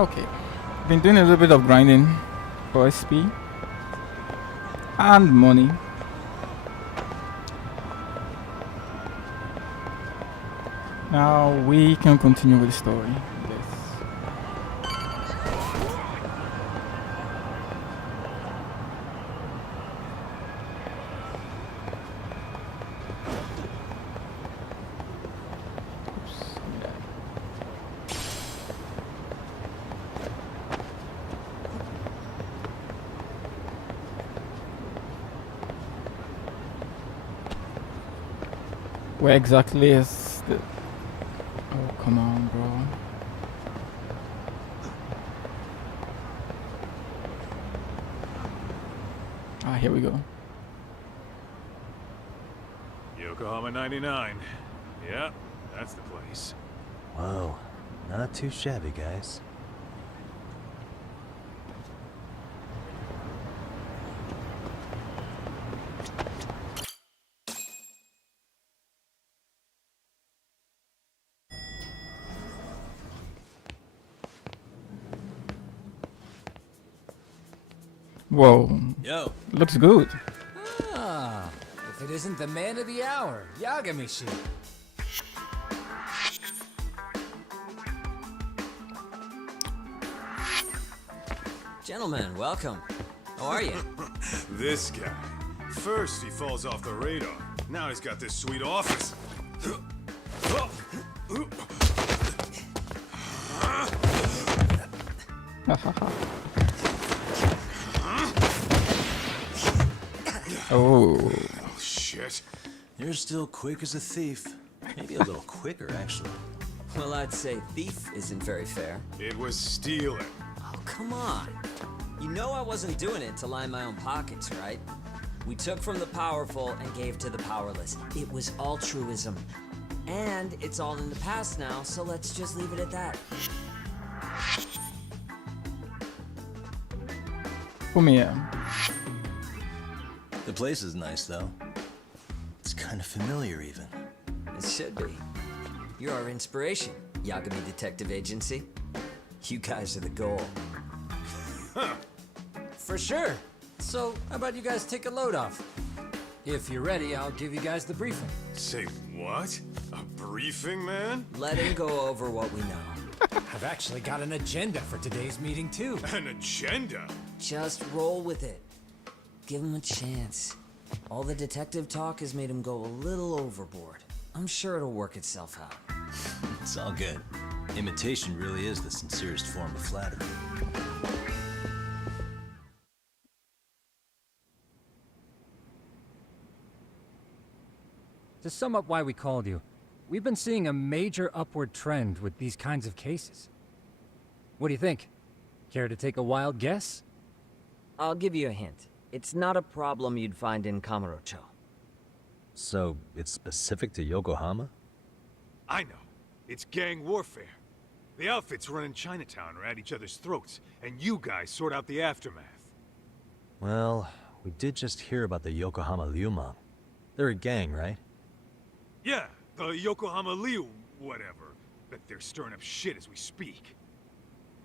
Okay. Been doing a little bit of grinding for SP and money. Now we can continue with the story. Yes. Oops. Yeah. Where exactly is the... Oh, come on, bro. Ah, here we go. Yokohama 99. Yeah, that's the place. Whoa, not too shabby, guys. Whoa, Yo. looks good. Ah, if it isn't the man of the hour, Yagamishi. Gentlemen, welcome. How are you? This guy. First he falls off the radar. Now he's got this sweet office. Oh. Oh, shit. You're still quick as a thief. Maybe a little quicker, actually. Well, I'd say thief isn't very fair. It was stealing. Oh, come on. You know I wasn't doing it to line my own pockets, right? We took from the powerful and gave to the powerless. It was altruism. And it's all in the past now, so let's just leave it at that. For me, yeah. The place is nice, though. It's kind of familiar, even. It should be. You're our inspiration, Yagami Detective Agency. You guys are the goal. For sure. So, how about you guys take a load off? If you're ready, I'll give you guys the briefing. Say what? A briefing, man? Let him go over what we know. I've actually got an agenda for today's meeting, too. An agenda? Just roll with it. Give him a chance. All the detective talk has made him go a little overboard. I'm sure it'll work itself out. It's all good. Imitation really is the sincerest form of flattery. To sum up why we called you, we've been seeing a major upward trend with these kinds of cases. What do you think? Care to take a wild guess? I'll give you a hint. It's not a problem you'd find in Kamurocho. So, it's specific to Yokohama? I know. It's gang warfare. The outfits running Chinatown are at each other's throats, and you guys sort out the aftermath. Well, we did just hear about the Yokohama Liumang. They're a gang, right? Yeah, the Yokohama Liu, whatever. Bet they're stirring up shit as we speak.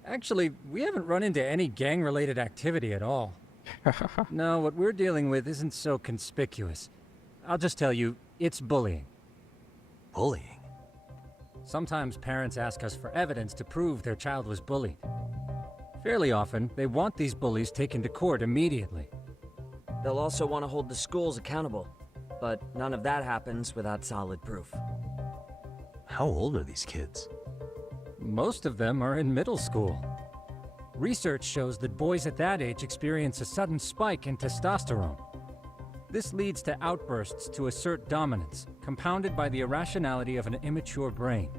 Actually, we haven't run into any gang-related activity at all. No, what we're dealing with isn't so conspicuous. I'll just tell you, it's bullying. Bullying? Sometimes parents ask us for evidence to prove their child was bullied. Fairly often, they want these bullies taken to court immediately. They'll also want to hold the schools accountable, but none of that happens without solid proof. How old are these kids? Most of them are in middle school. Research shows that boys at that age experience a sudden spike in testosterone. This leads to outbursts to assert dominance, compounded by the irrationality of an immature brain.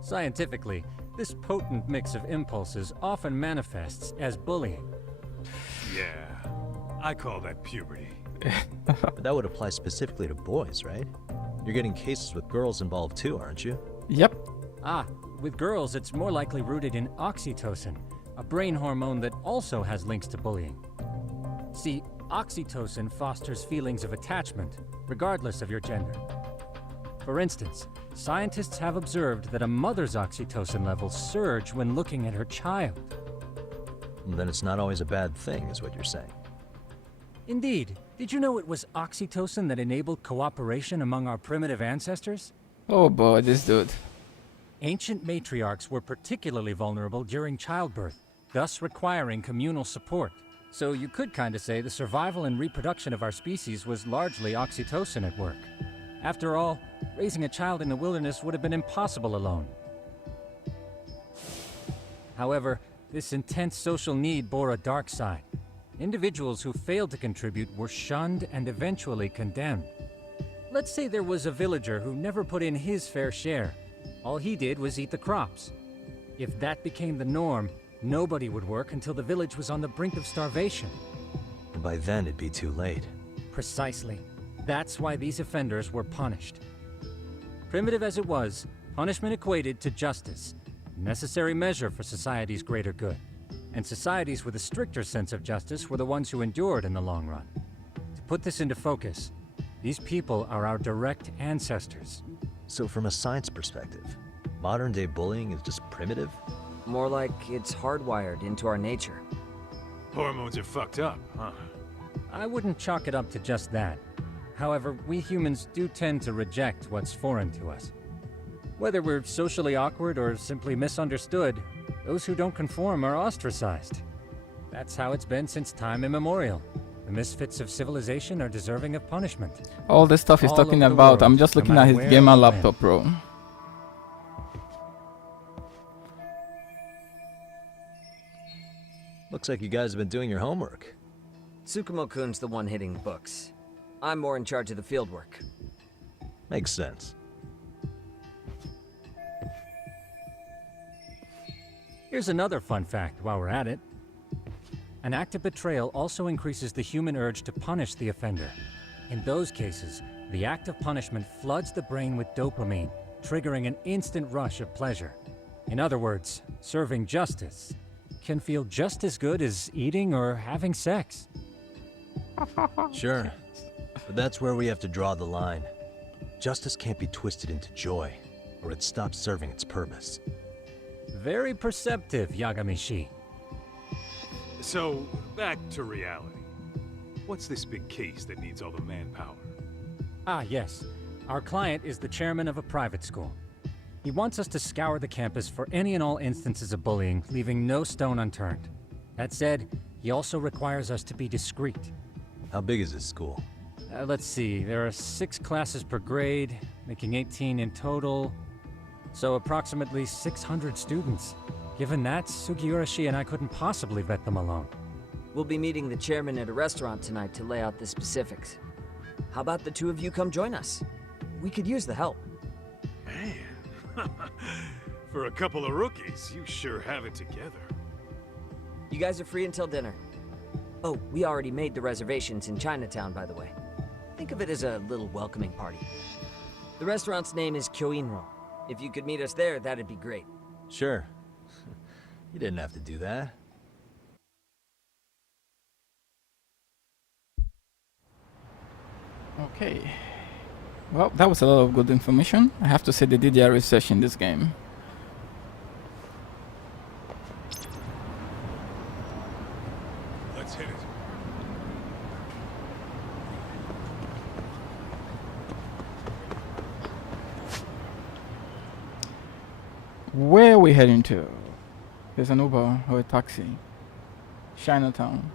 Scientifically, this potent mix of impulses often manifests as bullying. Yeah, I call that puberty. But that would apply specifically to boys, right? You're getting cases with girls involved too, aren't you? Yep. Ah, with girls it's more likely rooted in oxytocin, a brain hormone that also has links to bullying. See, oxytocin fosters feelings of attachment, regardless of your gender. For instance, scientists have observed that a mother's oxytocin levels surge when looking at her child. Then it's not always a bad thing, is what you're saying. Indeed. Did you know it was oxytocin that enabled cooperation among our primitive ancestors? Oh boy, this dude. Ancient matriarchs were particularly vulnerable during childbirth, thus requiring communal support. So you could kinda say the survival and reproduction of our species was largely oxytocin at work. After all, raising a child in the wilderness would have been impossible alone. However, this intense social need bore a dark side. Individuals who failed to contribute were shunned and eventually condemned. Let's say there was a villager who never put in his fair share. All he did was eat the crops. If that became the norm, nobody would work until the village was on the brink of starvation. And by then it'd be too late. Precisely. That's why these offenders were punished. Primitive as it was, punishment equated to justice, a necessary measure for society's greater good. And societies with a stricter sense of justice were the ones who endured in the long run. To put this into focus, these people are our direct ancestors. So from a science perspective, modern-day bullying is just primitive? More like it's hardwired into our nature. Hormones are fucked up, huh? I wouldn't chalk it up to just that. However, we humans do tend to reject what's foreign to us. Whether we're socially awkward or simply misunderstood, those who don't conform are ostracized. That's how it's been since time immemorial. The misfits of civilization are deserving of punishment. All the stuff he's All talking over the about, world, I'm just no looking at matter his where gamer you've been. laptop, bro. Looks like you guys have been doing your homework. Tsukumo-kun's the one hitting the books. I'm more in charge of the fieldwork. Makes sense. Here's another fun fact while we're at it. An act of betrayal also increases the human urge to punish the offender. In those cases, the act of punishment floods the brain with dopamine, triggering an instant rush of pleasure. In other words, serving justice can feel just as good as eating or having sex. Sure, but that's where we have to draw the line. Justice can't be twisted into joy, or it stops serving its purpose. Very perceptive, Yagamishi. So, back to reality. What's this big case that needs all the manpower? Ah, yes. Our client is the chairman of a private school. He wants us to scour the campus for any and all instances of bullying, leaving no stone unturned. That said, he also requires us to be discreet. How big is this school? Let's see, there are 6 classes per grade, making 18 in total. So approximately 600 students. Given that, Sugiurashi and I couldn't possibly vet them alone. We'll be meeting the chairman at a restaurant tonight to lay out the specifics. How about the two of you come join us? We could use the help. Man, for a couple of rookies, you sure have it together. You guys are free until dinner. Oh, we already made the reservations in Chinatown, by the way. Think of it as a little welcoming party. The restaurant's name is Kyoinro. If you could meet us there, that'd be great. Sure. You didn't have to do that. Okay. Well, that was a lot of good information. I have to say they did their research in this game. Let's hit it. Where are we heading to? There's an Uber or a taxi. Chinatown.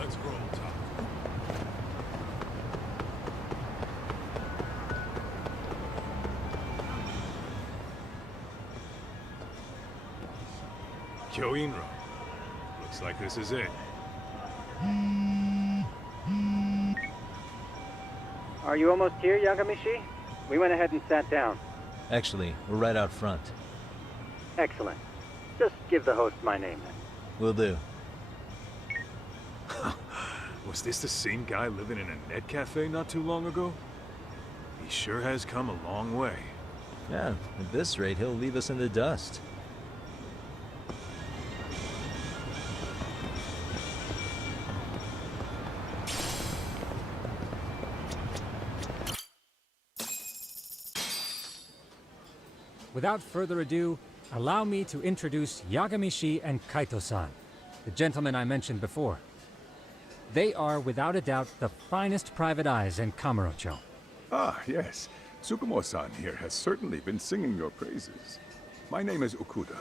Let's roll, Tom. Kyoinro. Looks like this is it. Are you almost here, Yagamishi? We went ahead and sat down. Actually, we're right out front. Excellent. Just give the host my name then. Will do. Was this the same guy living in a net cafe not too long ago? He sure has come a long way. Yeah, at this rate, he'll leave us in the dust. Without further ado, allow me to introduce Yagami-shi and Kaito-san, the gentlemen I mentioned before. They are, without a doubt, the finest private eyes in Kamurocho. Ah, yes. Tsukumo-san here has certainly been singing your praises. My name is Okuda.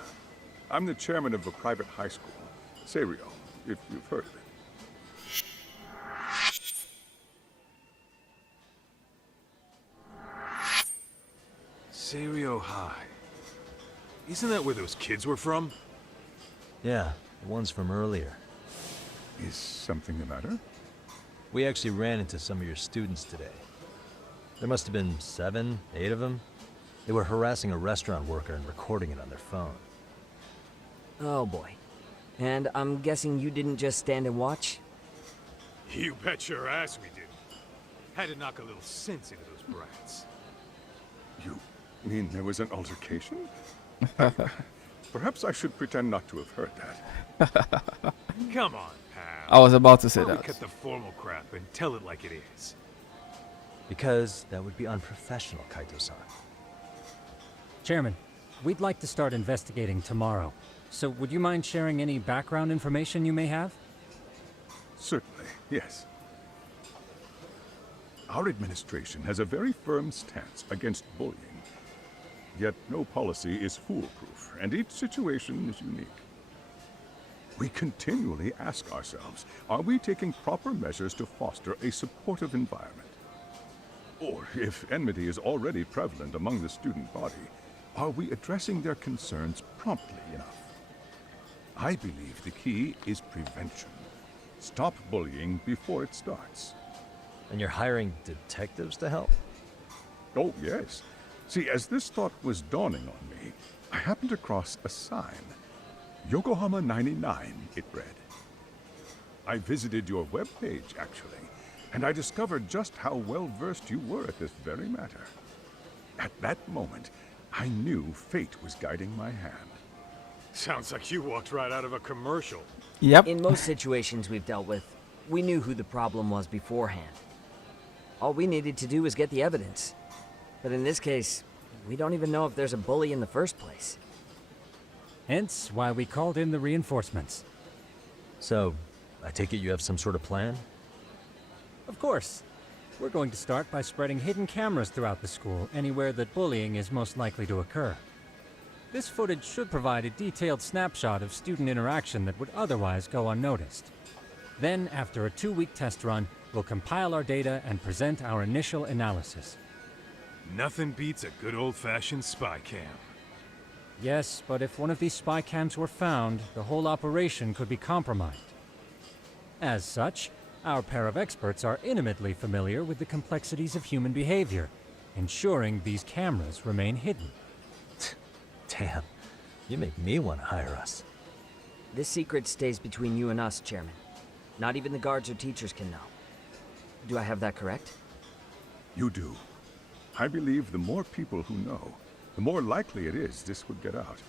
I'm the chairman of a private high school, Seiryo, if you've heard of it. Seiryo High. Isn't that where those kids were from? Yeah, the ones from earlier. Is something the matter? We actually ran into some of your students today. There must have been 7, 8 of them. They were harassing a restaurant worker and recording it on their phone. Oh boy. And I'm guessing you didn't just stand and watch? You bet your ass we did. Had to knock a little sense into those brats. You mean there was an altercation? Perhaps I should pretend not to have heard that. Come on, pal. I was about to say Why don't we that. cut the formal crap and tell it like it is. Because that would be unprofessional, Kaito-san. Chairman, we'd like to start investigating tomorrow. So would you mind sharing any background information you may have? Certainly, yes. Our administration has a very firm stance against bullying. Yet no policy is foolproof, and each situation is unique. We continually ask ourselves, are we taking proper measures to foster a supportive environment? Or, if enmity is already prevalent among the student body, are we addressing their concerns promptly enough? I believe the key is prevention. Stop bullying before it starts. And you're hiring detectives to help? Oh, yes. See, as this thought was dawning on me, I happened across a sign. Yokohama 99, it read. I visited your webpage, actually, and I discovered just how well-versed you were at this very matter. At that moment, I knew fate was guiding my hand. Sounds like you walked right out of a commercial. Yep. In most situations we've dealt with, we knew who the problem was beforehand. All we needed to do was get the evidence. But in this case, we don't even know if there's a bully in the first place. Hence why we called in the reinforcements. So, I take it you have some sort of plan? Of course. We're going to start by spreading hidden cameras throughout the school, anywhere that bullying is most likely to occur. This footage should provide a detailed snapshot of student interaction that would otherwise go unnoticed. Then, after a 2-week test run, we'll compile our data and present our initial analysis. Nothing beats a good old-fashioned spy cam. Yes, but if one of these spy cams were found, the whole operation could be compromised. As such, our pair of experts are intimately familiar with the complexities of human behavior, ensuring these cameras remain hidden. Damn, you make me want to hire us. This secret stays between you and us, Chairman. Not even the guards or teachers can know. Do I have that correct? You do. I believe the more people who know, the more likely it is this would get out.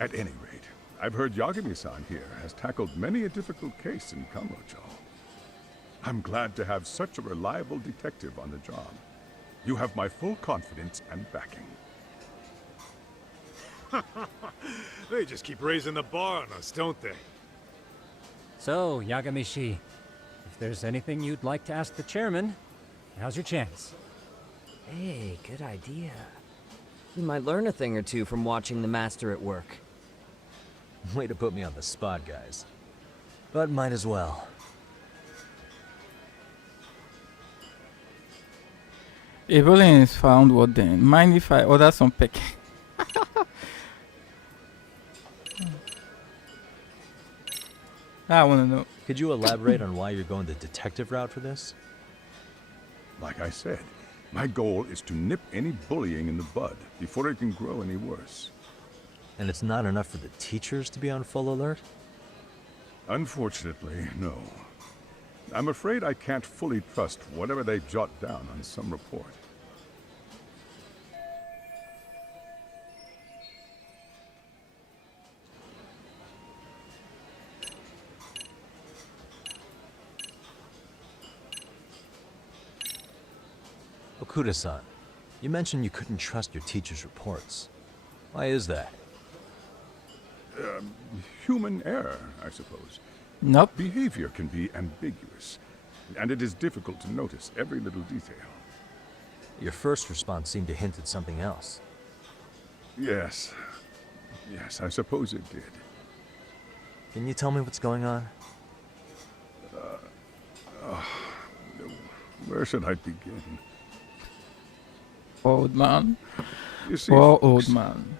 At any rate, I've heard Yagami-san here has tackled many a difficult case in Kamurocho. I'm glad to have such a reliable detective on the job. You have my full confidence and backing. They just keep raising the bar on us, don't they? So, Yagami-shi, if there's anything you'd like to ask the chairman, now's your chance. Hey, good idea. We might learn a thing or two from watching the master at work. Way to put me on the spot, guys. But might as well. If bullying is found, what then? Mind if I order some pick? I wanna know. Could you elaborate on why you're going the detective route for this? Like I said, my goal is to nip any bullying in the bud before it can grow any worse. And it's not enough for the teachers to be on full alert? Unfortunately, no. I'm afraid I can't fully trust whatever they jot down on some report. Okuda-san, you mentioned you couldn't trust your teacher's reports. Why is that? Human error, I suppose. Nope. Behavior can be ambiguous, and it is difficult to notice every little detail. Your first response seemed to hint at something else. Yes. Yes, I suppose it did. Can you tell me what's going on? Where should I begin? Old man. You see, Oh, folks, old man.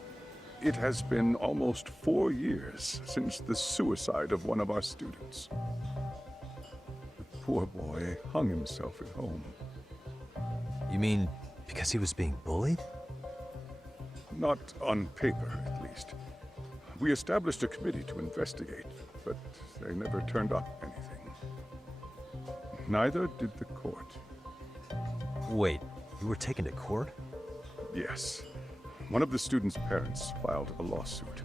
it has been almost 4 years since the suicide of one of our students. The poor boy hung himself at home. You mean because he was being bullied? Not on paper, at least. We established a committee to investigate, but they never turned up anything. Neither did the court. Wait, you were taken to court? Yes. One of the students' parents filed a lawsuit.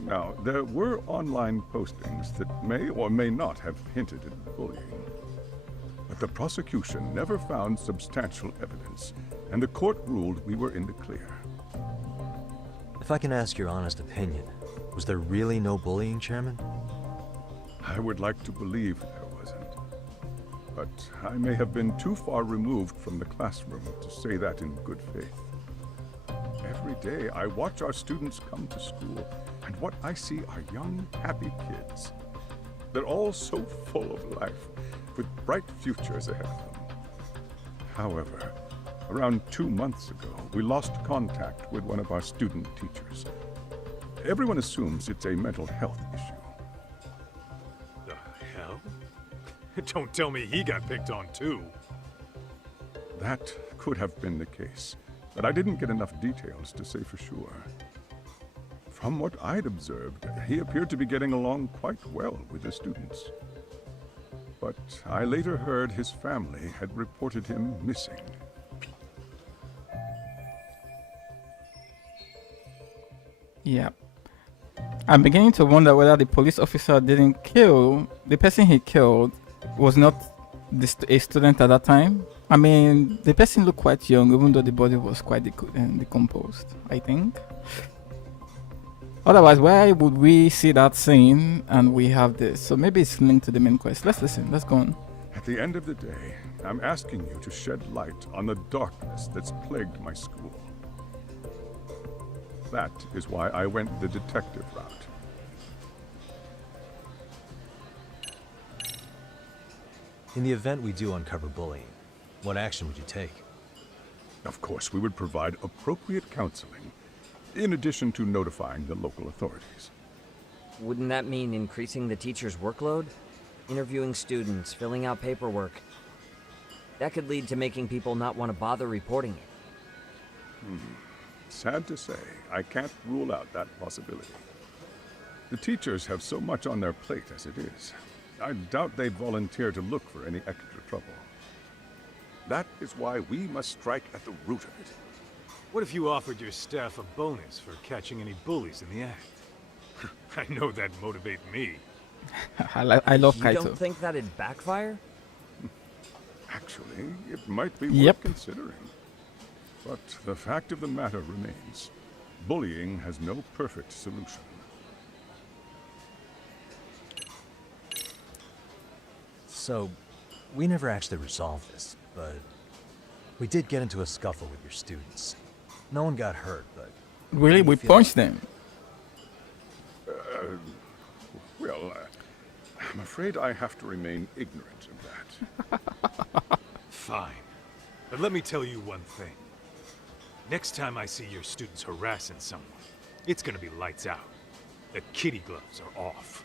Now, there were online postings that may or may not have hinted at bullying. But the prosecution never found substantial evidence, and the court ruled we were in the clear. If I can ask your honest opinion, was there really no bullying, Chairman? I would like to believe there wasn't. But I may have been too far removed from the classroom to say that in good faith. Every day I watch our students come to school, and what I see are young, happy kids. They're all so full of life, with bright futures ahead of them. However, around 2 months ago, we lost contact with one of our student teachers. Everyone assumes it's a mental health issue. The hell? Don't tell me he got picked on too. That could have been the case, but I didn't get enough details to say for sure. From what I'd observed, he appeared to be getting along quite well with the students. But I later heard his family had reported him missing. Yeah. I'm beginning to wonder whether the police officer didn't kill the person he killed was not a student at that time. I mean, the person looked quite young, even though the body was quite decomposed, I think. Otherwise, why would we see that scene and we have this? So maybe it's linked to the main quest. Let's listen. Let's go on. At the end of the day, I'm asking you to shed light on the darkness that's plagued my school. That is why I went the detective route. In the event we do uncover bullying, what action would you take? Of course, we would provide appropriate counseling, in addition to notifying the local authorities. Wouldn't that mean increasing the teacher's workload? Interviewing students, filling out paperwork. That could lead to making people not want to bother reporting it. Sad to say, I can't rule out that possibility. The teachers have so much on their plate as it is. I doubt they'd volunteer to look for any extra trouble. That is why we must strike at the root of it. What if you offered your staff a bonus for catching any bullies in the act? I know that'd motivate me. I love You Kaito. don't think that'd backfire? Actually, it might be Yep. worth considering. But the fact of the matter remains. Bullying has no perfect solution. So, we never actually resolved this, but we did get into a scuffle with your students. No one got hurt, but... Really? how do you We feel punched them. Well, I'm afraid I have to remain ignorant of that. Fine. But let me tell you one thing. Next time I see your students harassing someone, it's gonna be lights out. The kitty gloves are off.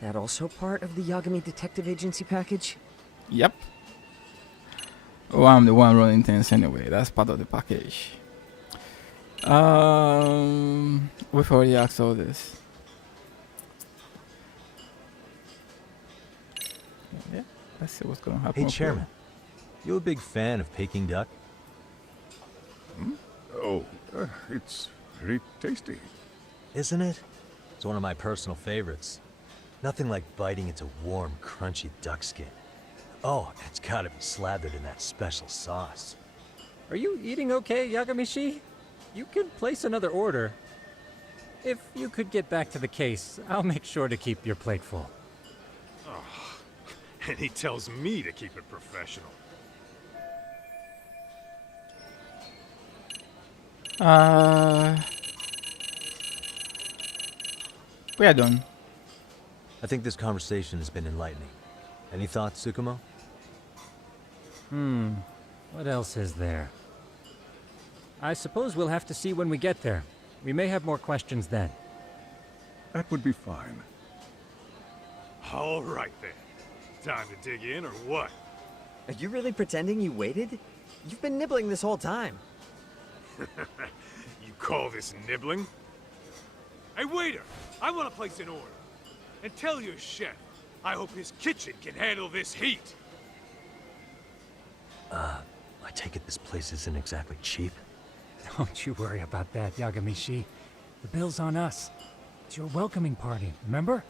That also part of the Yagami Detective Agency package? Yep. Oh, I'm the one running things anyway. That's part of the package. We've already asked all this. Let's see what's gonna happen. Hey, up here. Chairman. You a big fan of Peking duck? Oh, it's very tasty. Isn't it? It's one of my personal favorites. Nothing like biting into warm, crunchy duck skin. Oh, and it's gotta be slathered in that special sauce. Are you eating okay, Yagamishi? You can place another order. If you could get back to the case, I'll make sure to keep your plate full. And he tells me to keep it professional. We are done. I think this conversation has been enlightening. Any thoughts, Tsukumo? What else is there? I suppose we'll have to see when we get there. We may have more questions then. That would be fine. All right then. Time to dig in or what? Are you really pretending you waited? You've been nibbling this whole time. You call this nibbling? Hey waiter, I want to place an order. And tell your chef, I hope his kitchen can handle this heat. I take it this place isn't exactly cheap? Don't you worry about that, Yagamishi. The bill's on us. It's your welcoming party, remember?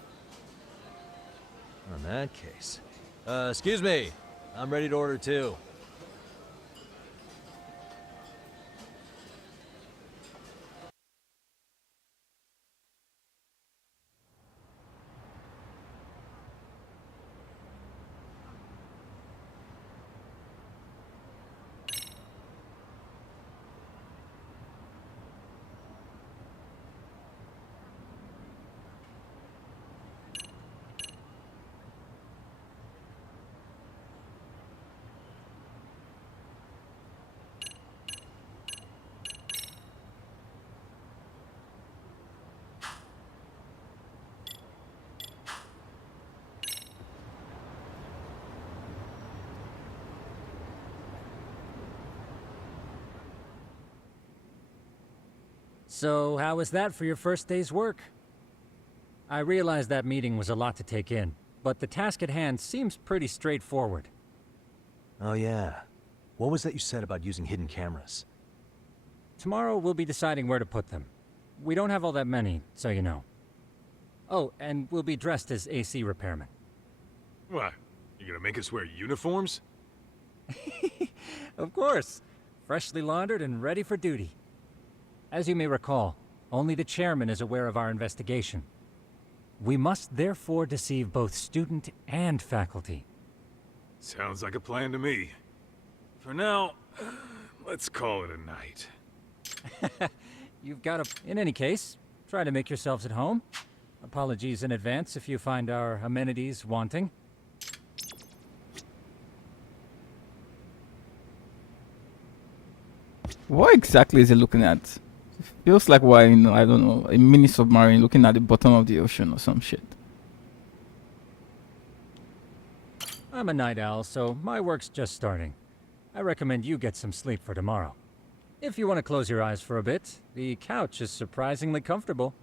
In that case. Excuse me. I'm ready to order too. So, how was that for your first day's work? I realize that meeting was a lot to take in, but the task at hand seems pretty straightforward. Oh yeah. What was that you said about using hidden cameras? Tomorrow we'll be deciding where to put them. We don't have all that many, so you know. Oh, and we'll be dressed as AC repairmen. What? You gonna make us wear uniforms? Of course. Freshly laundered and ready for duty. As you may recall, only the chairman is aware of our investigation. We must therefore deceive both student and faculty. Sounds like a plan to me. For now, let's call it a night. You've got to... In any case, try to make yourselves at home. Apologies in advance if you find our amenities wanting. What exactly is he looking at? It feels like we're in, I don't know, a mini submarine looking at the bottom of the ocean or some shit. I'm a night owl, so my work's just starting. I recommend you get some sleep for tomorrow. If you want to close your eyes for a bit, the couch is surprisingly comfortable.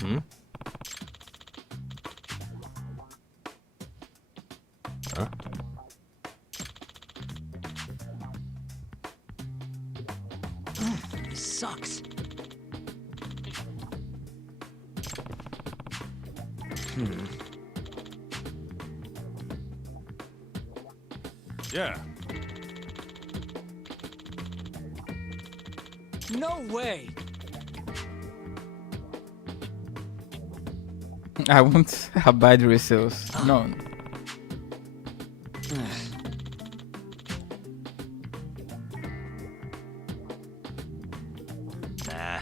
Hmm? Huh? This sucks. Yeah. No way! I won't abide resales. None. Nah.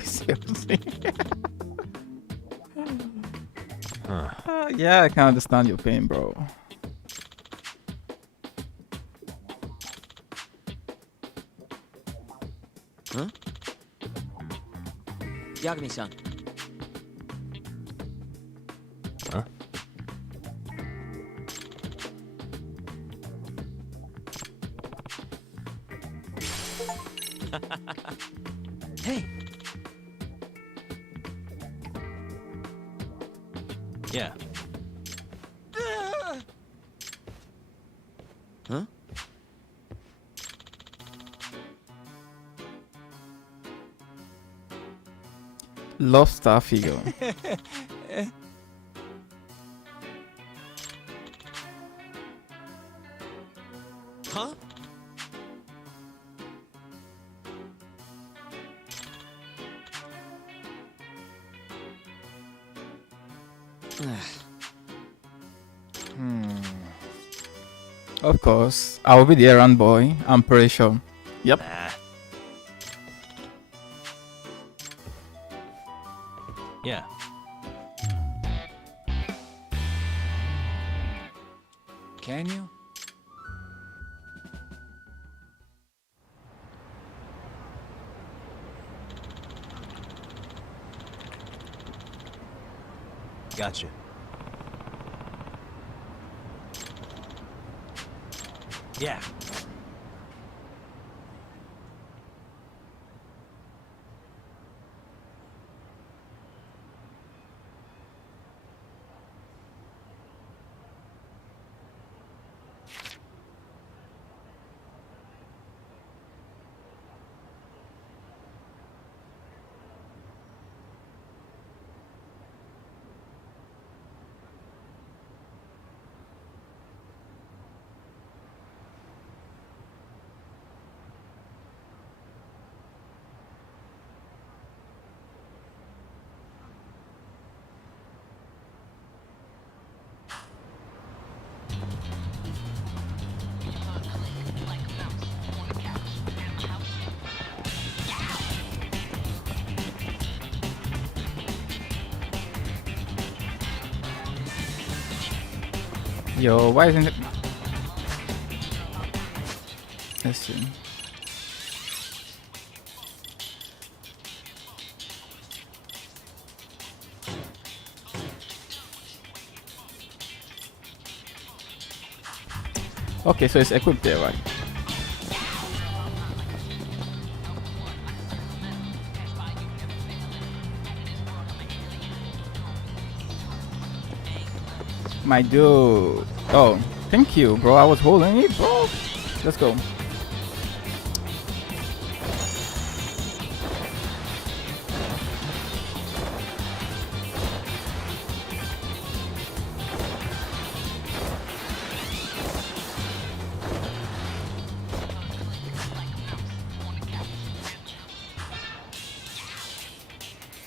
Seriously. Huh. Yeah, I can understand your pain, bro. Huh? Hey. Yeah. Huh? Lost star figure. Huh? Of course, I will be the errand boy. I'm pretty sure. Yep. Nah. Yeah. Can you? Gotcha. Yeah. Yo, why isn't it? Let's see. Okay, so it's equipped there, right? My dude. Oh, thank you, bro. I was holding it, bro. Let's go.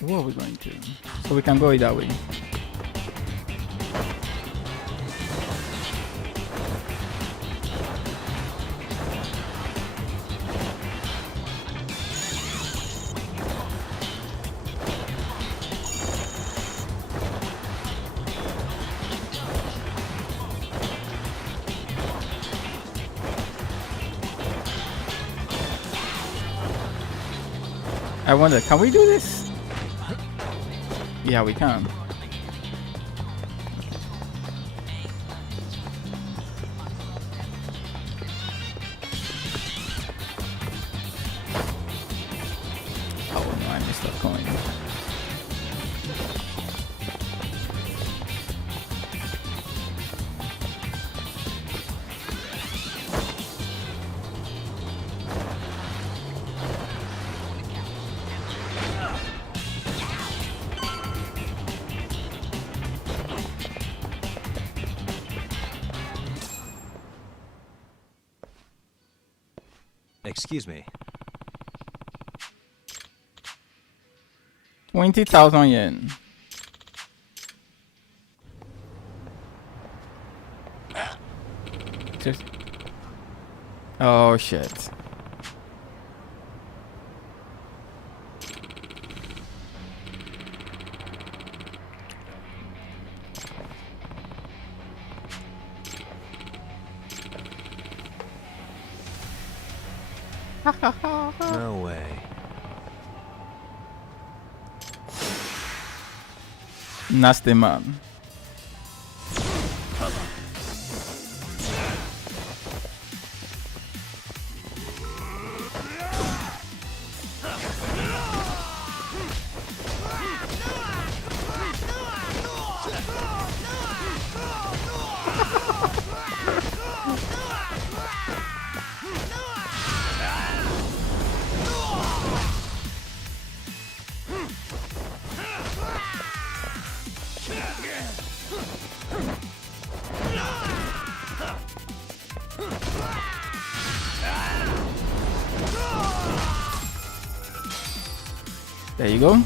What are we going to? So we can go either way. I wonder, can we do this? Yeah, we can. Oh no, I missed that coin. Excuse me. 20,000 yen. Just... Oh shit. No way. Nasty man. There you go.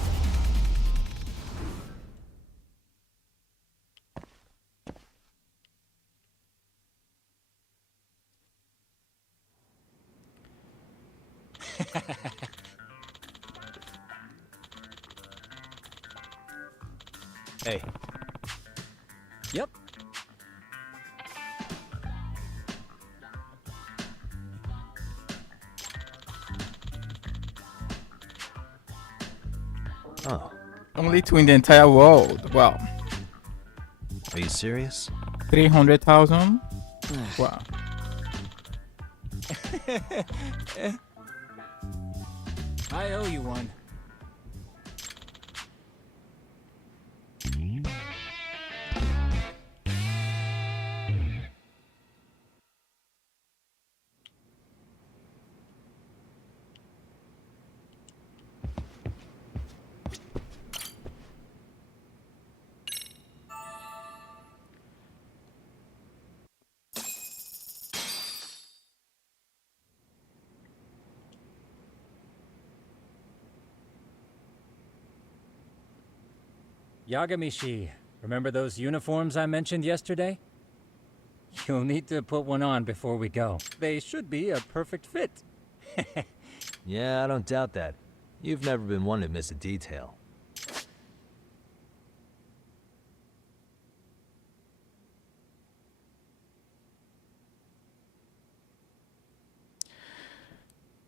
Hey, Yep. oh, Only two in the entire world. Wow. are you serious? 300,000. Wow. I owe you one. Yagamishi, remember those uniforms I mentioned yesterday? You'll need to put one on before we go. They should be a perfect fit. Yeah, I don't doubt that. You've never been one to miss a detail.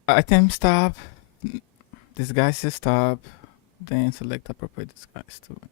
Item stop. Disguises stop. Then select appropriate disguise to it.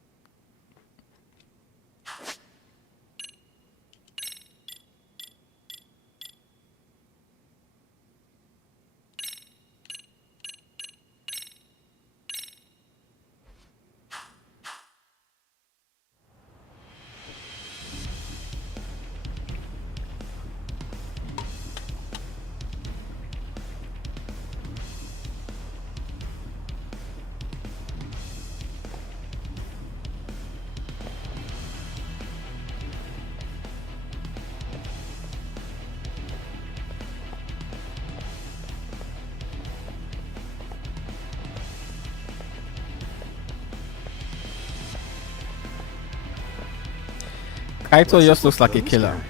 Kaito just looks like a killer.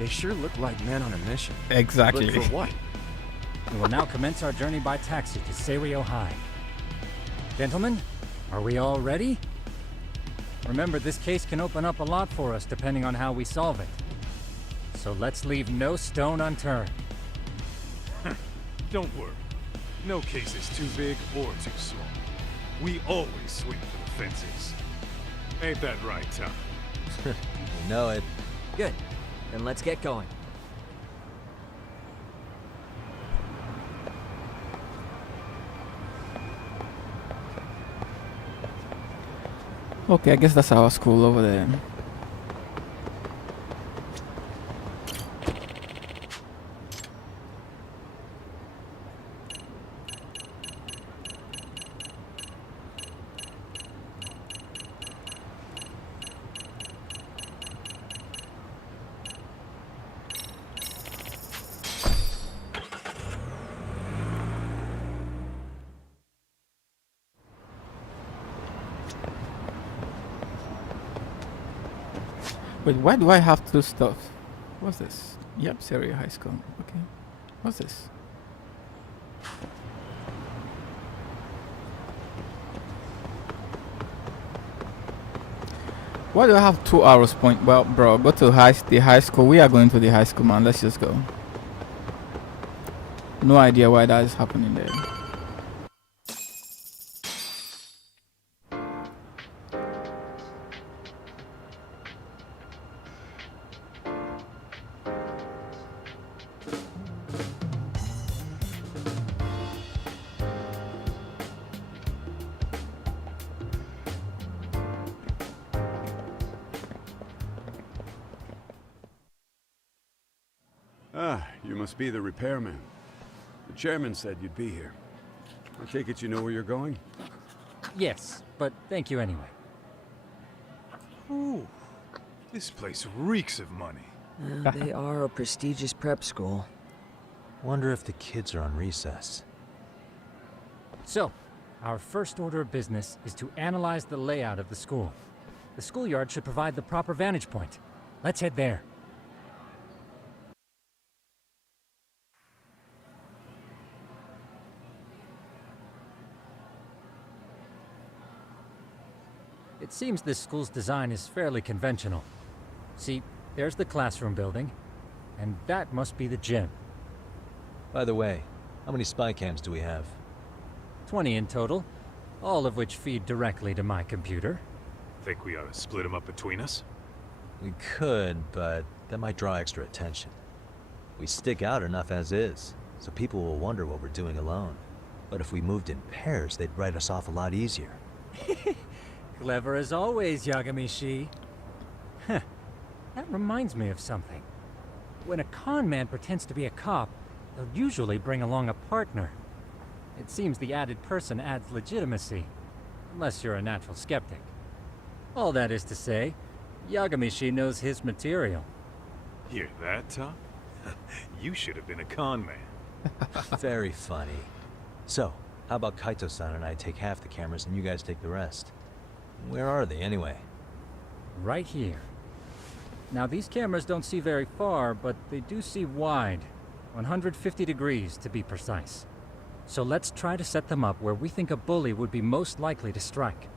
They sure look like men on a mission. Exactly. But for what? We will now commence our journey by taxi to Seiryo High. Gentlemen, are we all ready? Remember, this case can open up a lot for us depending on how we solve it. So let's leave no stone unturned. Don't worry. No case is too big or too small. We always swing for the fences. Ain't that right, Tom? You know it. Good. Then let's get going. Okay, I guess that's our school over there. Wait, why do I have two stuff? What's this? Yep, Seria High School. Okay. What's this? Why do I have 2 arrows point? Well, bro, go to the high school. We are going to the high school, man. Let's just go. No idea why that is happening there. Ah, you must be the repairman. The chairman said you'd be here. I take it you know where you're going? Yes, but thank you anyway. Ooh, this place reeks of money. They are a prestigious prep school. Wonder if the kids are on recess. So, Our first order of business is to analyze the layout of the school. The schoolyard should provide the proper vantage point. Let's head there. It seems this school's design is fairly conventional. See, there's the classroom building, and that must be the gym. By the way, how many spy cams do we have? 20 in total, all of which feed directly to my computer. Think we ought to split them up between us? We could, but that might draw extra attention. We stick out enough as is, so people will wonder what we're doing alone. But if we moved in pairs, they'd write us off a lot easier. Clever as always, Yagami-shi. Huh. That reminds me of something. When a con man pretends to be a cop, they'll usually bring along a partner. It seems the added person adds legitimacy, unless you're a natural skeptic. All that is to say, Yagami-shi knows his material. Hear that, Tom? You should have been a con man. Very funny. So, how about Kaito-san and I take half the cameras and you guys take the rest? Where are they, anyway? Right here. Now, these cameras don't see very far, but they do see wide. 150 degrees, to be precise. So let's try to set them up where we think a bully would be most likely to strike.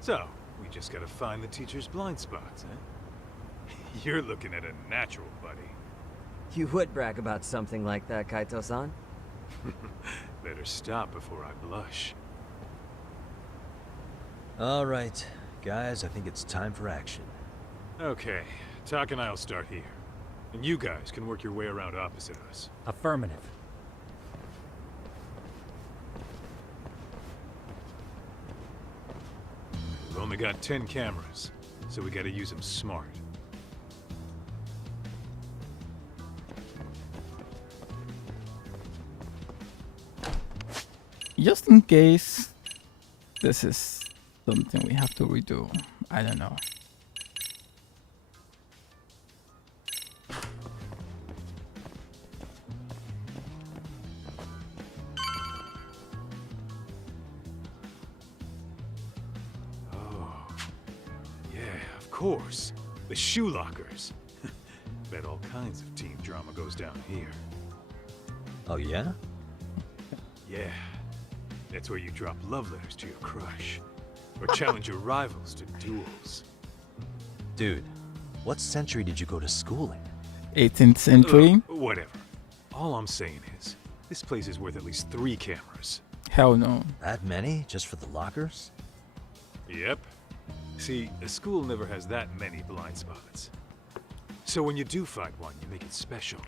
So, we just gotta find the teacher's blind spots, eh? You're looking at a natural, buddy. You would brag about something like that, Kaito-san. Better stop before I blush. All right, guys, I think it's time for action. Okay, Tak and I'll start here. And you guys can work your way around opposite us. Affirmative. We've only got 10 cameras, so we gotta use them smart. Just in case this is something we have to redo. I don't know. Of course, the shoe lockers. Bet all kinds of teen drama goes down here. Oh, yeah? Yeah, that's where you drop love letters to your crush. Or challenge your rivals to duels. Dude, what century did you go to school in? 18th century? Whatever. All I'm saying is, this place is worth at least 3 cameras. Hell no. That many? Just for the lockers? Yep. See, a school never has that many blind spots. So when you do find one, you make it special.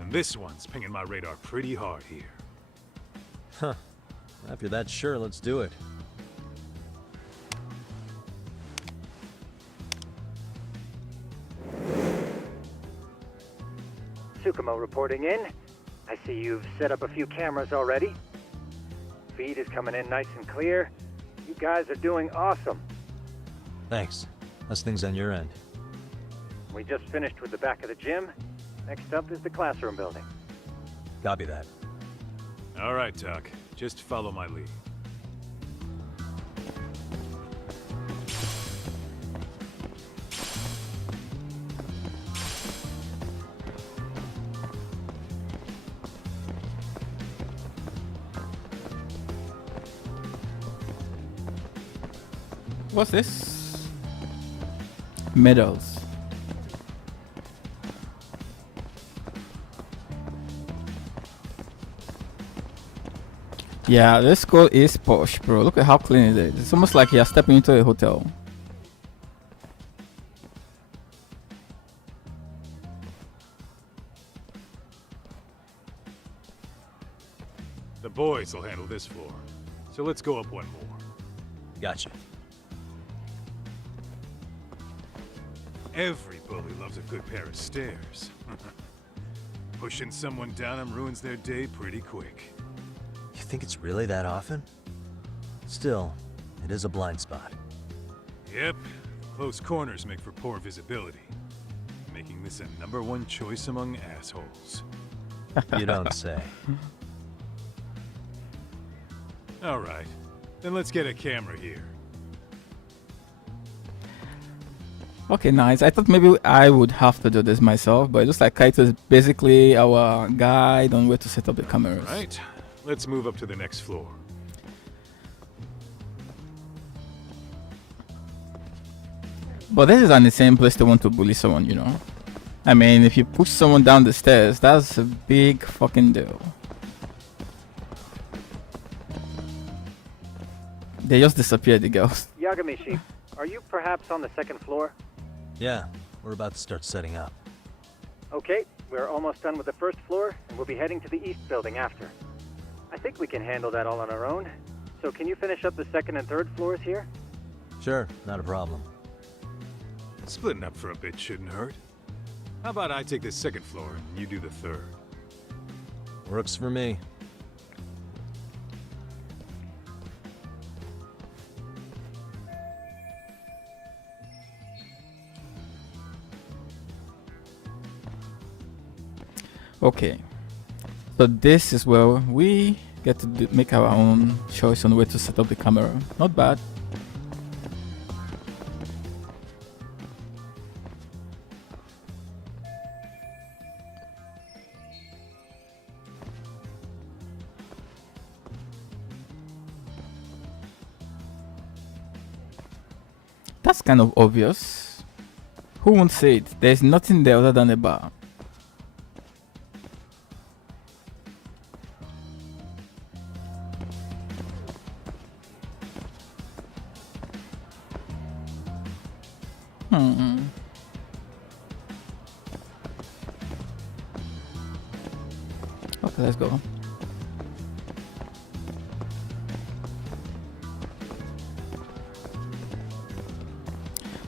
And this one's pinging my radar pretty hard here. Huh. If you're that sure, let's do it. Tsukumo reporting in. I see you've set up a few cameras already. Feed is coming in nice and clear. You guys are doing awesome. Thanks. How's things on your end? We just finished with the back of the gym. Next up is the classroom building. Copy that. All right, Tak. Just follow my lead. What's this? Medals. Yeah, this school is posh, bro. Look at how clean it is. It's almost like you're stepping into a hotel. The boys will handle this floor. So let's go up one more. Gotcha. Every bully loves a good pair of stairs. Pushing someone down them ruins their day pretty quick. You think it's really that often? Still, it is a blind spot. Yep, close corners make for poor visibility, making this a #1 choice among assholes. You don't say. All right. Then let's get a camera here. Okay, nice. I thought maybe I would have to do this myself, but it looks like Kaito is basically our guide on where to set up the cameras. All right. Let's move up to the next floor. But this is an insane place to want to bully someone, you know? I mean, if you push someone down the stairs, that's a big fucking deal. They just disappeared, the girls. Yagami-shi, are you perhaps on the second floor? Yeah, we're about to start setting up. Okay, we're almost done with the first floor, and we'll be heading to the east building after. I think we can handle that all on our own. So can you finish up the second and third floors here? Sure, not a problem. Splitting up for a bit shouldn't hurt. How about I take the second floor and you do the third? Works for me. Okay. So this is where we get to make our own choice on where to set up the camera. Not bad. That's kind of obvious. Who won't say it? There's nothing there other than a bar. Okay, let's go.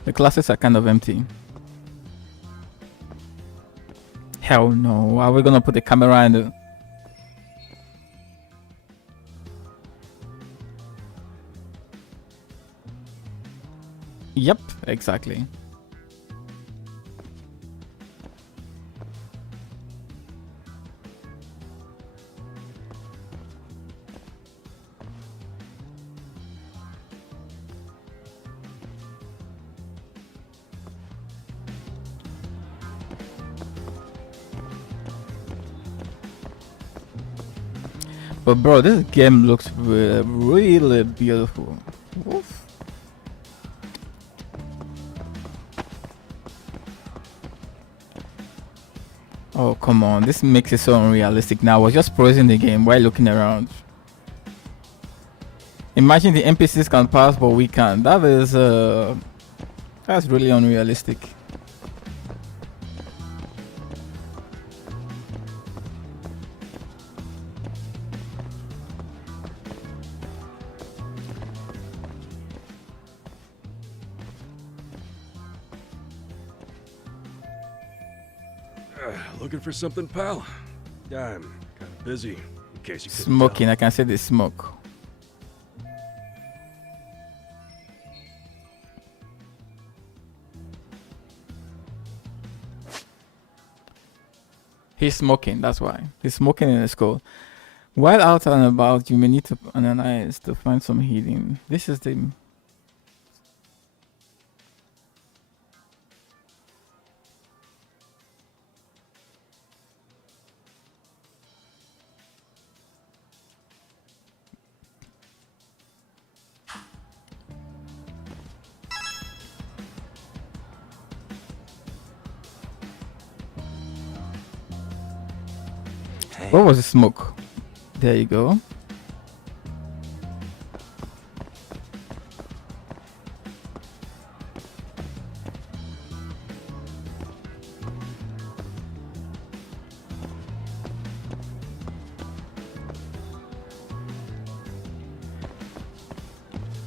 The classes are kind of empty. Hell no. Are we gonna put the camera in the... Yep, exactly. But bro, this game looks really beautiful. Oof. Oh come on, this makes it so unrealistic. Now I was just pausing the game while looking around. Imagine the NPCs can pass but we can't. That's really unrealistic. Looking for something, pal? Yeah, I'm kind of busy, in case you couldn't Smoking, tell. I can see the smoke. He's smoking, that's why. He's smoking in the school. While out and about, you may need to analyze to find some healing. This is the... What was the smoke? There you go.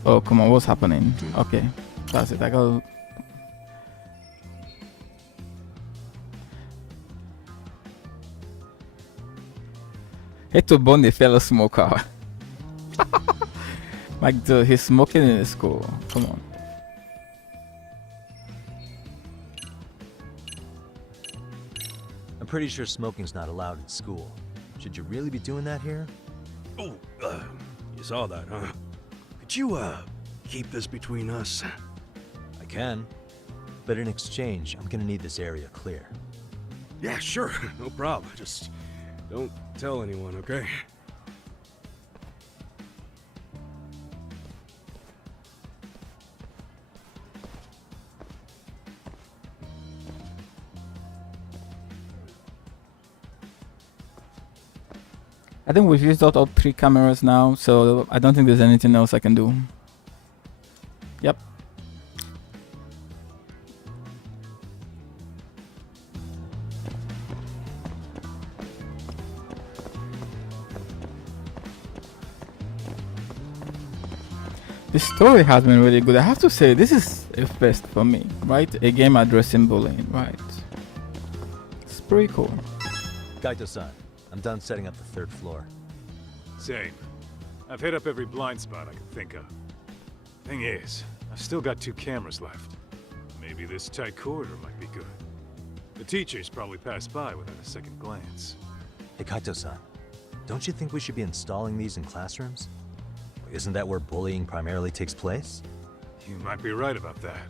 Oh, come on, what's happening? Okay, that's it. I got... Hate to burn the fellow smoker. Like, dude, he's smoking in the school. Come on. I'm pretty sure smoking's not allowed in school. Should you really be doing that here? Oh, You saw that, huh? Could you, keep this between us? I can. But in exchange, I'm gonna need this area clear. Yeah, sure. No problem. Just don't tell anyone, okay? I think we've used out all 3 cameras now, so I don't think there's anything else I can do. Yep. The story has been really good. I have to say, this is a first for me, right? A game addressing bullying, right? It's pretty cool. Kaito-san, I'm done setting up the 3rd floor. Same. I've hit up every blind spot I can think of. Thing is, I've still got 2 cameras left. Maybe this tight corridor might be good. The teachers probably passed by without a second glance. Hey Kaito-san, don't you think we should be installing these in classrooms? Isn't that where bullying primarily takes place? You might be right about that.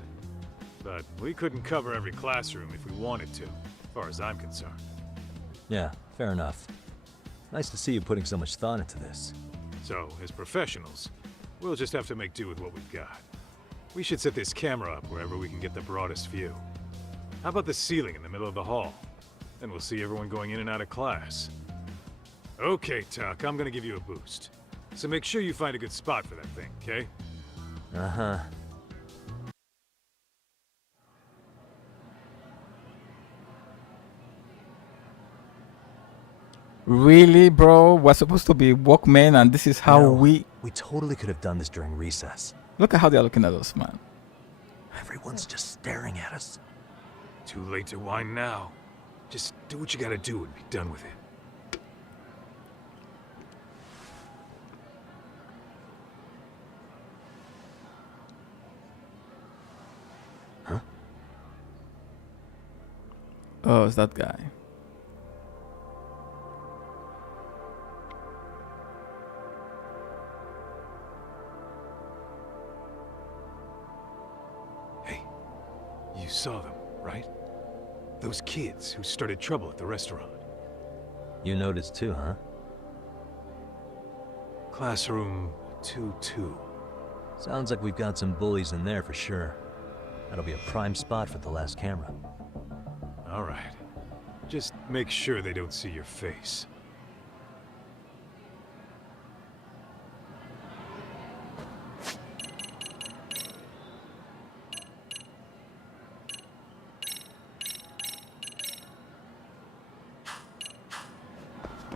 But we couldn't cover every classroom if we wanted to, as far as I'm concerned. Yeah, fair enough. Nice to see you putting so much thought into this. So, as professionals, we'll just have to make do with what we've got. We should set this camera up wherever we can get the broadest view. How about the ceiling in the middle of the hall? Then we'll see everyone going in and out of class. Okay, Tuck, I'm gonna give you a boost. So make sure you find a good spot for that thing, okay? Uh-huh. Really, bro? We're supposed to be Walkmen, and this is how No, we totally could have done this during recess. look at how they're looking at us, man. Everyone's just staring at us. Too late to whine now. Just do what you gotta do and be done with it. Oh, it's that guy. Hey, you saw them, right? Those kids who started trouble at the restaurant. You noticed too, huh? Classroom 2-2. Sounds like we've got some bullies in there for sure. That'll be a prime spot for the last camera. All right. Just make sure they don't see your face.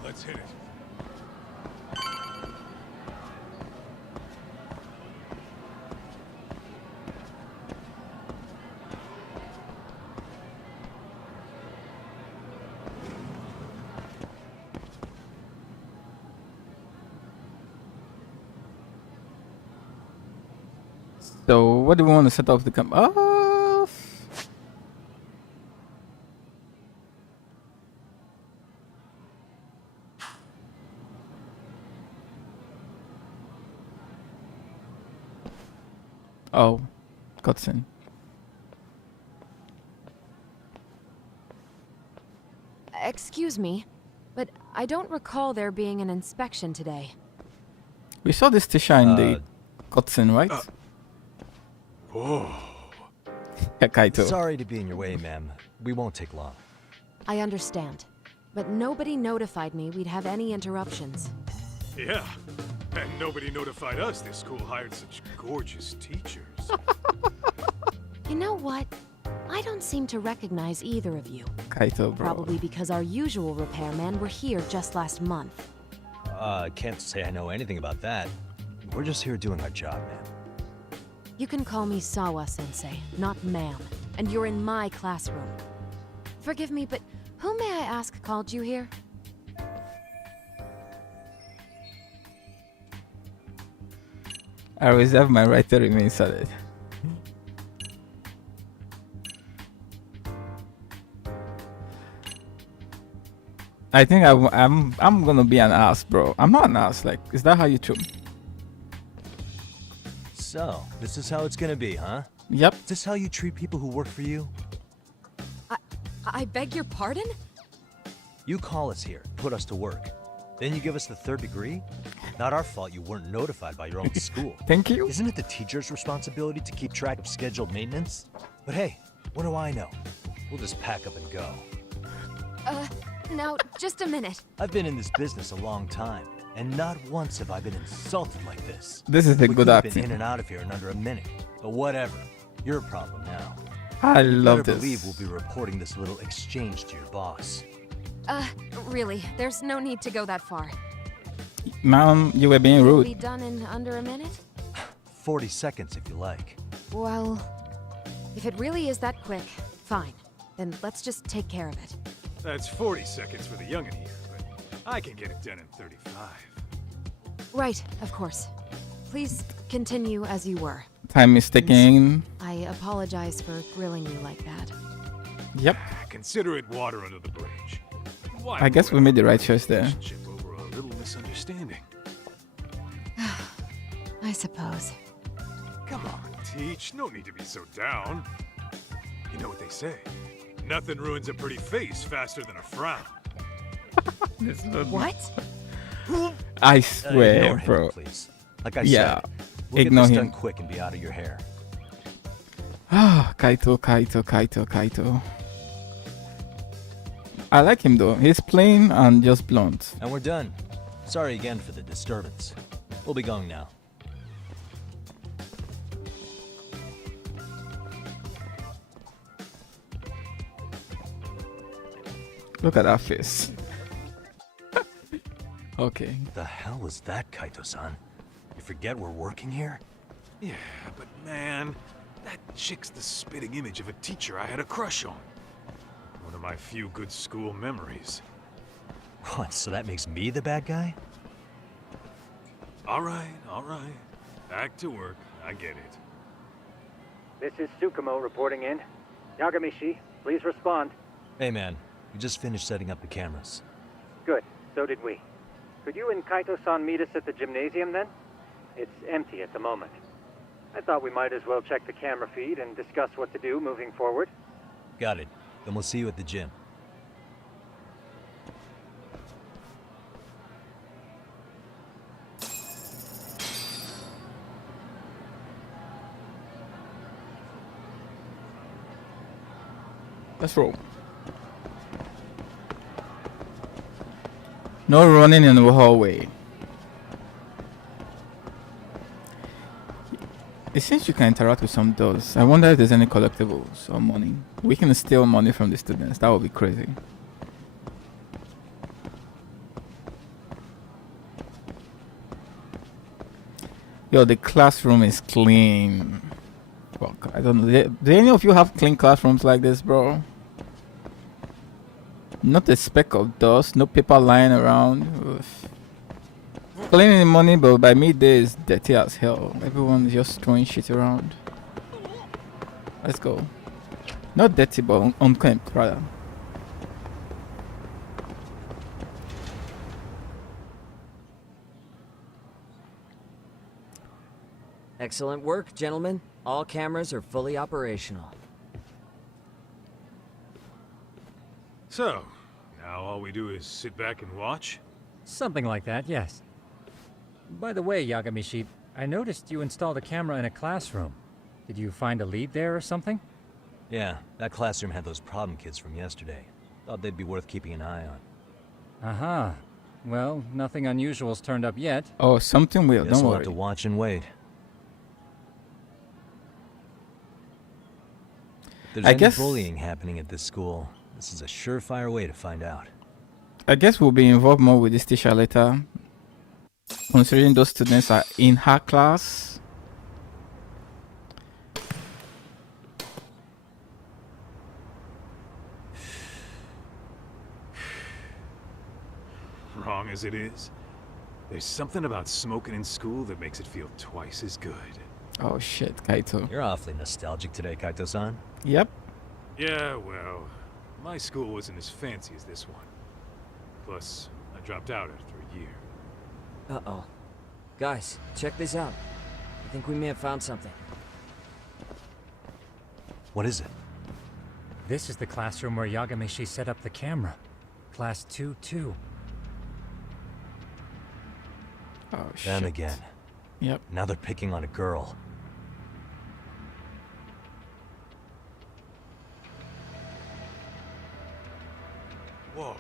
Let's hit it. So, what do we want to set off the cam? Oh, cutscene. Excuse me, but I don't recall there being an inspection today. We saw this Tisha in the cutscene, right? Whoa. Yeah, Kaito. Sorry to be in your way, ma'am. We won't take long. I understand, but nobody notified me we'd have any interruptions. Yeah. And nobody notified us this school hired such gorgeous teachers. You know what? I don't seem to recognize either of you. Kaito, bro. Probably because our usual repairmen were here just last month. Can't say I know anything about that. We're just here doing our job, ma'am. You can call me Sawa-sensei, not ma'am, and you're in my classroom. Forgive me, but who may I ask called you here? I reserve my right to remain silent. I think I'm gonna be an ass, bro. I'm not an ass. Like, is that how you treat me? So, this is how it's gonna be, huh? Yep. Is this how you treat people who work for you? I beg your pardon? You call us here, put us to work. Then you give us the 3rd degree? Not our fault you weren't notified by your own school. Thank you. Isn't it the teacher's responsibility to keep track of scheduled maintenance? But hey, what do I know? We'll just pack up and go. Now, just a minute. I've been in this business a long time, and not once have I been insulted like this. This is the We good could have been acting. in and out of here in under a minute. But whatever. Your problem now. I love Better this. believe we'll be reporting this little exchange to your boss. Really, there's no need to go that far. Ma'am, you were being It'll be rude. done in under a minute? 40 seconds if you like. Well, if it really is that quick, fine. Then let's just take care of it. That's 40 seconds for the youngin' here, but I can get it done in 35. Right, of course. Please continue as you were. Time is ticking. I apologize for grilling you like that. Yep. Consider it water under the bridge. Why I guess we made the right choice there. relationship over a little misunderstanding. I suppose. Come on, Teach. No need to be so down. You know what they say. Nothing ruins a pretty face faster than a frown. What? I Ignore swear, him, bro. please. Like I Yeah, said, we'll ignore get this him. done quick and be out of your hair. Ah, Kaito. I like him though. He's plain and just blunt. And we're done. Sorry again for the disturbance. We'll be going now. Look at that face. Okay. The hell was that, Kaito-san? You forget we're working here? Yeah, but man, that chick's the spitting image of a teacher I had a crush on. One of my few good school memories. What, so that makes me the bad guy? All right. Back to work. I get it. This is Tsukumo reporting in. Yagamishi, please respond. Hey man, we just finished setting up the cameras. Good, so did we. Could you and Kaito-san meet us at the gymnasium then? It's empty at the moment. I thought we might as well check the camera feed and discuss what to do moving forward. Got it. Then we'll see you at the gym. Let's roll. No running in the hallway. It seems you can interact with some doors. I wonder if there's any collectibles or money. We can steal money from the students. That would be crazy. Yo, the classroom is clean. Well, I don't know. Do any of you have clean classrooms like this, bro? Not a speck of dust, no paper lying around. Oof. Cleaning money, but by midday it's dirty as hell. Everyone's just throwing shit around. Let's go. Not dirty, but unkempt, rather. Excellent work, gentlemen. All cameras are fully operational. So, now all we do is sit back and watch? Something like that, yes. By the way, Yagamishi, I noticed you installed a camera in a classroom. Did you find a lead there or something? Yeah, that classroom had those problem kids from yesterday. Thought they'd be worth keeping an eye on. Aha. Well, nothing unusual's turned up yet. Oh, something weird. Guess Don't we'll worry. have to watch and wait. If there's I any guess- bullying happening at this school, this is a surefire way to find out. I guess we'll be involved more with this teacher later. Considering those students are in her class. Wrong as it is, there's something about smoking in school that makes it feel twice as good. Oh shit, Kaito. You're awfully nostalgic today, Kaito-san. Yep. Yeah, well, my school wasn't as fancy as this one. Plus, I dropped out after a year. Uh-oh. Guys, check this out. think we may have found something. What is it? This is the classroom where Yagameshi set up the camera. Class 2-2. Oh shit. Them again. Yep. Now they're picking on a girl. Whoa,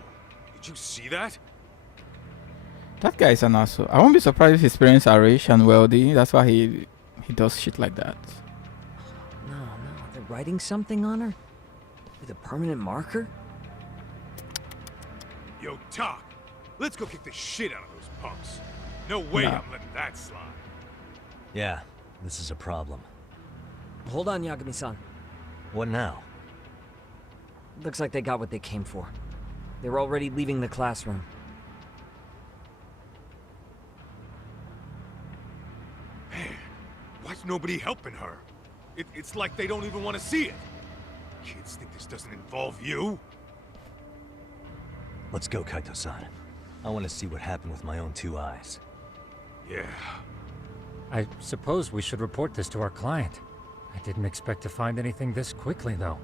did you see that? That guy is an asshole. I won't be surprised if his parents are rich and wealthy. That's why he does shit like that. No, they're writing something on her? With a permanent marker? Yo, Talk, let's go kick the shit out of those punks. No way Nah. I'm letting that slide. Yeah, this is a problem. Hold on, Yagami-san. What now? Looks like they got what they came for. They were already leaving the classroom. Man, why's nobody helping her? It's like they don't even want to see it. Kids think this doesn't involve you? Let's go, Kaito-san. I want to see what happened with my own 2 eyes. Yeah. I suppose we should report this to our client. I didn't expect to find anything this quickly, though.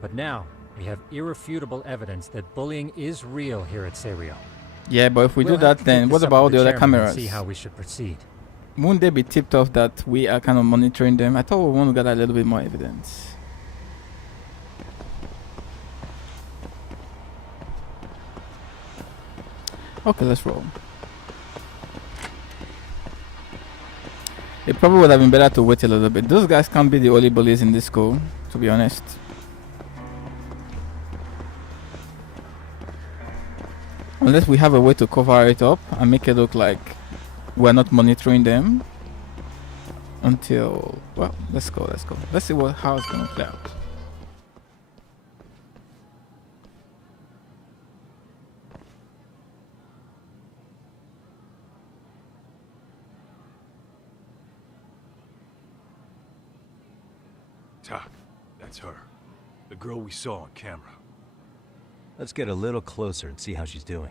But now, we have irrefutable evidence that bullying is real here at Serio. Yeah, but if we We'll do have that, to take then this what up about all with the other chairman and cameras? See how we should proceed. Won't they be tipped off that we are kind of monitoring them? I thought we want to get a little bit more evidence. Okay, let's roll. It probably would have been better to wait a little bit. Those guys can't be the only bullies in this school, to be honest. Unless we have a way to cover it up and make it look like we're not monitoring them until, well, let's go. Let's see how it's gonna play out. Talk, that's her. The girl we saw on camera. Let's get a little closer and see how she's doing.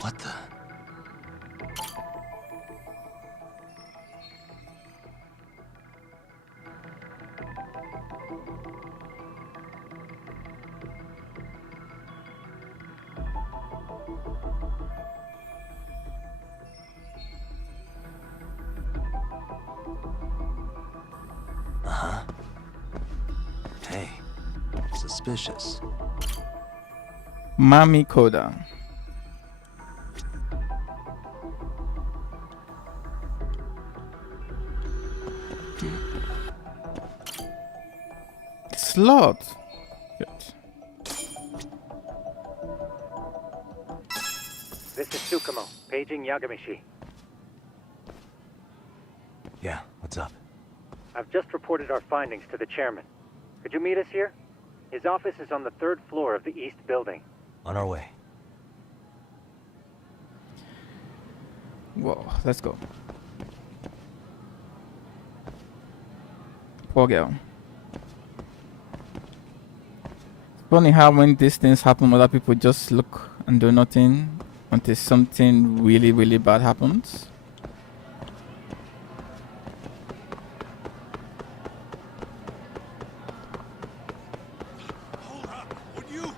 What the? Uh-huh. Hey, suspicious. Mami Koda. Slot. Good. This is Tsukumo, paging Yagamishi. Yeah, what's up? I've just reported our findings to the chairman. Could you meet us here? His office is on the 3rd floor of the east building. On our way. Whoa, let's go. Poor girl. It's funny how when these things happen, other people just look and do nothing until something really, really bad happens. Hold up, would you?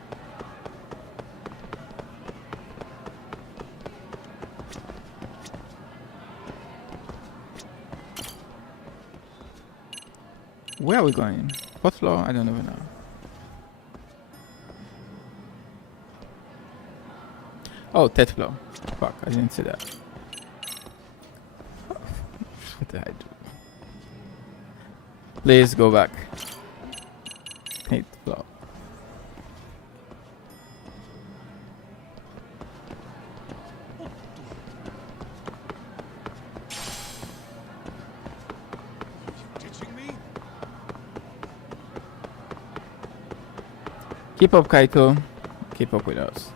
Where are we going? What floor? I don't even know. Oh, 3rd floor. Fuck, I didn't see that. What did I do? Please go back. 8th floor. Ditching me? Keep up, Kaito. Keep up with us.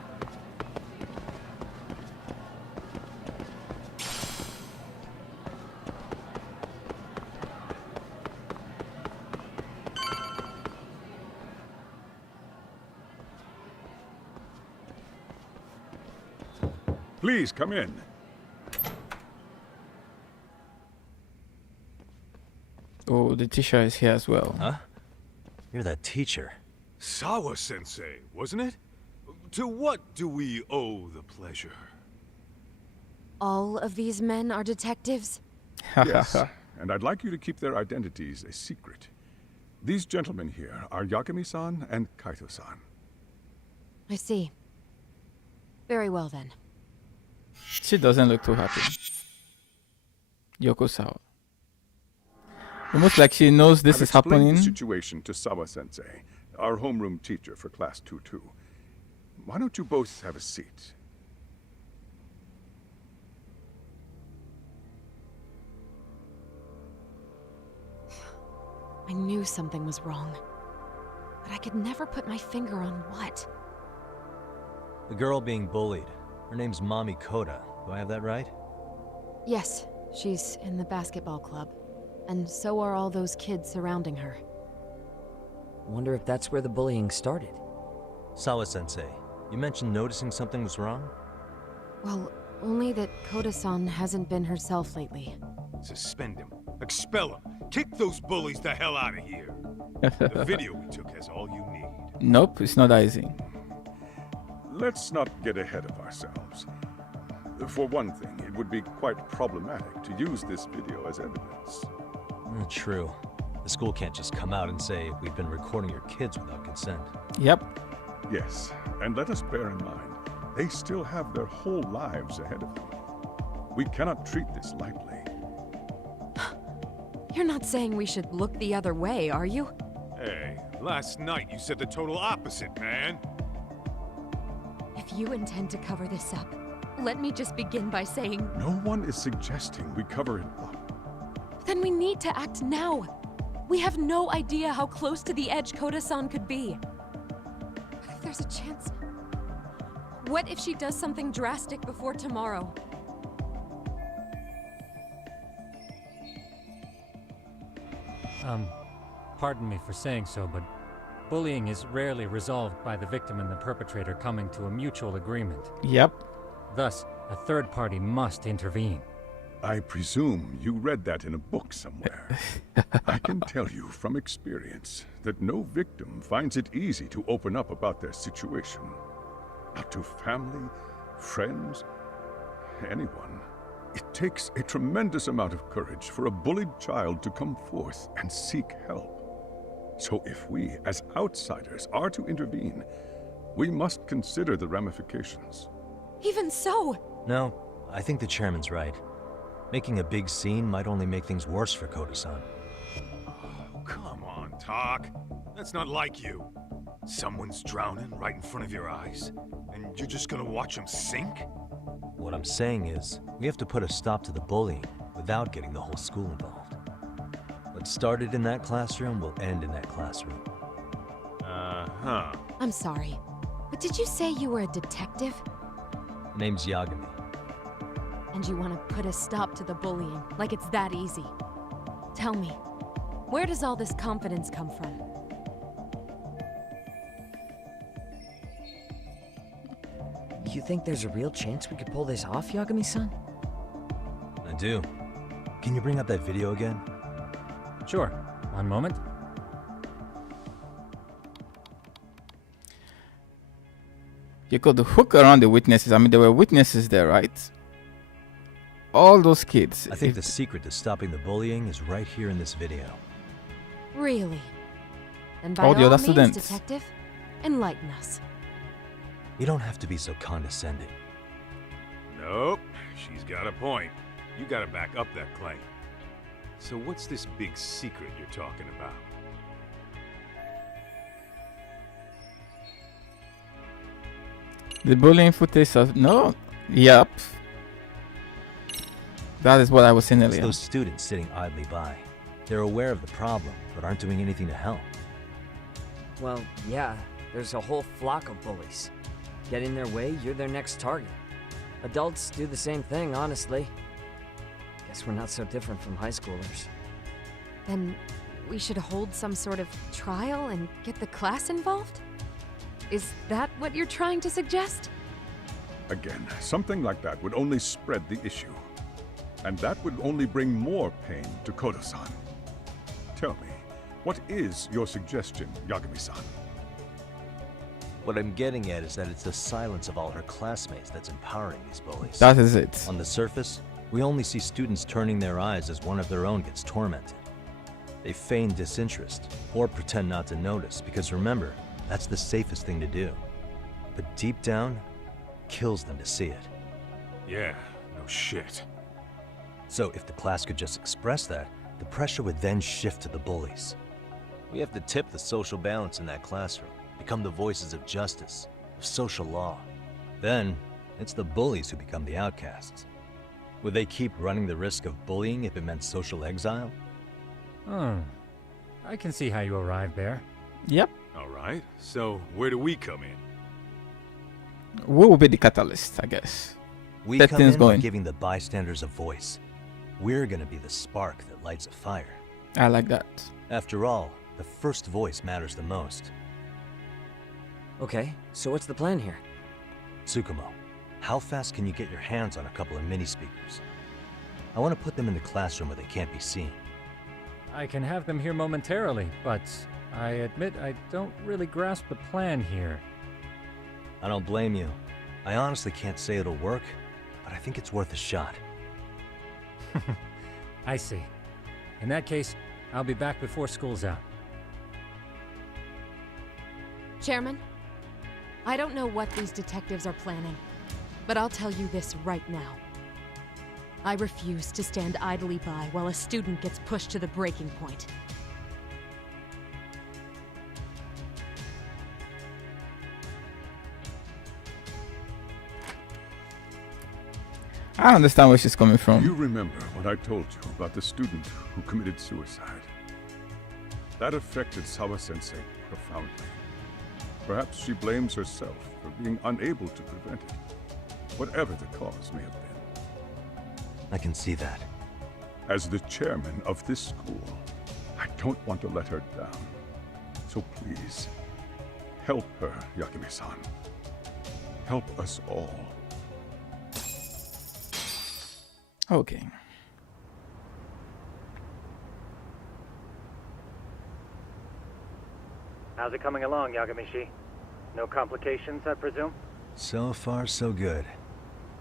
Please come in. Oh, the teacher is here as well. Huh? You're that teacher. Sawa-sensei, wasn't it? To what do we owe the pleasure? All of these men are detectives? Yes, and I'd like you to keep their identities a secret. These gentlemen here are Yagami-san and Kaito-san. I see. Very well then. She doesn't look too happy. Yoko Sawa. Almost like she knows this I've is explained happening. the situation to Sawa-sensei, our homeroom teacher for Class 2-2. Why don't you both have a seat? I knew something was wrong. But I could never put my finger on what. The girl being bullied. Her name's Mami Koda. Do I have that right? Yes, she's in the basketball club. And so are all those kids surrounding her. Wonder if that's where the bullying started. Sawa-sensei, you mentioned noticing something was wrong? Well, only that Koda-san hasn't been herself lately. Suspend him. Expel him. Kick those bullies the hell out of here. The video we took has all you need. Nope, it's not that easy. Let's not get ahead of ourselves. For one thing, it would be quite problematic to use this video as evidence. True. The school can't just come out and say we've been recording your kids without consent. Yep. Yes, and let us bear in mind, they still have their whole lives ahead of them. We cannot treat this lightly. You're not saying we should look the other way, are you? Hey, last night you said the total opposite, man. If you intend to cover this up, let me just begin by saying... No one is suggesting we cover it up. Then we need to act now. We have no idea how close to the edge Koda-san could be. What if there's a chance? What if she does something drastic before tomorrow? Pardon me for saying so, but bullying is rarely resolved by the victim and the perpetrator coming to a mutual agreement. Yep. Thus, a third party must intervene. I presume you read that in a book somewhere. I can tell you from experience that no victim finds it easy to open up about their situation. Not to family, friends, anyone. It takes a tremendous amount of courage for a bullied child to come forth and seek help. So if we, as outsiders, are to intervene, we must consider the ramifications. Even so! No, I think the chairman's right. Making a big scene might only make things worse for Koda-san. Oh, come on, Talk. That's not like you. Someone's drowning right in front of your eyes, and you're just gonna watch him sink? What I'm saying is, we have to put a stop to the bullying without getting the whole school involved. What started in that classroom will end in that classroom. Uh-huh. I'm sorry, but did you say you were a detective? Name's Yagami. And you want to put a stop to the bullying, like it's that easy. Tell me, where does all this confidence come from? You think there's a real chance we could pull this off, Yagami-san? I do. Can you bring up that video again? Sure. One moment. You could hook around the witnesses. I mean, there were witnesses there, right? All those kids. I think the secret to stopping the bullying is right here in this video. Really? Then by All the other means, students. detective, enlighten us. You don't have to be so condescending. Nope. She's got a point. You gotta back up that claim. So what's this big secret you're talking about? The bullying footage of... No. Yep. That is what I was saying It's earlier. those students sitting idly by. They're aware of the problem, but aren't doing anything to help. Well, yeah, there's a whole flock of bullies. Get in their way, you're their next target. Adults do the same thing, honestly. Guess we're not so different from high schoolers. Then we should hold some sort of trial and get the class involved? Is that what you're trying to suggest? Again, something like that would only spread the issue. And that would only bring more pain to Kodo-san. Tell me, what is your suggestion, Yagami-san? What I'm getting at is that it's the silence of all her classmates that's empowering these bullies. That is it. On the surface, we only see students turning their eyes as one of their own gets tormented. They feign disinterest, or pretend not to notice, because remember, that's the safest thing to do. But deep down, kills them to see it. Yeah, no shit. So if the class could just express that, the pressure would then shift to the bullies. We have to tip the social balance in that classroom, become the voices of justice, of social law. Then, it's the bullies who become the outcasts. Would they keep running the risk of bullying if it meant social exile? I can see how you arrived there. Yep. All right, so where do we come in? We will be the catalyst, I guess. We Get come things in by going. giving the bystanders a voice. We're gonna be the spark that lights a fire. I like that. After all, the first voice matters the most. Okay, so what's the plan here? Tsukumo, how fast can you get your hands on a couple of mini speakers? I want to put them in the classroom where they can't be seen. I can have them here momentarily, but I admit I don't really grasp the plan here. I don't blame you. I honestly can't say it'll work, but I think it's worth a shot. I see. In that case, I'll be back before school's out. Chairman, I don't know what these detectives are planning, but I'll tell you this right now. I refuse to stand idly by while a student gets pushed to the breaking point. I understand where she's coming from. You remember what I told you about the student who committed suicide? That affected Sawa-sensei profoundly. Perhaps she blames herself for being unable to prevent it, whatever the cause may have been. I can see that. As the chairman of this school, I don't want to let her down. So please, help her, Yagami-san. Help us all. Okay. How's it coming along, Yagami-shi? No complications, I presume? So far, so good.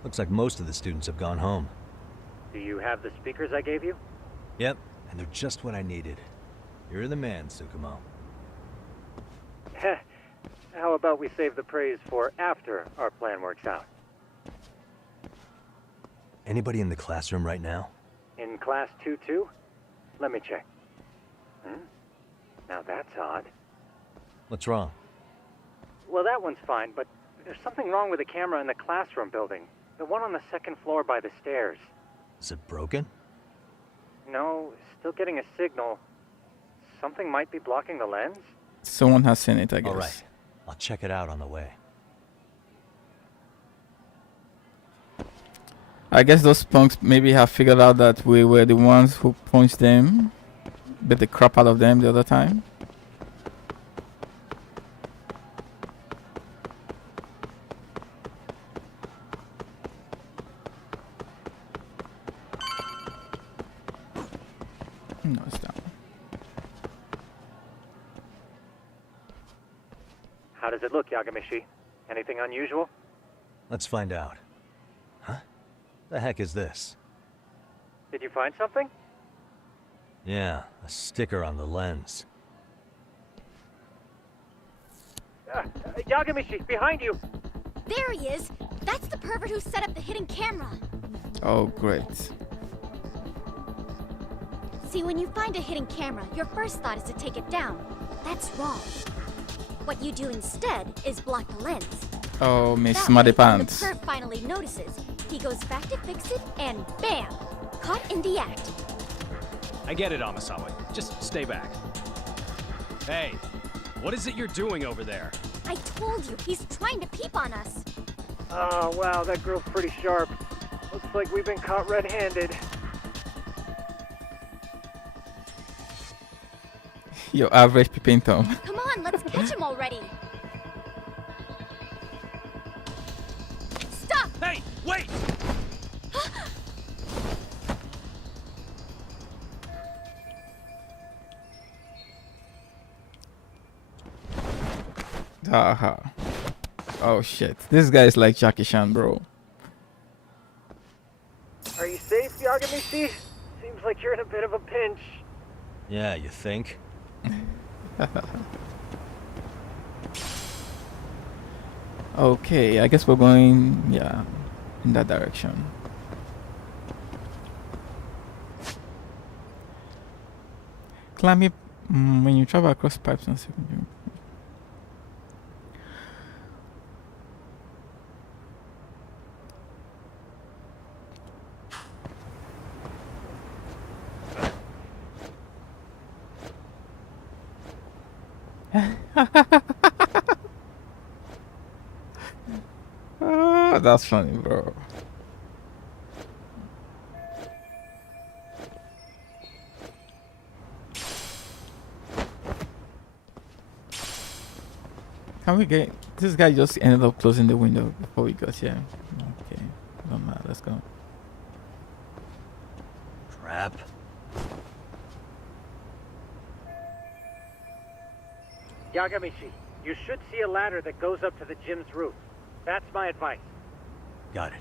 Looks like most of the students have gone home. Do you have the speakers I gave you? Yep, and they're just what I needed. You're the man, Tsukumo. How about we save the praise for after our plan works out? Anybody in the classroom right now? In class 2-2? Let me check. Now that's odd. What's wrong? Well, that one's fine, but there's something wrong with the camera in the classroom building. The one on the second floor by the stairs. Is it broken? No, still getting a signal. Something might be blocking the lens? Someone has seen it, I guess. All right, I'll check it out on the way. I guess those punks maybe have figured out that we were the ones who punched them, bit the crap out of them the other time. No, it's down. How does it look, Yagami-shi? Anything unusual? Let's find out. Huh? The heck is this? Did you find something? Yeah, a sticker on the lens. Yagami-shi, behind you! There he is! That's the pervert who set up the hidden camera! Oh, great. See, when you find a hidden camera, your first thought is to take it down. That's wrong. What you do instead is block the lens. Oh, Miss That Smarty way, when Pants. the perv finally notices, he goes back to fix it, and bam! Caught in the act. I get it, Amasawa. Just stay back. Hey, what is it you're doing over there? I told you, he's trying to peep on us. Oh, wow, that girl's pretty sharp. Looks like we've been caught red-handed. Your average peeping Tom. Come on, let's catch him already. Stop! Wait! Haha. Oh shit. This guy is like Jackie Chan, bro. Are you safe, Yagamishi? Seems like you're in a bit of a pinch. Yeah, you think? Okay, I guess we're going, yeah, in that direction. Climbing when you travel across pipes and secondary. Oh, that's funny, bro. Can we get this guy? Just ended up closing the window before we got here. Okay, don't matter. Let's go. Trap. Yagamishi, you should see a ladder that goes up to the gym's roof. That's my advice. Got it.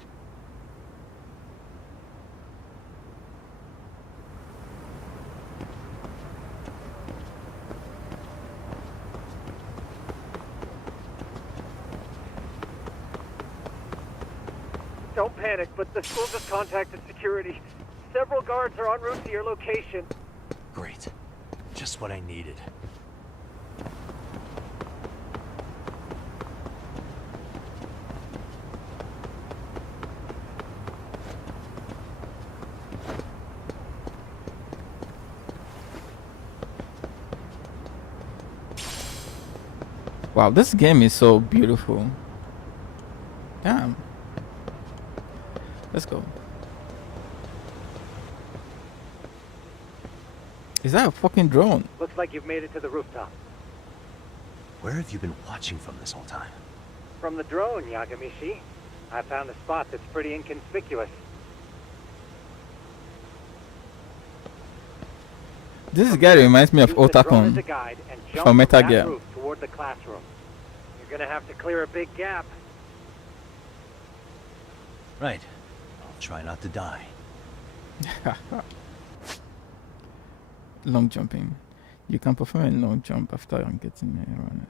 Don't panic, but the school just contacted security. Several guards are en route to your location. Great. Just what I needed. Wow, this game is so beautiful. Damn. Let's go. Is that a fucking drone? Looks like you've made it to the rooftop. Where have you been watching from this whole time? From the drone, Yagamishi. I found a spot that's pretty inconspicuous. This guy reminds me of Use the drone as Otakon a guide and jump from Metal that Gear. roof toward the classroom. You're gonna have to clear a big gap. Right. I'll try not to die. Long jumping. You can perform a long jump after getting a run.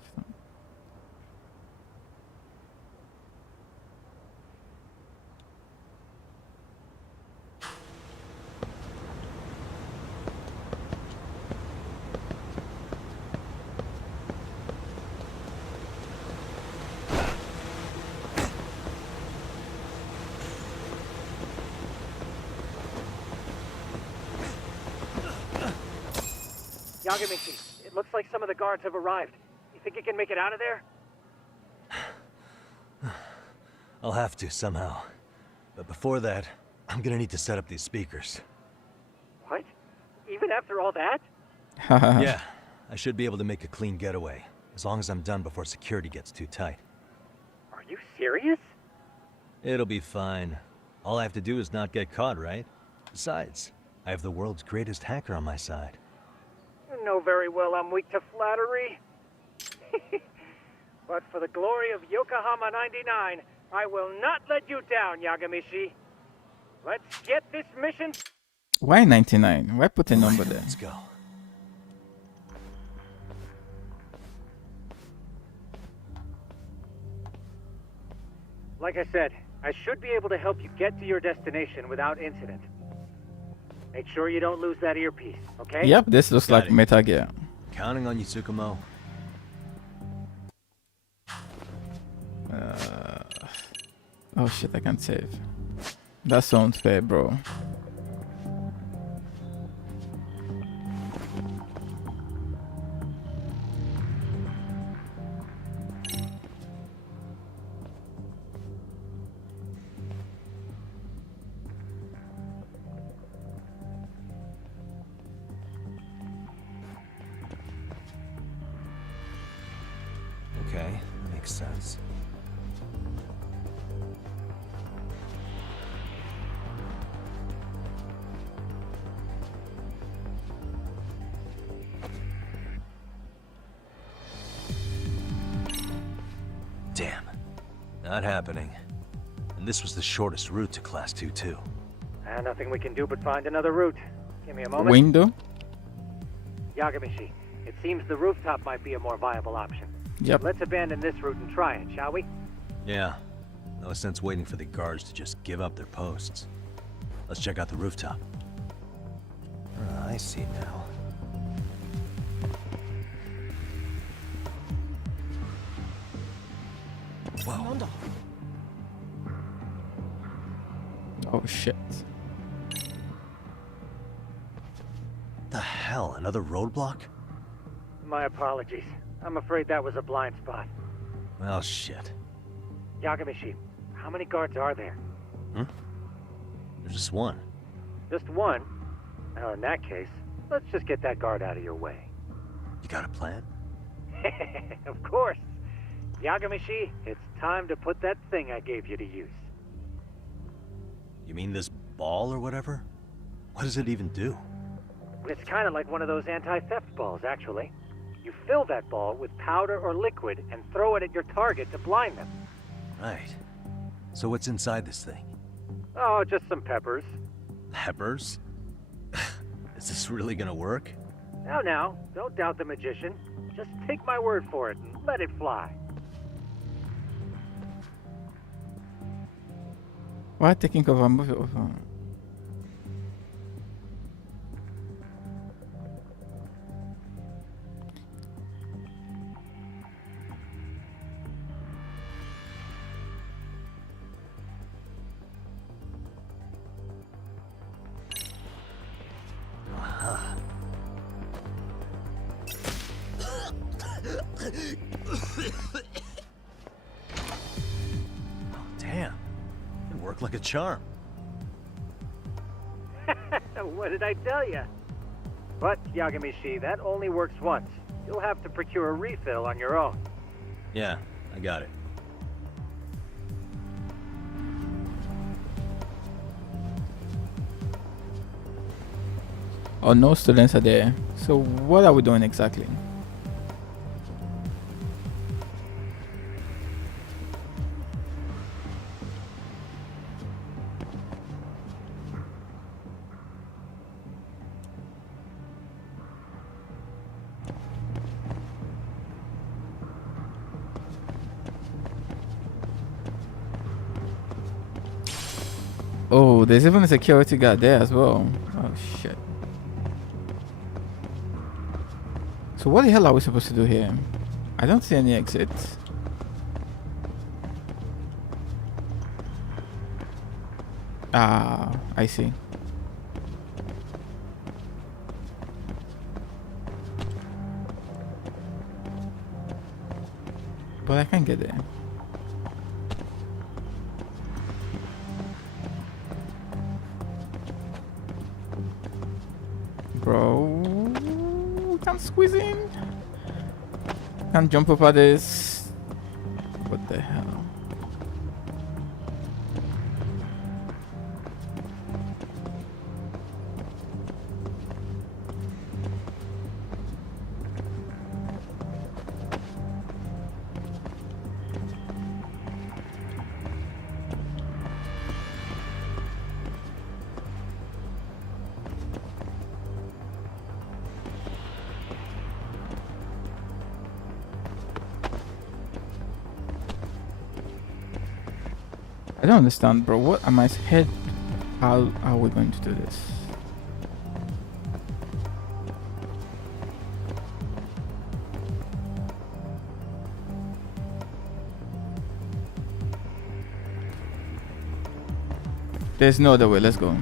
Yagamishi, it looks like some of the guards have arrived. You think you can make it out of there? I'll have to somehow. But before that, I'm gonna need to set up these speakers. What? Even after all that? Yeah, I should be able to make a clean getaway, as long as I'm done before security gets too tight. Are you serious? It'll be fine. All I have to do is not get caught, right? Besides, I have the world's greatest hacker on my side. You know very well I'm weak to flattery. But for the glory of Yokohama 99, I will not let you down, Yagamishi. Let's get this mission. Why 99? Why put a number there? Let's go. Like I said, I should be able to help you get to your destination without incident. Make sure you don't lose that earpiece, okay? Yep, this looks like Metal Gear. Counting on you, Tsukumo. Oh shit, I can't save. That's so unfair, bro. Okay, that makes sense. Not happening. And this was the shortest route to Class 2 too. Nothing we can do but find another route. Give me a moment. Window? Yagamishi, it seems the rooftop might be a more viable option. Yep. Let's abandon this route and try it, shall we? Yeah. No sense waiting for the guards to just give up their posts. Let's check out the rooftop. I see now. Whoa. Oh shit. The hell? Another roadblock? My apologies. I'm afraid that was a blind spot. Well, shit. Yagamishi, how many guards are there? There's just one. Just one? Well, in that case, let's just get that guard out of your way. You got a plan? Of course. Yagamishi, it's time to put that thing I gave you to use. You mean this ball or whatever? What does it even do? It's kind of like one of those anti-theft balls, actually. You fill that ball with powder or liquid and throw it at your target to blind them. Right. So what's inside this thing? Oh, just some peppers. Peppers? Is this really gonna work? Now, don't doubt the magician. Just take my word for it and let it fly. Why taking over? Move it over. Oh, damn. It worked like a charm. What did I tell you? But, Yagamishi, that only works once. You'll have to procure a refill on your own. Yeah, I got it. Oh, no students are there. So what are we doing exactly? Oh, there's even a security guard there as well. Oh shit. So what the hell are we supposed to do here? I don't see any exits. Ah, I see. But I can't get there. Bro, can't squeeze in. Can't jump over this. What the hell? I don't understand, bro. What am I head? How are we going to do this? There's no other way. Let's go.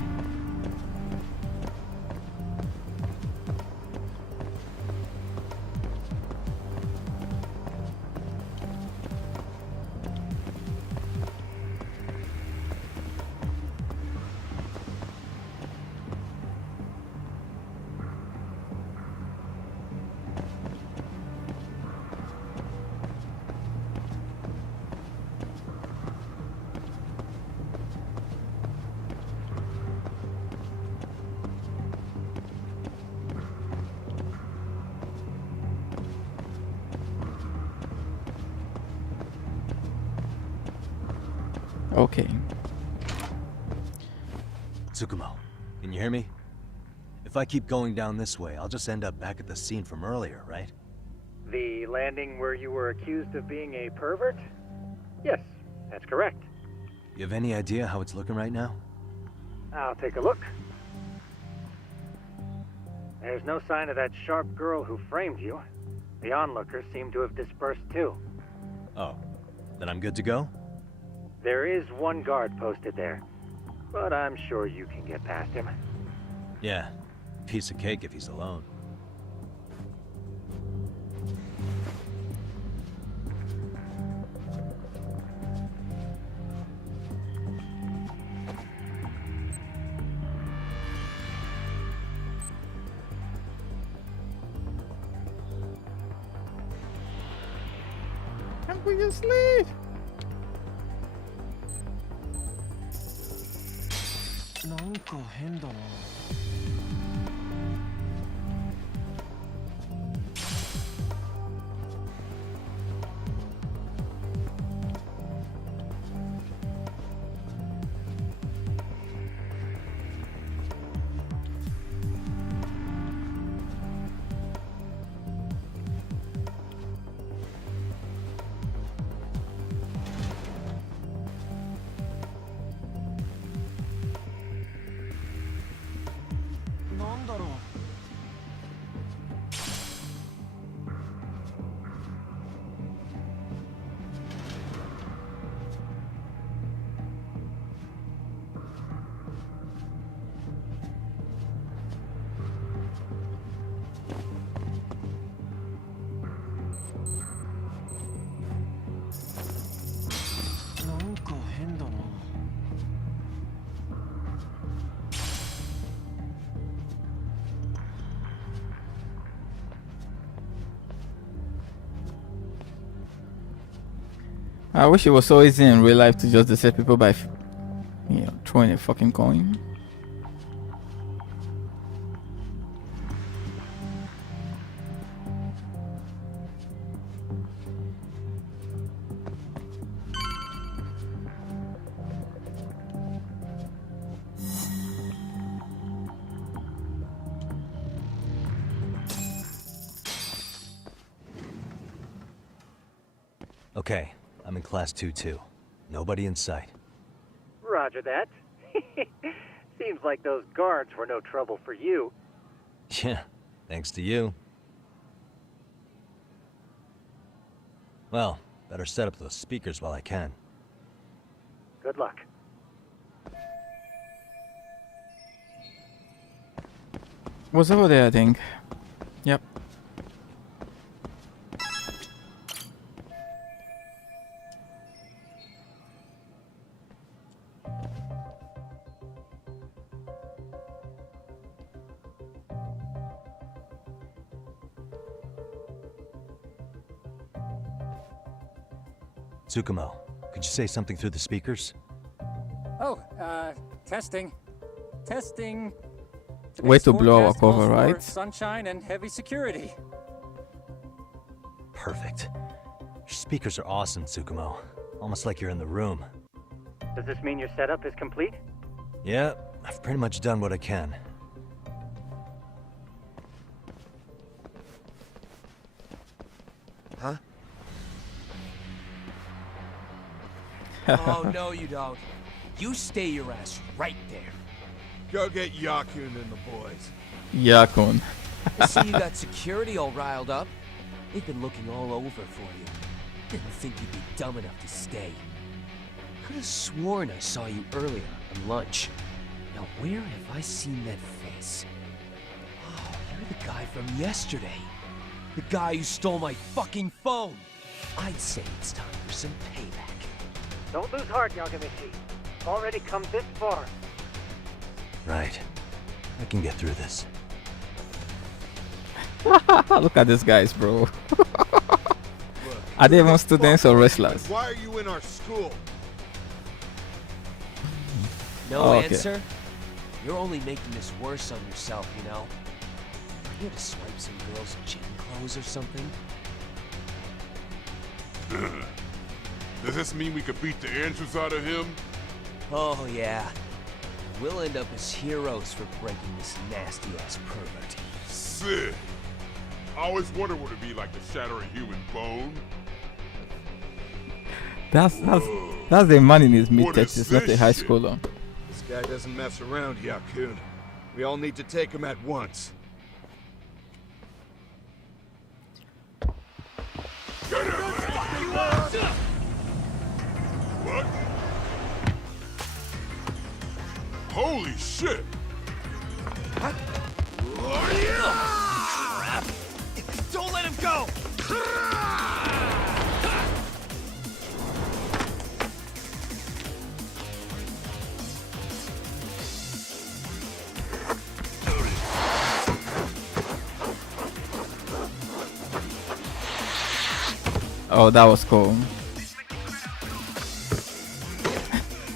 Okay. Tsukumo, can you hear me? If I keep going down this way, I'll just end up back at the scene from earlier, right? The landing where you were accused of being a pervert? Yes, that's correct. You have any idea how it's looking right now? I'll take a look. There's no sign of that sharp girl who framed you. The onlookers seem to have dispersed too. Oh, then I'm good to go? There is one guard posted there, but I'm sure you can get past him. Yeah, piece of cake if he's alone. I'm going to sleep. I wish it was so easy in real life to just deceive people by, throwing a fucking coin. Okay, I'm in class 2-2. Nobody in sight. Roger that. Seems like those guards were no trouble for you. Yeah, thanks to you. Well, better set up those speakers while I can. Good luck. Was over there, I think. Yep. Tsukumo, could you say something through the speakers? Oh, testing. Testing. Way to Today's blow our forecast calls cover, for right? Sunshine and heavy security. Perfect. Your speakers are awesome, Tsukumo. Almost like you're in the room. Does this mean your setup is complete? Yeah, I've pretty much done what I can. Huh? Oh, no you don't. You stay your ass right there. Go get Yakun and the boys. Yakun. I see you got security all riled up. They've been looking all over for you. Didn't think you'd be dumb enough to stay. Could have sworn I saw you earlier on lunch. Now where have I seen that face? Oh, you're the guy from yesterday. The guy who stole my fucking phone. I'd say it's time for some payback. Don't lose heart, Yagamichi. Already come this far. Right. I can get through this. Look at these guys, bro. Are they even students or wrestlers? Why are you in our school? No okay. answer? You're only making this worse on yourself, you know? Are you here to swipe some girl's gym clothes or something? Does this mean we could beat the answers out of him? Oh, yeah. We'll end up as heroes for breaking this nasty-ass pervert. Sick. I always wonder what it'd be like to shatter a human bone. That's the man in his mid-30s, not a high schooler. This guy doesn't mess around, Yakun. We all need to take him at once. Get him! What? Holy shit! Crap! Don't let him go! Oh, that was cool.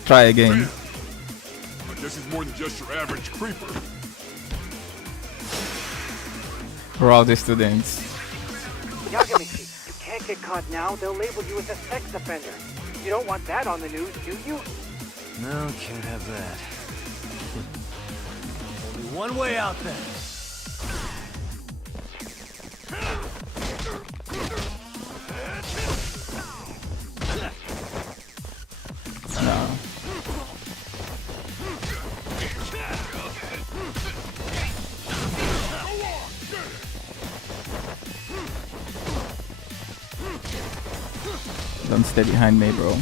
Try again. I guess he's more than just your average creeper. Rowdy students. Yagami, you can't get caught now. They'll label you as a sex offender. You don't want that on the news, do you? No, can't have that. Only one way out then. No. Don't stay behind me, bro.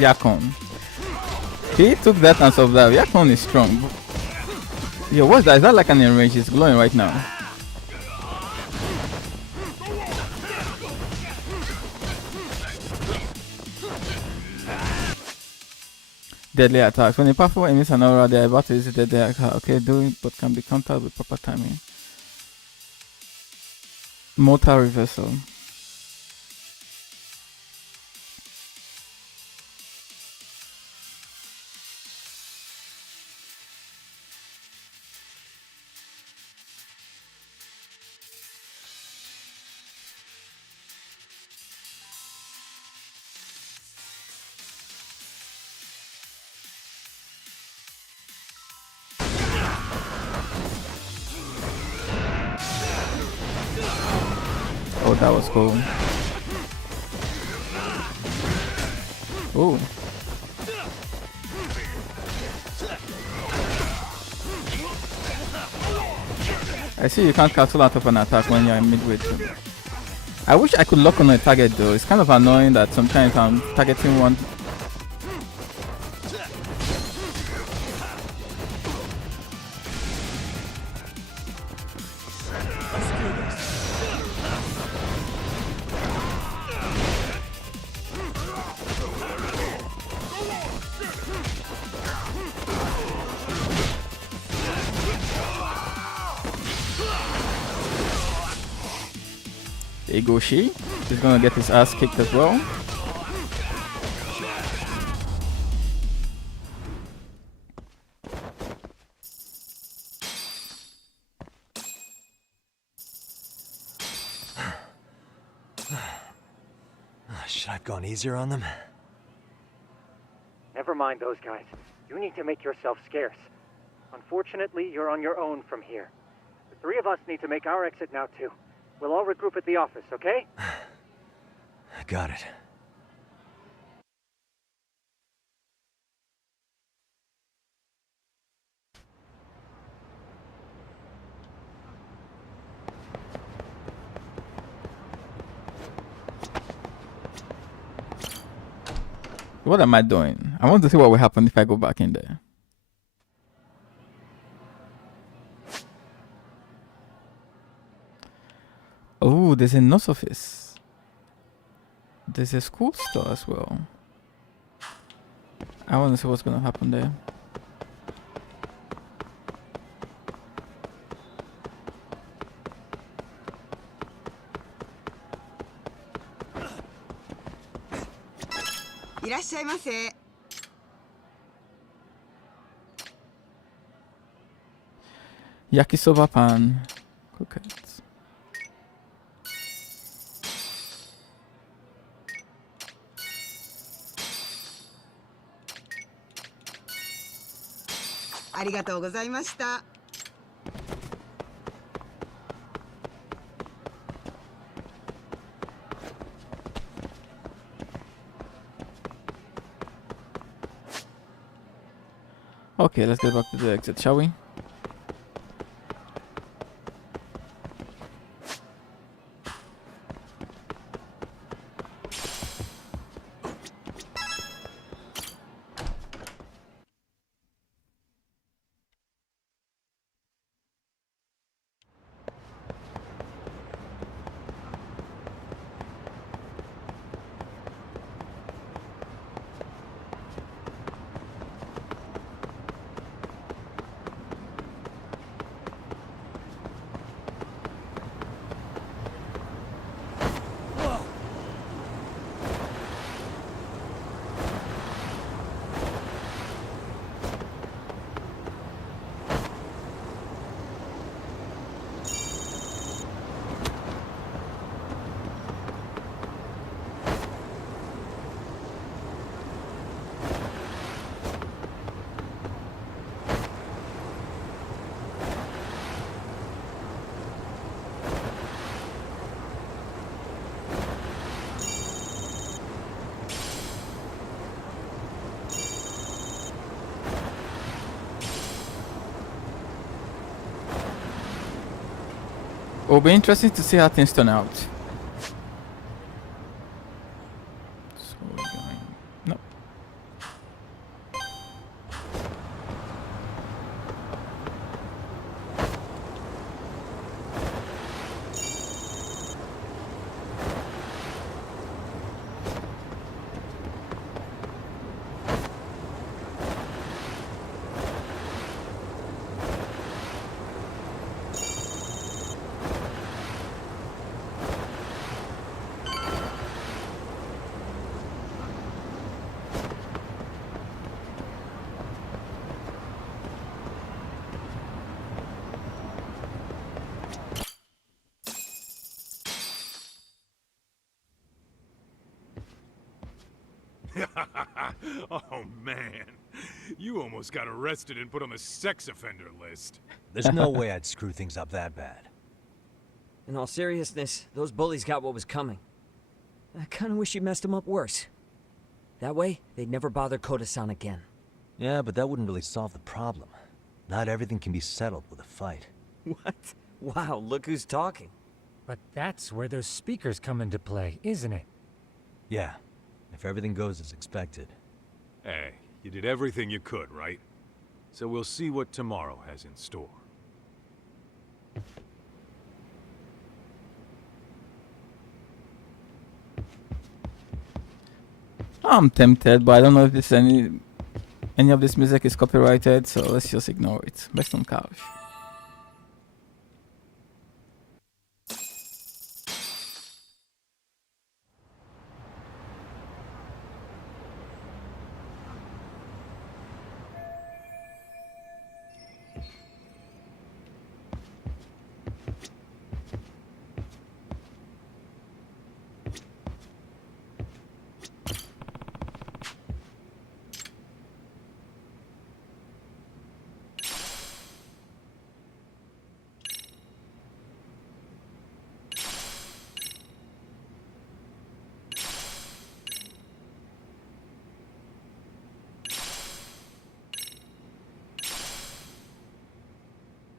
Yakon. He took that and survived. Yakon is strong. Yo, what's that? Is that like an enrage? It's glowing right now. Deadly attacks. When a powerful enemies an aura, they are about to use deadly attack. Okay, do it, but can be countered with proper timing. Mortal reversal. Oh, that was cool. Ooh. I see you can't cancel out of an attack when you're in midway too. I wish I could lock on a target though. It's kind of annoying that sometimes I'm targeting one. There you go, Shi. He's gonna get his ass kicked as well. Should I have gone easier on them? Never mind those guys. You need to make yourself scarce. Unfortunately, you're on your own from here. The three of us need to make our exit now, too. We'll all regroup at the office, okay? Got it. What am I doing? I want to see what will happen if I go back in there. Oh, there's a nurse office. There's a school store as well. I want to see what's gonna happen there. Yakisoba pan. Croquettes. Okay, let's get back to the exit, shall we? It'll be interesting to see how things turn out. So we're going. No. Oh man, you almost got arrested and put on the sex offender list. There's no way I'd screw things up that bad. In all seriousness, those bullies got what was coming. I kinda wish you messed them up worse. That way, they'd never bother Koda-san again. Yeah, but that wouldn't really solve the problem. Not everything can be settled with a fight. What? Wow, look who's talking. But that's where those speakers come into play, isn't it? Yeah, if everything goes as expected. Hey, you did everything you could, right? So we'll see what tomorrow has in store. I'm tempted, but I don't know if this any of this music is copyrighted, so let's just ignore it. Best on couch.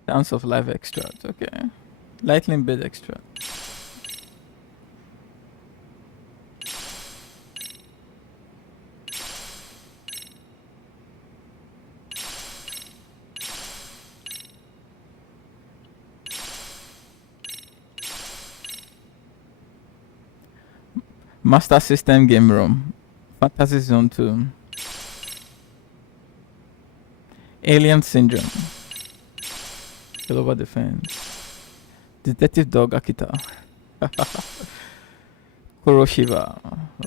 Sounds of live extract, okay. Lightning bit extract. Master System Game Room. Fantasy Zone 2. Alien Syndrome. Global Defense. Detective Dog Akita. Kuroshiba.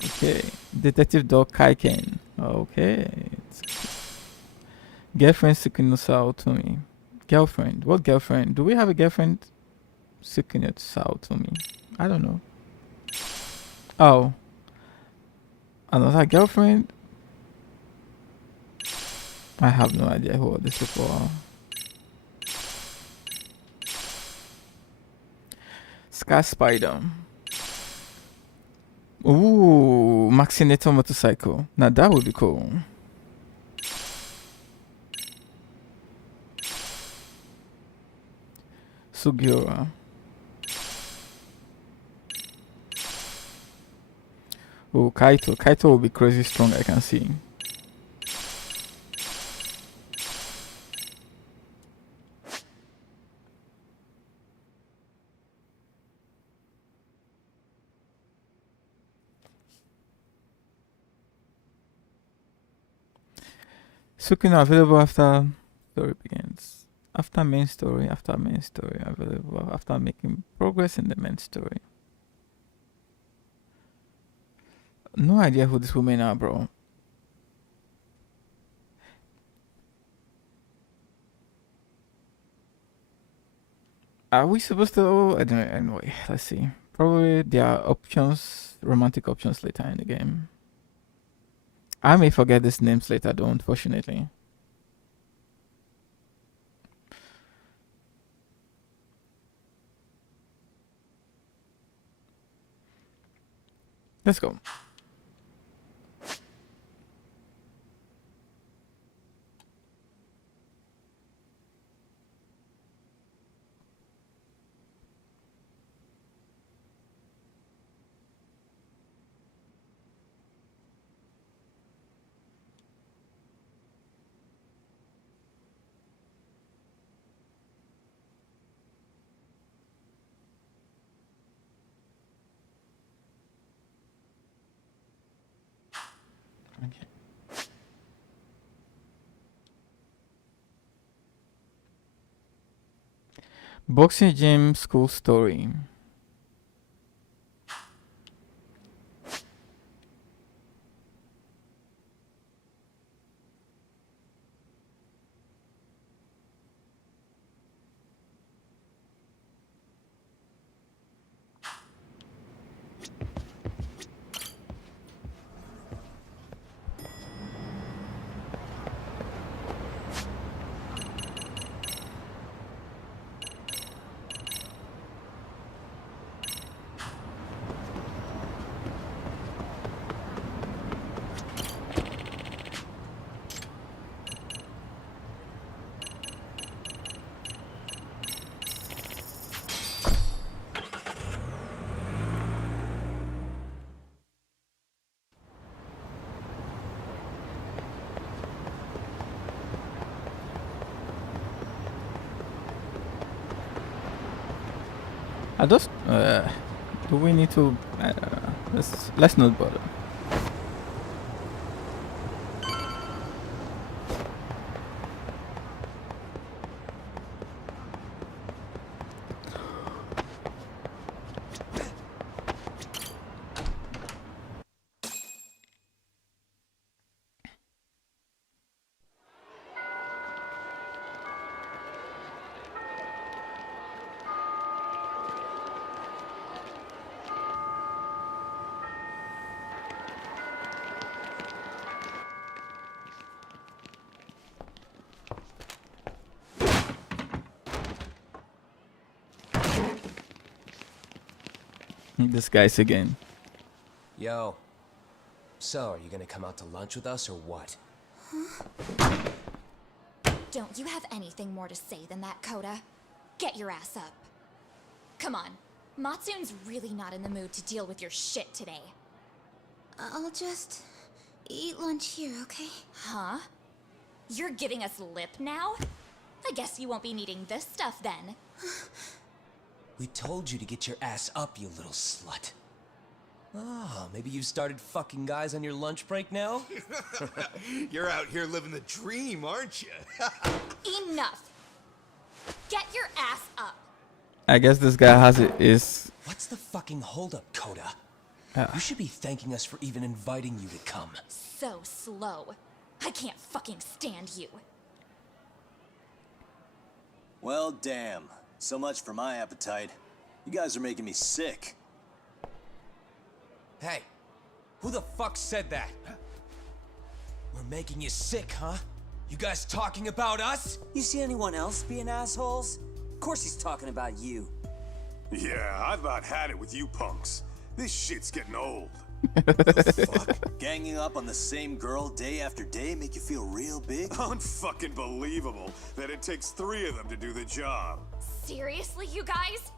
Okay. Detective Dog Kaiken. Okay. Girlfriend Sukunusa Otumi. Girlfriend. What girlfriend? Do we have a girlfriend? Sukunusa Otumi. I don't know. Oh. Another girlfriend? I have no idea who this people are. Sky Spider. Ooh, Maxinator Motorcycle. Now that would be cool. Sugiura. Oh, Kaito. Kaito will be crazy strong, I can see. Sukuna available after story begins. After main story available after making progress in the main story. No idea who these women are, bro. Are we supposed to? I don't know. Anyway, let's see. Probably there are options, romantic options later in the game. I may forget these names later, though, unfortunately. Let's go. Okay. Boxing gym school story. I just do we need to let's not bother. This guy's again. Yo. So, are you gonna come out to lunch with us or what? Don't you have anything more to say than that, Koda? Get your ass up. Come on. Matsune's really not in the mood to deal with your shit today. I'll just eat lunch here, okay? Huh? You're giving us lip now? I guess you won't be needing this stuff then. We told you to get your ass up, you little slut. Oh, maybe you've started fucking guys on your lunch break now? You're out here living the dream, aren't you? Enough. Get your ass up. I guess this guy has it. Is What's the fucking holdup, Coda? You should be thanking us for even inviting you to come. So slow. I can't fucking stand you. Well, damn. So much for my appetite. You guys are making me sick. Hey, who the fuck said that? We're making you sick, huh? You guys talking about us? You see anyone else being assholes? Of course he's talking about you. Yeah, I've about had it with you punks. This shit's getting old. Fuck? Ganging up on the same girl day after day make you feel real big? Unfucking believable that it takes 3 of them to do the job. Seriously, you guys?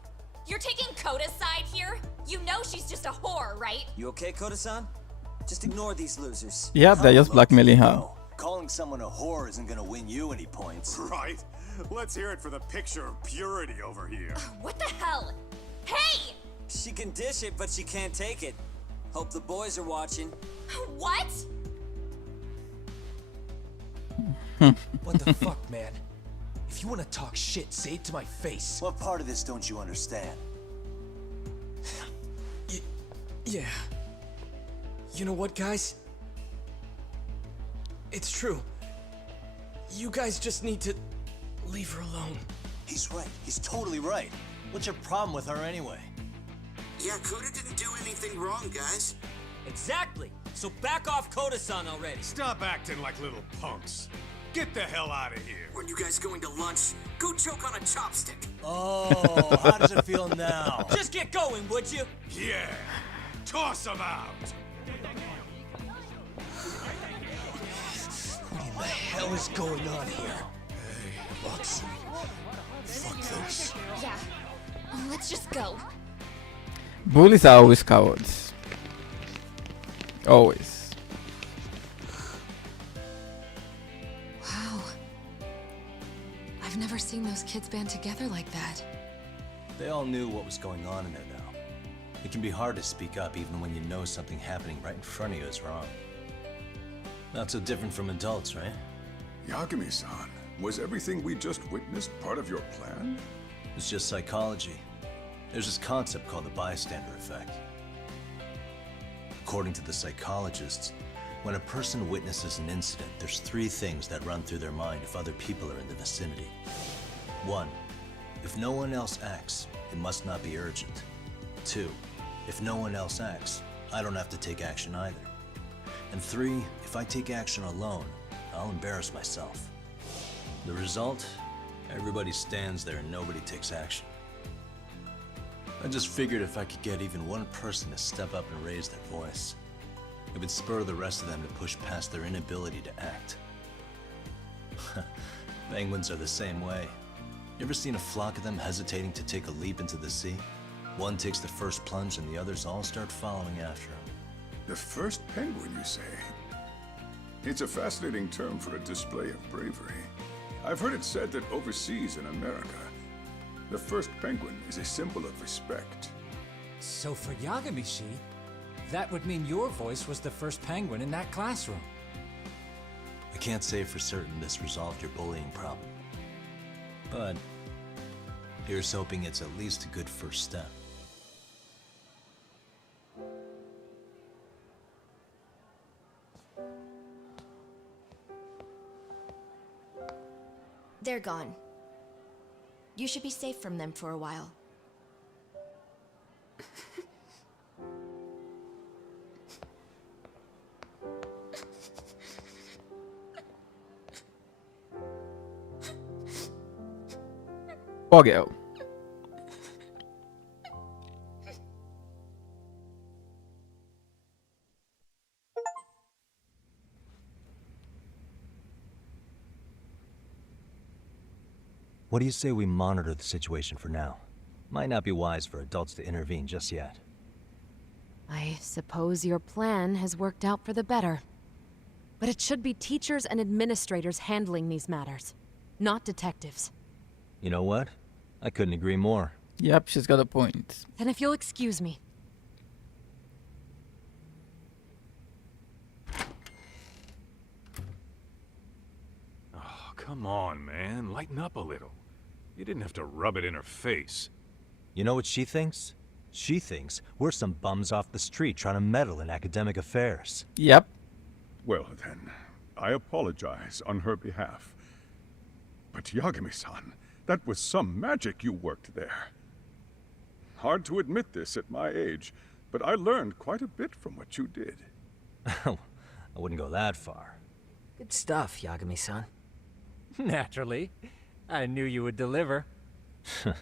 You're taking Coda's side here? You know she's just a whore, right? You okay, Koda-san? Just ignore these losers. yeah, they're just blackmailing her. Calling someone a whore isn't gonna win you any points. Right? Let's hear it for the picture of purity over here. What the hell? Hey! She can dish it, but she can't take it. Hope the boys are watching. What? What the fuck, man? If you want to talk shit, say it to my face. What part of this don't you understand? Yeah. You know what, guys? It's true. You guys just need to leave her alone. He's right. He's totally right. What's your problem with her anyway? Yeah, Coda didn't do anything wrong, guys. Exactly. So back off Koda-san already. Stop acting like little punks. Get the hell out of here. When you guys going to lunch, go choke on a chopstick. Oh, how does it feel now? Just get going, would you? Yeah. Toss them out. What in the hell is going on here? Hey, Watson. Fuck this. Yeah. Let's just go. Bullies are always cowards. Always. Wow. I've never seen those kids band together like that. They all knew what was going on in there now. It can be hard to speak up even when you know something happening right in front of you is wrong. Not so different from adults, right? Yagami-san, was everything we just witnessed part of your plan? It's just psychology. There's this concept called the bystander effect. According to the psychologists, when a person witnesses an incident, there's 3 things that run through their mind if other people are in the vicinity. 1, if no one else acts, it must not be urgent. 2, if no one else acts, I don't have to take action either. And 3, if I take action alone, I'll embarrass myself. The result? Everybody stands there and nobody takes action. I just figured if I could get even one person to step up and raise their voice, it would spur the rest of them to push past their inability to act. Penguins are the same way. You ever seen a flock of them hesitating to take a leap into the sea? One takes the first plunge and the others all start following after him. The first penguin, you say? It's a fascinating term for a display of bravery. I've heard it said that overseas in America, the first penguin is a symbol of respect. So for Yagami-shi, that would mean your voice was the first penguin in that classroom. I can't say for certain this resolved your bullying problem. But here's hoping it's at least a good first step. They're gone. You should be safe from them for a while. Poor girl. What do you say we monitor the situation for now? Might not be wise for adults to intervene just yet. I suppose your plan has worked out for the better. But it should be teachers and administrators handling these matters, not detectives. You know what? I couldn't agree more. Yep, she's got a point. And if you'll excuse me. Come on, man. Lighten up a little. You didn't have to rub it in her face. You know what she thinks? She thinks we're some bums off the street trying to meddle in academic affairs. Yep. Well then, I apologize on her behalf. But Yagami-san, that was some magic you worked there. Hard to admit this at my age, but I learned quite a bit from what you did. I wouldn't go that far. Good stuff, Yagami-san. Naturally. I knew you would deliver. Huh?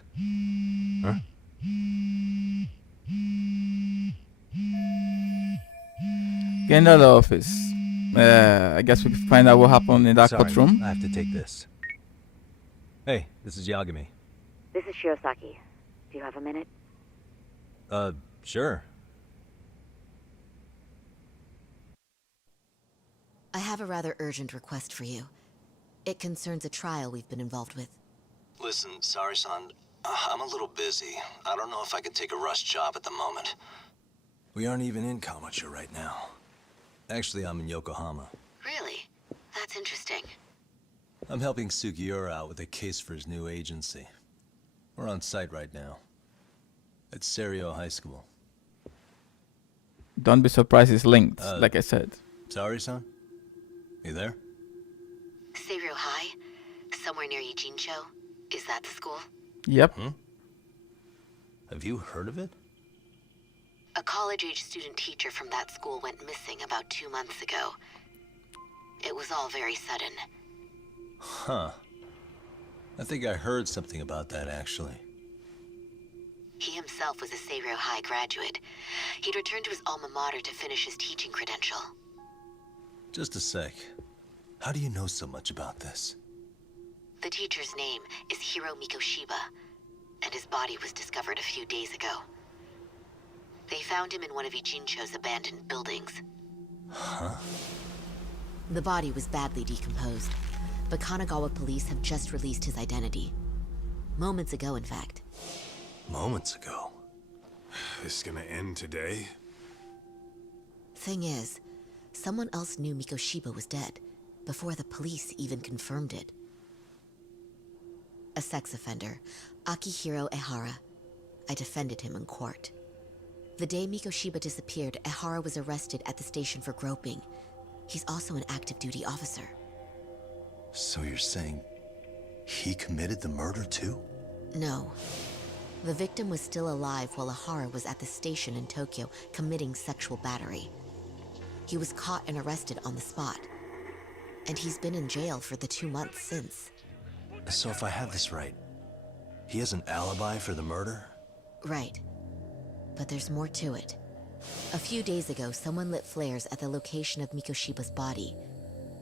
Get into the office. I guess we can find out what happened in that Sorry, courtroom. I have to take this. Hey, this is Yagami. This is Shirosaki. Do you have a minute? Sure. I have a rather urgent request for you. It concerns a trial we've been involved with. Listen, sorry-san. I'm a little busy. I don't know if I could take a rush job at the moment. We aren't even in Kawachi right now. Actually, I'm in Yokohama. Really? That's interesting. I'm helping Sugiura out with a case for his new agency. We're on site right now. At Serio High School. Don't be surprised it's linked, like I said. Sorry-san? You there? Serio High? Somewhere near Ijincho? Is that the school? Yep. Hmm? Have you heard of it? A college-age student teacher from that school went missing about 2 months ago. It was all very sudden. Huh. I think I heard something about that, actually. He himself was a Serio High graduate. He'd returned to his alma mater to finish his teaching credential. Just a sec. How do you know so much about this? The teacher's name is Hiro Mikoshiba, and his body was discovered a few days ago. They found him in one of Ijincho's abandoned buildings. Huh? The body was badly decomposed, but Kanagawa police have just released his identity. Moments ago, in fact. Moments ago? This gonna end today? Thing is, someone else knew Mikoshiba was dead, before the police even confirmed it. A sex offender, Akihiro Ehara. I defended him in court. The day Mikoshiba disappeared, Ehara was arrested at the station for groping. He's also an active duty officer. So you're saying he committed the murder too? No. The victim was still alive while Ehara was at the station in Tokyo committing sexual battery. He was caught and arrested on the spot. And he's been in jail for the 2 months since. So if I have this right, he has an alibi for the murder? Right. But there's more to it. A few days ago, someone lit flares at the location of Mikoshiba's body.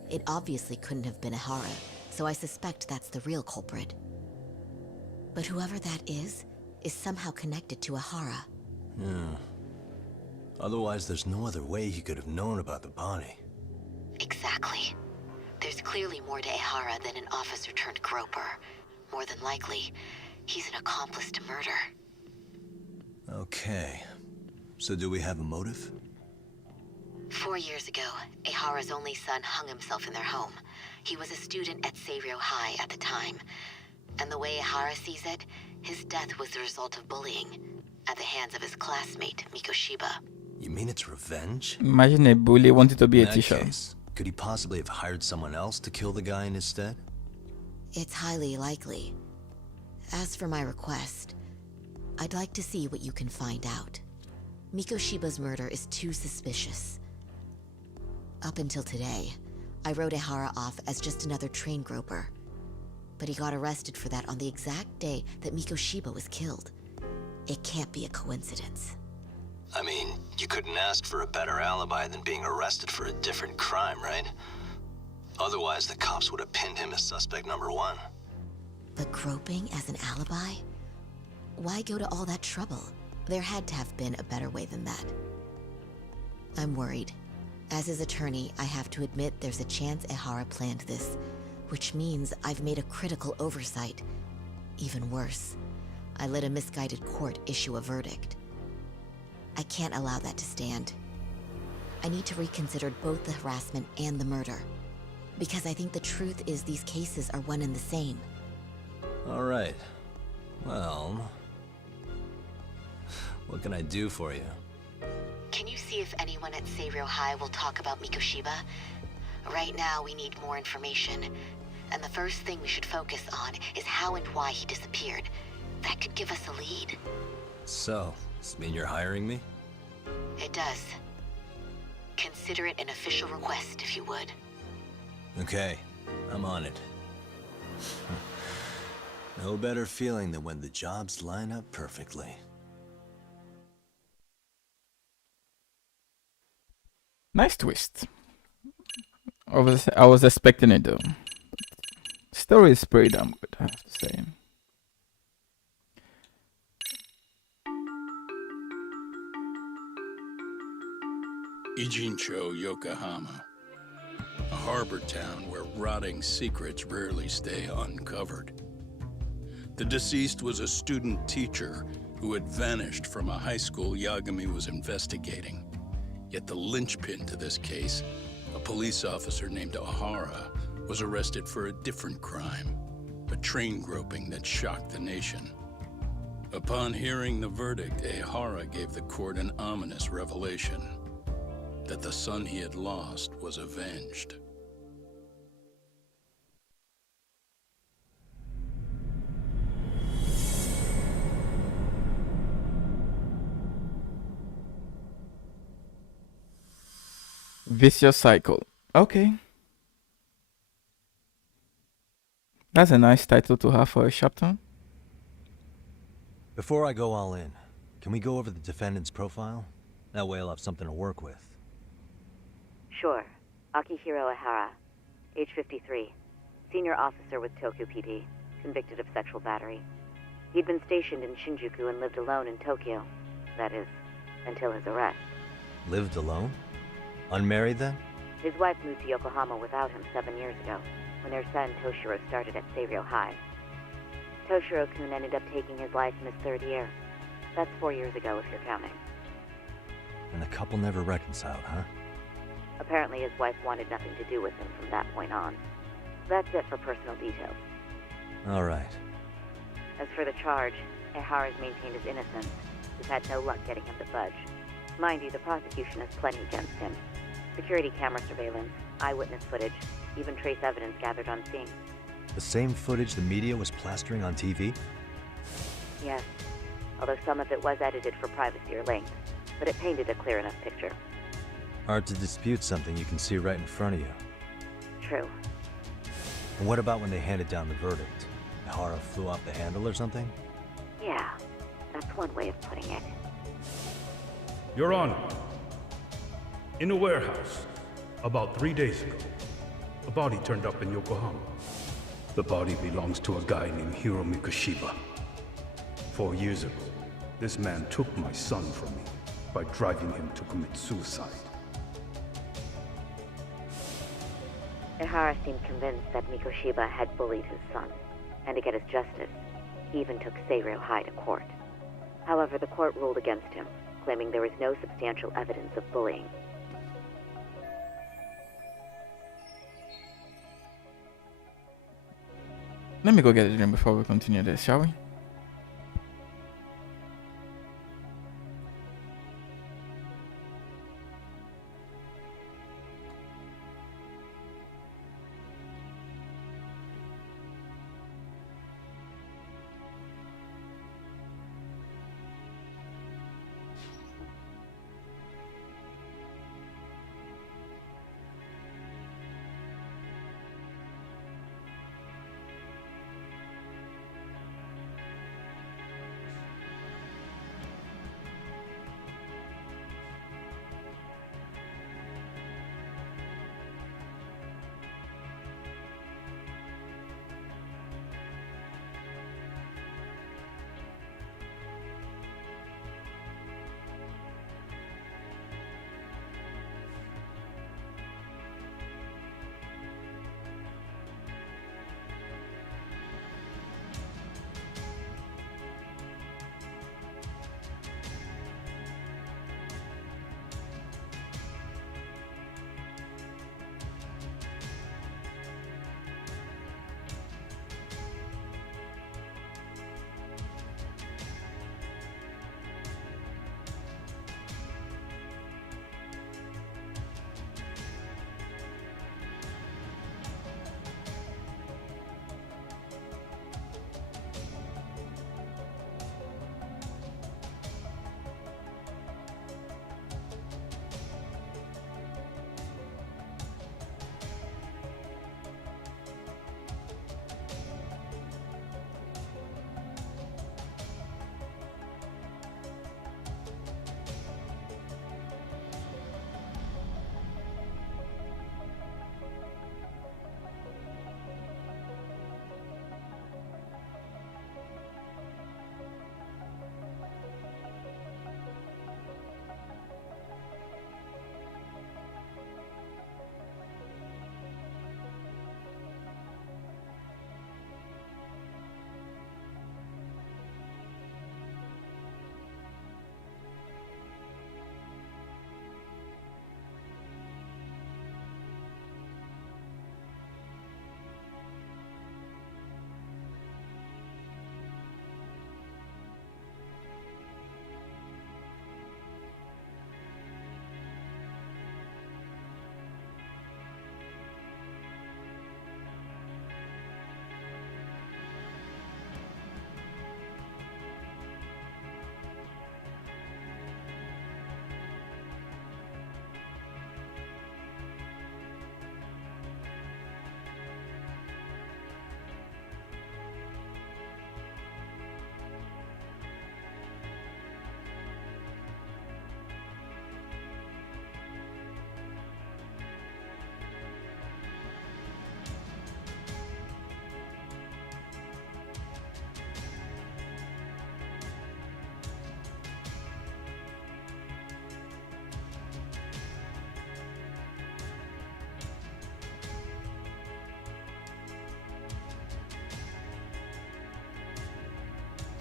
It obviously couldn't have been Ehara, so I suspect that's the real culprit. But whoever that is somehow connected to Ehara. Yeah. Otherwise, there's no other way he could have known about the body. Exactly. There's clearly more to Ehara than an officer-turned-groper. More than likely, he's an accomplice to murder. Okay. So do we have a motive? 4 years ago, Ehara's only son hung himself in their home. He was a student at Serio High at the time. And the way Ehara sees it, his death was the result of bullying at the hands of his classmate, Mikoshiba. You mean it's revenge? Imagine a bully wanted to be a In teacher. that case, could he possibly have hired someone else to kill the guy in his stead? It's highly likely. As for my request, I'd like to see what you can find out. Mikoshiba's murder is too suspicious. Up until today, I wrote Ehara off as just another train groper. But he got arrested for that on the exact day that Mikoshiba was killed. It can't be a coincidence. I mean, you couldn't ask for a better alibi than being arrested for a different crime, right? Otherwise, the cops would have pinned him as suspect number 1. But groping as an alibi? Why go to all that trouble? There had to have been a better way than that. I'm worried. As his attorney, I have to admit there's a chance Ehara planned this, which means I've made a critical oversight. Even worse, I let a misguided court issue a verdict. I can't allow that to stand. I need to reconsider both the harassment and the murder. Because I think the truth is these cases are one and the same. All right. Well, what can I do for you? Can you see if anyone at Seiryo High will talk about Mikoshiba? Right now, we need more information. And the first thing we should focus on is how and why he disappeared. That could give us a lead. So, does this mean you're hiring me? It does. Consider it an official request, if you would. Okay, I'm on it. No better feeling than when the jobs line up perfectly. Nice twist. I was expecting it though. Story is pretty damn good, I have to say. Ijincho, Yokohama. A harbor town where rotting secrets rarely stay uncovered. The deceased was a student teacher who had vanished from a high school Yagami was investigating. Yet the linchpin to this case, a police officer named Ohara, was arrested for a different crime, a train groping that shocked the nation. Upon hearing the verdict, Ohara gave the court an ominous revelation, that the son he had lost was avenged. Vicious cycle. Okay. That's a nice title to have for a chapter. Before I go all in, can we go over the defendant's profile? That way I'll have something to work with. Sure. Akihiro Ihara, age 53, senior officer with Tokyo PD, convicted of sexual battery. He'd been stationed in Shinjuku and lived alone in Tokyo. That is, until his arrest. Lived alone? Unmarried then? His wife moved to Yokohama without him 7 years ago, when their son Toshiro started at Seiryo High. Toshiro-kun ended up taking his life in his 3rd year. That's 4 years ago if you're counting. And the couple never reconciled, huh? Apparently his wife wanted nothing to do with him from that point on. That's it for personal details. All right. As for the charge, Ihara's maintained his innocence. We've had no luck getting him to budge. Mind you, the prosecution has plenty against him. Security camera surveillance, eyewitness footage, even trace evidence gathered on scene. The same footage the media was plastering on TV? Yes, although some of it was edited for privacy or length, but it painted a clear enough picture. Hard to dispute something you can see right in front of you. True. And what about when they handed down the verdict? Ihara flew off the handle or something? Yeah, that's one way of putting it. Your Honor, in a warehouse, about 3 days ago, a body turned up in Yokohama. The body belongs to a guy named Hiro Mikoshiba. 4 years ago, this man took my son from me by driving him to commit suicide. Ihara seemed convinced that Mikoshiba had bullied his son, and to get his justice, he even took Seiryo High to court. However, the court ruled against him, claiming there was no substantial evidence of bullying. Let me go get a drink before we continue this, shall we?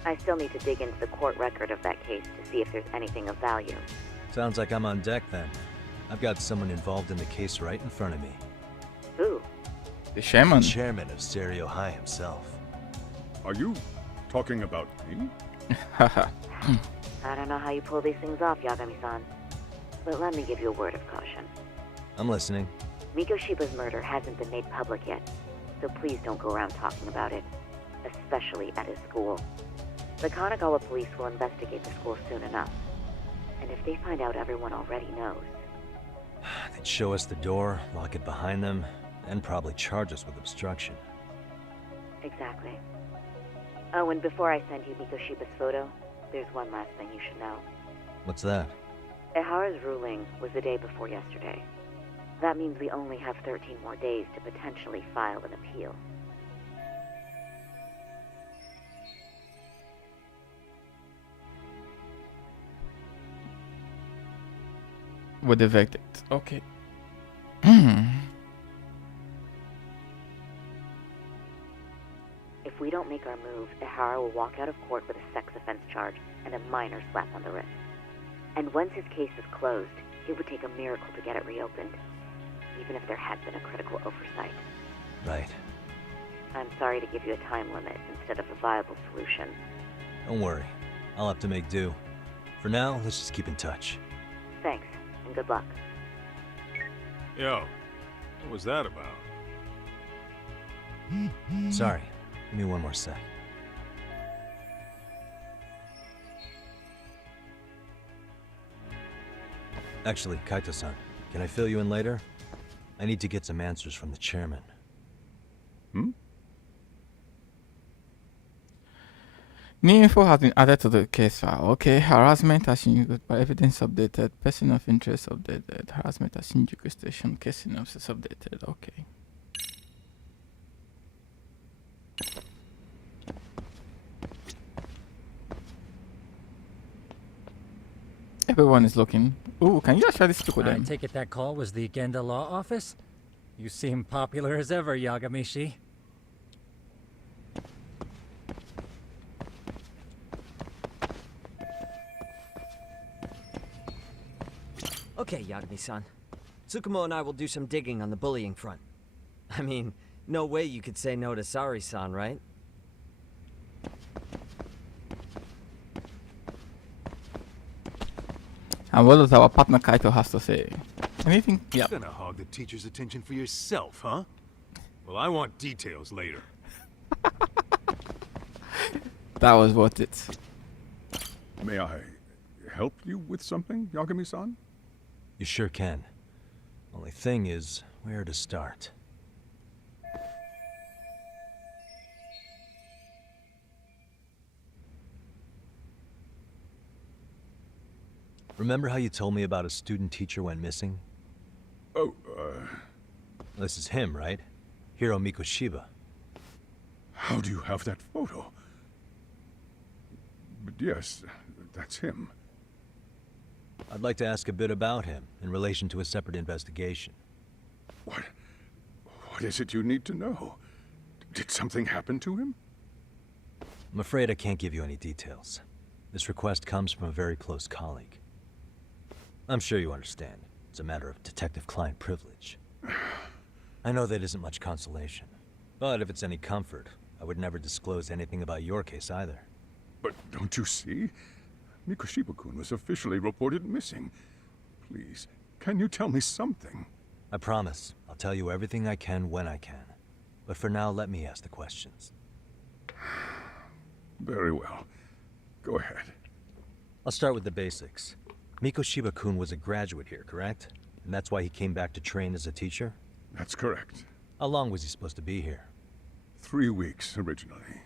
I still need to dig into the court record of that case to see if there's anything of value. Sounds like I'm on deck then. I've got someone involved in the case right in front of me. Who? The chairman. The chairman of Stereo High himself. Are you talking about me? I don't know how you pull these things off, Yagami-san. But let me give you a word of caution. I'm listening. Mikoshiba's murder hasn't been made public yet, so please don't go around talking about it, especially at his school. The Kanagawa police will investigate the school soon enough, and if they find out everyone already knows... They'd show us the door, lock it behind them, and probably charge us with obstruction. Exactly. Oh, and before I send you Mikoshiba's photo, there's one last thing you should know. What's that? Ehara's ruling was the day before yesterday. That means we only have 13 more days to potentially file an appeal. With the verdict. Okay. If we don't make our move, Ehara will walk out of court with a sex offense charge and a minor slap on the wrist. And once his case is closed, it would take a miracle to get it reopened, even if there had been a critical oversight. Right. I'm sorry to give you a time limit instead of a viable solution. Don't worry. I'll have to make do. For now, let's just keep in touch. Thanks, and good luck. Yo, what was that about? Sorry. Give me one more sec. Actually, Kaito-san, can I fill you in later? I need to get some answers from the chairman. New info has been added to the case file. Okay, harassment at Shinjuku by evidence updated. Person of interest updated. Harassment at Shinjuku Station. Case synopsis updated. Okay. Everyone is looking. Ooh, can you actually speak with I them? take it that call was the Genda Law Office? You seem popular as ever, Yagamishi. Okay, Yagami-san. Tsukumo and I will do some digging on the bullying front. I mean, no way you could say no to Sari-san, right? And what does our partner Kaito has to say? Anything? You're gonna hog the teacher's attention for yourself, huh? Well, I want details later. That was worth it. May I help you with something, Yagami-san? You sure can. Only thing is, where to start? Remember how you told me about a student teacher went missing? Oh, This is him, right? Hiro Mikoshiba. How do you have that photo? But yes, that's him. I'd like to ask a bit about him in relation to a separate investigation. What is it you need to know? Did something happen to him? I'm afraid I can't give you any details. This request comes from a very close colleague. I'm sure you understand. It's a matter of detective-client privilege. I know that isn't much consolation. But if it's any comfort, I would never disclose anything about your case either. But don't you see? Mikoshiba-kun was officially reported missing. Please, can you tell me something? I promise. I'll tell you everything I can when I can. But for now, let me ask the questions. Very well. Go ahead. I'll start with the basics. Mikoshiba-kun was a graduate here, correct? And that's why he came back to train as a teacher? That's correct. How long was he supposed to be here? 3 weeks, originally.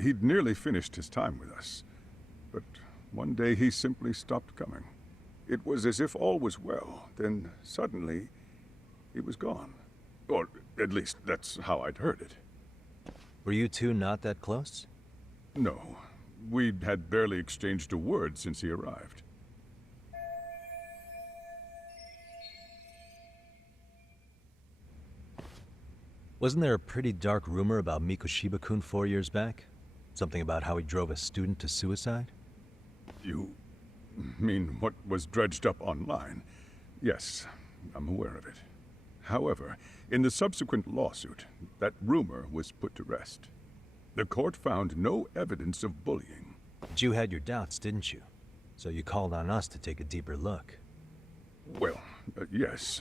He'd nearly finished his time with us. But one day he simply stopped coming. It was as if all was well, then suddenly he was gone. Or at least that's how I'd heard it. Were you two not that close? No. We'd had barely exchanged a word since he arrived. Wasn't there a pretty dark rumor about Mikoshiba-kun 4 years back? Something about how he drove a student to suicide? You mean what was dredged up online? Yes, I'm aware of it. However, in the subsequent lawsuit, that rumor was put to rest. The court found no evidence of bullying. But you had your doubts, didn't you? So you called on us to take a deeper look. Well, yes.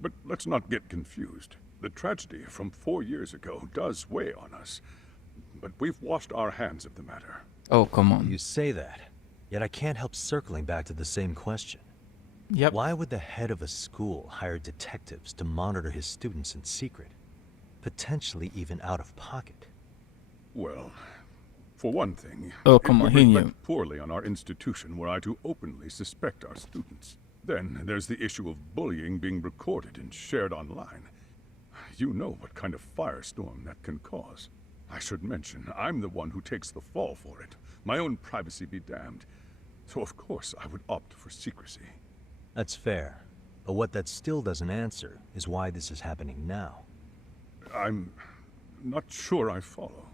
But let's not get confused. The tragedy from 4 years ago does weigh on us. But we've washed our hands of the matter. Oh, come on. You say that, yet I can't help circling back to the same question. Yep. Why would the head of a school hire detectives to monitor his students in secret? Potentially even out of pocket. Well, for one thing, oh, come on, it would he reflect knew. poorly on our institution were I to openly suspect our students. Then there's the issue of bullying being recorded and shared online. You know what kind of firestorm that can cause. I should mention, I'm the one who takes the fall for it. My own privacy be damned. So of course I would opt for secrecy. That's fair. But what that still doesn't answer is why this is happening now. I'm not sure I follow.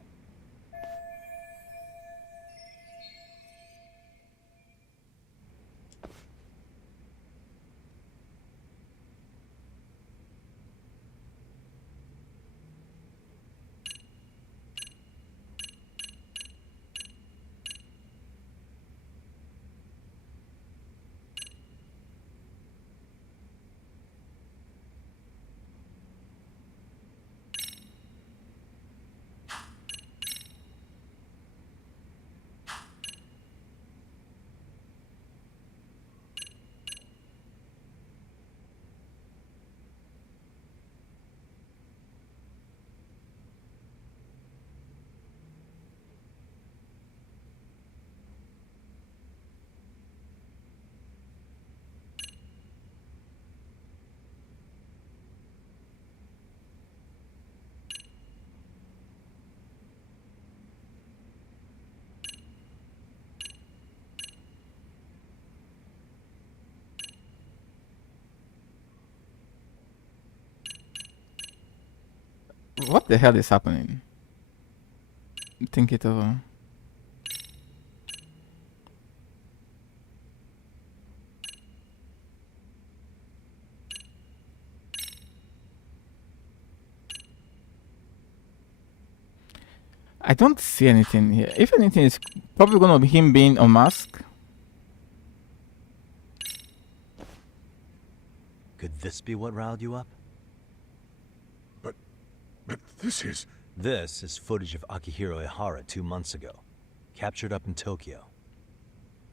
What the hell is happening? Think it over. I don't see anything here. If anything, it's probably gonna be him being unmasked. Could this be what riled you up? But this is... This is footage of Akihiro Ihara 2 months ago, captured up in Tokyo.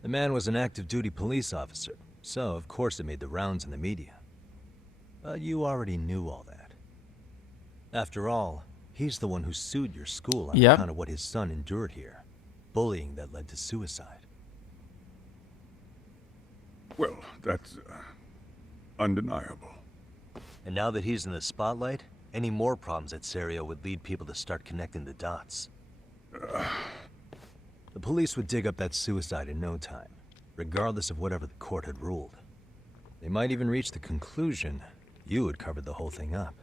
The man was an active duty police officer, so of course it made the rounds in the media. But you already knew all that. After all, he's the one who sued your school on account of what his son endured here. Bullying that led to suicide. Well, that's undeniable. And now that he's in the spotlight, any more problems at Serio would lead people to start connecting the dots. The police would dig up that suicide in no time, regardless of whatever the court had ruled. They might even reach the conclusion you had covered the whole thing up.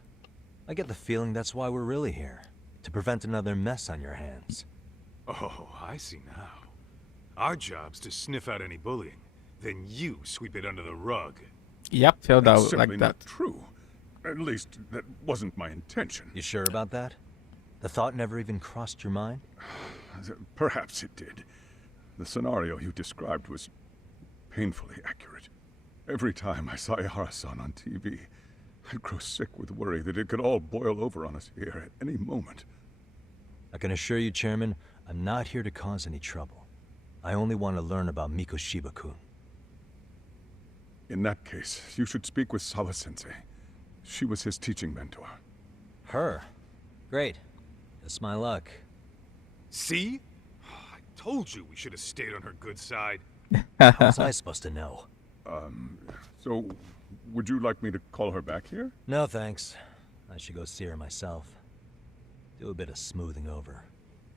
I get the feeling that's why we're really here, to prevent another mess on your hands. Oh, I see now. Our job's to sniff out any bullying, then you sweep it under the rug. Yep, felt That's out simply like not that. true. At least, that wasn't my intention. You sure about that? The thought never even crossed your mind? Perhaps it did. The scenario you described was painfully accurate. Every time I saw Ihara-san on TV, I'd grow sick with worry that it could all boil over on us here at any moment. I can assure you, Chairman, I'm not here to cause any trouble. I only want to learn about Mikoshiba-kun. In that case, you should speak with Sawa-sensei. She was his teaching mentor. Her? Great. That's my luck. See? I told you we should have stayed on her good side. How was I supposed to know? So, would you like me to call her back here? No, thanks. I should go see her myself. Do a bit of smoothing over.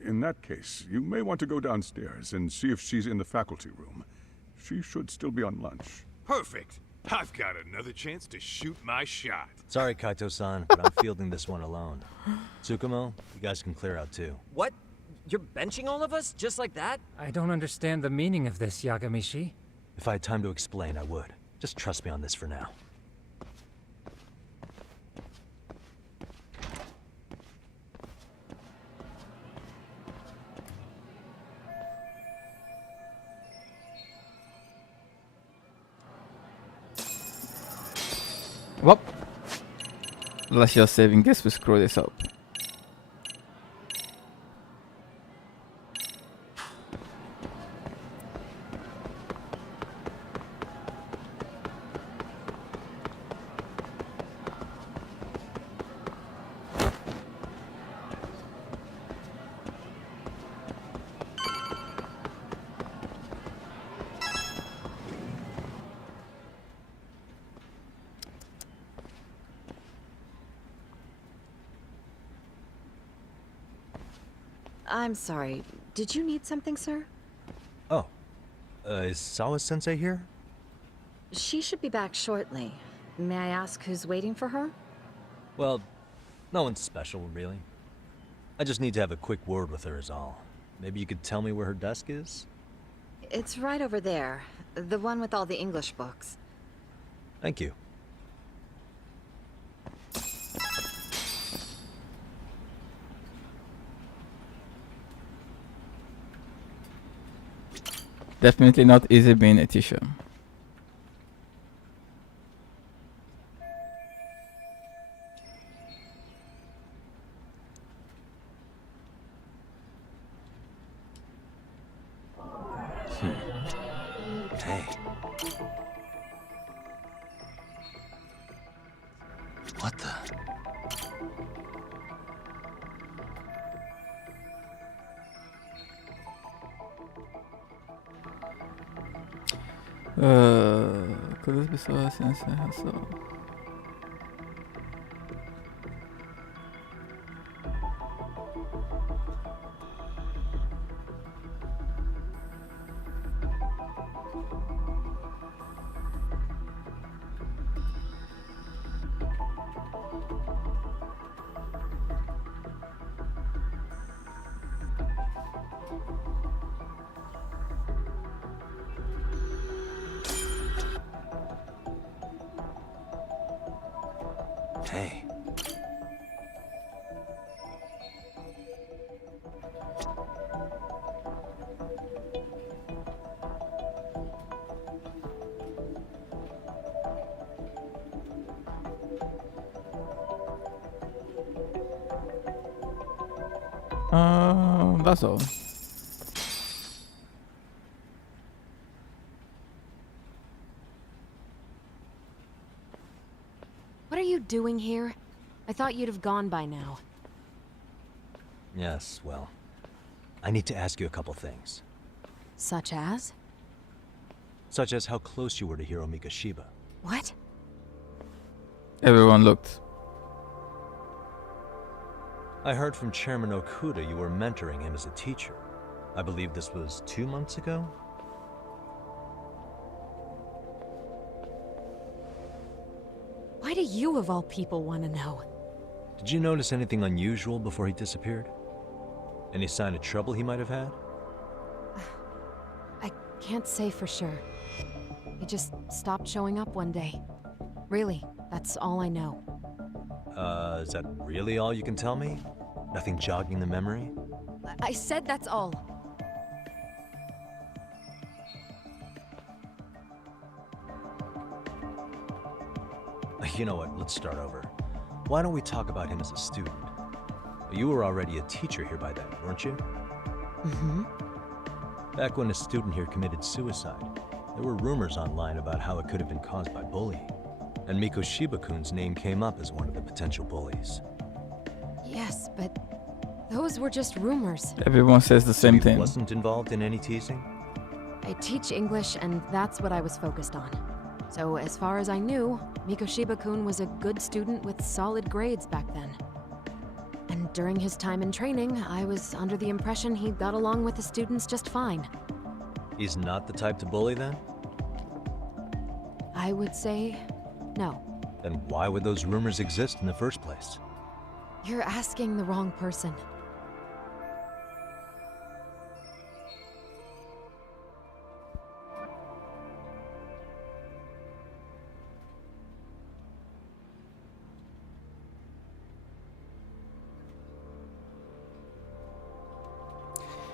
In that case, you may want to go downstairs and see if she's in the faculty room. She should still be on lunch. Perfect. I've got another chance to shoot my shot. Sorry, Kaito-san, but I'm fielding this one alone. Tsukumo, you guys can clear out too. What? You're benching all of us just like that? I don't understand the meaning of this, Yagamishi. If I had time to explain, I would. Just trust me on this for now. Well, unless you're saving, guess we screw this up. I'm sorry. Did you need something, sir? Oh. Is Sawa-sensei here? She should be back shortly. May I ask who's waiting for her? Well, no one's special, really. I just need to have a quick word with her is all. Maybe you could tell me where her desk is? It's right over there. The one with all the English books. Thank you. Definitely not easy being a teacher. Hey. What the? Could this be Sawa-sensei herself? Hey. That's all. What are you doing here? I thought you'd have gone by now. Yes, well, I need to ask you a couple things. Such as? Such as how close you were to Hiro Mikoshiba. What? Everyone looked. I heard from Chairman Okuda you were mentoring him as a teacher. I believe this was 2 months ago? Why do you, of all people, want to know? Did you notice anything unusual before he disappeared? Any sign of trouble he might have had? I can't say for sure. He just stopped showing up one day. Really, that's all I know. Is that really all you can tell me? Nothing jogging the memory? I said that's all. You know what, let's start over. Why don't we talk about him as a student? You were already a teacher here by then, weren't you? Mm-hmm. Back when a student here committed suicide, there were rumors online about how it could have been caused by bullying. And Mikoshiba-kun's name came up as one of the potential bullies. Yes, but those were just rumors. Everyone says the same thing. He wasn't involved in any teasing? I teach English, and that's what I was focused on. So as far as I knew, Mikoshiba-kun was a good student with solid grades back then. And during his time in training, I was under the impression he got along with the students just fine. He's not the type to bully then? I would say no. Then why would those rumors exist in the first place? You're asking the wrong person.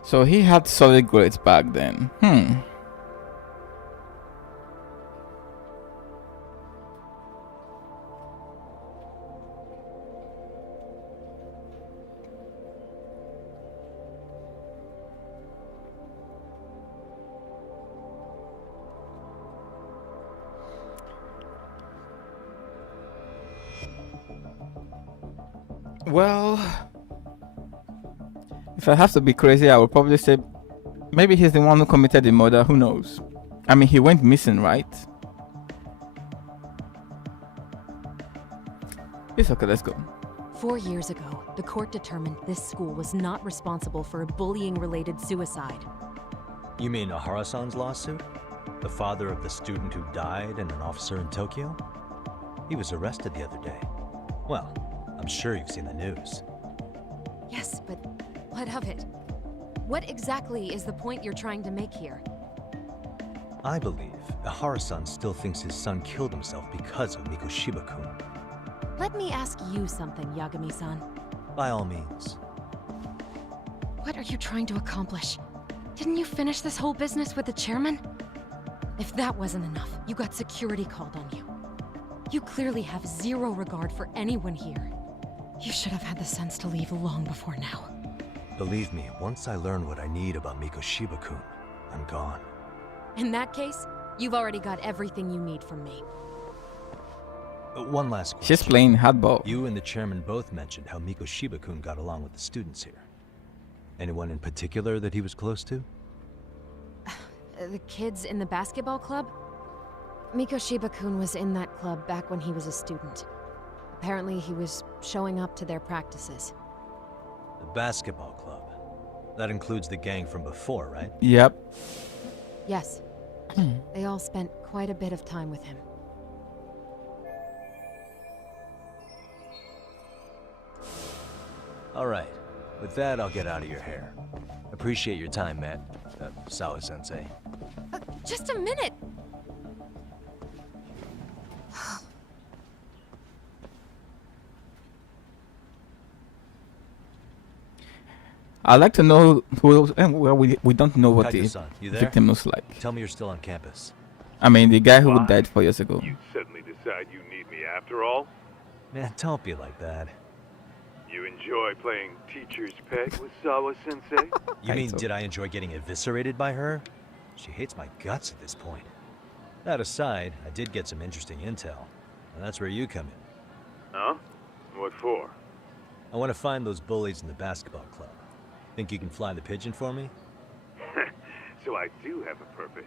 So he had solid grades back then. Well, if I have to be crazy, I would probably say maybe he's the one who committed the murder. Who knows? I mean, he went missing, right? It's okay, let's go. 4 years ago, the court determined this school was not responsible for a bullying-related suicide. You mean Ahara-san's lawsuit? The father of the student who died and an officer in Tokyo? He was arrested the other day. Well, I'm sure you've seen the news. Yes, but what of it? What exactly is the point you're trying to make here? I believe Ahara-san still thinks his son killed himself because of Mikoshiba-kun. Let me ask you something, Yagami-san. By all means. What are you trying to accomplish? Didn't you finish this whole business with the chairman? If that wasn't enough, you got security called on you. You clearly have zero regard for anyone here. You should have had the sense to leave long before now. Believe me, once I learn what I need about Mikoshiba-kun, I'm gone. In that case, you've already got everything you need from me. One last question. She's playing hardball. You and the chairman both mentioned how Mikoshiba-kun got along with the students here. Anyone in particular that he was close to? The kids in the basketball club? Mikoshiba-kun was in that club back when he was a student. Apparently he was showing up to their practices. The basketball club. That includes the gang from before, right? Yep. Yes. They all spent quite a bit of time with him. All right. With that, I'll get out of your hair. Appreciate your time, Matt. Sawa-sensei. Just a minute! I'd like to know who. Well, we don't know what the Kaito-san, you there? victim looks like. Tell me you're still on campus. I mean, the guy who died 4 years ago. You suddenly decide you need me after all? Man, don't be like that. You enjoy playing teacher's pet with Sawa-sensei? You mean, did I enjoy getting eviscerated by her? She hates my guts at this point. That aside, I did get some interesting intel. And that's where you come in. Huh? What for? I want to find those bullies in the basketball club. Think you can fly the pigeon for me? So I do have a purpose.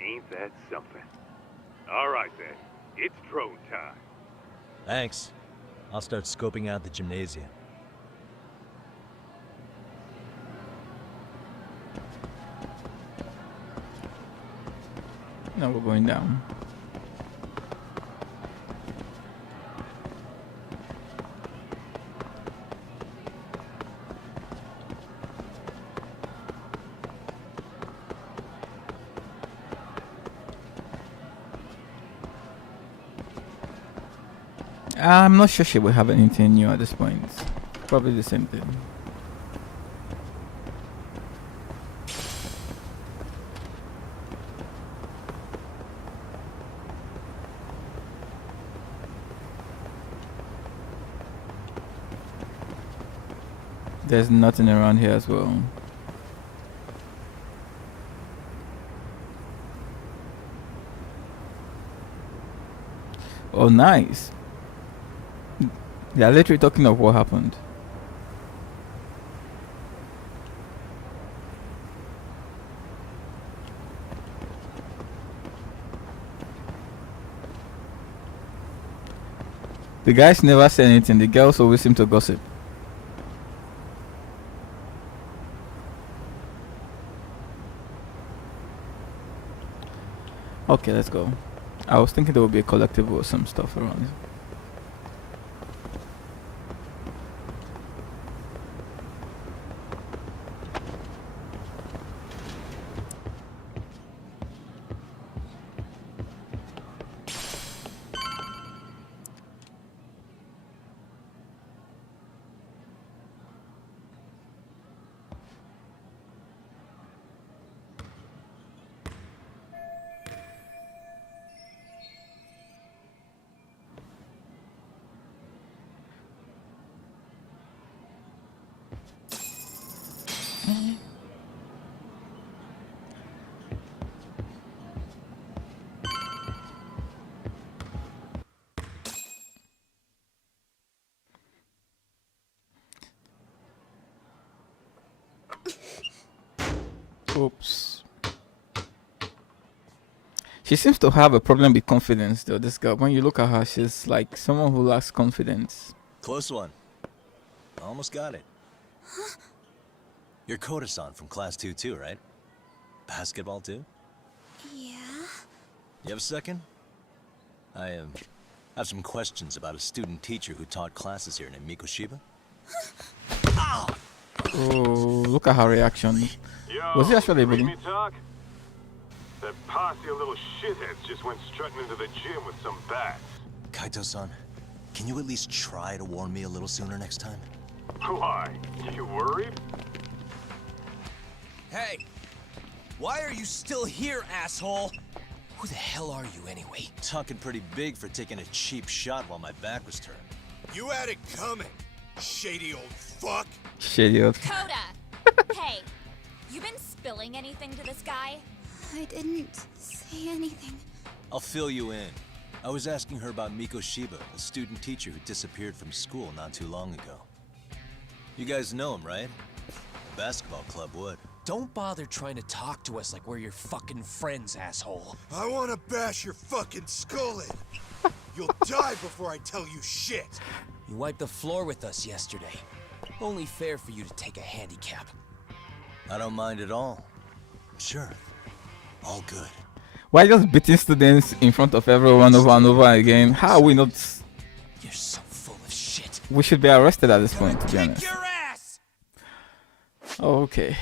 Ain't that something? All right then. It's drone time. Thanks. I'll start scoping out the gymnasium. Now we're going down. I'm not sure she will have anything new at this point. Probably the same thing. There's nothing around here as well. Oh, nice. They are literally talking of what happened. The guys never say anything. The girls always seem to gossip. Okay, let's go. I was thinking there would be a collectible or some stuff around here. Oops. She seems to have a problem with confidence, though. This girl, when you look at her, she's like someone who lacks confidence. Close one. Almost got it. You're Koda-san from Class 2 too, right? Basketball too? Yeah? You have a second? I have some questions about a student teacher who taught classes here named Mikoshiba. Oh, look at her reaction. Yo, Was he actually read bullying? me talk? That posse of little shitheads just went strutting into the gym with some bats. Kaito-san, can you at least try to warn me a little sooner next time? Why? You worried? Hey! Why are you still here, asshole? Who the hell are you anyway? Talking pretty big for taking a cheap shot while my back was turned. You had it coming, shady old fuck. Shady old. Coda! Hey, you been spilling anything to this guy? I didn't say anything. I'll fill you in. I was asking her about Mikoshiba, a student teacher who disappeared from school not too long ago. You guys know him, right? The basketball club would. Don't bother trying to talk to us like we're your fucking friends, asshole. I want to bash your fucking skull in. You'll die before I tell you shit. You wiped the floor with us yesterday. Only fair for you to take a handicap. I don't mind at all. Sure. All good. Why just beating students in front of everyone over and over again? How are we not? You're so full of shit. We should be arrested at this point, to be honest. Your ass! Oh, okay.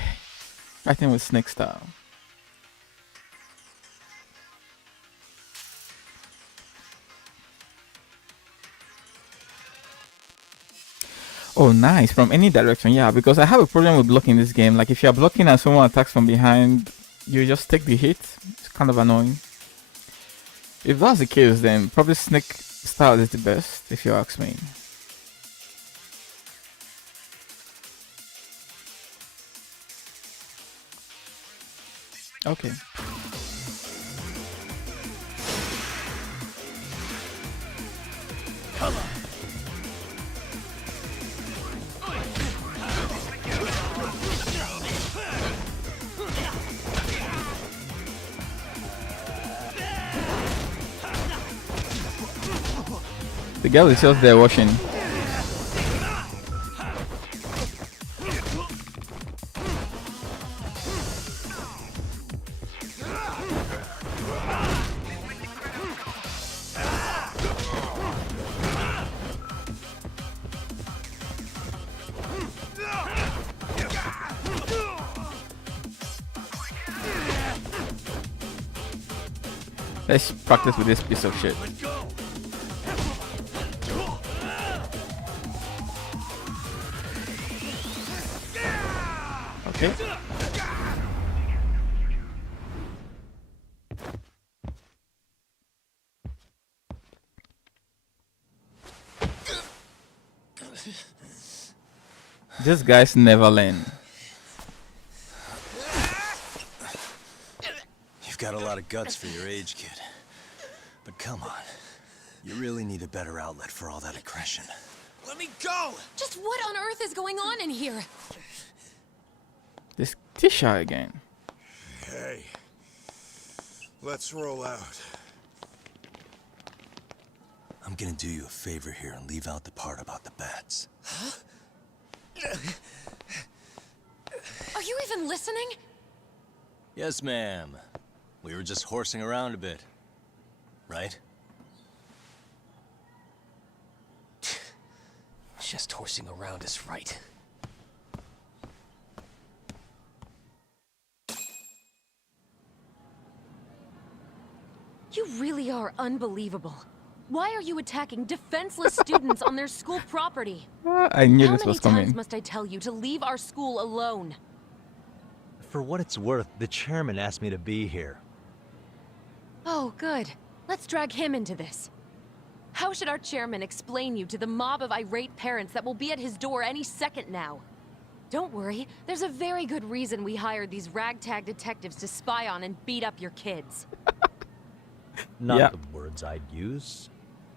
Fighting with snake style. Oh, nice. From any direction, yeah. Because I have a problem with blocking this game. Like, if you're blocking and someone attacks from behind, you just take the hit. It's kind of annoying. If that's the case, then probably snake style is the best, if you ask me. Okay. Come on. The girl is just there watching. Let's practice with this piece of shit. Okay. These guys never learn. You've got a lot of guts for your age, kid. But come on. You really need a better outlet for all that aggression. Let me go! Just what on earth is going on in here? This Tisha again. Hey, let's roll out. I'm gonna do you a favor here and leave out the part about the bats. Huh? Are you even listening? Yes, ma'am. We were just horsing around a bit. Right? Just horsing around is right. You really are unbelievable. Why are you attacking defenseless students on their school property? I knew this was How many times coming. must I tell you to leave our school alone? For what it's worth, the chairman asked me to be here. Oh, good. Let's drag him into this. How should our chairman explain you to the mob of irate parents that will be at his door any second now? Don't worry, there's a very good reason we hired these ragtag detectives to spy on and beat up your kids. Not Yeah. the words I'd use.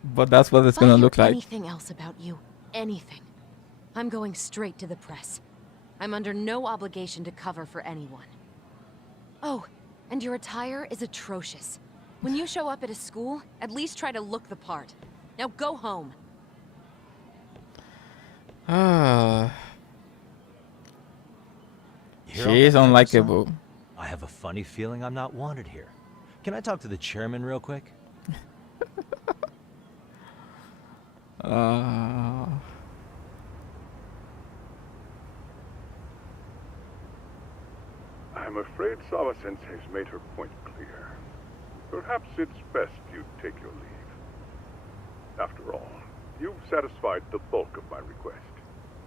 But that's what it's If I gonna hear look like. anything else about you, anything, I'm going straight to the press. I'm under no obligation to cover for anyone. Oh, and your attire is atrocious. When you show up at a school, at least try to look the part. Now go home. Ah. Hear She all is that, Microsoft? unlikable. I have a funny feeling I'm not wanted here. Can I talk to the chairman real quick? I'm afraid Sawa-sensei's made her point clear. Perhaps it's best you take your leave. After all, you've satisfied the bulk of my request.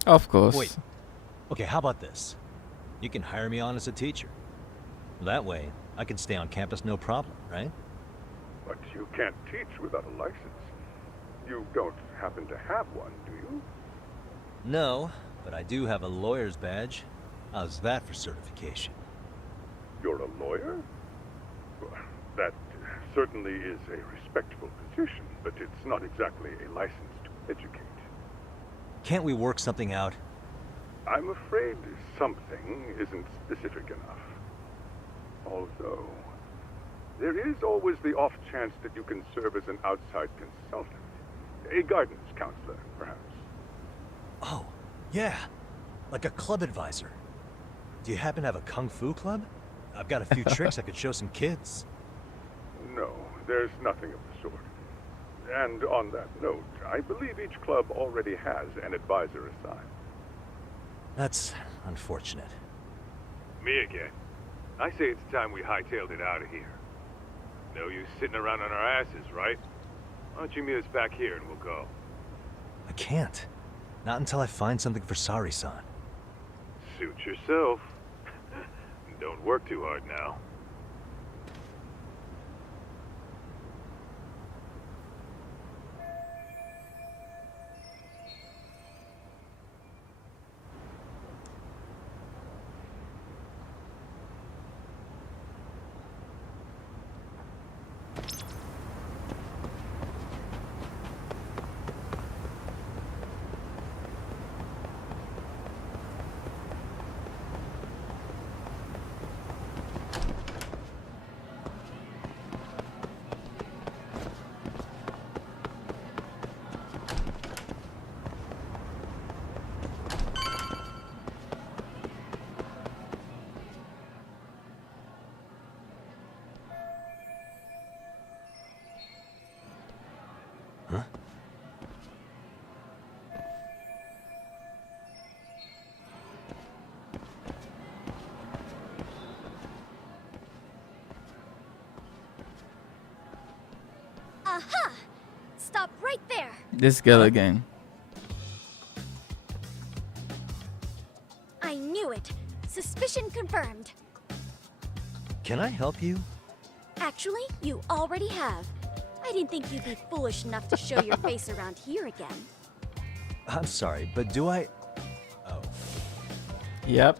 Of course. Wait. Okay, how about this? You can hire me on as a teacher. That way, I can stay on campus no problem, right? But you can't teach without a license. You don't happen to have one, do you? No, but I do have a lawyer's badge. How's that for certification? You're a lawyer? Well, that certainly is a respectable position, but it's not exactly a license to educate. Can't we work something out? I'm afraid something isn't specific enough. Although, there is always the off chance that you can serve as an outside consultant. A guidance counselor, perhaps. Oh, yeah. Like a club advisor. Do you happen to have a kung fu club? I've got a few tricks I could show some kids. No, there's nothing of the sort. And on that note, I believe each club already has an advisor assigned. That's unfortunate. Me again. I say it's time we hightailed it out of here. No use sitting around on our asses, right? Why don't you meet us back here and we'll go? I can't. Not until I find something for Sari-san. Suit yourself. Don't work too hard now. Huh? Aha! Stop right there. This girl again. I knew it. Suspicion confirmed. Can I help you? Actually, you already have. I didn't think you'd be foolish enough to show your face around here again. I'm sorry, but do I... Oh. Yep.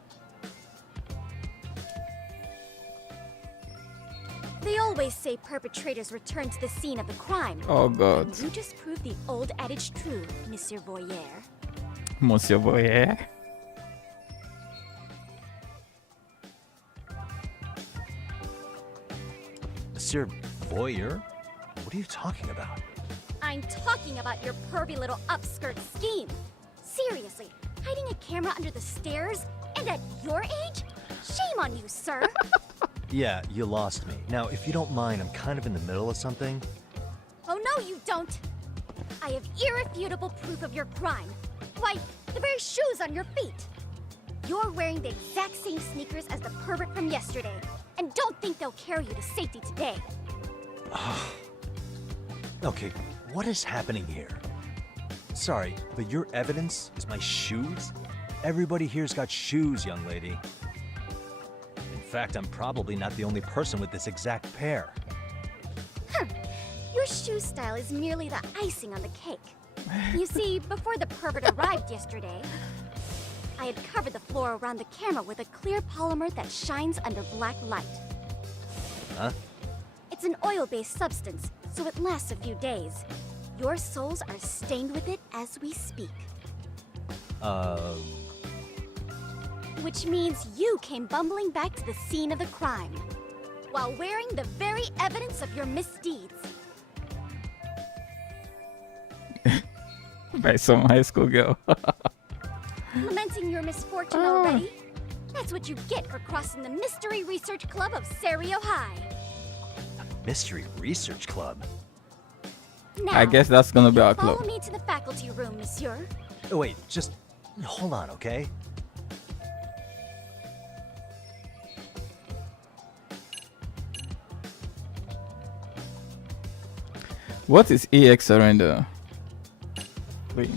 They always say perpetrators return to the scene of the crime. Oh god. And you just proved the old adage true, Monsieur Voyeur. Monsieur Voyeur. Monsieur Voyeur? What are you talking about? I'm talking about your pervy little upskirt scheme. Seriously, hiding a camera under the stairs? And at your age? Shame on you, sir. Yeah, you lost me. Now, if you don't mind, I'm kind of in the middle of something. Oh no, you don't. I have irrefutable proof of your crime. Why, the very shoes on your feet. You're wearing the exact same sneakers as the pervert from yesterday. And don't think they'll carry you to safety today. Okay, what is happening here? Sorry, but your evidence is my shoes? Everybody here's got shoes, young lady. In fact, I'm probably not the only person with this exact pair. Your shoe style is merely the icing on the cake. You see, before the pervert arrived yesterday, I had covered the floor around the camera with a clear polymer that shines under black light. Huh? It's an oil-based substance, so it lasts a few days. Your soles are stained with it as we speak. Which means you came bumbling back to the scene of the crime, while wearing the very evidence of your misdeeds. By some high school girl. Lamenting your misfortune already? That's what you get for crossing the Mystery Research Club of Serio High. Mystery Research Club? Now, I guess that's gonna be our follow club. me to the faculty room, monsieur. Oh, wait, just hold on, okay? What is EX surrender? Wait.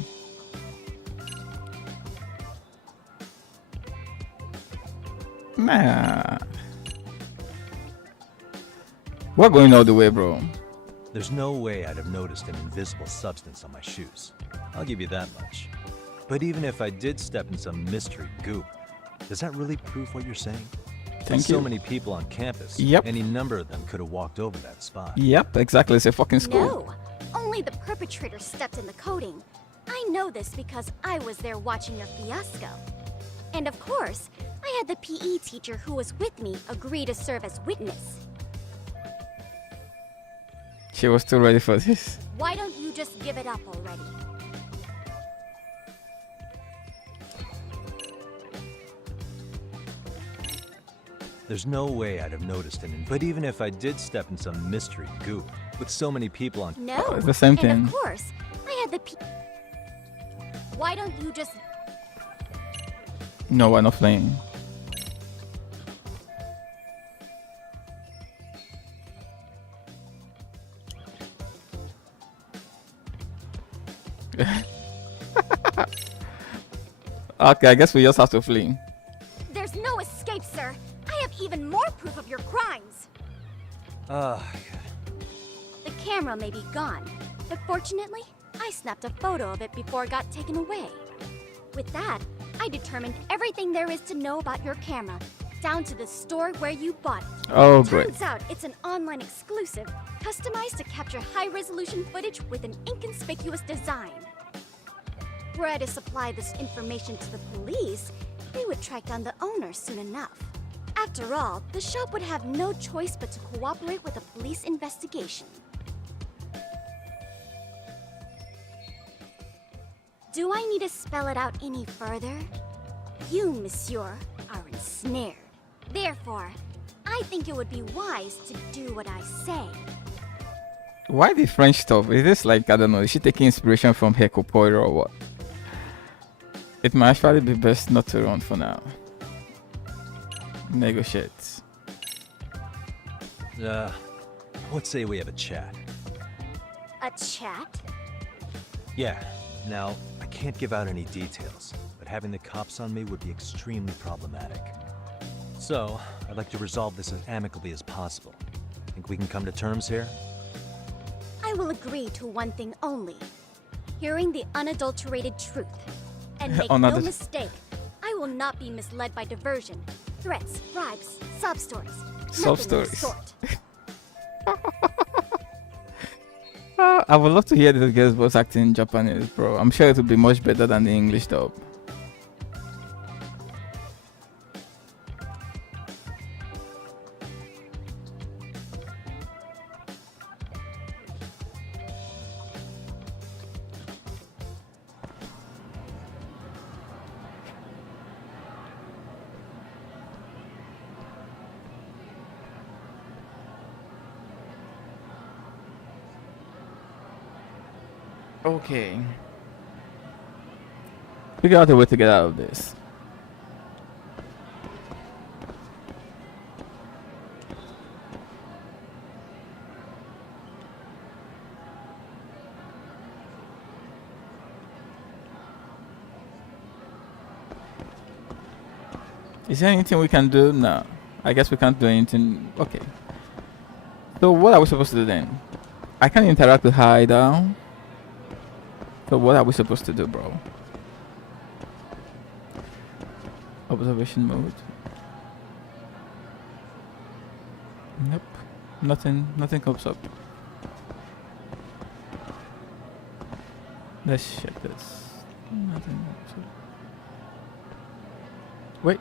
Nah. We're going all the way, bro. There's no way I'd have noticed an invisible substance on my shoes. I'll give you that much. But even if I did step in some mystery goop, does that really prove what you're saying? Thank There's you. so many people on campus. Yep. Any number of them could have walked over that spot. Yep, exactly. It's a fucking school. No, only the perpetrator stepped in the coding. I know this because I was there watching your fiasco. And of course, I had the PE teacher who was with me agree to serve as witness. She was still ready for this. Why don't you just give it up already? There's no way I'd have noticed an but even if I did step in some mystery goop, with so many people on No, it's the same and thing. of course, I had the Why don't you just... No, we're not playing. Okay, I guess we just have to flee. There's no escape, sir. I have even more proof of your crimes. The camera may be gone, but fortunately, I snapped a photo of it before it got taken away. With that, I determined everything there is to know about your camera, down to the store where you bought it. Oh, great. Turns out it's an online exclusive, customized to capture high-resolution footage with an inconspicuous design. Were I to supply this information to the police, they would track down the owner soon enough. After all, the shop would have no choice but to cooperate with a police investigation. Do I need to spell it out any further? You, monsieur, are ensnared. Therefore, I think it would be wise to do what I say. Why the French stuff? Is this like, I don't know, is she taking inspiration from Hercule Poirot or what? It might actually be best not to run for now. Negotiate. Let's say we have a chat. A chat? Yeah. Now, I can't give out any details, but having the cops on me would be extremely problematic. So, I'd like to resolve this as amicably as possible. Think we can come to terms here? I will agree to one thing only. Hearing the unadulterated truth. And make no mistake, I will not be misled by diversion, threats, bribes, sob stories. Sob Nothing of the stories. sort. I would love to hear this girl's voice acting in Japanese, bro. I'm sure it would be much better than the English dub. Okay. Figure out a way to get out of this. Is there anything we can do? No. I guess we can't do anything. Okay. So what are we supposed to do then? I can interact with her either. So what are we supposed to do, bro? Observation mode. Nope. Nothing comes up. Let's check this. Nothing comes up. Wait.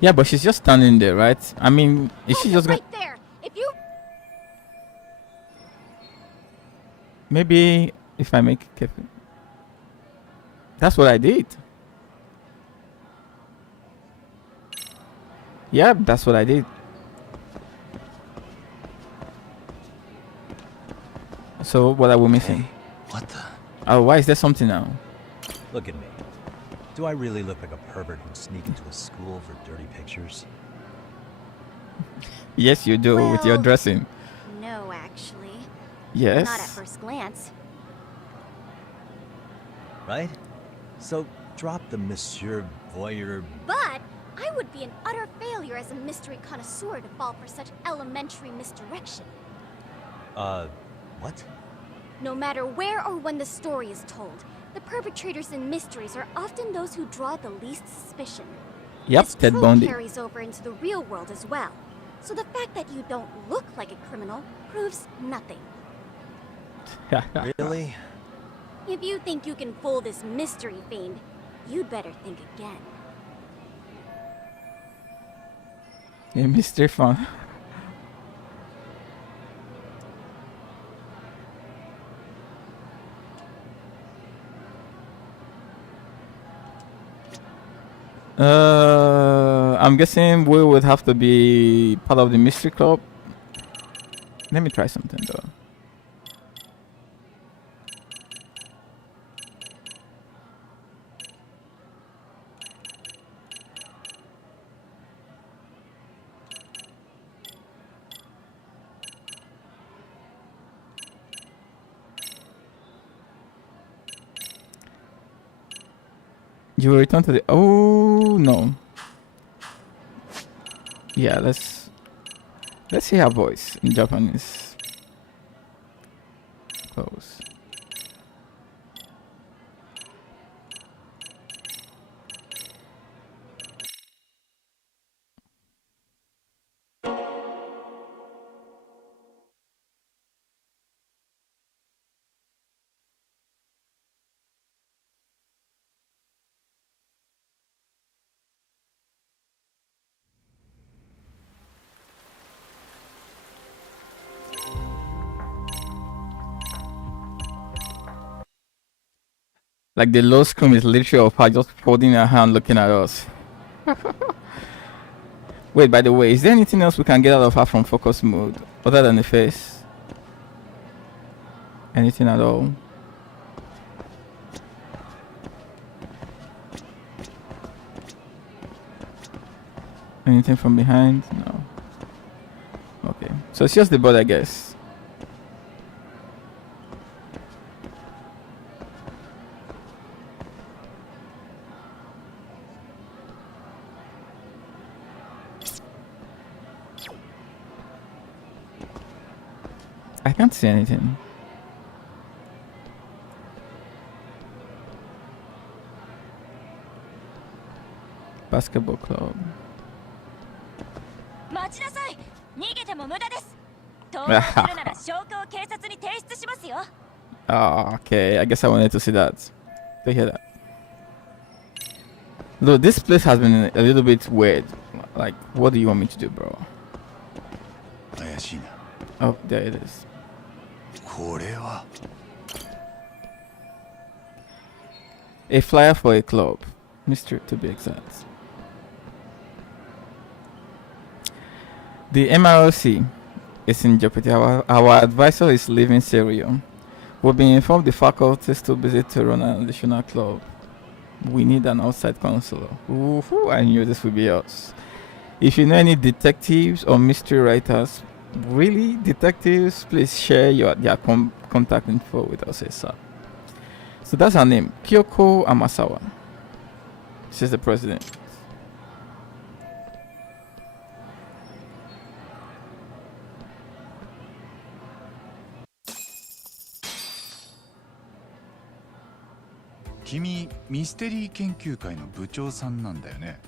Yeah, but she's just standing there, right? I mean, is she just right there. If you maybe if I make it careful. That's what I did. Yeah, that's what I did. So what are we missing? Hey, what the? Oh, why is there something now? Look at me. Do I really look like a pervert who'd sneak into a school for dirty pictures? Yes, you do with your Well, dressing. No, actually. Yes. Not at first glance. Right? So drop the Monsieur Voyeur. But I would be an utter failure as a mystery connoisseur to fall for such elementary misdirection. What? No matter where or when the story is told, the perpetrators in mysteries are often those who draw the least suspicion. Yep, This Ted trope Bundy. carries over into the real world as well. So the fact that you don't look like a criminal proves nothing. Really? If you think you can fool this mystery fiend, you'd better think again. Yeah, mystery fun. I'm guessing we would have to be part of the mystery club. Let me try something though. You will return to the. Oh no. Yeah, let's see her voice in Japanese. Close. Like the low scream is literally of her just holding her hand looking at us. Wait, by the way, is there anything else we can get out of her from focus mode other than the face? Anything at all? Anything from behind? No. Okay, so it's just the butt, I guess. I can't see anything. Basketball club. Oh, okay. I guess I wanted to see that. To hear that. Though this place has been a little bit weird. Like, what do you want me to do, bro? Oh, there it is. A flyer for a club. Mystery to be exact. The MROC is in jeopardy. Our advisor is leaving Serio. We've been informed the faculty is too busy to run an additional club. We need an outside counselor. Ooh, I knew this would be us. If you know any detectives or mystery writers, really detectives, please share their contact info with us ASAP. So that's her name, Kyoko Amasawa. She's the president. Kimi ミステリー研究会の部長さんなんだよね。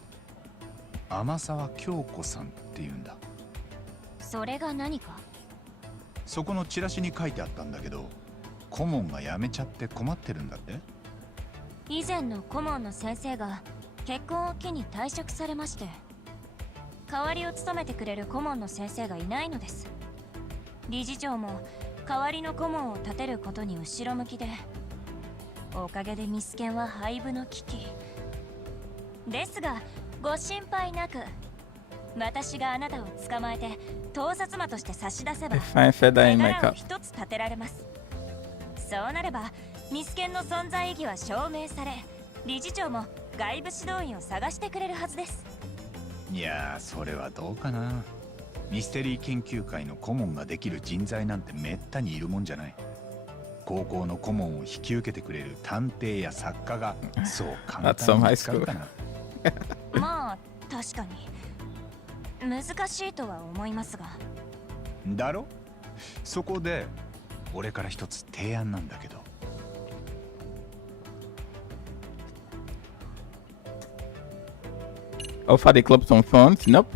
天沢京子さんっていうんだ。それが何か？そこのチラシに書いてあったんだけど、顧問が辞めちゃって困ってるんだって？以前の顧問の先生が結婚を機に退職されまして、代わりを務めてくれる顧問の先生がいないのです。理事長も代わりの顧問を立てることに後ろ向きで、おかげでミスケンは廃部の危機ですが、ご心配なく、私があなたを捕まえて盗撮魔として差し出せば手柄を一つ立てられます。そうなればミスケンの存在意義は証明され、理事長も外部指導員を探してくれるはずです。いやー、それはどうかな。ミステリー研究会の顧問ができる人材なんてめったにいるもんじゃない。高校の顧問を引き受けてくれる探偵や作家がそう簡単に見つかるかな。まあ確かに難しいとは思いますが。だろ？そこで俺から一つ提案なんだけど。Offer the club some funds? Nope.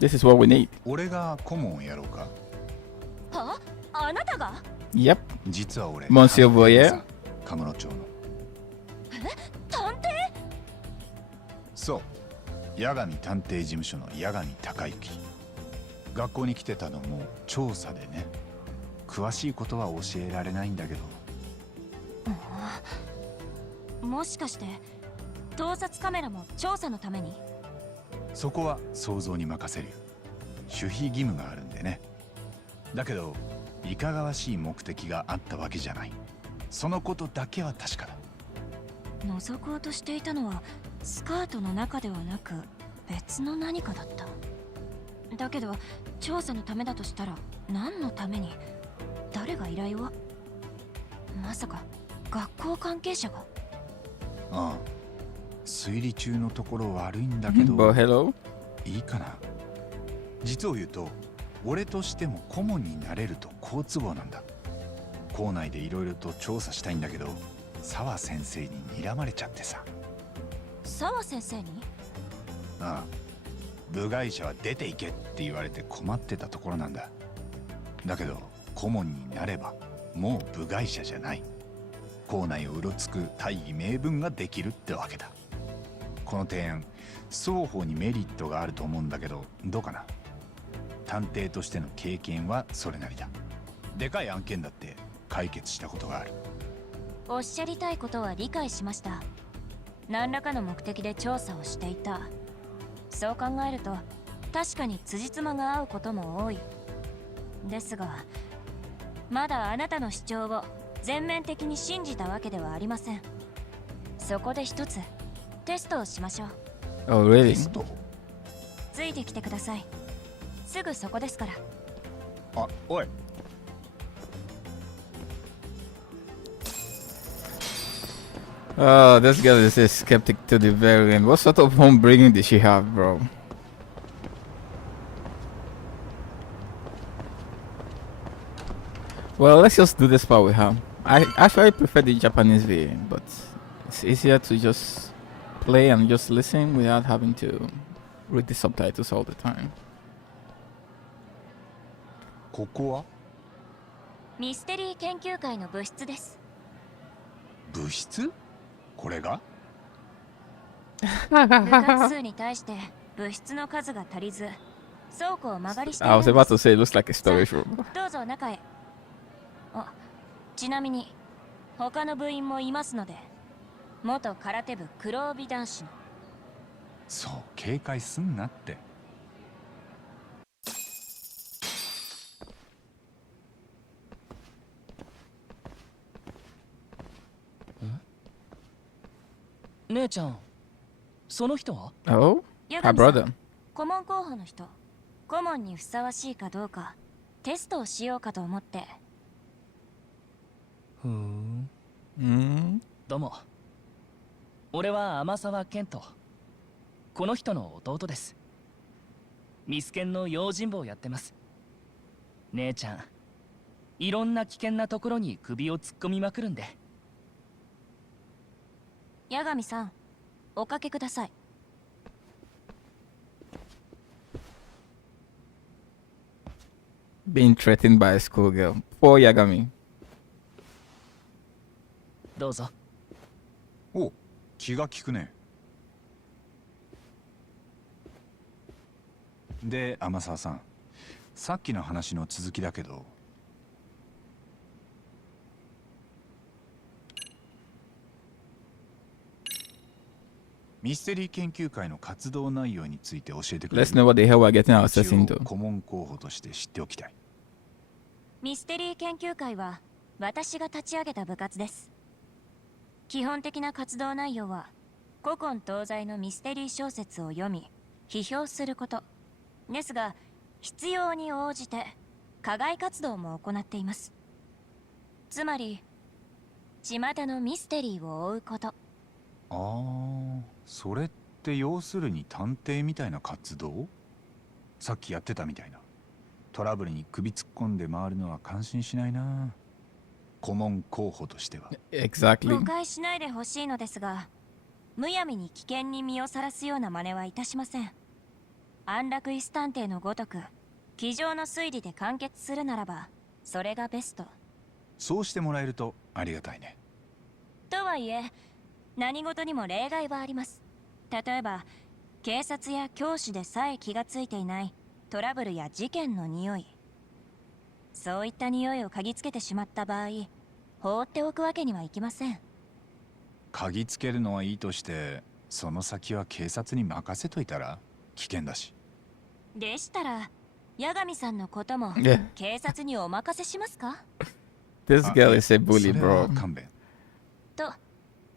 This is what we need. 俺が顧問をやろうか。は？あなたが？ Yep. 実は俺、Monsieur Voyer。カムロ町の。探偵？そう。八神探偵事務所の八神隆之。学校に来てたのも調査でね。詳しいことは教えられないんだけど。もしかして盗撮カメラも調査のために？そこは想像に任せるよ。守秘義務があるんでね。だけどいかがわしい目的があったわけじゃない。そのことだけは確かだ。覗こうとしていたのはスカートの中ではなく別の何かだった。だけど調査のためだとしたら何のために？誰が依頼を？まさか学校関係者が？ああ、推理中のところ悪いんだけど、いいかな。実を言うと俺としても顧問になれると好都合なんだ。校内でいろいろと調査したいんだけど、沢先生に睨まれちゃってさ。沢先生に？ああ、部外者は出ていけって言われて困ってたところなんだ。だけど顧問になればもう部外者じゃない。校内をうろつく大義名分ができるってわけだ。この提案、双方にメリットがあると思うんだけど、どうかな。探偵としての経験はそれなりだ。でかい案件だって解決したことがある。おっしゃりたいことは理解しました。何らかの目的で調査をしていた。そう考えると確かに辻褄が合うことも多い。ですがまだあなたの主張を全面的に信じたわけではありません。そこで一つテストをしましょう。Oh, really? テスト？ついてきてください。すぐそこですから。あ、おい。Oh, this girl is a skeptic to the very end. What sort of home bringing did she have, bro? Well, let's just do this part with her. I actually prefer the Japanese version, but it's easier to just play and just listen without having to read the subtitles all the time. ここは？ミステリー研究会の部室です。部室？これが？部活数に対して部室の数が足りず、倉庫を間借りしている I んです。 was about to say it looks like a storage room. どうぞ中へ。あ、ちなみに他の部員もいますので、元空手部黒帯男子の。そう、警戒すんなって。姉ちゃん、その人は？ Oh? 八 Her 神さ brother. ん、顧問候補の人。顧問にふさわしいかどうかテストをしようかと思って。ふーん。どうも。俺は天沢健人。この人の弟です。ミスケンの用心棒をやってます。姉ちゃん、いろんな危険なところに首を突っ込みまくるんで。八神さん、おかけください。Being threatened by a schoolgirl. Poor Yagami. どうぞ。お、気が利くね。で、天沢さん、さっきの話の続きだけど、ミステリー研究会の活動内容について教えてくれる？ Let's know what the hell we're getting ourselves 一応 into. 顧問候補として知っておきたい。ミステリー研究会は私が立ち上げた部活です。基本的な活動内容は古今東西のミステリー小説を読み批評することですが、必要に応じて課外活動も行っています。つまり巷のミステリーを追うこと。ああ、それって要するに探偵みたいな活動？さっきやってたみたいな。トラブルに首突っ込んで回るのは感心しないな。顧問候補としては。Exactly. 誤解しないでほしいのですが、むやみに危険に身をさらすような真似はいたしません。安楽椅子探偵のごとく机上の推理で完結するならばそれがベスト。そうしてもらえるとありがたいね。とはいえ何事にも例外はあります。例えば警察や教師でさえ気がついていないトラブルや事件の匂い、そういった匂いを嗅ぎつけてしまった場合、放っておくわけにはいきません。嗅ぎつけるのはいいとして、その先は警察に任せといたら？危険だし。でしたら八神さんのことも Yeah. 警察にお任せしますか？ This girl is a bully, それは bro. 勘弁。と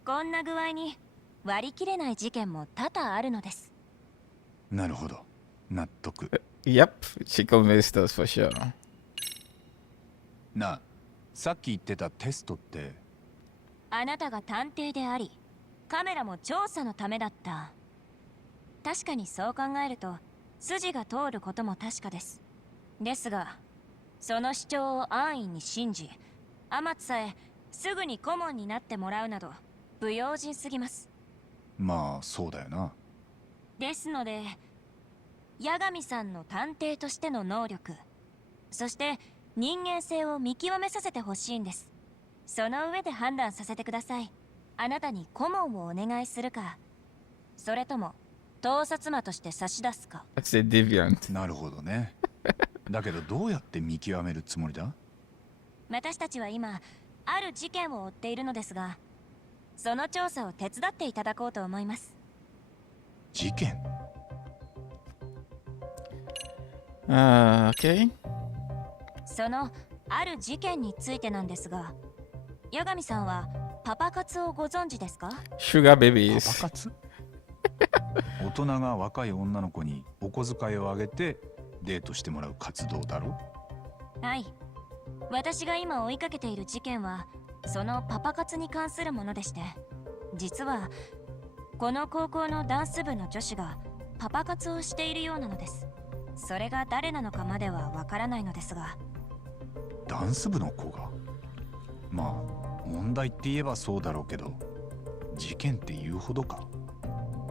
こんな具合に割り切れない事件も多々あるのです。なるほど。納得。Yep, she convinced us for sure. なあ、さっき言ってたテストって？あなたが探偵でありカメラも調査のためだった。確かにそう考えると筋が通ることも確かです。ですがその主張を安易に信じ、天津さえすぐに顧問になってもらうなど不用心すぎます。まあそうだよな。ですので八神さんの探偵としての能力、そして人間性を見極めさせてほしいんです。その上で判断させてください。あなたに顧問をお願いするか、それとも盗撮魔として差し出すか。That's a deviant. なるほどね。だけどどうやって見極めるつもりだ？私たちは今ある事件を追っているのですが、その調査を手伝っていただこうと思います。事件？ Okay. そのある事件についてなんですが、八神さんはパパ活をご存知ですか？ Sugar babies. パパ活？大人が若い女の子にお小遣いをあげてデートしてもらう活動だろ？はい。私が今追いかけている事件はそのパパ活に関するものでして、実はこの高校のダンス部の女子がパパ活をしているようなのです。それが誰なのかまではわからないのですが。ダンス部の子が？まあ問題って言えばそうだろうけど、事件って言うほどか？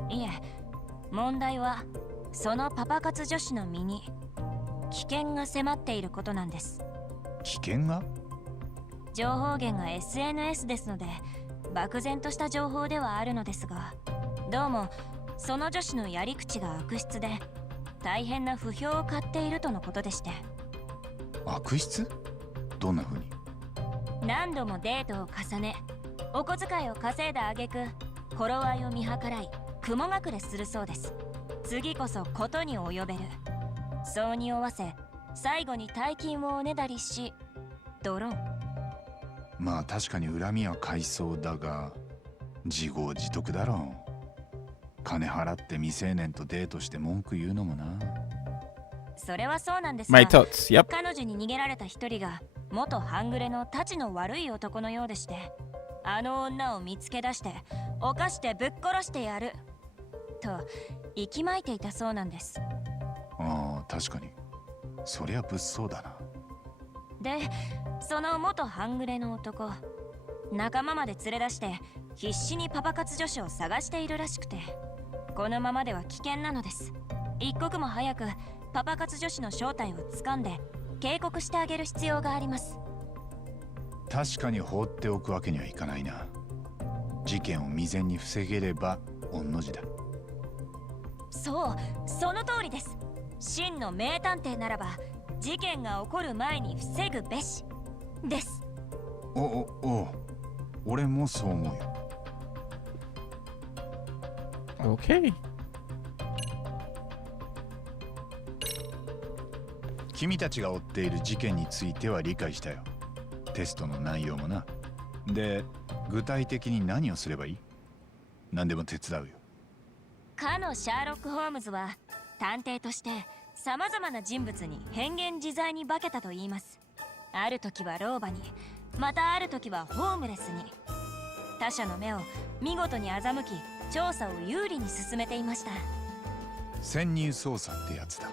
いえ、問題はそのパパ活女子の身に危険が迫っていることなんです。危険が？情報源が SNS ですので漠然とした情報ではあるのですが、どうもその女子のやり口が悪質で大変な不評を買っているとのことでして。悪質？どんな風に？何度もデートを重ね、お小遣いを稼いだ挙句頃合いを見計らい雲隠れするそうです。次こそことに及べる、そうにおわせ最後に大金をおねだりしドロン。まあ確かに恨みは買いそうだが、自業自得だろう。金払って未成年とデートして文句言うのもな。それはそうなんですが、 My thoughts, yep. 彼女に逃げられた一人が元半グレのたちの悪い男のようでして、あの女を見つけ出して犯してぶっ殺してやると息巻いていたそうなんです。ああ、確かにそりゃ物騒だな。で、その元半グレの男、仲間まで連れ出して必死にパパ活女子を探しているらしくて、このままでは危険なのです。一刻も早くパパ活女子の正体を掴んで警告してあげる必要があります。確かに放っておくわけにはいかないな。事件を未然に防げれば御の字だ。そう、その通りです。真の名探偵ならば事件が起こる前に防ぐべしです。おう、俺もそう思うよ。Okay. 君たちが追っている事件については理解したよ。テストの内容もな。で、具体的に何をすればいい？何でも手伝うよ。かのシャーロック・ホームズは探偵として様々な人物に変幻自在に化けたと言います。ある時は老婆に、またある時はホームレスに。他者の目を見事に欺き、調査を有利に進めていました。潜入捜査ってやつだ。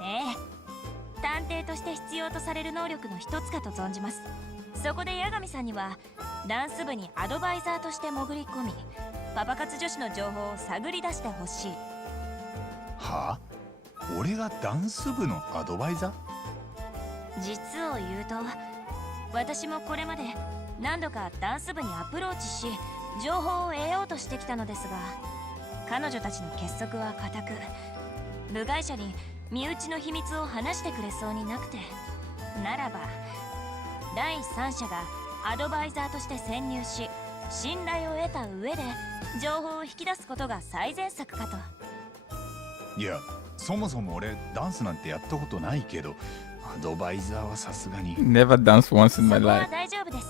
ええ、探偵として必要とされる能力の一つかと存じます。そこで八神さんにはダンス部にアドバイザーとして潜り込み、パパ活女子の情報を探り出してほしい。はあ？俺がダンス部のアドバイザー？実を言うと、私もこれまで何度かダンス部にアプローチし、情報を得ようとしてきたのですが、彼女たちの結束は固く、部外者に身内の秘密を話してくれそうになくて、ならば第三者がアドバイザーとして潜入し、信頼を得た上で情報を引き出すことが最善策かと。いや、そもそも俺ダンスなんてやったことないけど、アドバイザーはさすがに。 Never danced once in my そこは life. 大丈夫です。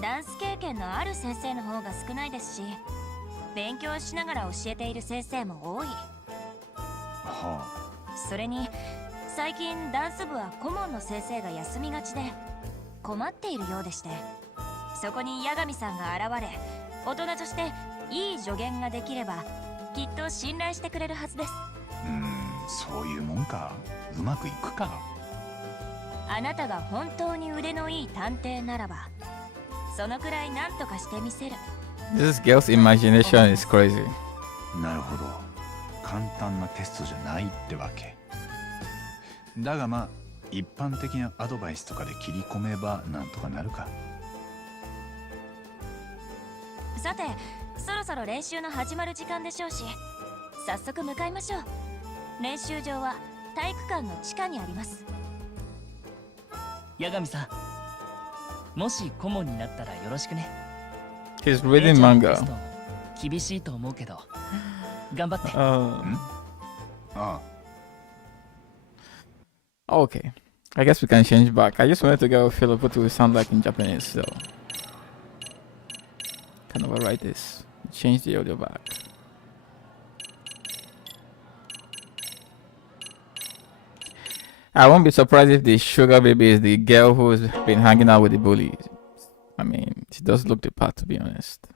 ダンス経験のある先生の方が少ないですし、勉強しながら教えている先生も多い。はそれに最近ダンス部は顧問の先生が休みがちで困っているようでして、そこに八神さんが現れ、大人としていい助言ができればきっと信頼してくれるはずです。そういうもんか。うまくいくか。あなたが本当に腕のいい探偵ならば、そのくらい何とかしてみせる。 This girl's imagination is crazy. なるほど。簡単なテストじゃないってわけ。だがまあ、一般的なアドバイスとかで切り込めばなんとかなるか。さて、そろそろ練習の始まる時間でしょうし、早速向かいましょう。練習場は体育館の地下にあります。八神さん、もし顧問になったらよろしくね。 He's reading manga. 厳しいと思うけど頑張って。Okay. I guess we can change back. I just wanted to get a feel of what it would sound like in Japanese, so kind of overwrite this. Change the audio back. I won't be surprised if the sugar baby is the girl who's been hanging out with the bullies. I mean, she does look the part, to be honest.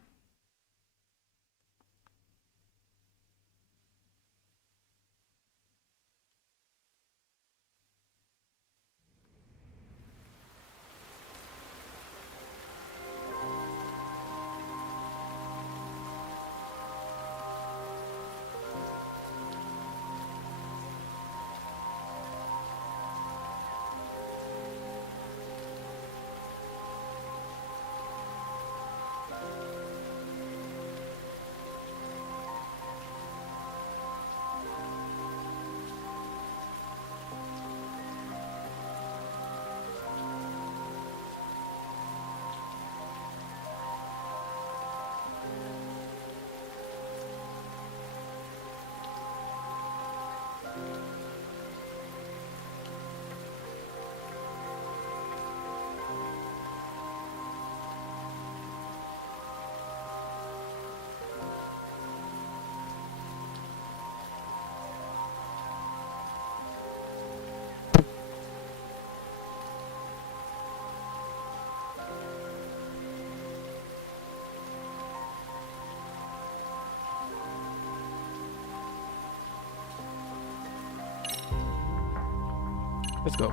Let's go.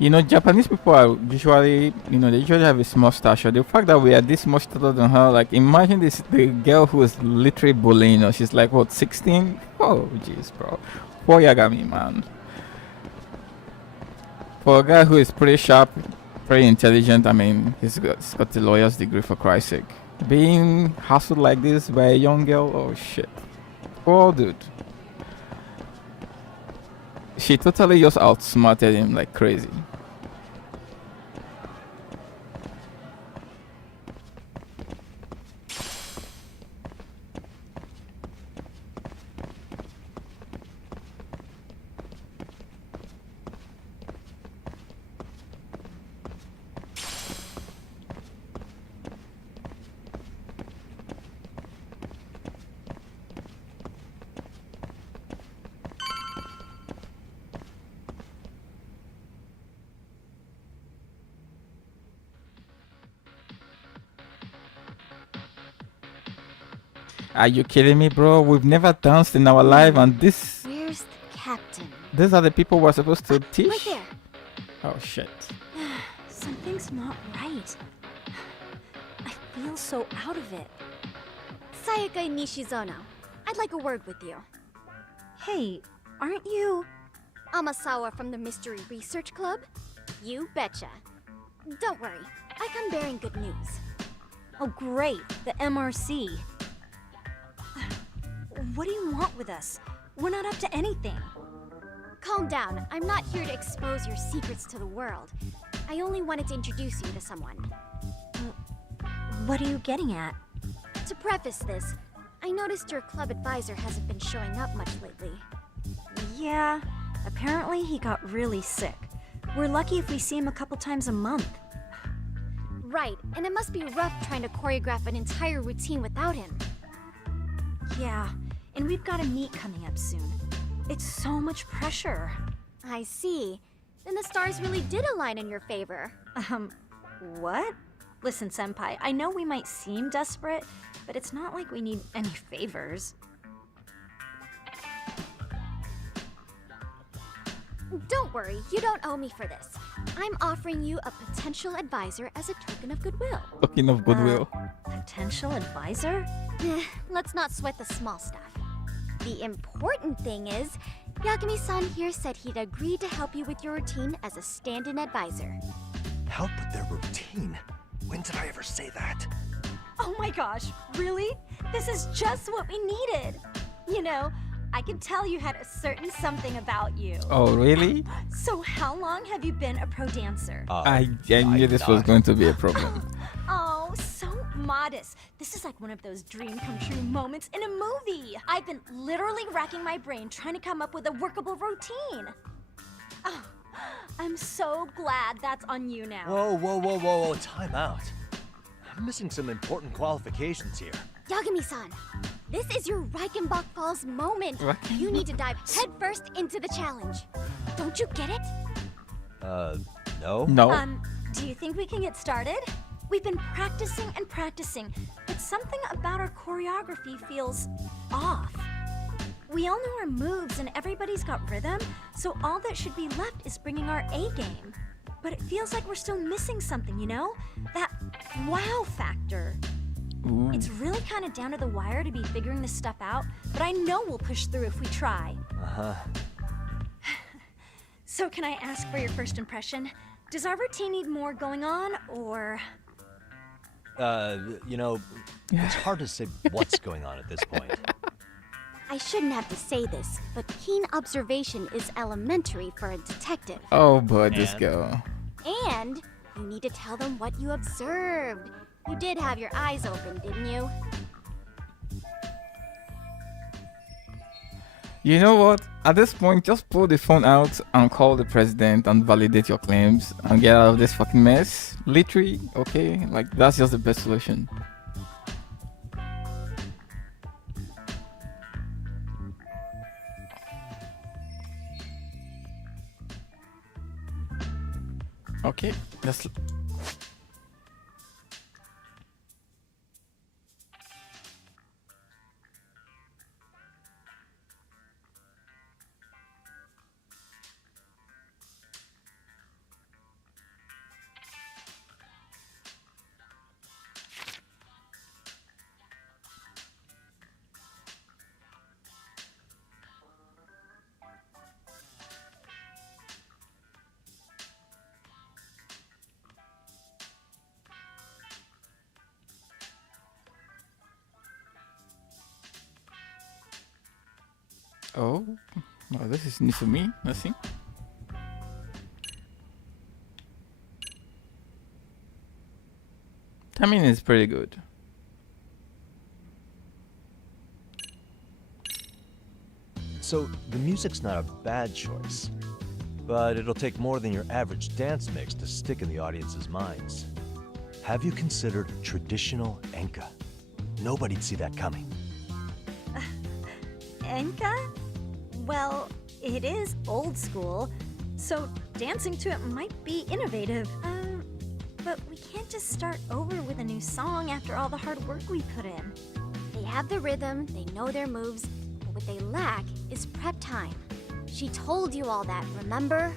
You know, Japanese people are usually, they usually have a small stature. The fact that we are this much taller than her, like, imagine this, the girl who is literally bullying us. She's like, what, 16? Oh, jeez, bro. Poor Yagami, man. For a guy who is pretty sharp, pretty intelligent, I mean, he's got the lawyer's degree, for Christ's sake. Being hassled like this by a young girl, oh, shit. Poor dude. She totally just outsmarted him like crazy. Are you kidding me, bro? We've never danced in our life, and this... Where's the captain? These are the people we're supposed to teach? Right there. Oh, shit. Something's not right. I feel so out of it. Sayaka Nishizono, I'd like a word with you. Hey, aren't you... Amasawa from the Mystery Research Club? You betcha. Don't worry, I come bearing good news. Oh great, the MRC. What do you want with us? We're not up to anything. Calm down, I'm not here to expose your secrets to the world. I only wanted to introduce you to someone. What are you getting at? To preface this, I noticed your club advisor hasn't been showing up much lately. Yeah, apparently he got really sick. We're lucky if we see him a couple times a month. Right, and it must be rough trying to choreograph an entire routine without him. Yeah, and we've got a meet coming up soon. It's so much pressure. I see. Then the stars really did align in your favor. What? Listen, Senpai, I know we might seem desperate, but it's not like we need any favors. Don't worry, you don't owe me for this. I'm offering you a potential advisor as a token of goodwill. Token of goodwill. Potential advisor? Let's not sweat the small stuff. The important thing is, Yagami-san here said he'd agreed to help you with your routine as a stand-in advisor. Help with their routine? When did I ever say that? Oh my gosh, really? This is just what we needed. You know, I could tell you had a certain something about you. Oh, really? So how long have you been a pro dancer? I knew this was going to be a problem. Oh, so modest. This is like one of those dream come true moments in a movie. I've been literally racking my brain trying to come up with a workable routine. Oh, I'm so glad that's on you now. Whoa, time out. I'm missing some important qualifications here. Yagami-san, this is your Reichenbach Falls moment. You need to dive headfirst into the challenge. Don't you get it? No? No. Do you think we can get started? We've been practicing and practicing, but something about our choreography feels off. We all know our moves and everybody's got rhythm, so all that should be left is bringing our A game. But it feels like we're still missing something, you know? That wow factor. Ooh. It's really kind of down to the wire to be figuring this stuff out, but I know we'll push through if we try. Uh-huh. So can I ask for your first impression? Does our routine need more going on, or...? You know, it's hard to say what's going on at this point. I shouldn't have to say this, but keen observation is elementary for a detective. Oh boy, this girl. And you need to tell them what you observed. You did have your eyes open, didn't you? You know what? At this point, just pull the phone out and call the president and validate your claims and get out of this fucking mess. Literally, okay? Like, that's just the best solution. Okay, let's... Oh, well, this is new for me. Let's see. Timing is pretty good. So, the music's not a bad choice, but it'll take more than your average dance mix to stick in the audience's minds. Have you considered traditional enka? Nobody'd see that coming. Enka? Well, it is old school, so dancing to it might be innovative. But we can't just start over with a new song after all the hard work we put in. They have the rhythm, they know their moves, but what they lack is prep time. She told you all that, remember?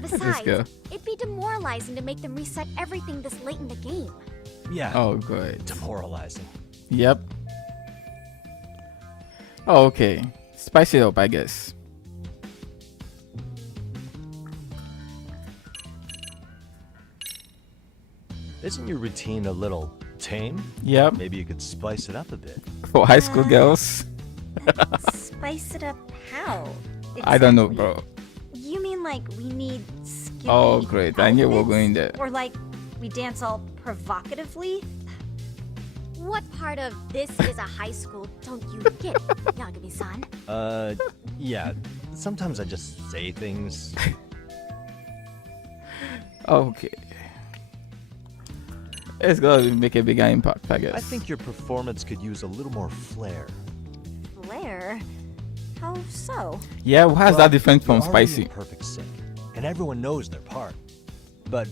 Besides, it'd be demoralizing to make them reset everything this late in the game. Yeah. Oh, good. Demoralizing. Yep. Oh, okay. Spice it up, I guess. Isn't your routine a little tame? Yep. Maybe you could spice it up a bit. For high school girls. Spice it up how? I don't know, bro. You mean like we need skippy Oh, great. I knew we were going there. Or like we dance all provocatively? What part of this is a high school don't you get, Yagami-san? Yeah. Sometimes I just say things. Okay. It's gonna make a bigger impact, I guess. I think your performance could use a little more flair. Flair? How so? Yeah, how is that different from You're already spicy? in perfect sync, and everyone knows their part. But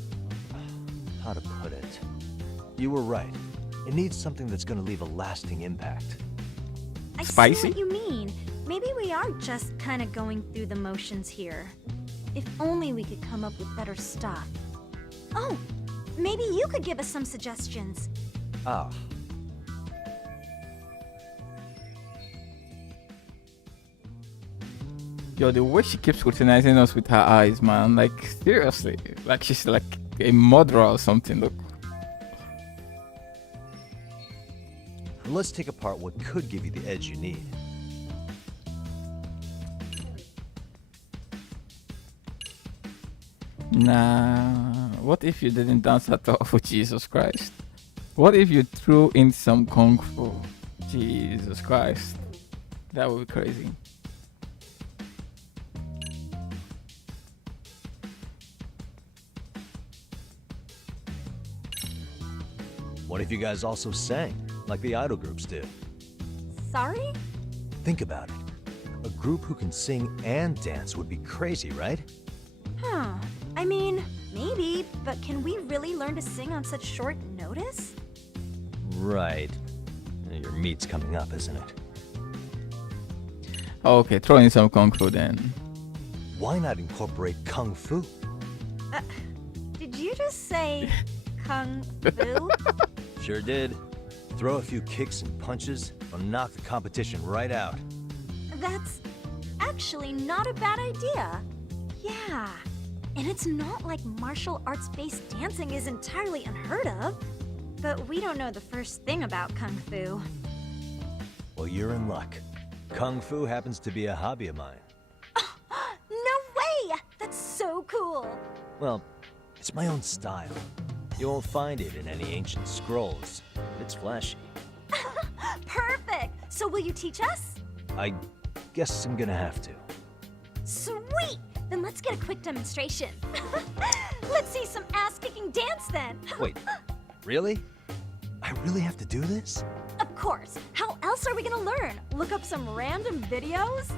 how to put it? You were right. It needs something that's going to leave a lasting impact. I Spicy? see what you mean. Maybe we are just kind of going through the motions here. If only we could come up with better stuff. Oh, maybe you could give us some suggestions. Ah. Yo, the way she keeps scrutinizing us with her eyes, man. Like, seriously. Like, she's like a murderer or something. Look. Let's take apart what could give you the edge you need. Nah. What if you didn't dance at all for Jesus Christ? What if you threw in some kung fu? Jesus Christ. That would be crazy. What if you guys also sang, like the idol groups do? Sorry? Think about it. A group who can sing and dance would be crazy, right? Huh. I mean, maybe, but can we really learn to sing on such short notice? Right. Your meat's coming up, isn't it? Okay, throw in some kung fu then. Why not incorporate kung fu? Did you just say kung fu? Sure did. Throw a few kicks and punches, will knock the competition right out. That's actually not a bad idea. Yeah. And it's not like martial arts-based dancing is entirely unheard of. But we don't know the first thing about kung fu. Well, you're in luck. Kung fu happens to be a hobby of mine. No way! That's so cool! Well, it's my own style. You won't find it in any ancient scrolls. It's flashy. Perfect! So will you teach us? I guess I'm gonna have to. Sweet! Then let's get a quick demonstration. Let's see some ass-kicking dance then. Wait, really? I really have to do this? Of course. How else are we gonna learn? Look up some random videos?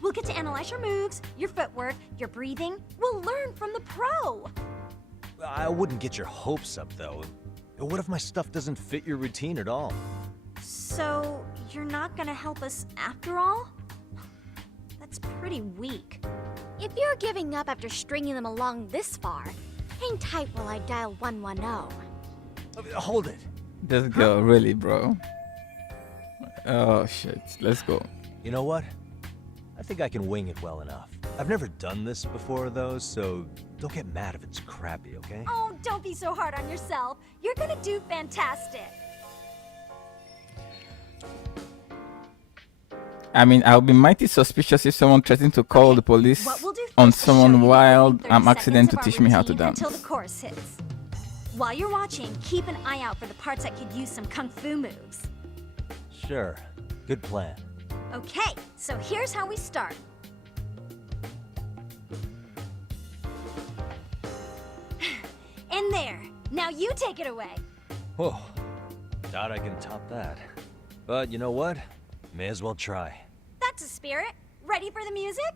We'll get to analyze your moves, your footwork, your breathing. We'll learn from the pro. I wouldn't get your hopes up, though. What if my stuff doesn't fit your routine at all? So, you're not gonna help us after all? That's pretty weak. If you're giving up after stringing them along this far, hang tight while I dial 110. Hold it. This girl, really, bro. Oh, shit. Let's go. You know what? I think I can wing it well enough. I've never done this before, though, so don't get mad if it's crappy, okay? Oh, don't be so hard on yourself. You're gonna do fantastic. I mean, I'll be mighty suspicious if someone threatened to call the police on someone while I'm accident to teach me how to dance. Until the chorus hits. While you're watching, keep an eye out for the parts that could use some kung fu moves. Sure. Good plan. Okay, so here's how we start. In there. Now you take it away. Whoa. Doubt I can top that. But you know what? May as well try. That's a spirit. Ready for the music?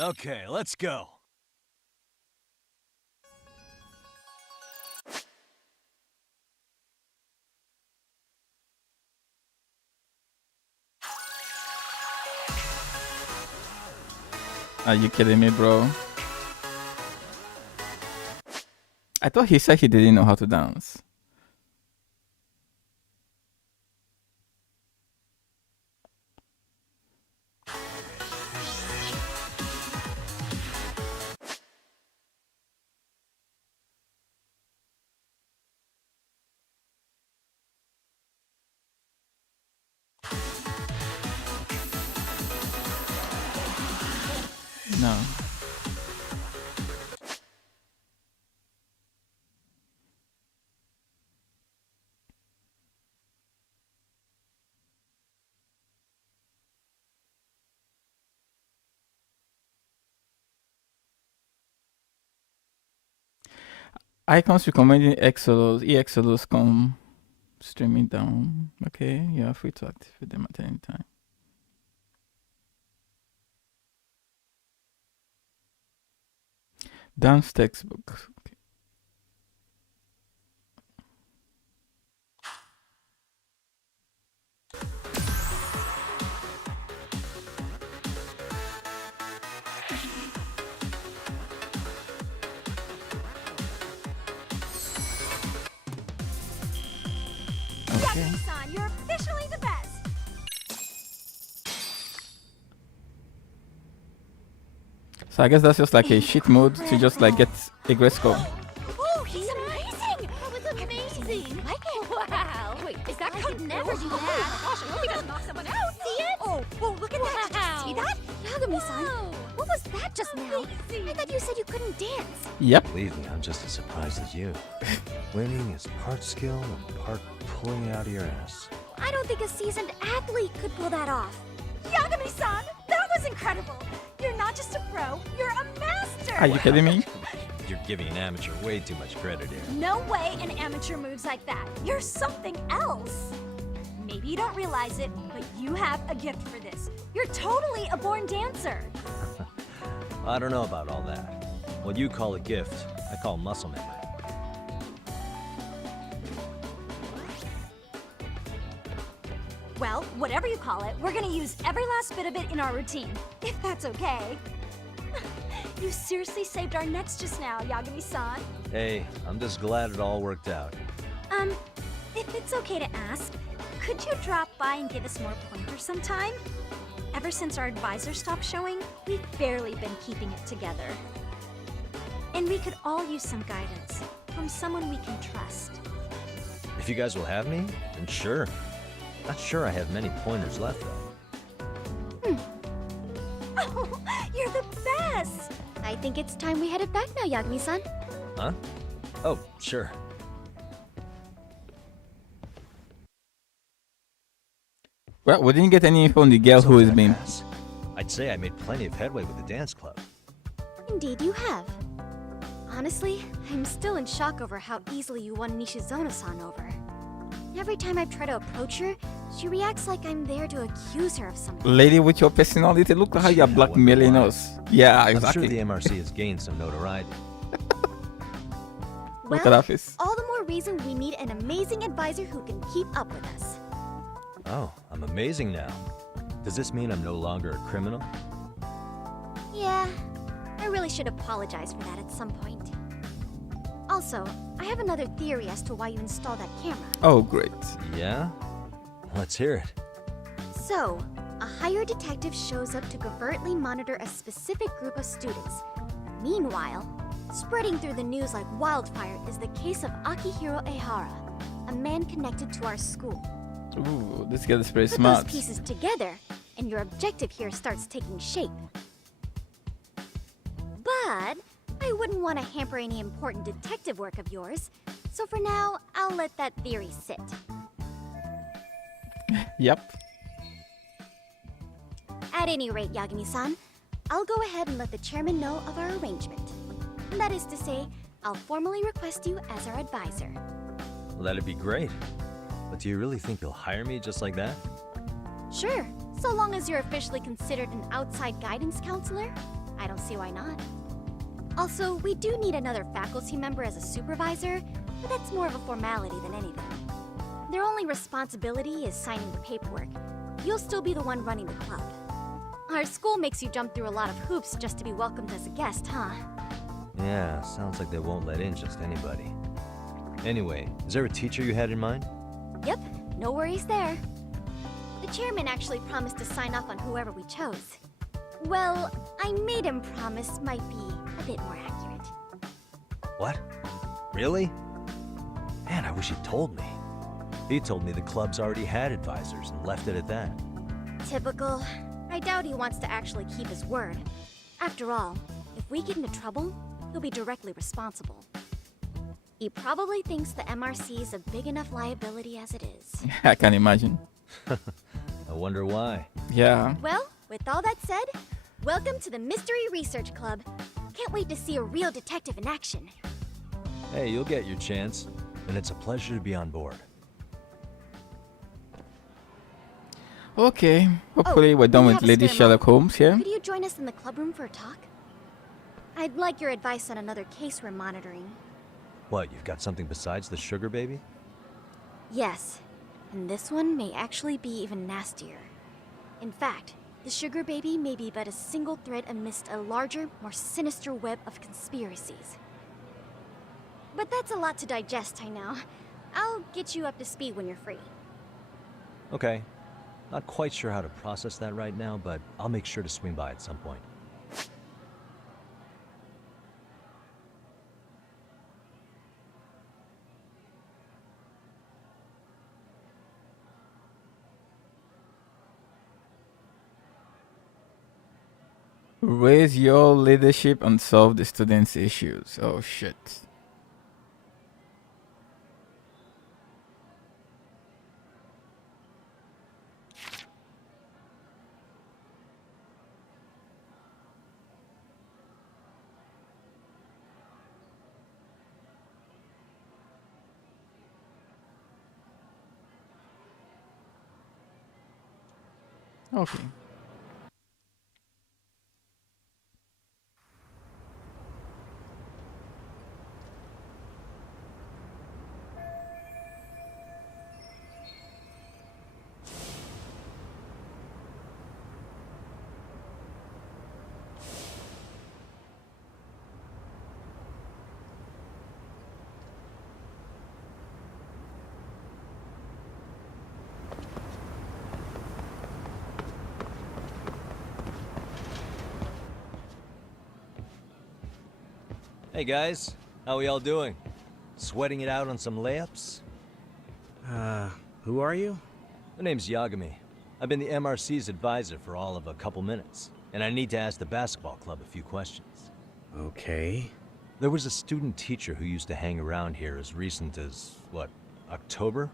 Okay, let's go. Are you kidding me, bro? I thought he said he didn't know how to dance. No. Icons recommending EXOLOS come streaming down. Okay, you are free to activate them at any time. Dance textbook. Okay. Yagami-san, you're officially the best. So I guess that's just like a cheat mode to just like get a great score. Oh, he's amazing! That was amazing! Wow! Wait, is that could never do that? Oh gosh, I hope he doesn't knock someone out. See it? Oh, look at that! Did you see that? Yagami-san, what was that just now? I thought you said you couldn't dance. Yep. Believe me, I'm just as surprised as you. Winning is part skill and part pulling it out of your ass. I don't think a seasoned athlete could pull that off. Yagami-san, that was incredible. You're not just a pro, you're a master. Are you kidding me? You're giving an amateur way too much credit here. No way an amateur moves like that. You're something else. Maybe you don't realize it, but you have a gift for this. You're totally a born dancer. I don't know about all that. What you call a gift, I call muscle memory. Well, whatever you call it, we're gonna use every last bit of it in our routine, if that's okay. You seriously saved our necks just now, Yagami-san. Hey, I'm just glad it all worked out. If it's okay to ask, could you drop by and give us more pointers sometime? Ever since our advisor stopped showing, we've barely been keeping it together. And we could all use some guidance from someone we can trust. If you guys will have me, then sure. Not sure I have many pointers left, though. Oh, you're the best! I think it's time we headed back now, Yagami-san. Huh? Oh, sure. Well, we didn't get any info on the girl who has been. I'd say I made plenty of headway with the dance club. Indeed, you have. Honestly, I'm still in shock over how easily you won Nishizono-san over. Every time I try to approach her, she reacts like I'm there to accuse her of something. Lady with your personality, look how you're blackmailing us. Yeah, exactly. I'm sure the MRC has gained some notoriety. Look at that face. All the more reason we need an amazing advisor who can keep up with us. Oh, I'm amazing now. Does this mean I'm no longer a criminal? Yeah, I really should apologize for that at some point. Also, I have another theory as to why you installed that camera. Oh, great. Yeah? Let's hear it. So, a hired detective shows up to covertly monitor a specific group of students. Meanwhile, spreading through the news like wildfire is the case of Akihiro Ehara, a man connected to our school. Ooh, this guy is very Put smart. those pieces together, and your objective here starts taking shape. But I wouldn't want to hamper any important detective work of yours, so for now, I'll let that theory sit. Yep. At any rate, Yagami-san, I'll go ahead and let the chairman know of our arrangement. That is to say, I'll formally request you as our advisor. Well, that'd be great. But do you really think you'll hire me just like that? Sure, so long as you're officially considered an outside guidance counselor, I don't see why not. Also, we do need another faculty member as a supervisor, but that's more of a formality than anything. Their only responsibility is signing the paperwork. You'll still be the one running the club. Our school makes you jump through a lot of hoops just to be welcomed as a guest, huh? Yeah, sounds like they won't let in just anybody. Anyway, is there a teacher you had in mind? Yep, no worries there. The chairman actually promised to sign off on whoever we chose. Well, I made him promise might be a bit more accurate. What? Really? Man, I wish he'd told me. He told me the club's already had advisors and left it at that. Typical. I doubt he wants to actually keep his word. After all, if we get into trouble, he'll be directly responsible. He probably thinks the MRC is a big enough liability as it is. I can imagine. I wonder why. Yeah. Well, with all that said, welcome to the Mystery Research Club. Can't wait to see a real detective in action. Hey, you'll get your chance, and it's a pleasure to be on board. Okay. Hopefully we're done we with have a Lady spare Sherlock moment. Holmes here. Could you join us in the club room for a talk? I'd like your advice on another case we're monitoring. What, you've got something besides the sugar baby? Yes, and this one may actually be even nastier. In fact, the sugar baby may be but a single thread amidst a larger, more sinister web of conspiracies. But that's a lot to digest, I know. I'll get you up to speed when you're free. Okay. Not quite sure how to process that right now, but I'll make sure to swing by at some point. Raise your leadership and solve the students' issues. Oh shit. Okay. Hey guys, how we all doing? Sweating it out on some layups? Who are you? My name's Yagami. I've been the MRC's advisor for all of a couple minutes, and I need to ask the basketball club a few questions. Okay. There was a student teacher who used to hang around here as recent as, what, October?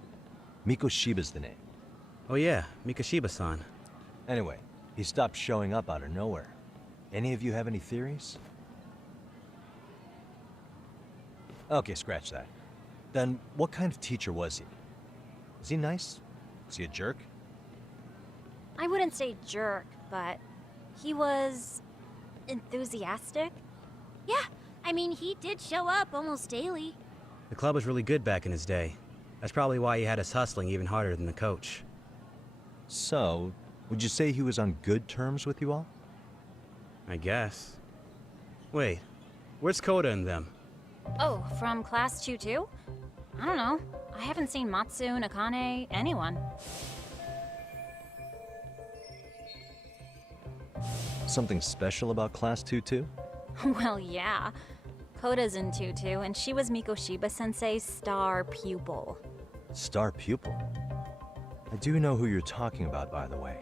Mikoshiba's the name. Oh yeah, Mikoshiba-san. Anyway, he stopped showing up out of nowhere. Any of you have any theories? Okay, scratch that. Then, what kind of teacher was he? Was he nice? Was he a jerk? I wouldn't say jerk, but he was enthusiastic. Yeah, I mean, he did show up almost daily. The club was really good back in his day. That's probably why he had us hustling even harder than the coach. So, would you say he was on good terms with you all? I guess. Wait, where's Koda and them? Oh, from class 2 too? I don't know. I haven't seen Matsu, Nakane, anyone. Something special about Class 2-2? Well, yeah. Koda's in 2-2, and she was Mikoshiba-sensei's star pupil. Star pupil? I do know who you're talking about, by the way.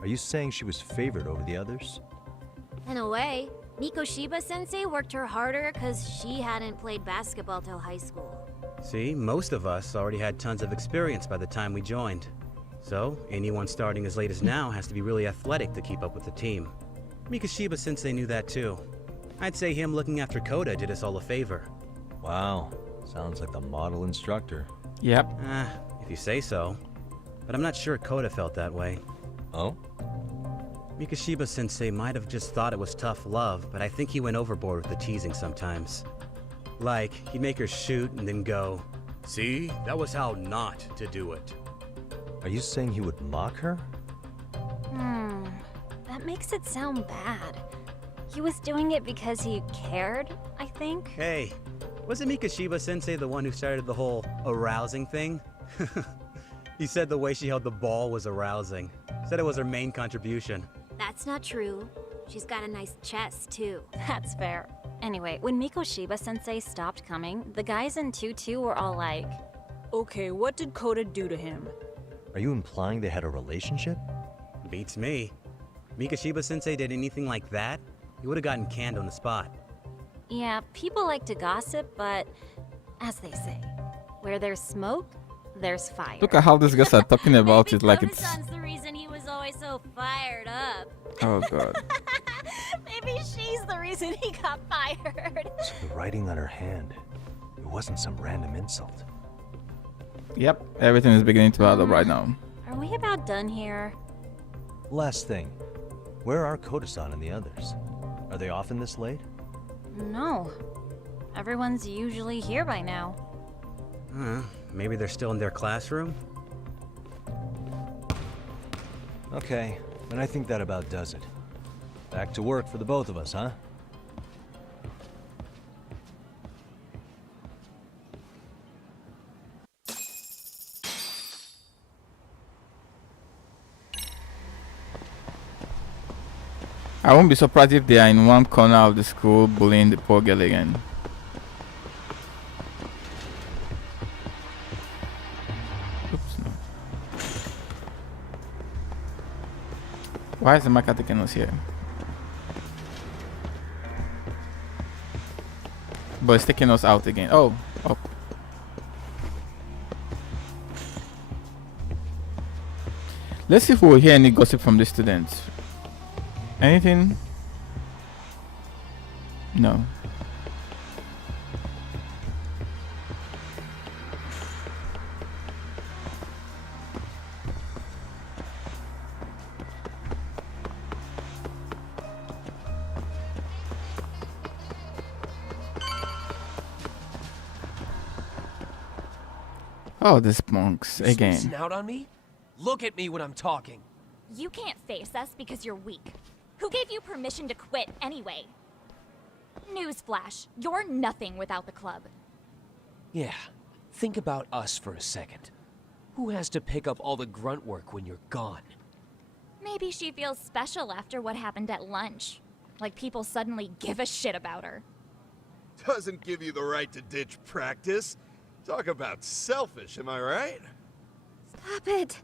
Are you saying she was favored over the others? In a way, Mikoshiba-sensei worked her harder because she hadn't played basketball till high school. See, most of us already had tons of experience by the time we joined. So, anyone starting as late as now has to be really athletic to keep up with the team. Mikoshiba-sensei knew that too. I'd say him looking after Koda did us all a favor. Wow, sounds like the model instructor. Yep. If you say so. But I'm not sure Koda felt that way. Oh? Mikoshiba-sensei might have just thought it was tough love, but I think he went overboard with the teasing sometimes. Like, he'd make her shoot and then go, "See, that was how not to do it." Are you saying he would mock her? That makes it sound bad. He was doing it because he cared, I think. Hey, wasn't Mikoshiba-sensei the one who started the whole arousing thing? He said the way she held the ball was arousing. Said it was her main contribution. That's not true. She's got a nice chest, too. That's fair. Anyway, when Mikoshiba-sensei stopped coming, the guys in 2-2 were all like, "Okay, what did Koda do to him?" Are you implying they had a relationship? Beats me. Mikoshiba-sensei did anything like that, he would have gotten canned on the spot. yeah, people like to gossip, but as they say, where there's smoke, there's fire. Look at how these guys are talking about it like it's... Koda-san's the reason he was always so fired up. Oh god. Maybe she's the reason he got fired. So the writing on her hand, it wasn't some random insult. Yep, everything is beginning to add up right now. Are we about done here? Last thing, where are Koda-san and the others? Are they often this late? No. Everyone's usually here by now. Maybe they're still in their classroom? Okay, then I think that about does it. Back to work for the both of us, huh? I won't be surprised if they are in one corner of the school bullying the poor girl again. Oops, no. Why is the Maka taking us here? But it's taking us out again. Oh, up. Let's see if we'll hear any gossip from the students. Anything? No. Oh, these punks You again. spacing out on me? Look at me when I'm talking. You can't face us because you're weak. Who gave you permission to quit anyway? Newsflash, you're nothing without the club. Yeah, think about us for a second. Who has to pick up all the grunt work when you're gone? Maybe she feels special after what happened at lunch. Like people suddenly give a shit about her. Doesn't give you the right to ditch practice. Talk about selfish, am I right? Stop it.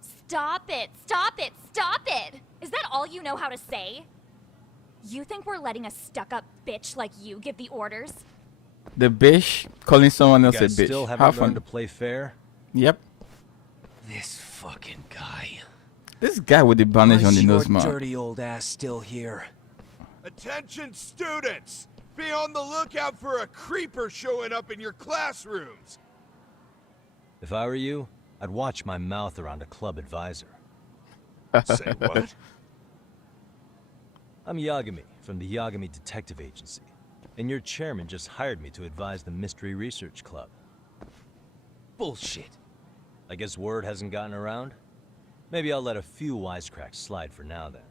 Stop it! Stop it! Stop it! Is that all you know how to say? You think we're letting a stuck-up bitch like you give the orders? The bitch calling someone else You a guys bitch. still Have haven't fun. learned to play fair? Yep. This fucking guy. This guy with the bandage Why on the is your nose, man. dirty old ass still here? Attention students! Be on the lookout for a creeper showing up in your classrooms! If I were you, I'd watch my mouth around a club advisor. Say what? I'm Yagami from the Yagami Detective Agency, and your chairman just hired me to advise the Mystery Research Club. Bullshit. I guess word hasn't gotten around? Maybe I'll let a few wisecracks slide for now then.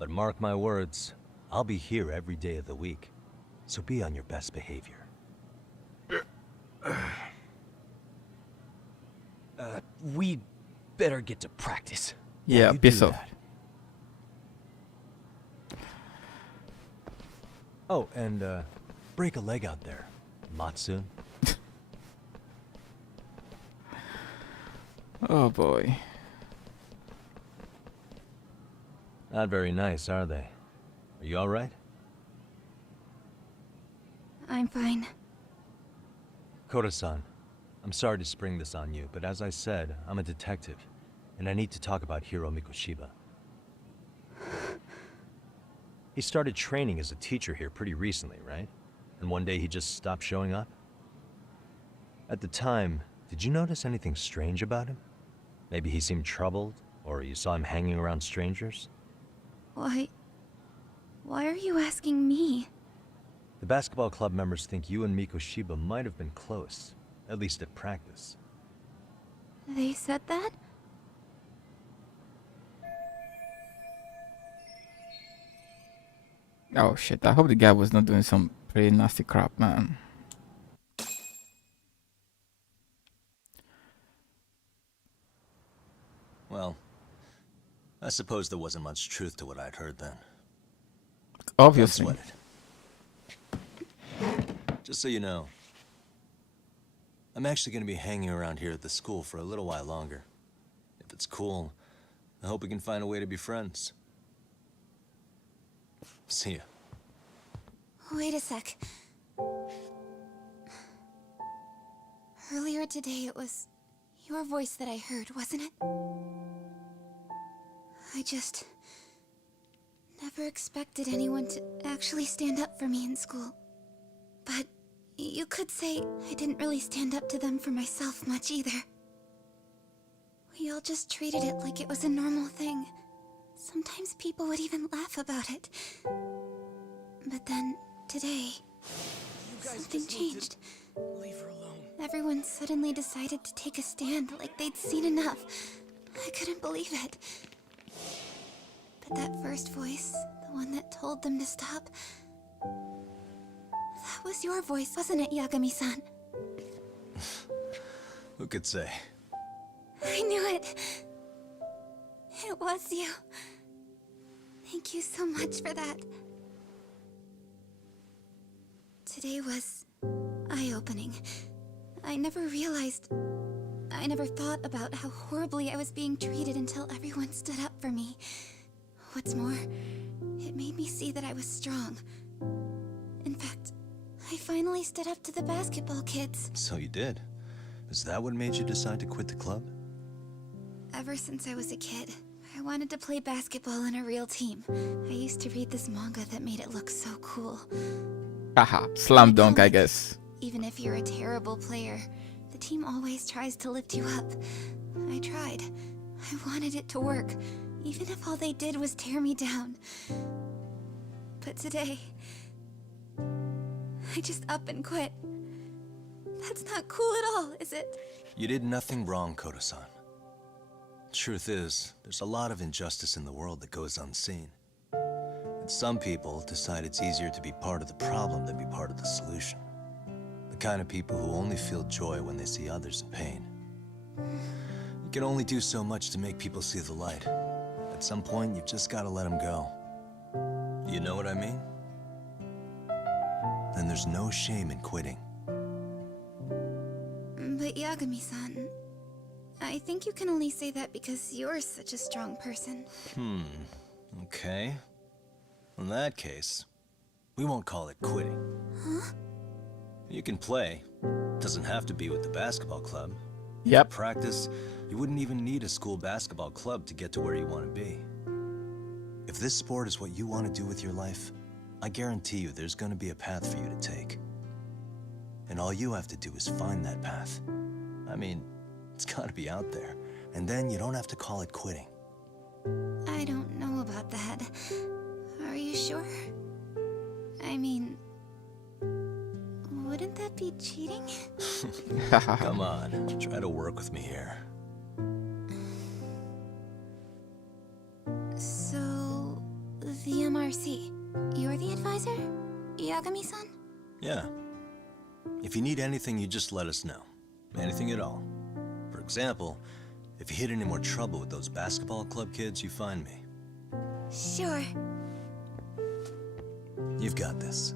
But mark my words, I'll be here every day of the week. So be on your best behavior. We better get to practice. Yeah, you peace do out. that. Oh, and break a leg out there, Matsu. Oh boy. Not very nice, are they? Are you alright? I'm fine. Koda-san, I'm sorry to spring this on you, but as I said, I'm a detective, and I need to talk about Hiro Mikoshiba. He started training as a teacher here pretty recently, right? And one day he just stopped showing up? At the time, did you notice anything strange about him? Maybe he seemed troubled, or you saw him hanging around strangers? Why are you asking me? The basketball club members think you and Mikoshiba might have been close, at least at practice. They said that? Oh shit, I hope the guy was not doing some pretty nasty crap, man. Well, I suppose there wasn't much truth to what I'd heard then. Obviously. Don't sweat it. Just so you know, I'm actually going to be hanging around here at the school for a little while longer. If it's cool, I hope we can find a way to be friends. See ya. Wait a sec. Earlier today, it was your voice that I heard, wasn't it? I just never expected anyone to actually stand up for me in school. But you could say I didn't really stand up to them for myself much either. We all just treated it like it was a normal thing. Sometimes people would even laugh about it. But then, today, something changed. Leave her alone. Everyone suddenly decided to take a stand like they'd seen enough. I couldn't believe it. But that first voice, the one that told them to stop, that was your voice, wasn't it, Yagami-san? Who could say? I knew it. It was you. Thank you so much for that. Today was eye-opening. I never thought about how horribly I was being treated until everyone stood up for me. What's more, it made me see that I was strong. In fact, I finally stood up to the basketball kids. So you did. Is that what made you decide to quit the club? Ever since I was a kid, I wanted to play basketball in a real team. I used to read this manga that made it look so cool. Haha, slam dunk, I guess. Even if you're a terrible player, the team always tries to lift you up. I tried. I wanted it to work, even if all they did was tear me down. But today, I just up and quit. That's not cool at all, is it? You did nothing wrong, Koda-san. Truth is, there's a lot of injustice in the world that goes unseen. And some people decide it's easier to be part of the problem than be part of the solution. The kind of people who only feel joy when they see others in pain. You can only do so much to make people see the light. At some point, you've just got to let them go. You know what I mean? Then there's no shame in quitting. But Yagami-san, I think you can only say that because you're such a strong person. Okay. In that case, we won't call it quitting. Huh? You can play. Doesn't have to be with the basketball club. Yep. Practice, you wouldn't even need a school basketball club to get to where you want to be. If this sport is what you want to do with your life, I guarantee you there's going to be a path for you to take. And all you have to do is find that path. I mean, it's got to be out there. And then you don't have to call it quitting. I don't know about that. Are you sure? I mean, wouldn't that be cheating? Come on, try to work with me here. So, see. You're the advisor? Yagami-san? Yeah. If you need anything, you just let us know. Anything at all. For example, if you hit any more trouble with those basketball club kids, you find me. Sure. You've got this.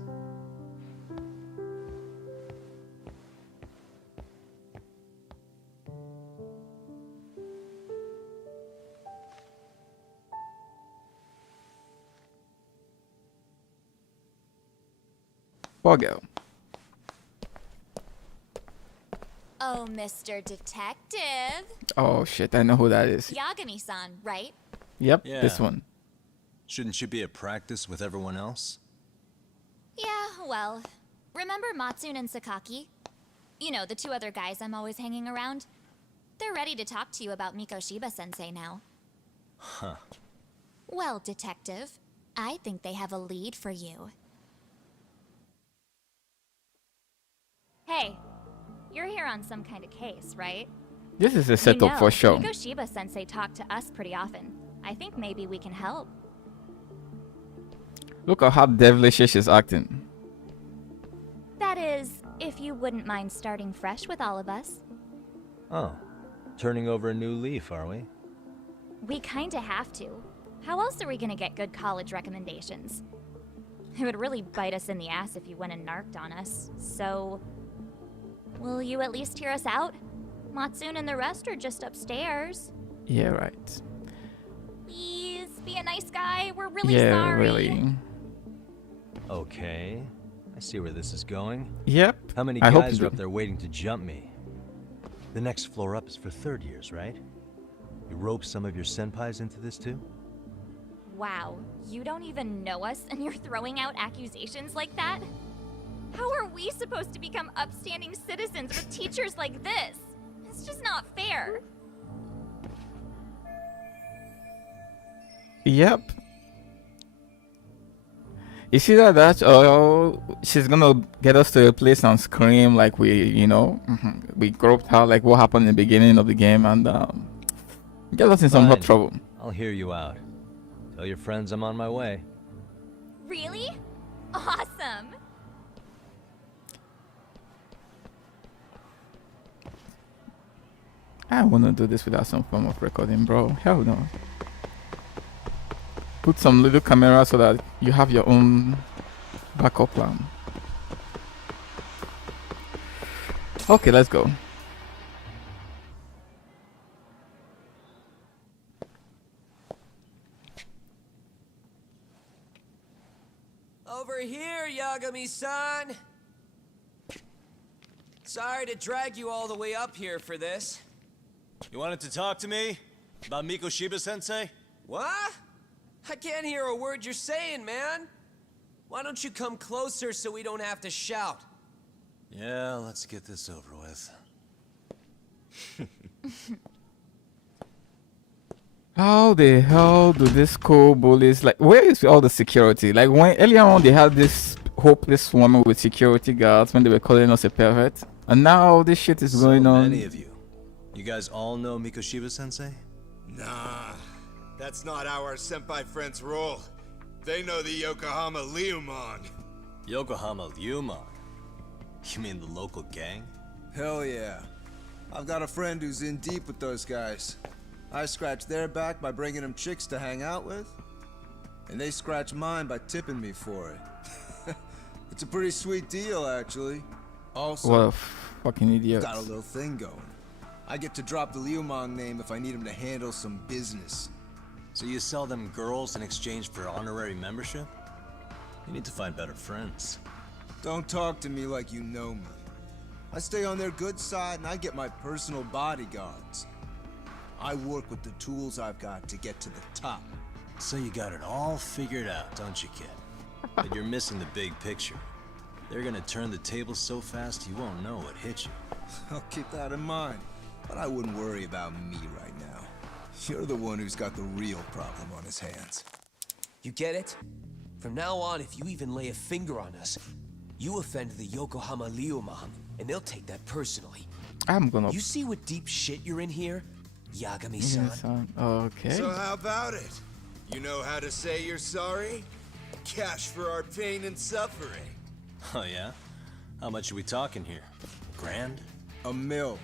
Poor girl. Oh, Mr. Detective. Oh shit, I know who that is. Yagami-san, right? Yep, Yeah. this one. Shouldn't you be at practice with everyone else? Yeah, well, remember Matsune and Sakaki? You know, the two other guys I'm always hanging around? They're ready to talk to you about Mikoshiba-sensei now. Huh. Well, Detective, I think they have a lead for you. Hey, you're here on some kind of case, right? This is a setup for sure. Mikoshiba-sensei talked to us pretty often. I think maybe we can help. Look at how devilish she's acting. That is, if you wouldn't mind starting fresh with all of us. Oh. Turning over a new leaf, are we? We kinda have to. How else are we gonna get good college recommendations? It would really bite us in the ass if you went and narked on us, so... Will you at least hear us out? Matsune and the rest are just upstairs. Yeah, right. Please, be a nice guy. We're really Yeah, sorry. really. Okay. I see where this is going. Yep. How many I hope guys you are up do. there waiting to jump me? The next floor up is for third years, right? You rope some of your senpais into this too? Wow, you don't even know us and you're throwing out accusations like that? How are we supposed to become upstanding citizens with teachers like this? It's just not fair. Yep. You see that? Oh, she's gonna get us to a place and scream like we, you know, we groped her, like what happened in the beginning of the game, and get us in some hot Fine. trouble. I'll hear you out. Tell your friends I'm on my way. Really? Awesome. I wanna do this without some form of recording, bro. Hell no. Put some little camera so that you have your own backup plan. Okay, let's go. Over here, Yagami-san! Sorry to drag you all the way up here for this. You wanted to talk to me? About Mikoshiba-sensei? What? I can't hear a word you're saying, man. Why don't you come closer so we don't have to shout? Yeah, let's get this over with. How the hell do these school bullies, like, where is all the security? Like, when earlier on they had this hopeless woman with security guards when they were calling us a pervert, and now this shit is going on. Many of you. You guys all know Mikoshiba-sensei? Nah, that's not how our senpai friends roll. They know the Yokohama Liumon. Yokohama Liumon? You mean the local gang? Hell yeah. I've got a friend who's in deep with those guys. I scratch their back by bringing them chicks to hang out with, and they scratch mine by tipping me for it. It's a pretty sweet deal, actually. Also, What a fucking idiot. got a little thing going. I get to drop the Liumon name if I need him to handle some business. So you sell them girls in exchange for honorary membership? You need to find better friends. Don't talk to me like you know me. I stay on their good side and I get my personal bodyguards. I work with the tools I've got to get to the top. So you got it all figured out, don't you, kid? But you're missing the big picture. They're gonna turn the tables so fast you won't know what hit you. I'll keep that in mind. But I wouldn't worry about me right now. You're the one who's got the real problem on his hands. You get it? From now on, if you even lay a finger on us, you offend the Yokohama Liumon, and they'll take that personally. I'm gonna. You see what deep shit you're in here, Yagami-san? Okay. So how about it? You know how to say you're sorry? cash for our pain and suffering. Oh yeah? How much are we talking here? Grand? A mil.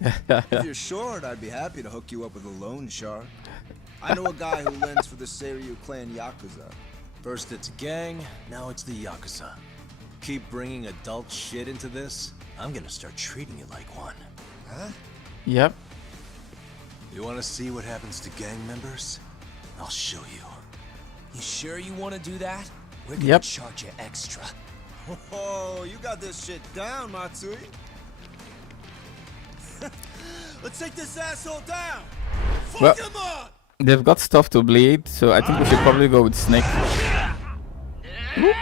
If you're short, I'd be happy to hook you up with a loan shark. I know a guy who lends for the Seiryu clan Yakuza. First it's a gang, now it's the Yakuza. Keep bringing adult shit into this, I'm gonna start treating you like one. Huh? Yep. You wanna see what happens to gang members? I'll show you. You sure you want to do that? We're gonna Yep. charge you extra. Oh, you got this shit down, Matsui. Let's take this asshole down. Well, Fuck him up. they've got stuff to bleed, so I think we should probably go with Snake. Oops.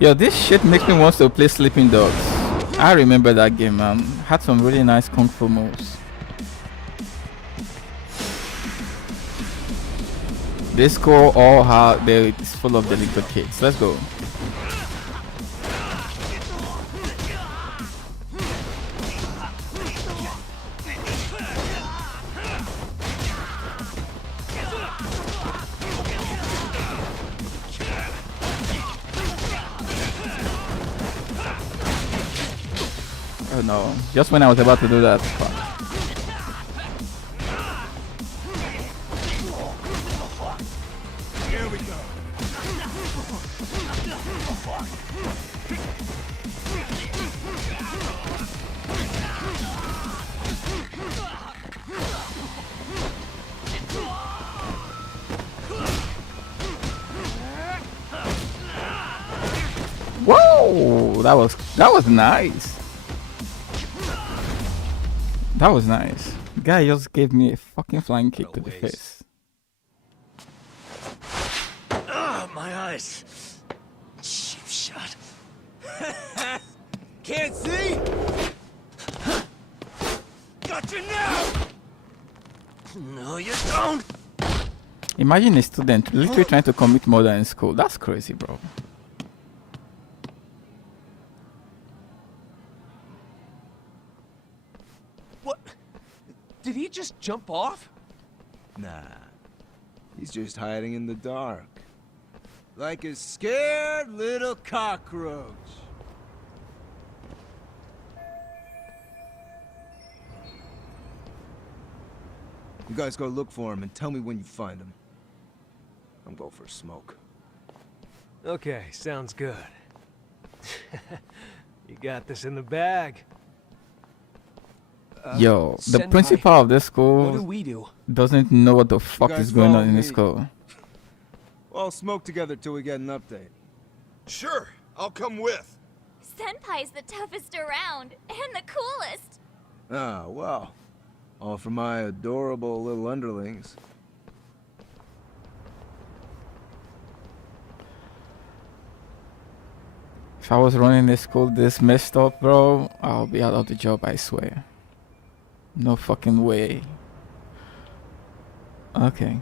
Yo, this shit makes me want to play Sleeping Dogs. I remember that game, man. Had some really nice kung fu moves. This score all it's full of delinquent kids. Let's go. Oh no, just when I was about to do that. Fuck. Here we go. Whoa, that was nice. That was nice. Guy just gave me a fucking flying kick to the face. Ah, my eyes. Cheap shot. Can't see? Got you now! No, you don't. Imagine a student literally trying to commit murder in school. That's crazy, bro. What? Did he just jump off? Nah. He's just hiding in the dark. Like a scared little cockroach. You guys go look for him and tell me when you find him. I'm going for a smoke. Okay, sounds good. You got this in the bag. Yo, the Senpai, principal of this school what do we do? doesn't know what the fuck guys is going follow on in this me. school. We'll all smoke together till we get an update. Sure, I'll come with. Senpai's the toughest around and the coolest. Ah, well. All for my adorable little underlings. If I was running this school this messed up, bro, I'll be out of the job, I swear. No fucking way. Okay.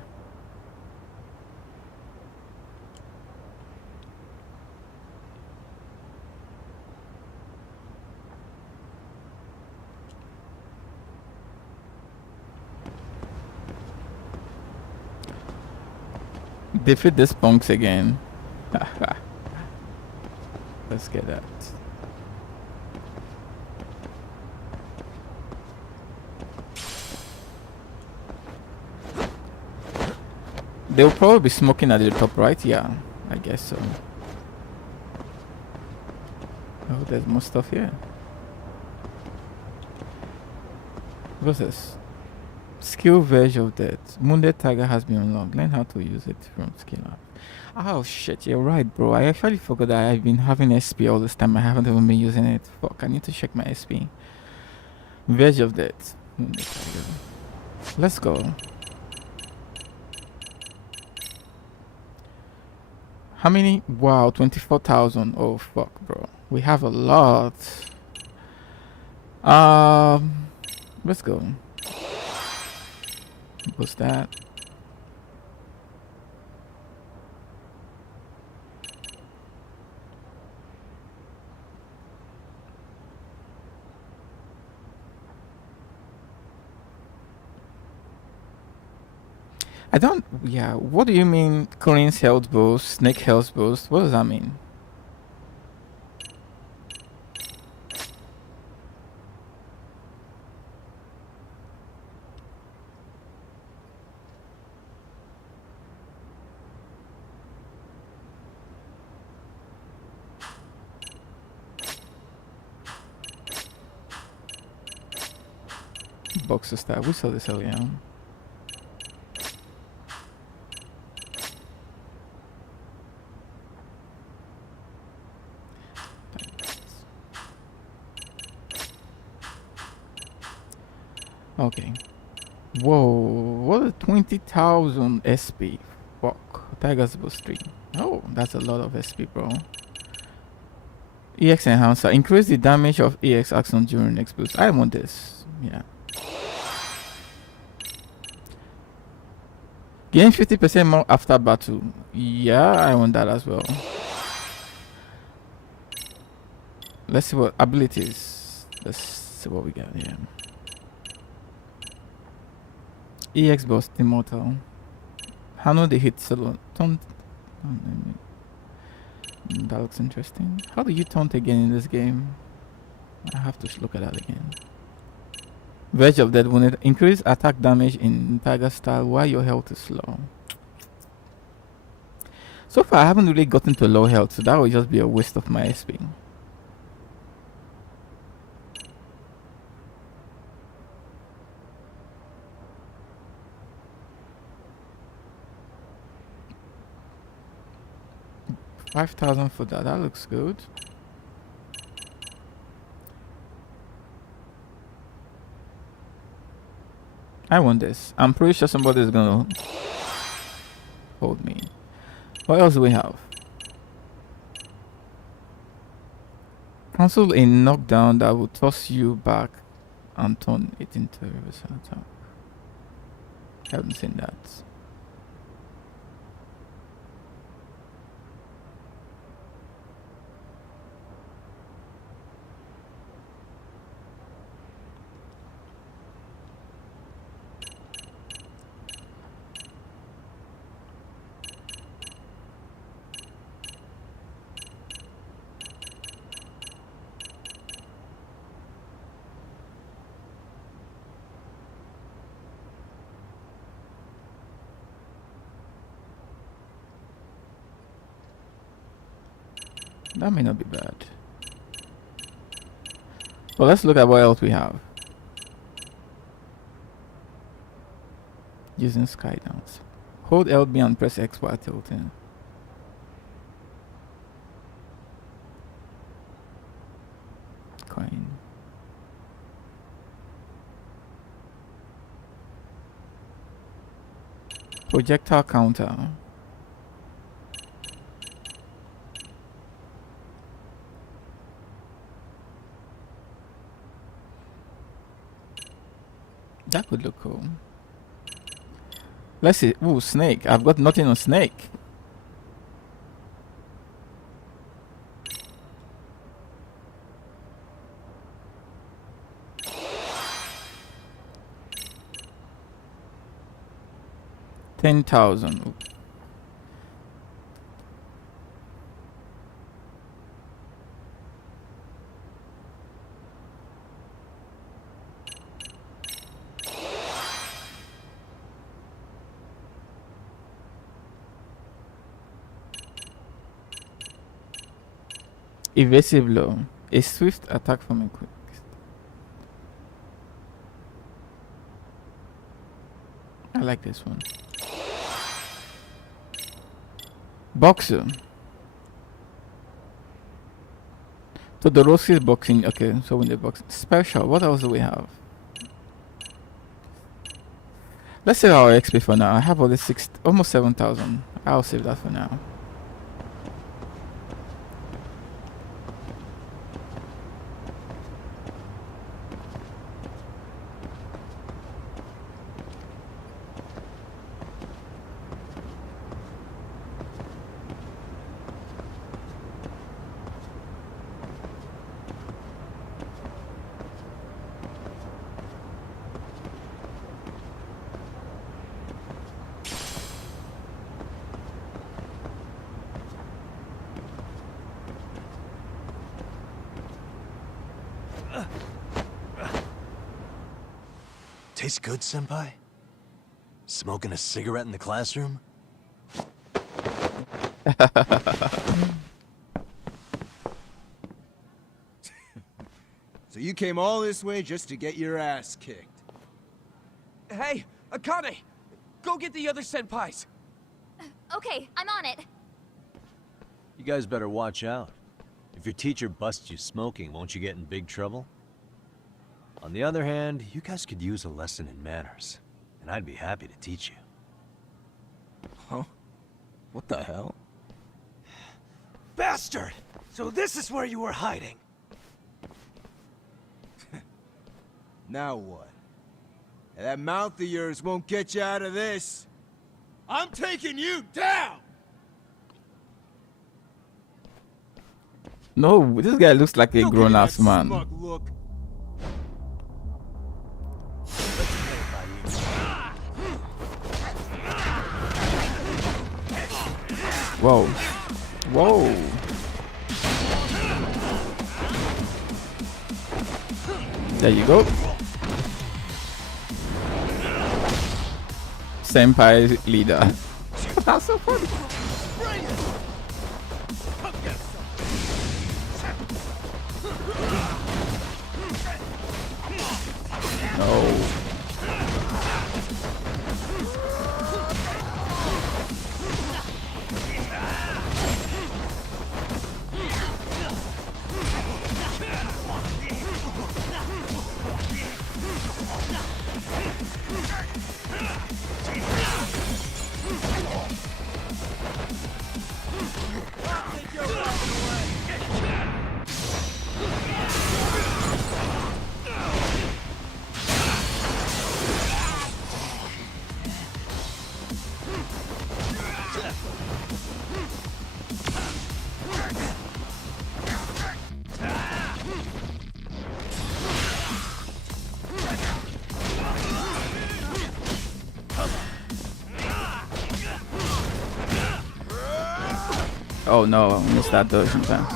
Defeat these punks again. Let's get that. They'll probably be smoking at the top right, yeah. I guess so. Oh, there's more stuff here. What's this? Skill version of that. Wounded Tiger has been unlocked. Learn how to use it from skill up. Oh shit, you're right, bro. I actually forgot that I've been having SP all this time. I haven't even been using it. Fuck, I need to check my SP. Verge of that. Wounded Tiger. Let's go. How many? Wow, 24,000. Oh fuck, bro. We have a lot. Let's go. What's that? I don't. Yeah. What do you mean? Corin's health boost, Snake health boost. What does that mean? Boxer style. We saw this earlier. Okay. Whoa, what a 20,000 SP. Fuck. Tiger's Boost 3. Oh, that's a lot of SP, bro. EX Enhancer. Increase the damage of EX action during next boost. I want this. Yeah. Gain 50% more after battle. Yeah, I want that as well. Let's see what abilities. Let's see what we got here. EX Burst Immortal. Handle the hit solo. Taunt. That looks interesting. How do you taunt again in this game? I have to look at that again. Verge of Dead Wounded. Increase attack damage in Tiger style while your health is low. So far, I haven't really gotten to low health, so that would just be a waste of my SP. $5,000 for that. That looks good. I want this. I'm pretty sure somebody is gonna hold me. What else do we have? Cancel a knockdown that will toss you back and turn it into a reversal attack. Haven't seen that. That may not be bad. Well, let's look at what else we have. Using Skydance. Hold LB and press X while tilting. Coin. Projectile counter. That could look cool. Let's see. Ooh, snake. I've got nothing on snake. $10,000. Evasive blow. A swift attack from a quick. I like this one. Boxer. So the Rossi boxing. Okay, so when the box special. What else do we have? Let's save our XP for now. I have all this almost 7,000. I'll save that for now. Tastes good, senpai? Smoking a cigarette in the classroom? So you came all this way just to get your ass kicked. Hey, Akane! Go get the other senpais! Okay, I'm on it. You guys better watch out. If your teacher busts you smoking, won't you get in big trouble? On the other hand, you guys could use a lesson in manners, and I'd be happy to teach you. Huh? What the hell? Bastard! So this is where you were hiding. Now what? That mouth of yours won't get you out of this. I'm taking you down! No, this guy looks like a grown-ass man. Look. Whoa. Whoa. There you go. Senpai leader. That's so funny. No. Oh no, missed that dodging time.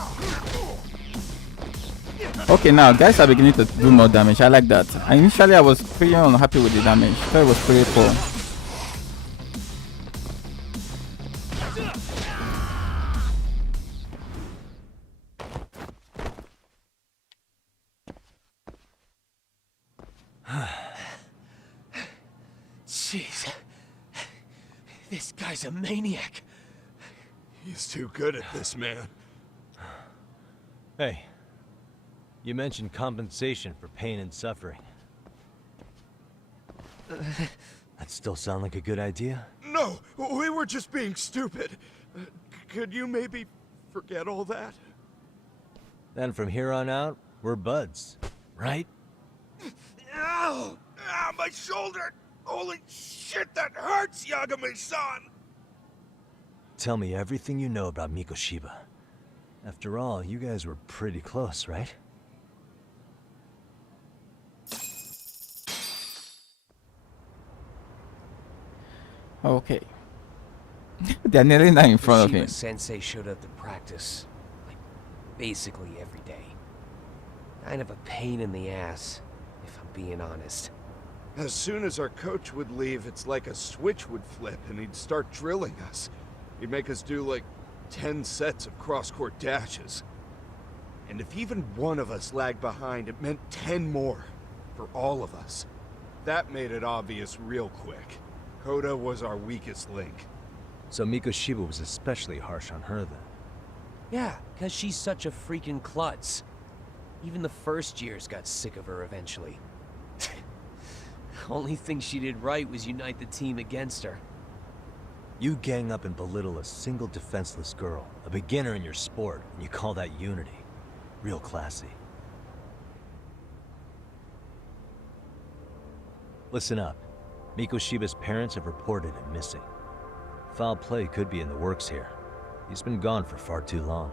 Okay, now guys are beginning to do more damage. I like that. Initially I was pretty unhappy with the damage. I thought it was pretty poor. Jeez. This guy's a maniac. He's too good at this, man. Hey, you mentioned compensation for pain and suffering. That still sound like a good idea? No, we were just being stupid. Could you maybe forget all that? Then from here on out, we're buds, right? Ow! Ah, my shoulder! Holy shit, that hurts, Yagami-san! Tell me everything you know about Mikoshiba. After all, you guys were pretty close, right? Okay. They're nearly not in front of him. Sensei showed up to practice, like, basically every day. Kind of a pain in the ass, if I'm being honest. As soon as our coach would leave, it's like a switch would flip and he'd start drilling us. He'd make us do like 10 sets of cross-court dashes. And if even one of us lagged behind, it meant 10 more for all of us. That made it obvious real quick. Koda was our weakest link. So Mikoshiba was especially harsh on her then? Yeah, because she's such a freaking klutz. Even the first years got sick of her eventually. Only thing she did right was unite the team against her. You gang up and belittle a single defenseless girl, a beginner in your sport, and you call that unity. Real classy. Listen up. Mikoshiba's parents have reported him missing. Foul play could be in the works here. He's been gone for far too long.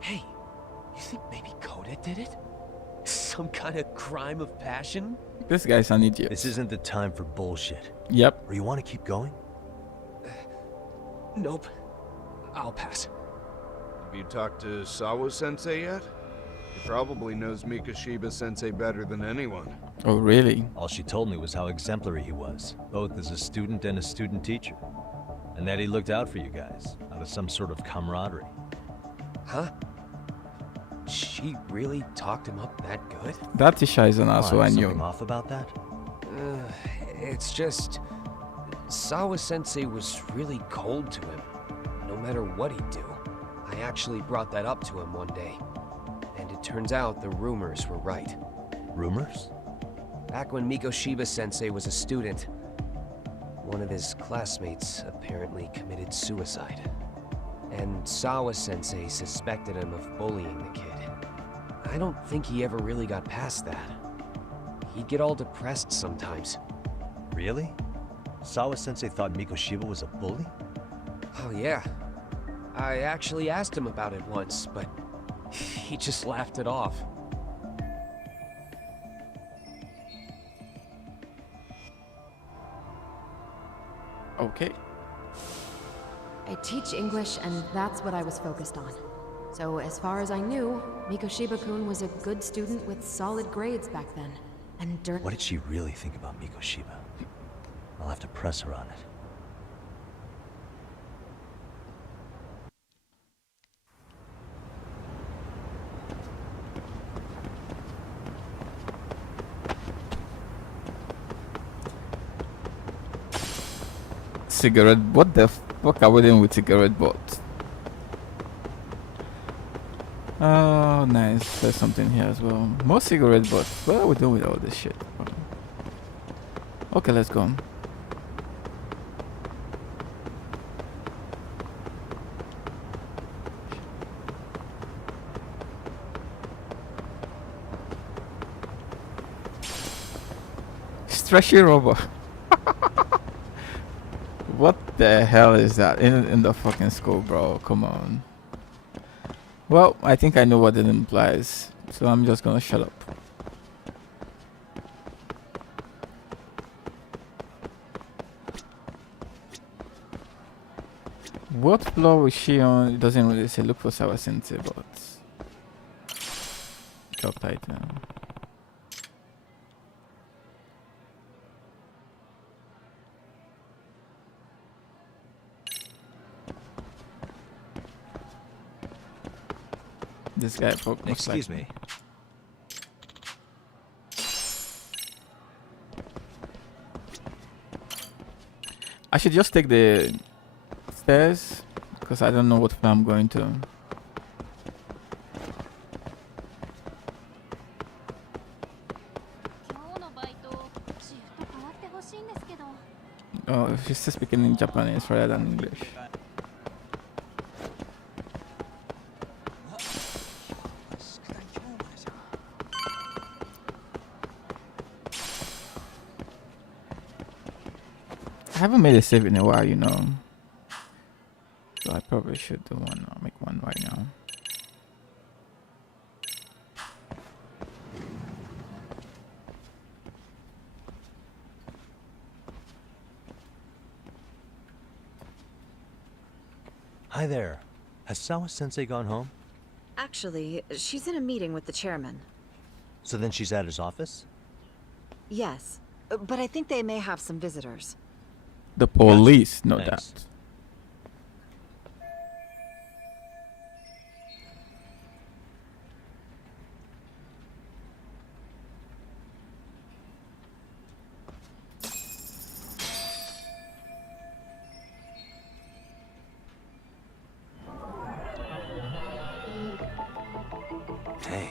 Hey, you think maybe Koda did it? Some kind of crime of passion? This guy's an idiot. This isn't the time for bullshit. Yep. Or you want to keep going? Nope. I'll pass. Have you talked to Sawa-sensei yet? He probably knows Mikoshiba-sensei better than anyone. Oh, really? All she told me was how exemplary he was, both as a student and a student teacher. And that he looked out for you guys, out of some sort of camaraderie. Huh? She really talked him up that good? That teacher is an asshole, I knew. Something off about that? It's just... Sawa-sensei was really cold to him, no matter what he'd do. I actually brought that up to him one day. And it turns out the rumors were right. Rumors? Back when Mikoshiba-sensei was a student, one of his classmates apparently committed suicide. And Sawa-sensei suspected him of bullying the kid. I don't think he ever really got past that. He'd get all depressed sometimes. Really? Sawa-sensei thought Mikoshiba was a bully? Oh yeah. I actually asked him about it once, but he just laughed it off. Okay. I teach English, and that's what I was focused on. So as far as I knew, Mikoshiba-kun was a good student with solid grades back then. And during— What did she really think about Mikoshiba? I'll have to press her on it. Cigarette? What the fuck are we doing with cigarette butts? Oh, nice. There's something here as well. More cigarette butts. What are we doing with all this shit? Okay, let's go. Stretchy rubber. What the hell is that in the fucking school, bro? Come on. Well, I think I know what it implies, so I'm just gonna shut up. What floor was she on? It doesn't really say. Look for Sawa-sensei, but job title. This guy probably. Excuse me. I should just take the stairs because I don't know what floor I'm going to. Oh, she's still speaking in Japanese rather than English. I haven't made a save in a while, you know. So I probably should do one. I'll make one right now. Hi there. Has Sawa-sensei gone home? Actually, she's in a meeting with the chairman. So then she's at his office? Yes, but I think they may have some visitors. The police know Thanks. that. Hey.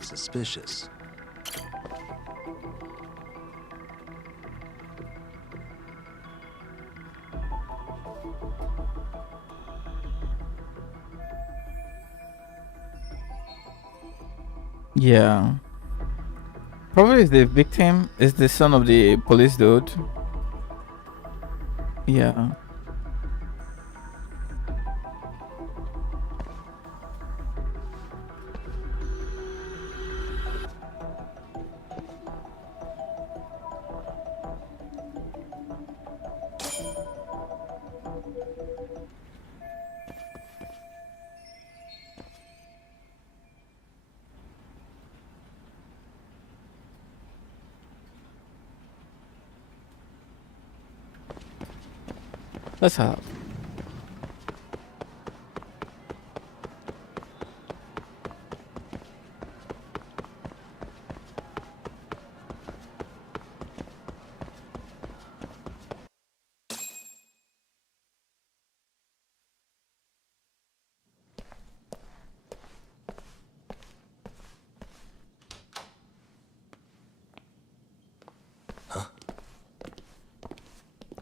Suspicious. Yeah. Probably the victim is the son of the police dude. Yeah. Let's have.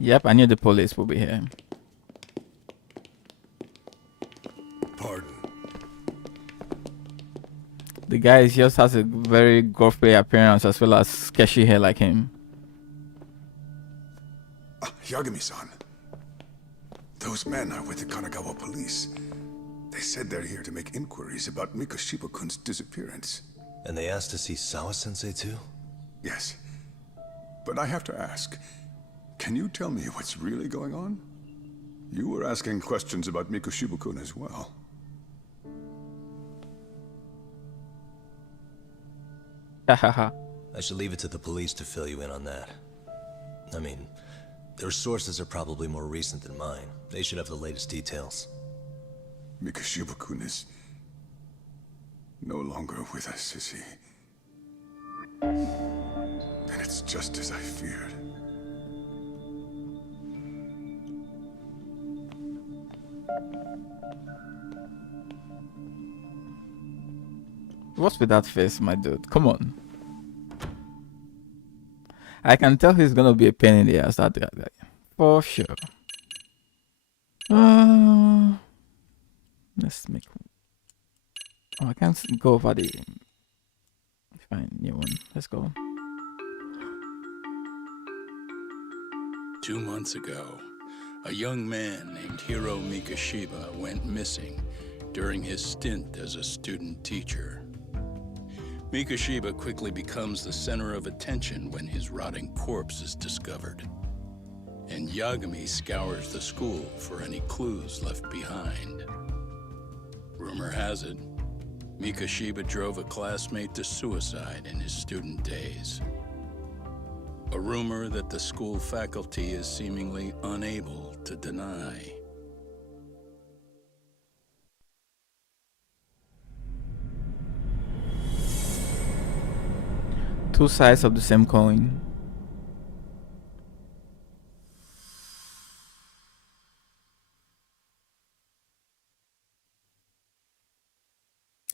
Yep, I knew the police would be here. Pardon. The guy just has a very ghostly appearance as well as sketchy hair like him. Yagami-san. Those men are with the Kanagawa police. They said they're here to make inquiries about Mikoshiba-kun's disappearance. And they asked to see Sawa-sensei too? Yes. But I have to ask, can you tell me what's really going on? You were asking questions about Mikoshiba-kun as well. I should leave it to the police to fill you in on that. I mean, their sources are probably more recent than mine. They should have the latest details. Mikoshiba-kun is no longer with us, is he? And it's just as I feared. What's with that face, my dude? Come on. I can tell he's gonna be a pain in the ass, that guy. For sure. Let's make... Oh, I can't go over the... Fine, new one. Let's go. 2 months ago, a young man named Hiro Mikoshiba went missing during his stint as a student teacher. Mikoshiba quickly becomes the center of attention when his rotting corpse is discovered. And Yagami scours the school for any clues left behind. Rumor has it, Mikoshiba drove a classmate to suicide in his student days. A rumor that the school faculty is seemingly unable to deny. Two sides of the same coin.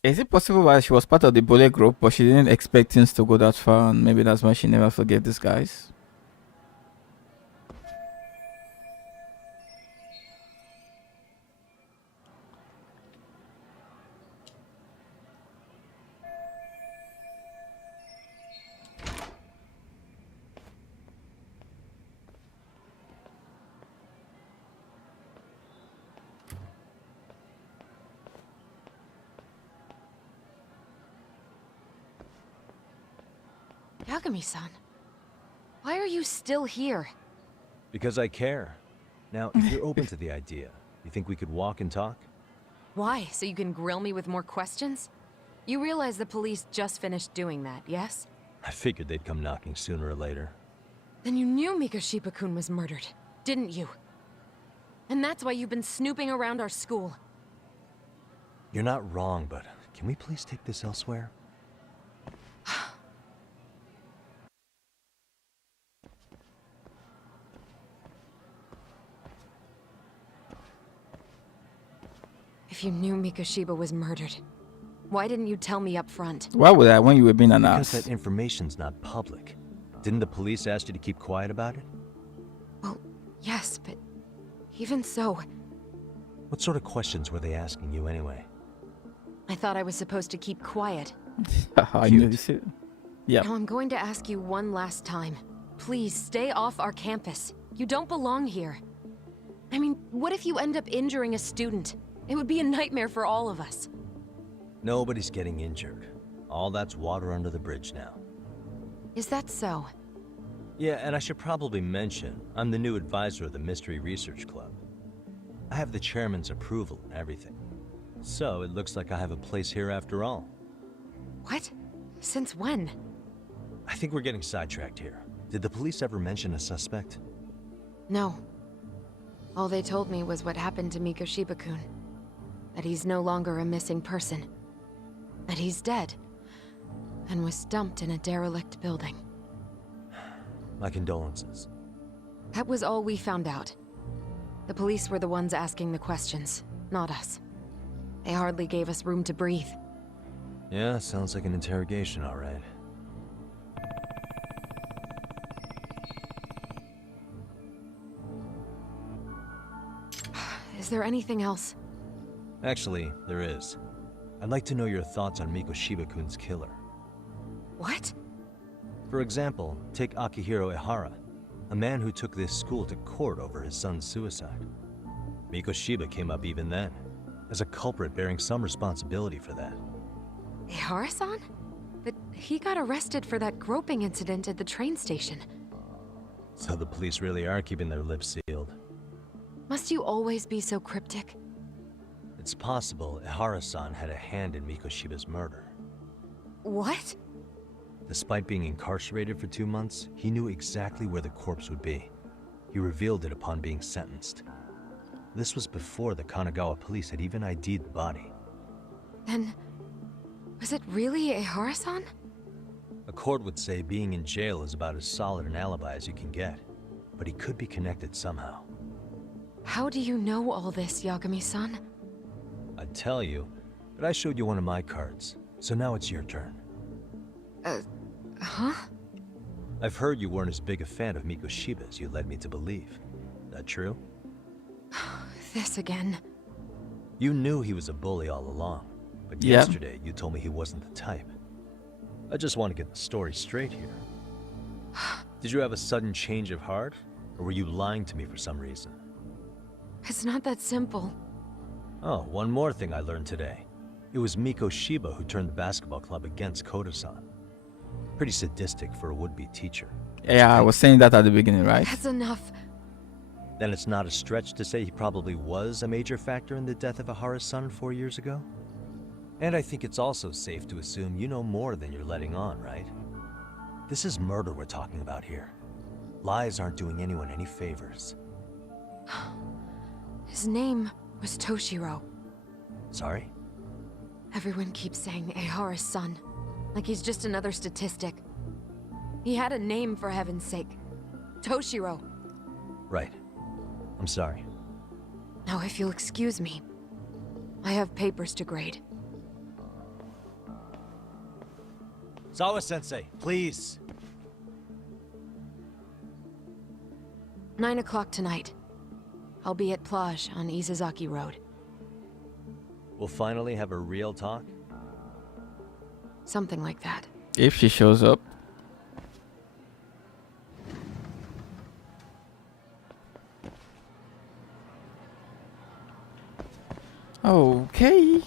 Is it possible that she was part of the bully group, but she didn't expect things to go that far, and maybe that's why she never forgave these guys? Yagami-san, why are you still here? Because I care. Now, if you're open to the idea, you think we could walk and talk? Why? So you can grill me with more questions? You realize the police just finished doing that, yes? I figured they'd come knocking sooner or later. Then you knew Mikoshiba-kun was murdered, didn't you? And that's why you've been snooping around our school. You're not wrong, but can we please take this elsewhere? If you knew Mikoshiba was murdered, why didn't you tell me up front? Why would I when you were being an ass? Because that information's not public. Didn't the police ask you to keep quiet about it? Well, yes, but even so... What sort of questions were they asking you anyway? I thought I was supposed to keep quiet. I knew this. Yeah. Now I'm going to ask you one last time. Please stay off our campus. You don't belong here. I mean, what if you end up injuring a student? It would be a nightmare for all of us. Nobody's getting injured. All that's water under the bridge now. Is that so? Yeah, and I should probably mention, I'm the new advisor of the Mystery Research Club. I have the chairman's approval and everything. So it looks like I have a place here after all. What? Since when? I think we're getting sidetracked here. Did the police ever mention a suspect? No. All they told me was what happened to Mikoshiba-kun. That he's no longer a missing person. That he's dead. And was dumped in a derelict building. My condolences. That was all we found out. The police were the ones asking the questions, not us. They hardly gave us room to breathe. Yeah, sounds like an interrogation, all right. Is there anything else? Actually, there is. I'd like to know your thoughts on Mikoshiba-kun's killer. What? For example, take Akihiro Ehara, a man who took this school to court over his son's suicide. Mikoshiba came up even then, as a culprit bearing some responsibility for that. Ehara-san? But he got arrested for that groping incident at the train station. So the police really are keeping their lips sealed. Must you always be so cryptic? It's possible Ehara-san had a hand in Mikoshiba's murder. What? Despite being incarcerated for 2 months, he knew exactly where the corpse would be. He revealed it upon being sentenced. This was before the Kanagawa police had even ID'd the body. Then, was it really Ehara-san? A court would say being in jail is about as solid an alibi as you can get, but he could be connected somehow. How do you know all this, Yagami-san? I'd tell you, but I showed you one of my cards, so now it's your turn. Huh? I've heard you weren't as big a fan of Mikoshiba as you led me to believe. That true? This again. You knew he was a bully all along, but Yeah. yesterday you told me he wasn't the type. I just want to get the story straight here. Did you have a sudden change of heart, or were you lying to me for some reason? It's not that simple. Oh, one more thing I learned today. It was Mikoshiba who turned the basketball club against Koda-san. Pretty sadistic for a would-be teacher. Yeah, I was saying that at the beginning, right? That's enough. Then it's not a stretch to say he probably was a major factor in the death of Ehara's son 4 years ago? And I think it's also safe to assume you know more than you're letting on, right? This is murder we're talking about here. Lies aren't doing anyone any favors. His name was Toshiro. Sorry? Everyone keeps saying Ehara's son, like he's just another statistic. He had a name, for heaven's sake. Toshiro. Right. I'm sorry. Now, if you'll excuse me, I have papers to grade. Sawa-sensei, please. 9 o'clock tonight. I'll be at Plage on Izazaki Road. We'll finally have a real talk? Something like that. If she shows up. Okay.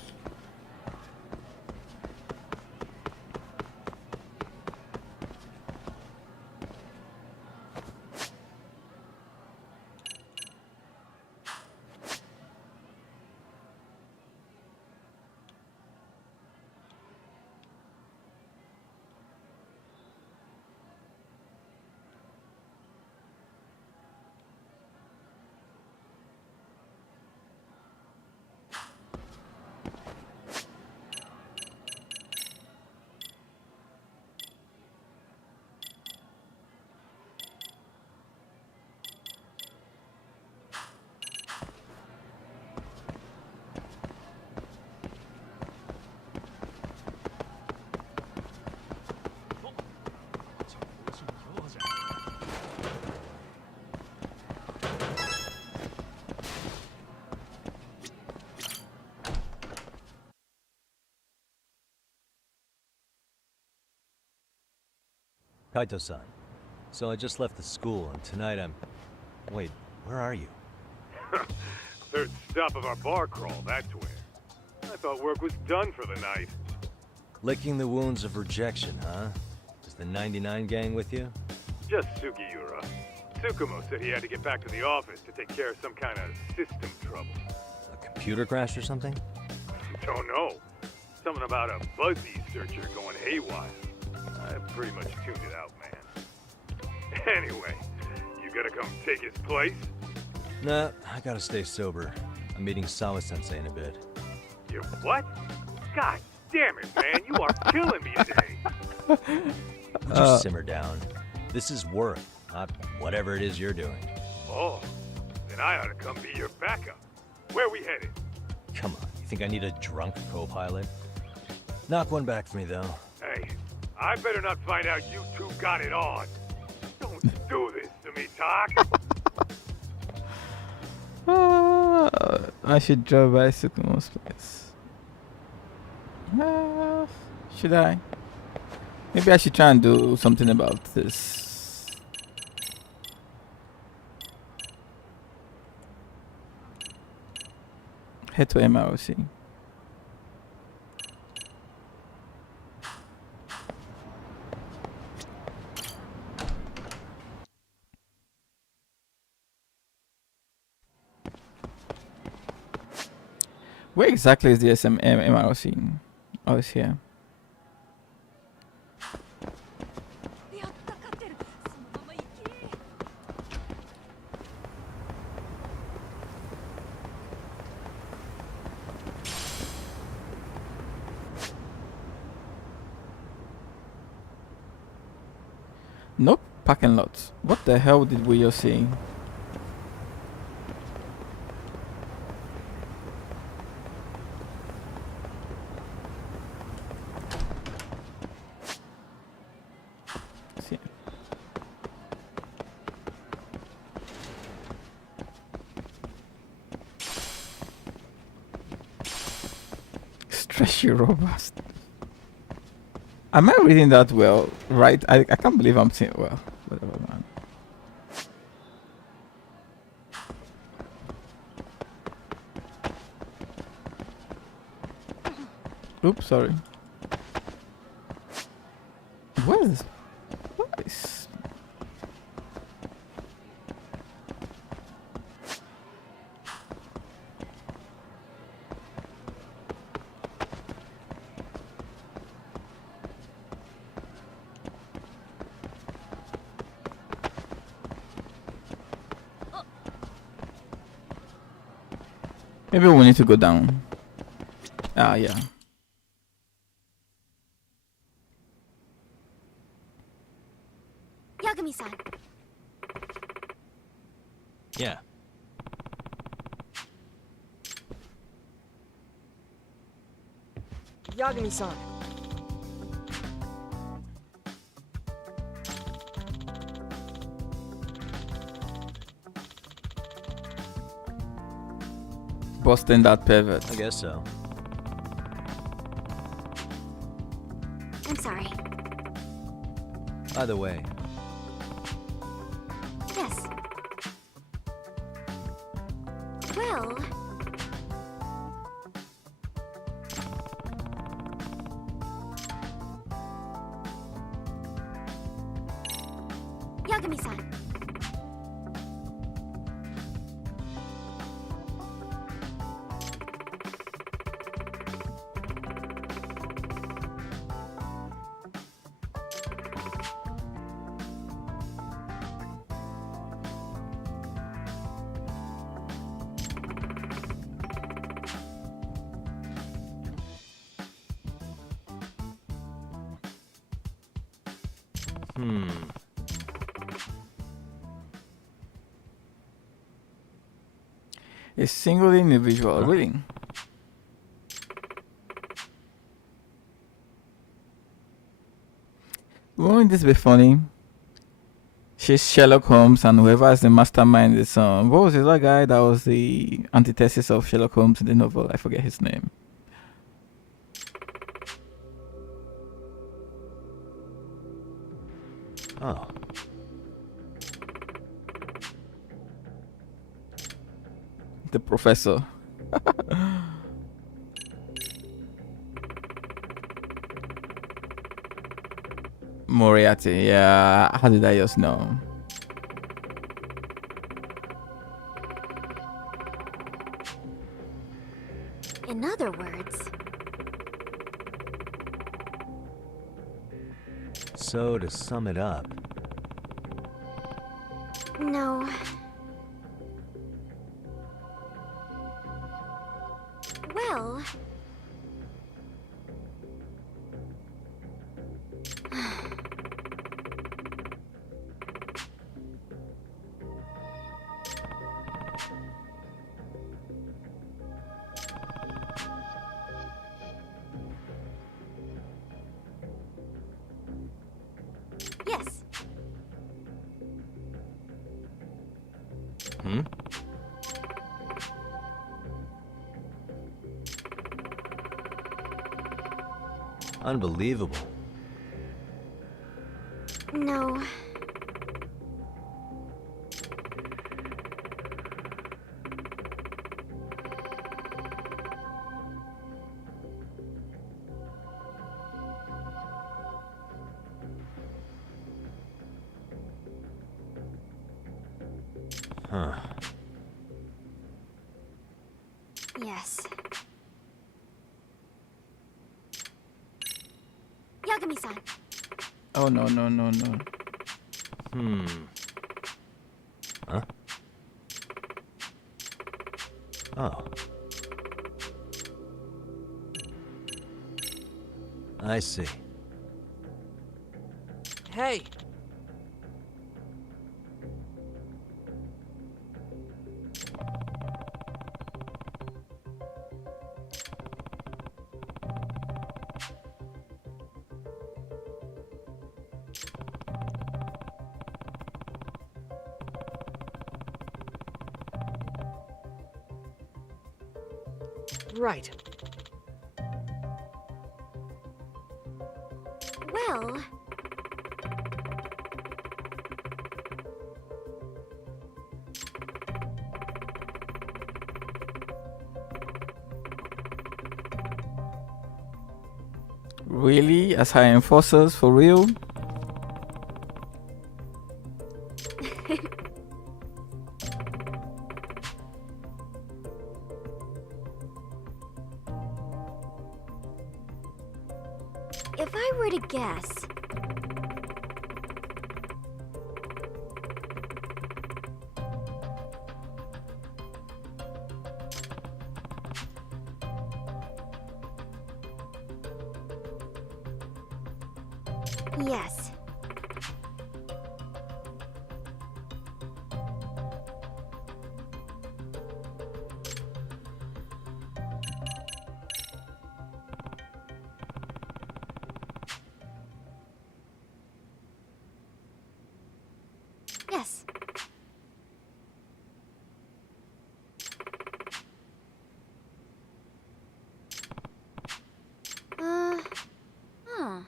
Kaito-san, so I just left the school, and tonight I'm... Wait, where are you? Third stop of our bar crawl, that's where. I thought work was done for the night. Licking the wounds of rejection, huh? Is the 99 gang with you? Just Sugiura. Tsukumo said he had to get back to the office to take care of some kind of system trouble. A computer crash or something? Don't know. Something about a Buzzy searcher going haywire. I pretty much tuned it out, man. Anyway, you gonna come take his place? Nah, I gotta stay sober. I'm meeting Sawa-sensei in a bit. You what? God damn it, man. You are killing me today. Would you simmer down? This is work, not whatever it is you're doing. Oh, then I ought to come be your backup. Where we headed? Come on, you think I need a drunk co-pilot? Knock one back for me, though. Hey, I better not find out you two got it on. Don't do this to me, Talk. I should drive bicycle most place. Should I? Maybe I should try and do something about this. Head to MROC. Where exactly is the MROC? Oh, it's here. Nope, parking lot. What the hell did we just see? Stretchy robust. Am I reading that well? Right? I can't believe I'm saying well. Whatever, man. Oops, sorry. What is this? What is... Maybe we need to go down. Ah, yeah. Yagami-san. Yeah. Yagami-san. Busting that pivot. I guess so. I'm sorry. By the way, Yes. Well... Yagami-san. A single individual reading. Won't this be funny? She's Sherlock Holmes, and whoever is the mastermind is what was the other guy that was the antithesis of Sherlock Holmes in the novel? I forget his name. oh, The professor. Moriarty, yeah. How did I just know? In other words... so to sum it up, No. Yes. Hmm? Unbelievable. No. Huh. Yes. Yagami-san. Oh no no no no. Hmm. Huh? Oh. I see. Hey! Right. Well... Really? As high enforcers for real? If I were to guess... Yes. Yes. Huh.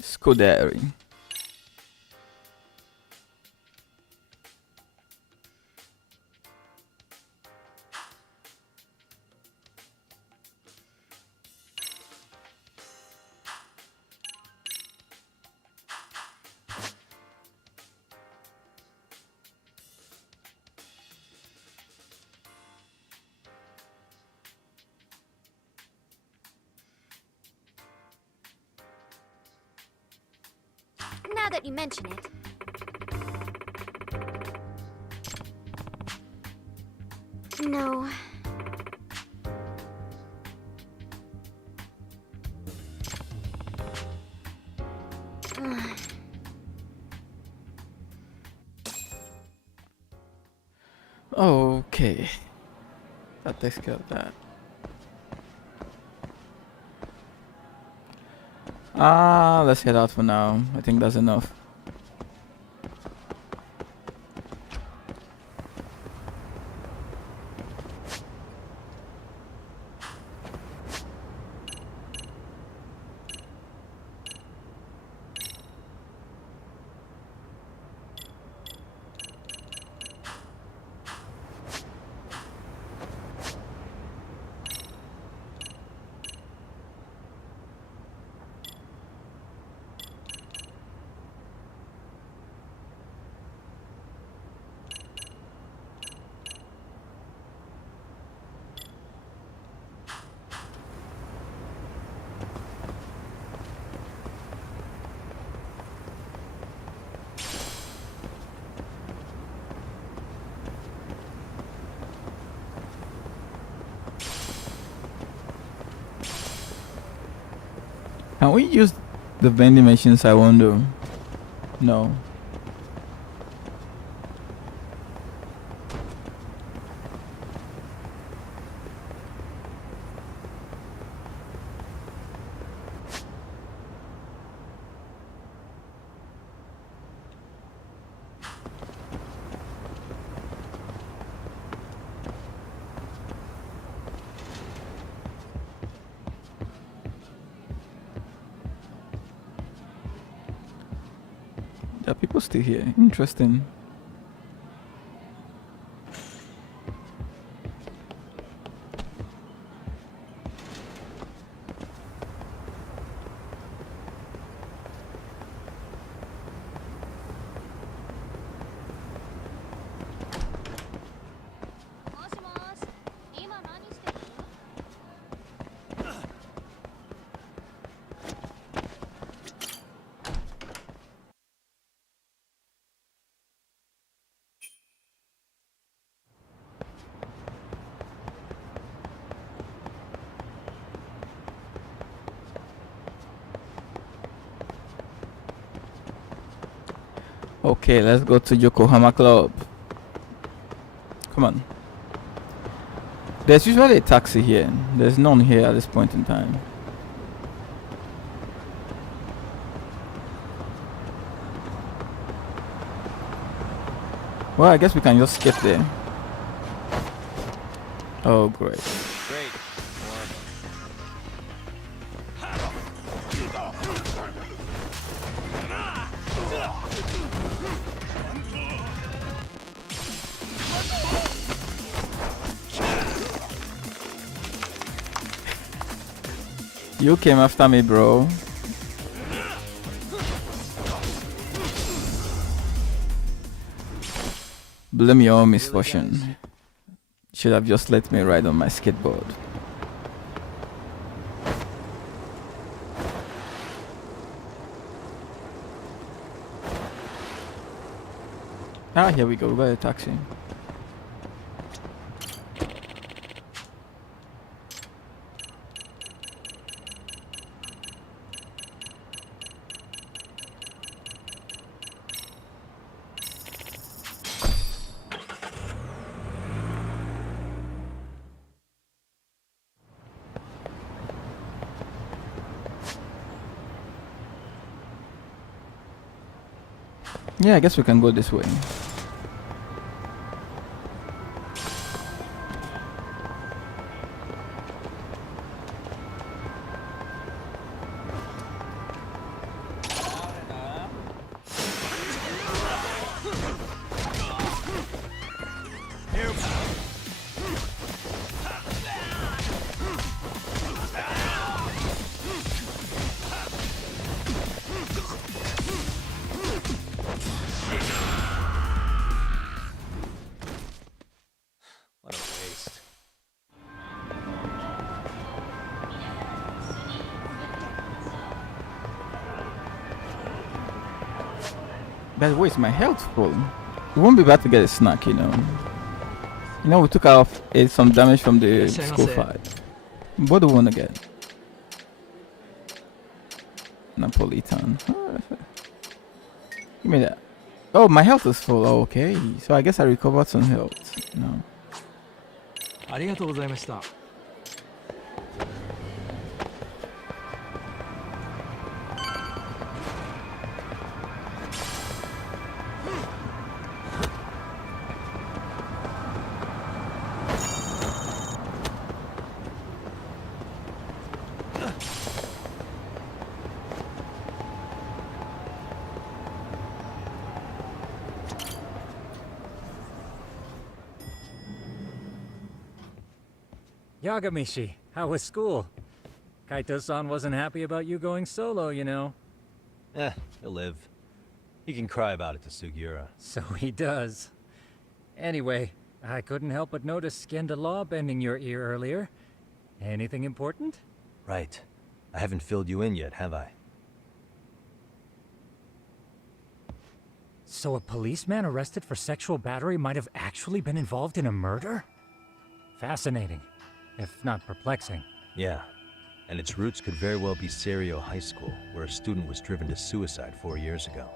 Scuderi. Now that you mention it. No. Okay. That takes care of that. Let's head out for now. I think that's enough. we use the vending machines, I wonder? No. There are people still here. Interesting. Okay, let's go to Yokohama Club. Come on. There's usually a taxi here. There's none here at this point in time. Well, I guess we can just skip there. Oh, great. Great. You came after me, bro. Blame your own misfortune. Should have just let me ride on my skateboard. Ah, here we go. We got a taxi. Yeah, I guess we can go this way. What a waste. By the way, is my health full? We won't be bad to get a snack, you know. You know, we took off some damage from the school fight. What do we want to get? Napolitan. Give me that. Oh, my health is full. Oh, okay. So I guess I recovered some health. No. ありがとうございました。Yagamishi, how was school? Kaito-san wasn't happy about you going solo, you know. He'll live. He can cry about it to Sugiura. So he does. Anyway, I couldn't help but notice Skenda Law bending your ear earlier. Anything important? Right. I haven't filled you in yet, have I? So a policeman arrested for sexual battery might have actually been involved in a murder? Fascinating, if not perplexing. Yeah. And its roots could very well be Serio High School, where a student was driven to suicide 4 years ago.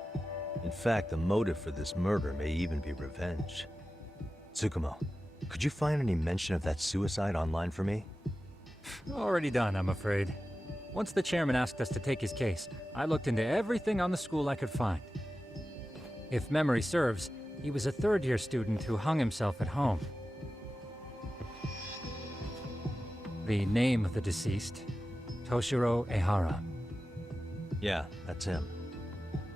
In fact, the motive for this murder may even be revenge. Tsukumo, could you find any mention of that suicide online for me? Already done, I'm afraid. Once the chairman asked us to take his case, I looked into everything on the school I could find. If memory serves, he was a third-year student who hung himself at home. The name of the deceased, Toshiro Ehara. Yeah, that's him.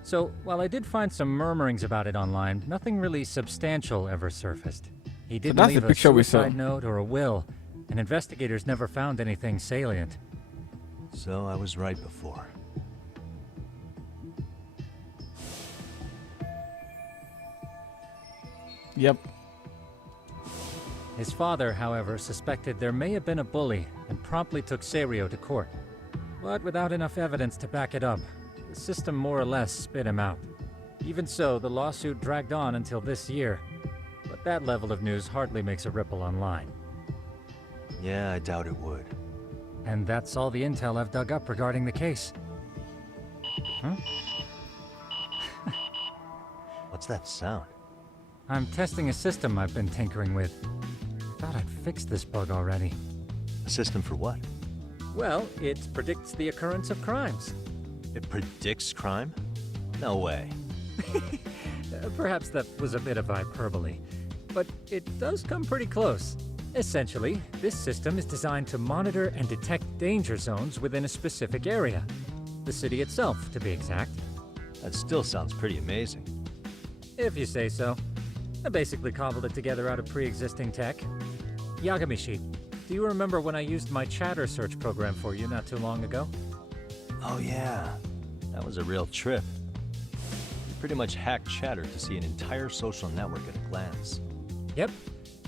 So, while I did find some murmurings about it online, nothing really substantial ever surfaced. He didn't that's the leave a picture we saw. suicide note or a will, and investigators never found anything salient. So I was right before. Yep. His father, however, suspected there may have been a bully and promptly took Serio to court. But without enough evidence to back it up, the system more or less spit him out. Even so, the lawsuit dragged on until this year. But that level of news hardly makes a ripple online. Yeah, I doubt it would. And that's all the intel I've dug up regarding the case. Huh? What's that sound? I'm testing a system I've been tinkering with. Thought I'd fixed this bug already. A system for what? Well, it predicts the occurrence of crimes. It predicts crime? No way. Perhaps that was a bit of hyperbole, but it does come pretty close. Essentially, this system is designed to monitor and detect danger zones within a specific area. The city itself, to be exact. That still sounds pretty amazing. If you say so. I basically cobbled it together out of pre-existing tech. Yagami-shi, do you remember when I used my chatter search program for you not too long ago? Oh yeah, that was a real trip. You pretty much hacked Chatter to see an entire social network at a glance. Yep,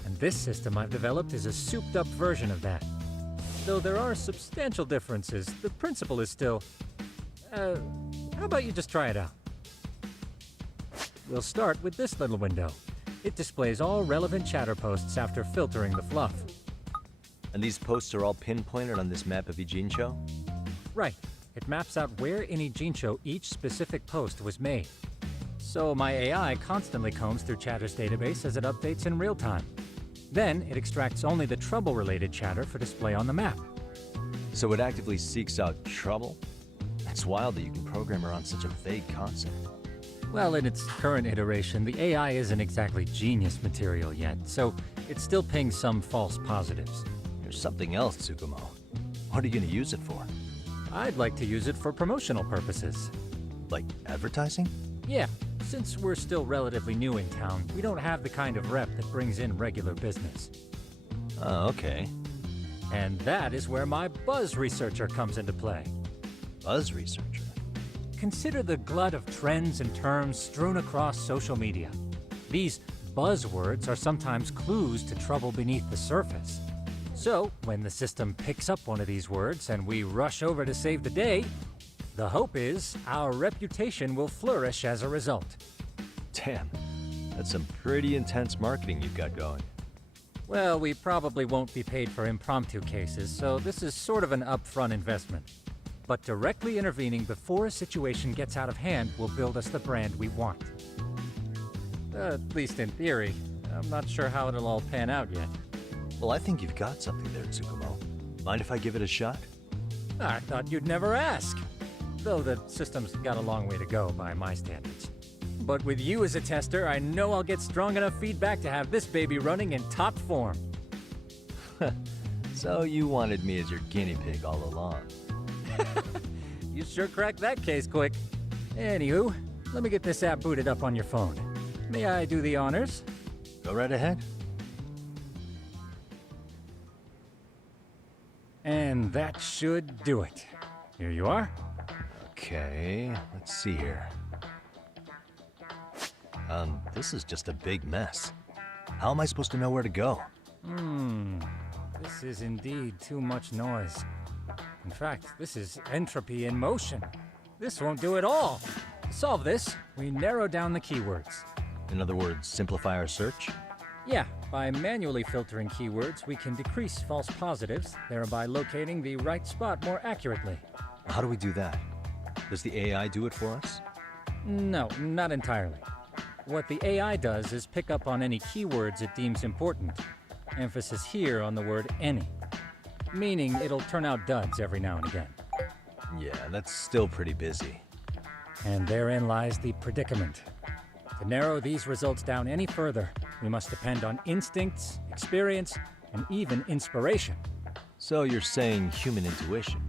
and this system I've developed is a souped-up version of that. Though there are substantial differences, the principle is still... how about you just try it out? We'll start with this little window. It displays all relevant chatter posts after filtering the fluff. And these posts are all pinpointed on this map of Ijincho? Right. It maps out where in Ijincho each specific post was made. So my AI constantly combs through Chatter's database as it updates in real time. Then it extracts only the trouble-related chatter for display on the map. So it actively seeks out trouble? It's wild that you can program around such a vague concept. Well, in its current iteration, the AI isn't exactly genius material yet, so it still pings some false positives. There's something else, Tsukumo. What are you going to use it for? I'd like to use it for promotional purposes. Like advertising? Yeah, since we're still relatively new in town, we don't have the kind of rep that brings in regular business. Oh, okay. And that is where my buzz researcher comes into play. Buzz researcher? Consider the glut of trends and terms strewn across social media. These buzzwords are sometimes clues to trouble beneath the surface. So, when the system picks up one of these words and we rush over to save the day, the hope is our reputation will flourish as a result. Damn, that's some pretty intense marketing you've got going. Well, we probably won't be paid for impromptu cases, so this is sort of an upfront investment. But directly intervening before a situation gets out of hand will build us the brand we want. At least in theory. I'm not sure how it'll all pan out yet. Well, I think you've got something there, Tsukumo. Mind if I give it a shot? I thought you'd never ask. Though the system's got a long way to go by my standards. But with you as a tester, I know I'll get strong enough feedback to have this baby running in top form. So you wanted me as your guinea pig all along. You sure cracked that case quick. Anywho, let me get this app booted up on your phone. May I do the honors? Go right ahead. And that should do it. Here you are. Okay, let's see here. This is just a big mess. How am I supposed to know where to go? This is indeed too much noise. In fact, this is entropy in motion. This won't do it all. To solve this, we narrow down the keywords. In other words, simplify our search? Yeah, By manually filtering keywords, we can decrease false positives, thereby locating the right spot more accurately. How do we do that? Does the AI do it for us? No, not entirely. What the AI does is pick up on any keywords it deems important. Emphasis here on the word any. Meaning it'll turn out duds every now and again. Yeah, that's still pretty busy. And therein lies the predicament. To narrow these results down any further, we must depend on instincts, experience, and even inspiration. So you're saying human intuition?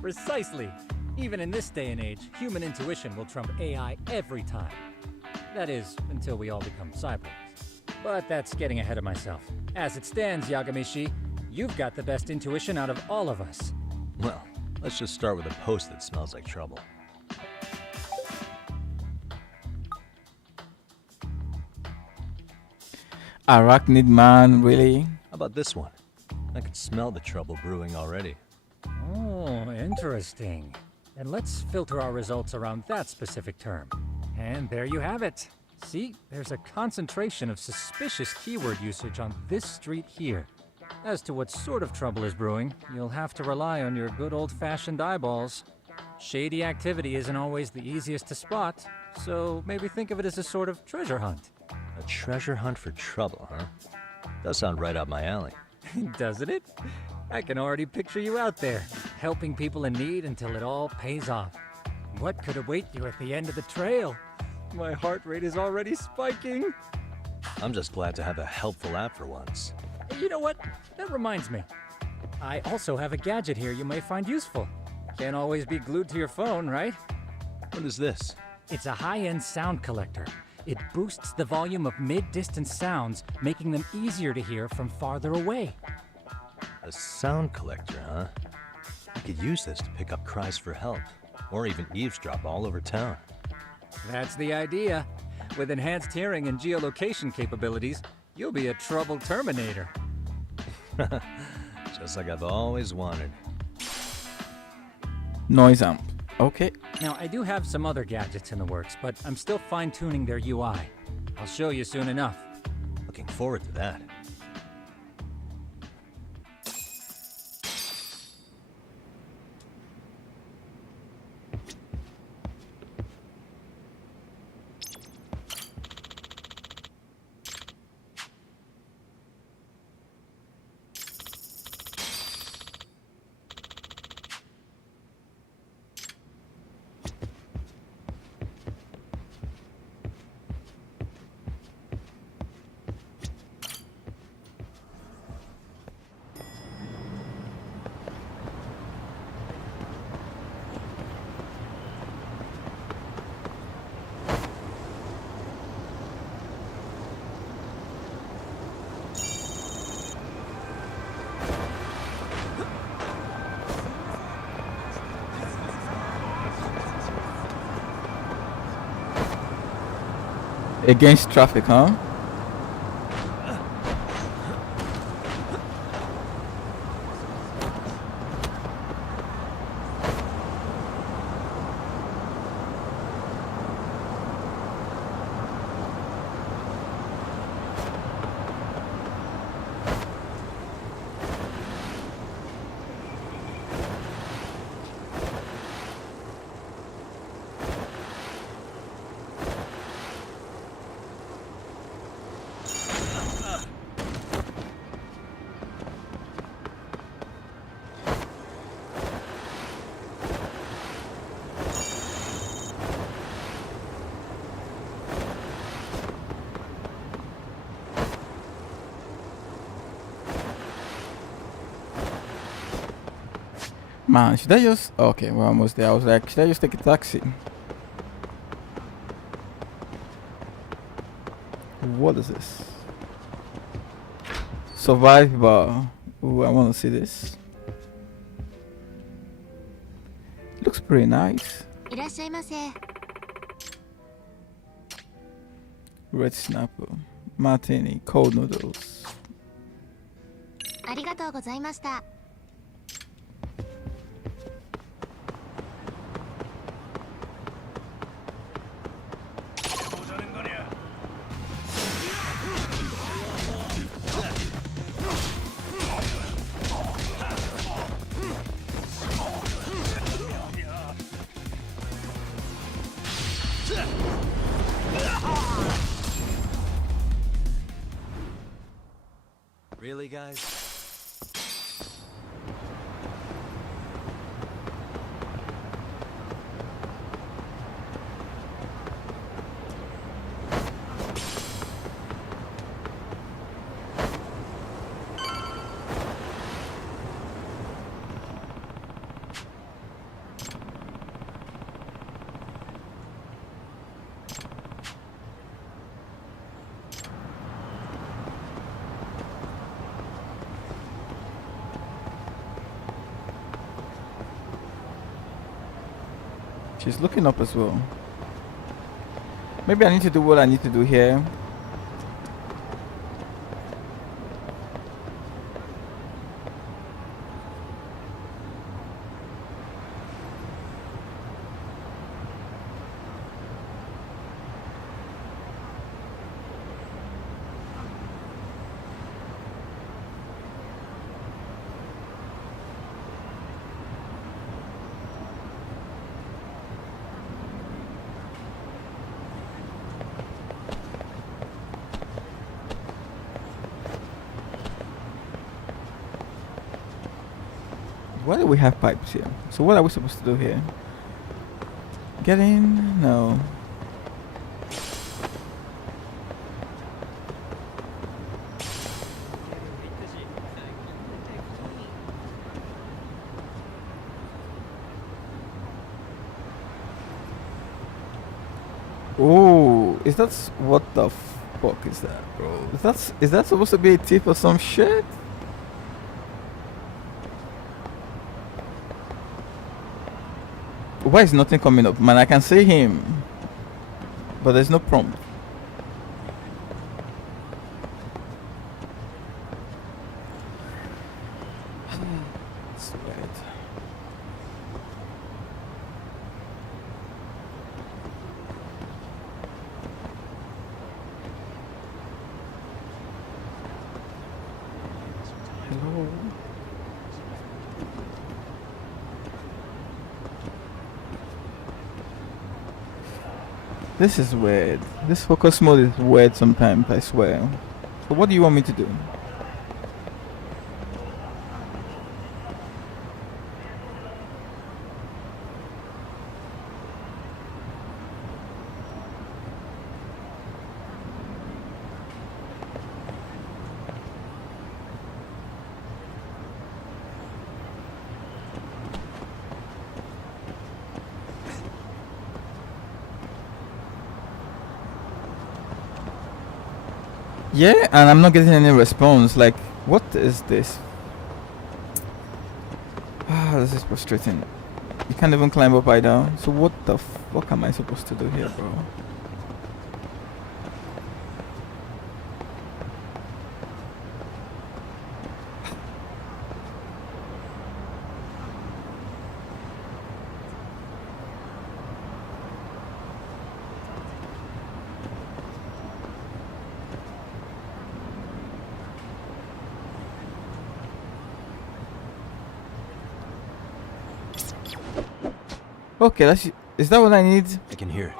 Precisely. Even in this day and age, human intuition will trump AI every time. That is, until we all become cyborgs. But that's getting ahead of myself. As it stands, Yagamishi, you've got the best intuition out of all of us. Well, let's just start with a post that smells like trouble. Arachnid man, really? How about this one? I can smell the trouble brewing already. Oh, interesting. And let's filter our results around that specific term. And there you have it. See, there's a concentration of suspicious keyword usage on this street here. As to what sort of trouble is brewing, you'll have to rely on your good old-fashioned eyeballs. Shady activity isn't always the easiest to spot, so maybe think of it as a sort of treasure hunt. A treasure hunt for trouble, huh? Does sound right up my alley. Doesn't it? I can already picture you out there, helping people in need until it all pays off. What could await you at the end of the trail? My heart rate is already spiking. I'm just glad to have a helpful app for once. You know what? That reminds me. I also have a gadget here you may find useful. Can't always be glued to your phone, right? What is this? It's a high-end sound collector. It boosts the volume of mid-distance sounds, making them easier to hear from farther away. A sound collector, huh? I could use this to pick up cries for help, or even eavesdrop all over town. That's the idea. With enhanced hearing and geolocation capabilities, you'll be a trouble terminator. Just like I've always wanted. Noise amp. Okay. Now, I do have some other gadgets in the works, but I'm still fine-tuning their UI. I'll show you soon enough. Looking forward to that. Against traffic, huh? Man, should I just... Okay, we're almost there. I was like, should I just take a taxi? What is this? Survive bar. Ooh, I want to see this. Looks pretty nice. Red snapper. Martini. Cold noodles. ありがとうございました。 Hey, Really, guys? She's looking up as well. Maybe I need to do what I need to do here. Why do we have pipes here? So what are we supposed to do here? Get in? No. Oh, is that what the fuck is that, bro? Is that supposed to be a tip or some shit? Why is nothing coming up? Man, I can see him, but there's no prompt. That's weird. Hello. This is weird. This focus mode is weird sometimes, I swear. So what do you want me to do? Yeah, and I'm not getting any response. Like, what is this? Ah, this is frustrating. You can't even climb up either. So what the fuck am I supposed to do here, bro? Okay, is that what I need? I can hear it.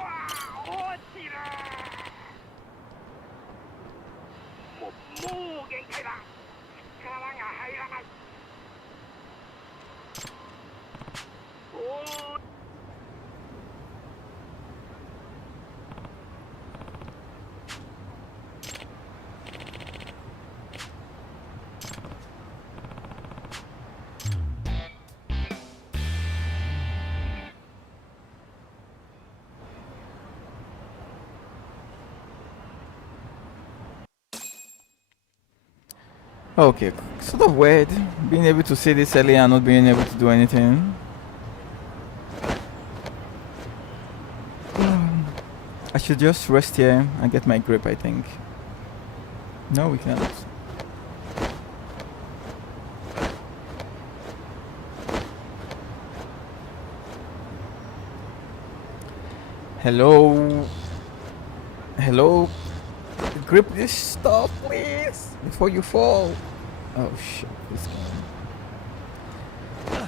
Okay, sort of weird being able to see this early and not being able to do anything. I should just rest here and get my grip, I think. No, we can't. Hello? Hello? Grip this stuff, please, before you fall. Oh shit, this guy.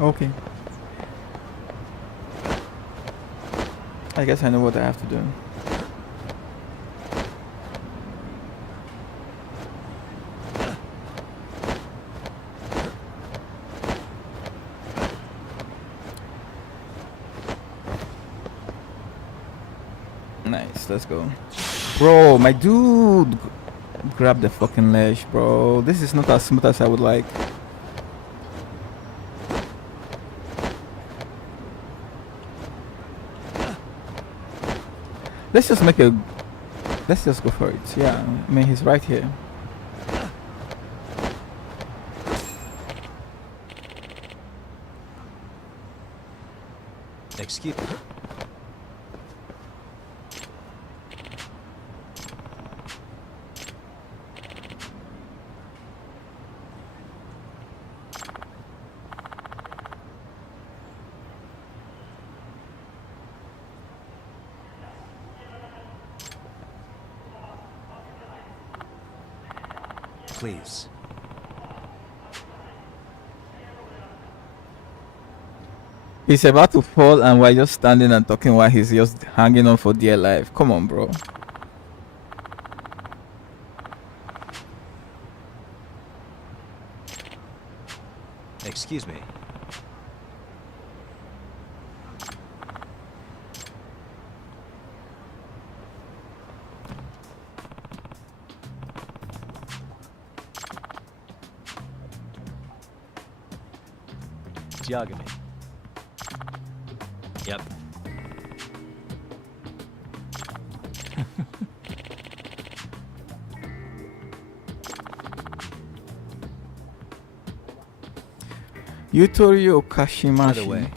Okay. I guess I know what I have to do. Nice, let's go. Bro, my dude grab the fucking ledge, bro. This is not as smooth as I would like. Let's just make a... Let's just go for it. Yeah, I mean, he's right here. Excuse me. Please. He's about to fall and we're just standing and talking while he's just hanging on for dear life. Come on, bro. Excuse me. Yagami. Yep. Yutori Okashimashi. By the way.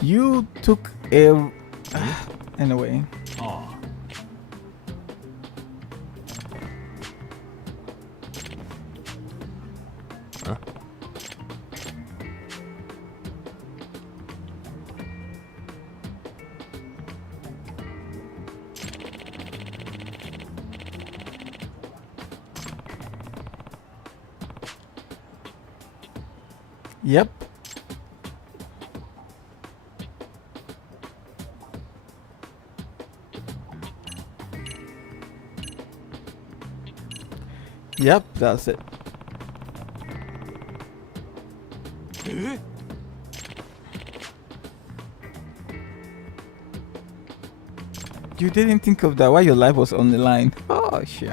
You took a... anyway. Oh. Huh? Yep. Yep, that's it. You didn't think of that while your life was on the line. Oh, shit.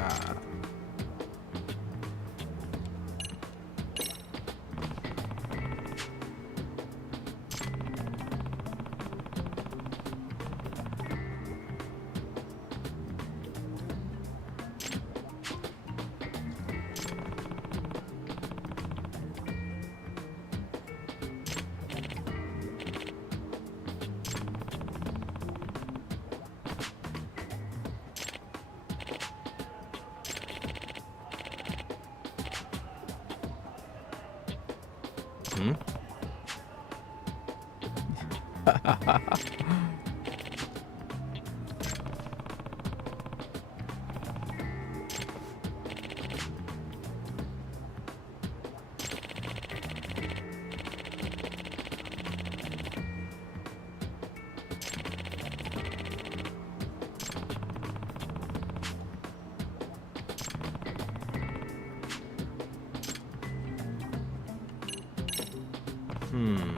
Hmm?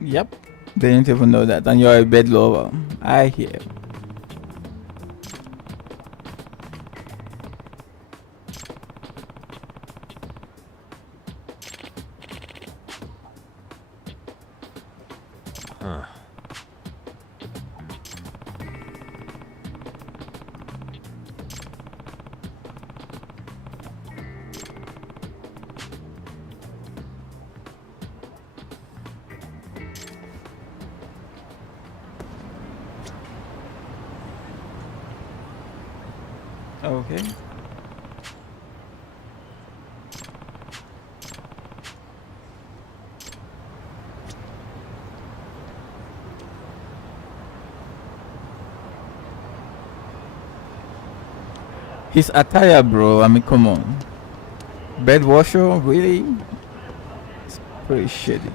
Yep. They didn't even know that. And you're a bed lover. I hear. Huh. Okay. His attire, bro. I mean, come on. Bed washer, really? It's pretty shitty.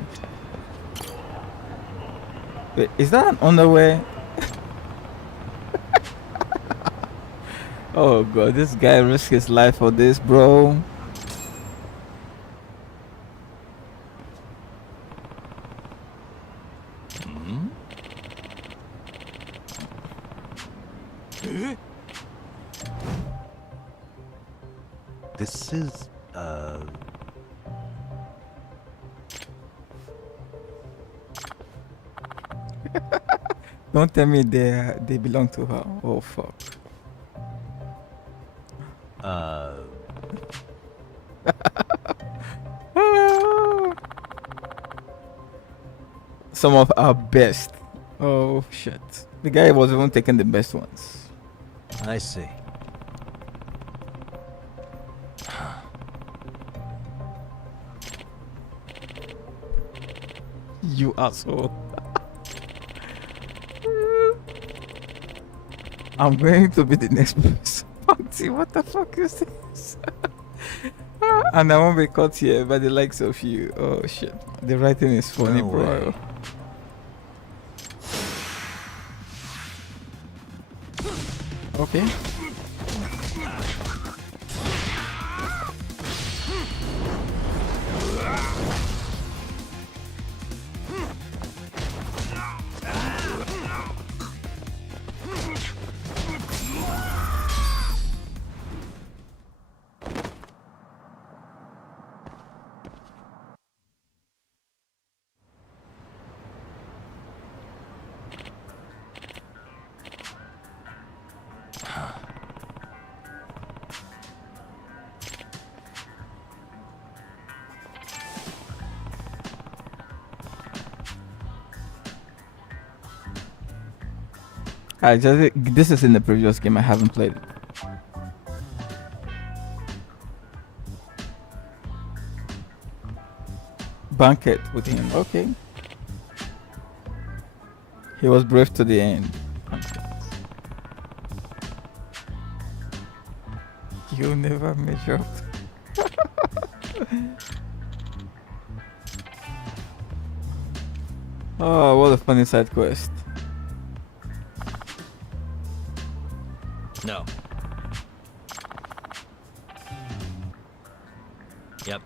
Wait, is that an underwear? Oh god, this guy risked his life for this, bro. This is, Don't tell me they belong to her. Oh fuck. Some of our best. Oh shit. The guy was even taking the best ones. I see. You asshole. I'm going to be the next person. Auntie, what the fuck is this? And I won't be caught here by the likes of you. Oh shit. The writing is funny, No bro. way. Okay. This is in the previous game. I haven't played it. Banquet with him. Okay. He was brave to the end. You never measure up. Oh, what a funny side quest. No. Yep.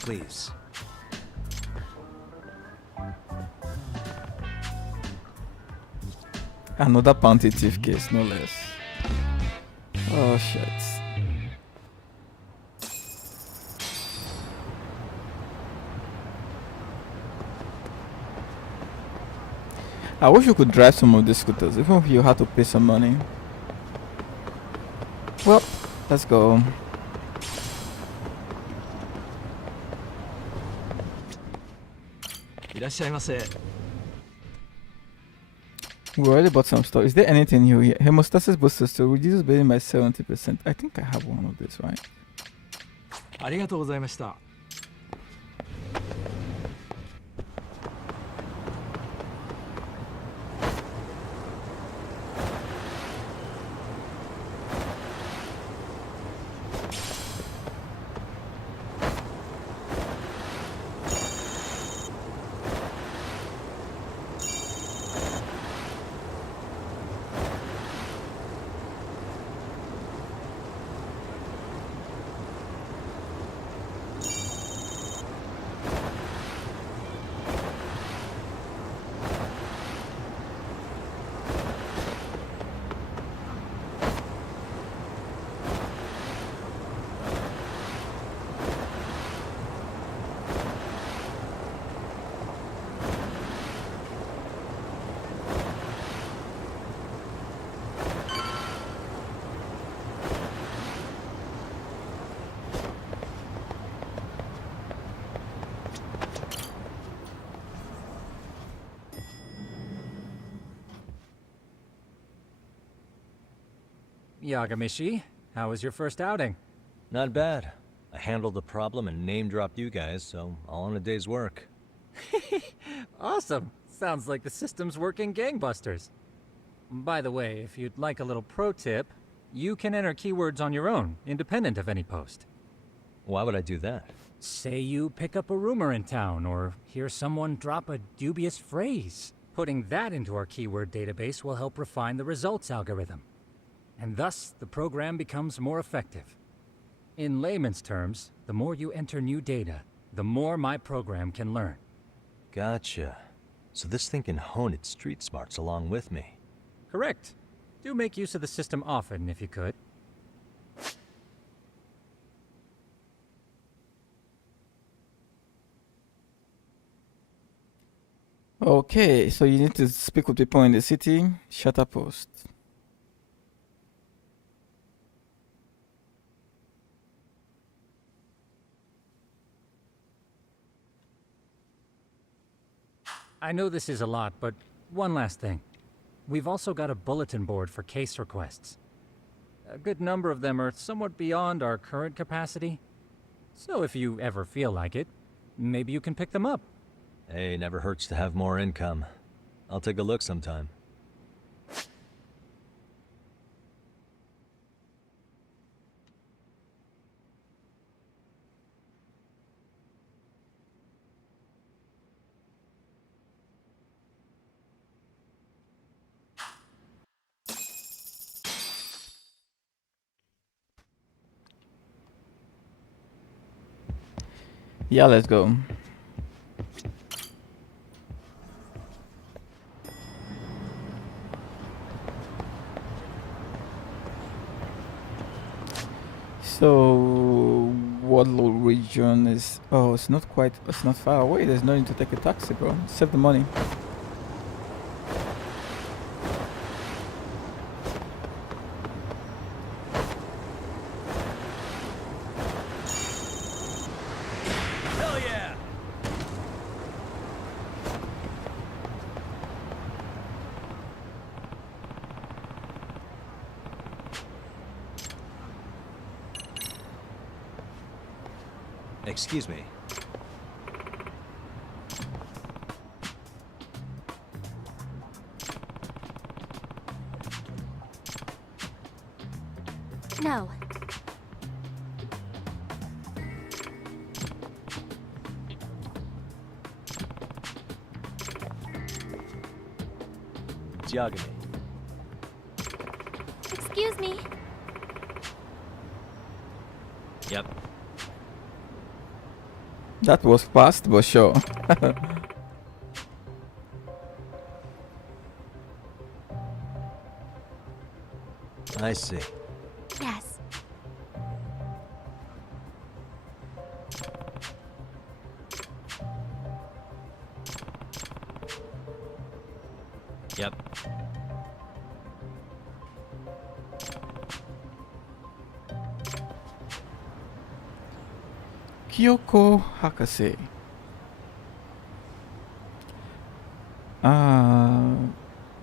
Please. Another bounty thief case, no less. Oh shit. I wish you could drive some of these scooters, even if you had to pay some money. Well, let's go. We already bought some stuff. Is there anything new here? Hemostasis boosters to reduce bleeding by 70%. I think I have one of this, right? ありがとうございました。 Yagamishi, how was your first outing? Not bad. I handled the problem and name-dropped you guys, so all in a day's work. Awesome. Sounds like the system's working gangbusters. By the way, if you'd like a little pro tip, You can enter keywords on your own, independent of any post. Why would I do that? Say you pick up a rumor in town, or hear someone drop a dubious phrase. Putting that into our keyword database will help refine the results algorithm. And thus, the program becomes more effective. In layman's terms, the more you enter new data, the more my program can learn. Gotcha. So this thing can hone its street smarts along with me. Correct. Do make use of the system often, if you could. Okay, so you need to speak with people in the city. Shutter post. I know this is a lot, but one last thing. We've also got a bulletin board for case requests. A good number of them are somewhat beyond our current capacity. So if you ever feel like it, maybe you can pick them up. Hey, never hurts to have more income. I'll take a look sometime. Yeah, let's go. So, what region is... Oh, it's not quite... It's not far away. There's no need to take a taxi, bro. Save the money. Hell yeah! Excuse me. No. Giagami. Excuse me. Yep. That was fast, but sure. I see. Yes. Yep. Kyoko Hak.Z.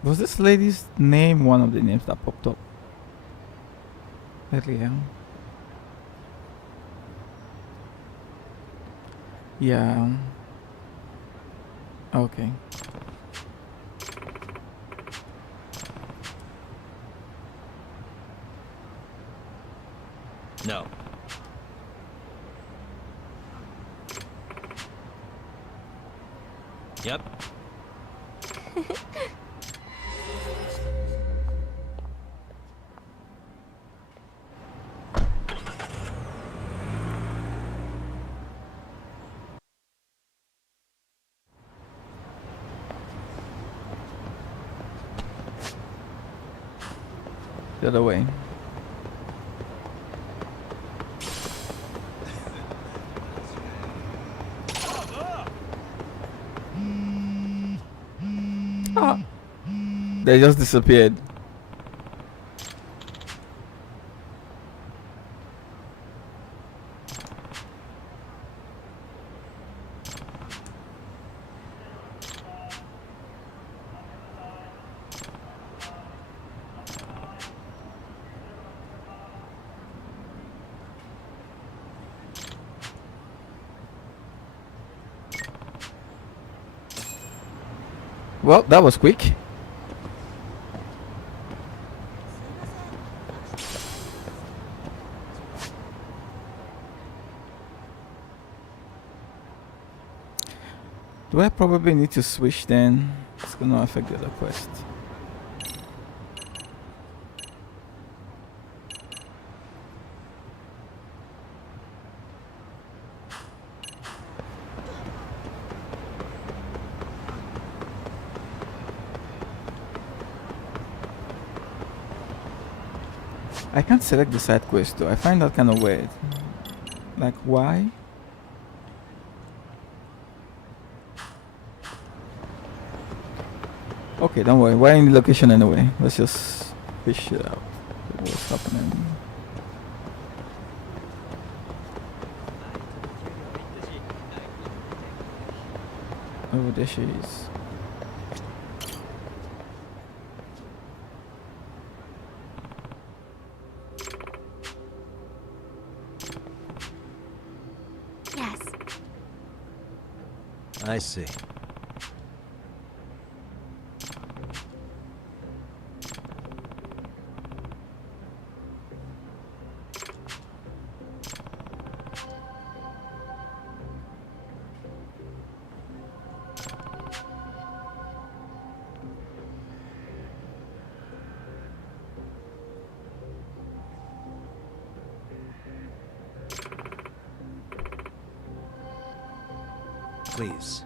Was this lady's name one of the names that popped up earlier? Yeah. Okay. No. Yep. The other way. Ah. They just disappeared. Well, that was quick. Do I probably need to switch then? It's gonna affect the other quest. I can't select the side quest though. I find that kind of weird. Like, why? Okay, don't worry. We're in the location anyway. Let's just fish it out. What's happening? Oh, there she is. Yes. I see. Please.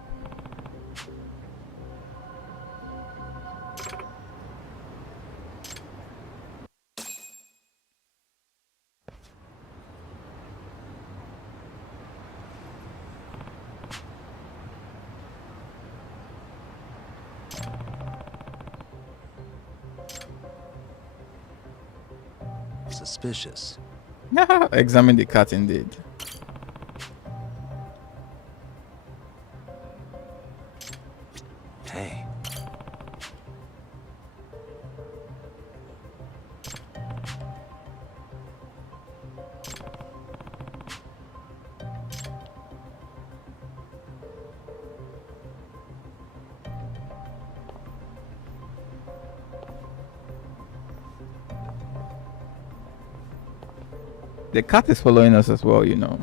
Suspicious. Examine the cat indeed. Hey. The cat is following us as well, you know.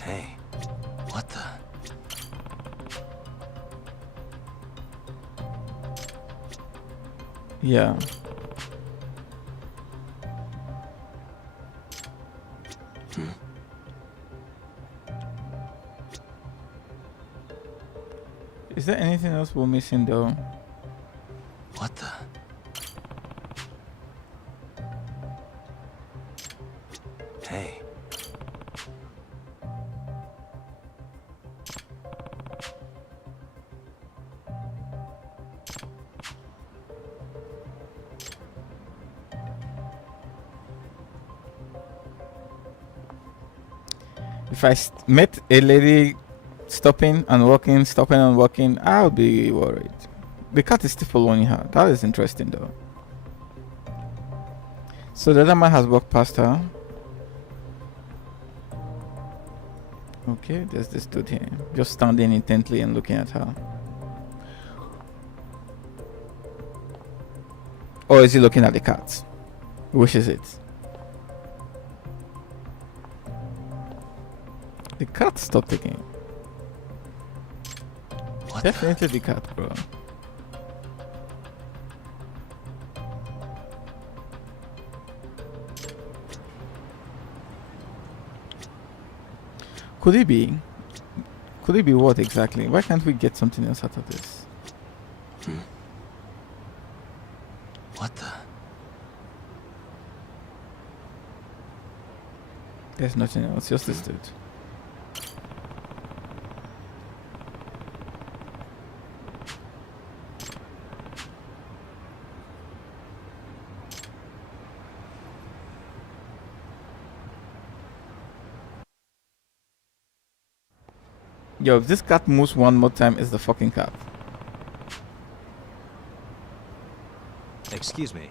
Hey. What the? Yeah. Is there anything else we're missing though? What the? Hey. If I met a lady stopping and walking, I would be worried. The cat is still following her. That is interesting though. So the other man has walked past her. Okay, there's this dude here, just standing intently and looking at her. Or is he looking at the cat? Which is it? The cat stopped again. What Definitely the cat, bro. Could it be? Could it be what exactly? Why can't we get something else out of this? What the? There's nothing else, just this dude. Yo, if this cat moves one more time, it's the fucking cat. Excuse me.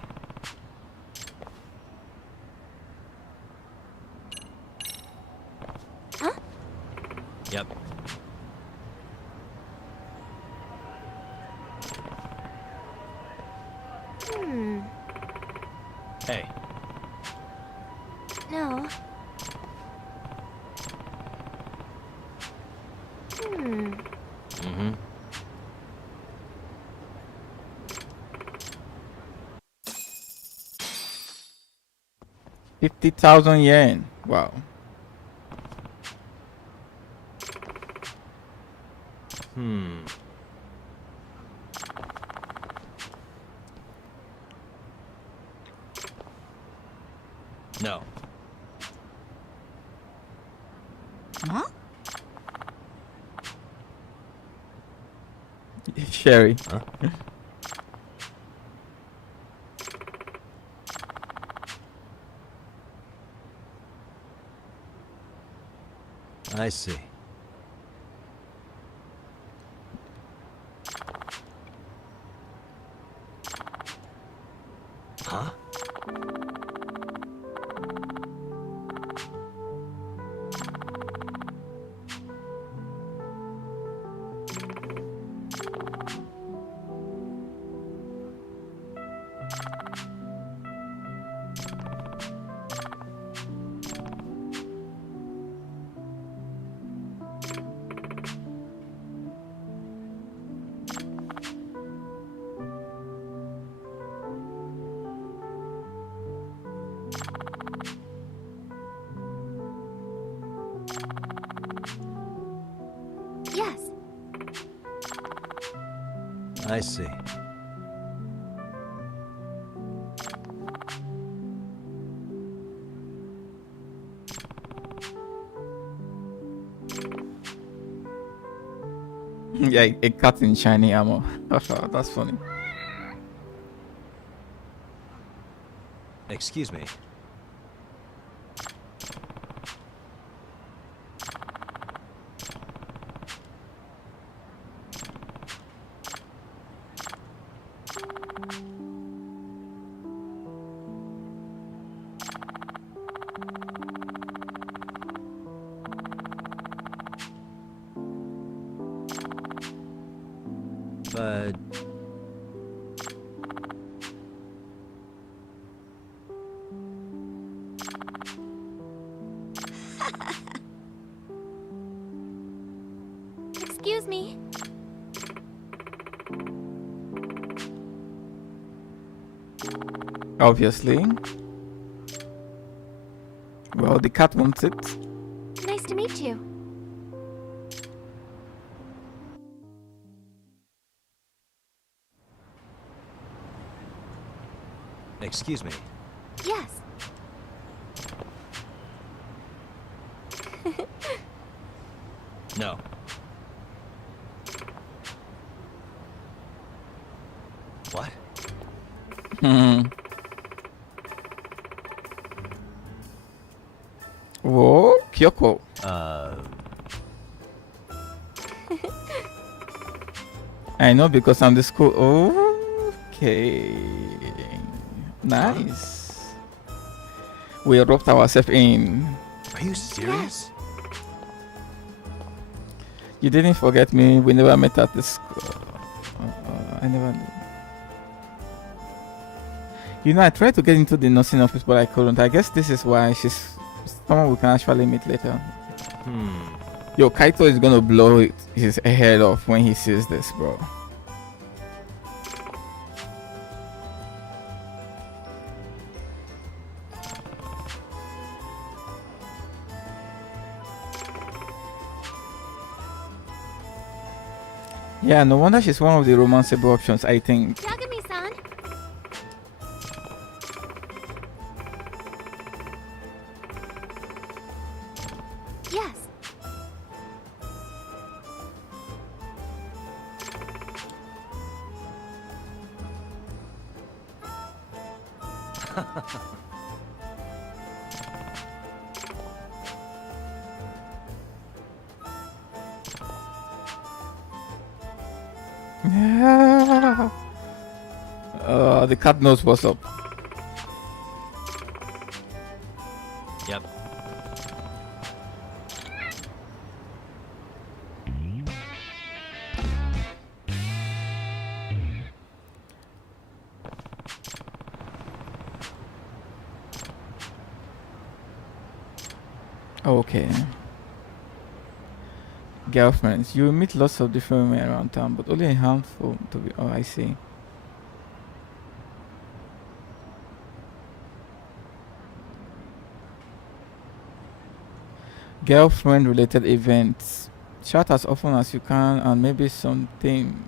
Huh? Yep. Hey. No. Mm-hmm. 50,000 yen. Wow. No. Huh? Sherry. Huh? I see. Huh? Yes. I see. Yeah, a cut in shiny armor. That's funny. Excuse me. But... Excuse me. Obviously. Well, the cat wants it. Nice to meet you. Excuse me. Yes. No. What? Whoa, Kyoko. I know because I'm the school. Okay. Nice. We roped ourselves in. Are you serious? You didn't forget me. We never met at the school. I never knew. You know, I tried to get into the nursing office, but I couldn't. I guess this is why she's someone we can actually meet later. Yo, Kaito is gonna blow his head off when he sees this, bro. Yeah, no wonder she's one of the romanceable options, I think. Yagami-san. Yes. Yeah. The cat knows what's up. Yep. Okay. Girlfriends. You will meet lots of different women around town, but only a handful to be. Oh, I see. Girlfriend related events. Chat as often as you can, and maybe something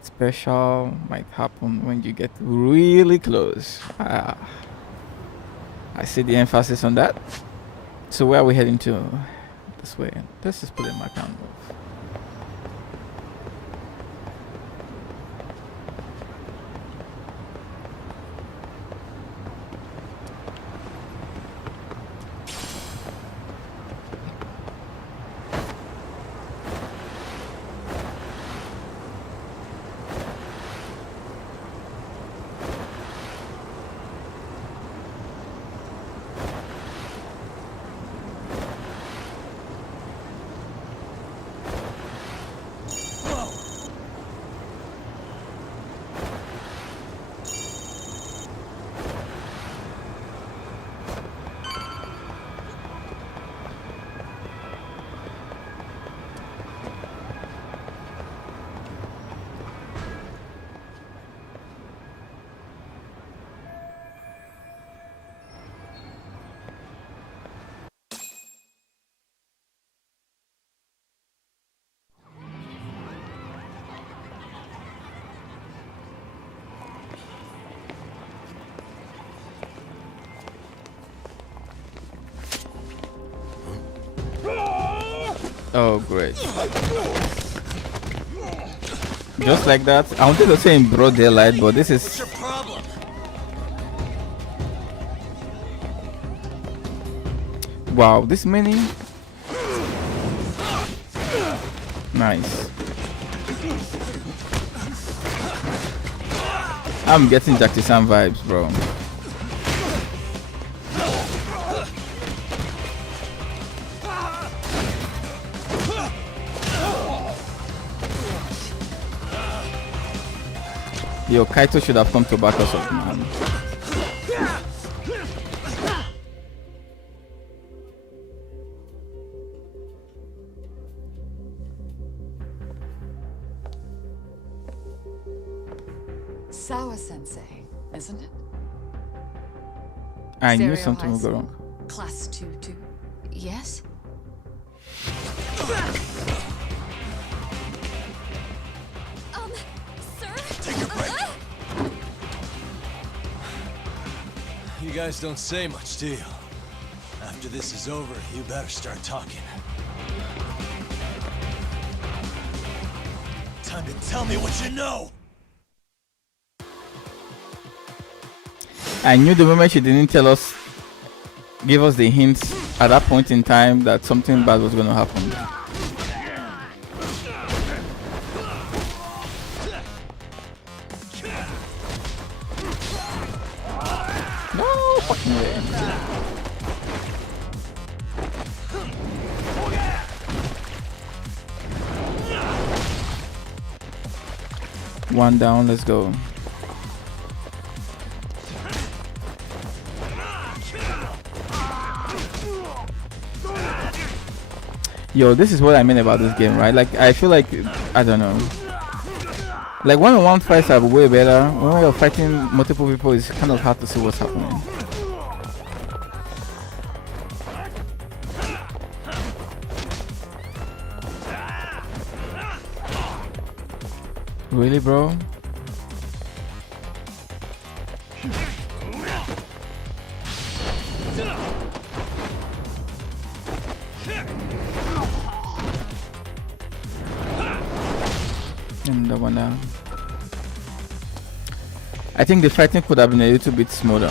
special might happen when you get really close. I see the emphasis on that. So where are we heading to? This way. Let's just put in my camera. Oh, great. Just like that. I wanted to say in broad daylight, but this is... Wow, this many? Nice. I'm getting Jackie Chan vibes, bro. Yo, Kaito should have come to back us up, man. Sawa-sensei, isn't it? I knew Stereo something High would go School, wrong. Class 2-2. Yes? Sir? Take a break. You guys don't say much, do you? After this is over, you better start talking. Time to tell me what you know! I knew the moment she didn't tell us, give us the hints at that point in time that something bad was going to happen. No fucking way. One down, let's go. Yo, this is what I mean about this game, right? Like, I feel like, I don't know. Like, one-on-one fights are way better. When you're fighting multiple people, it's kind of hard to see what's happening. Really, bro? And the one down. I think the fighting could have been a little bit smoother.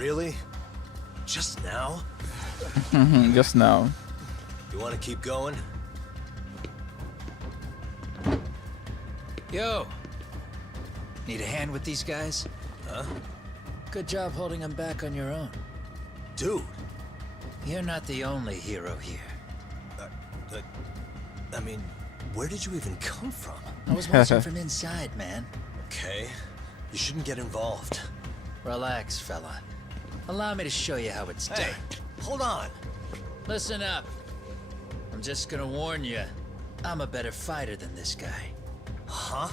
Really? Just now? Just now. You want to keep going? Yo! Need a hand with these guys? Huh? Good job holding them back on your own. Dude! You're not the only hero here. I mean, where did you even come from? I was watching from inside, man. Okay. You shouldn't get involved. Relax, fella. Allow me to show you how it's done. Hold on! Listen up. I'm just gonna warn you. I'm a better fighter than this guy. Huh?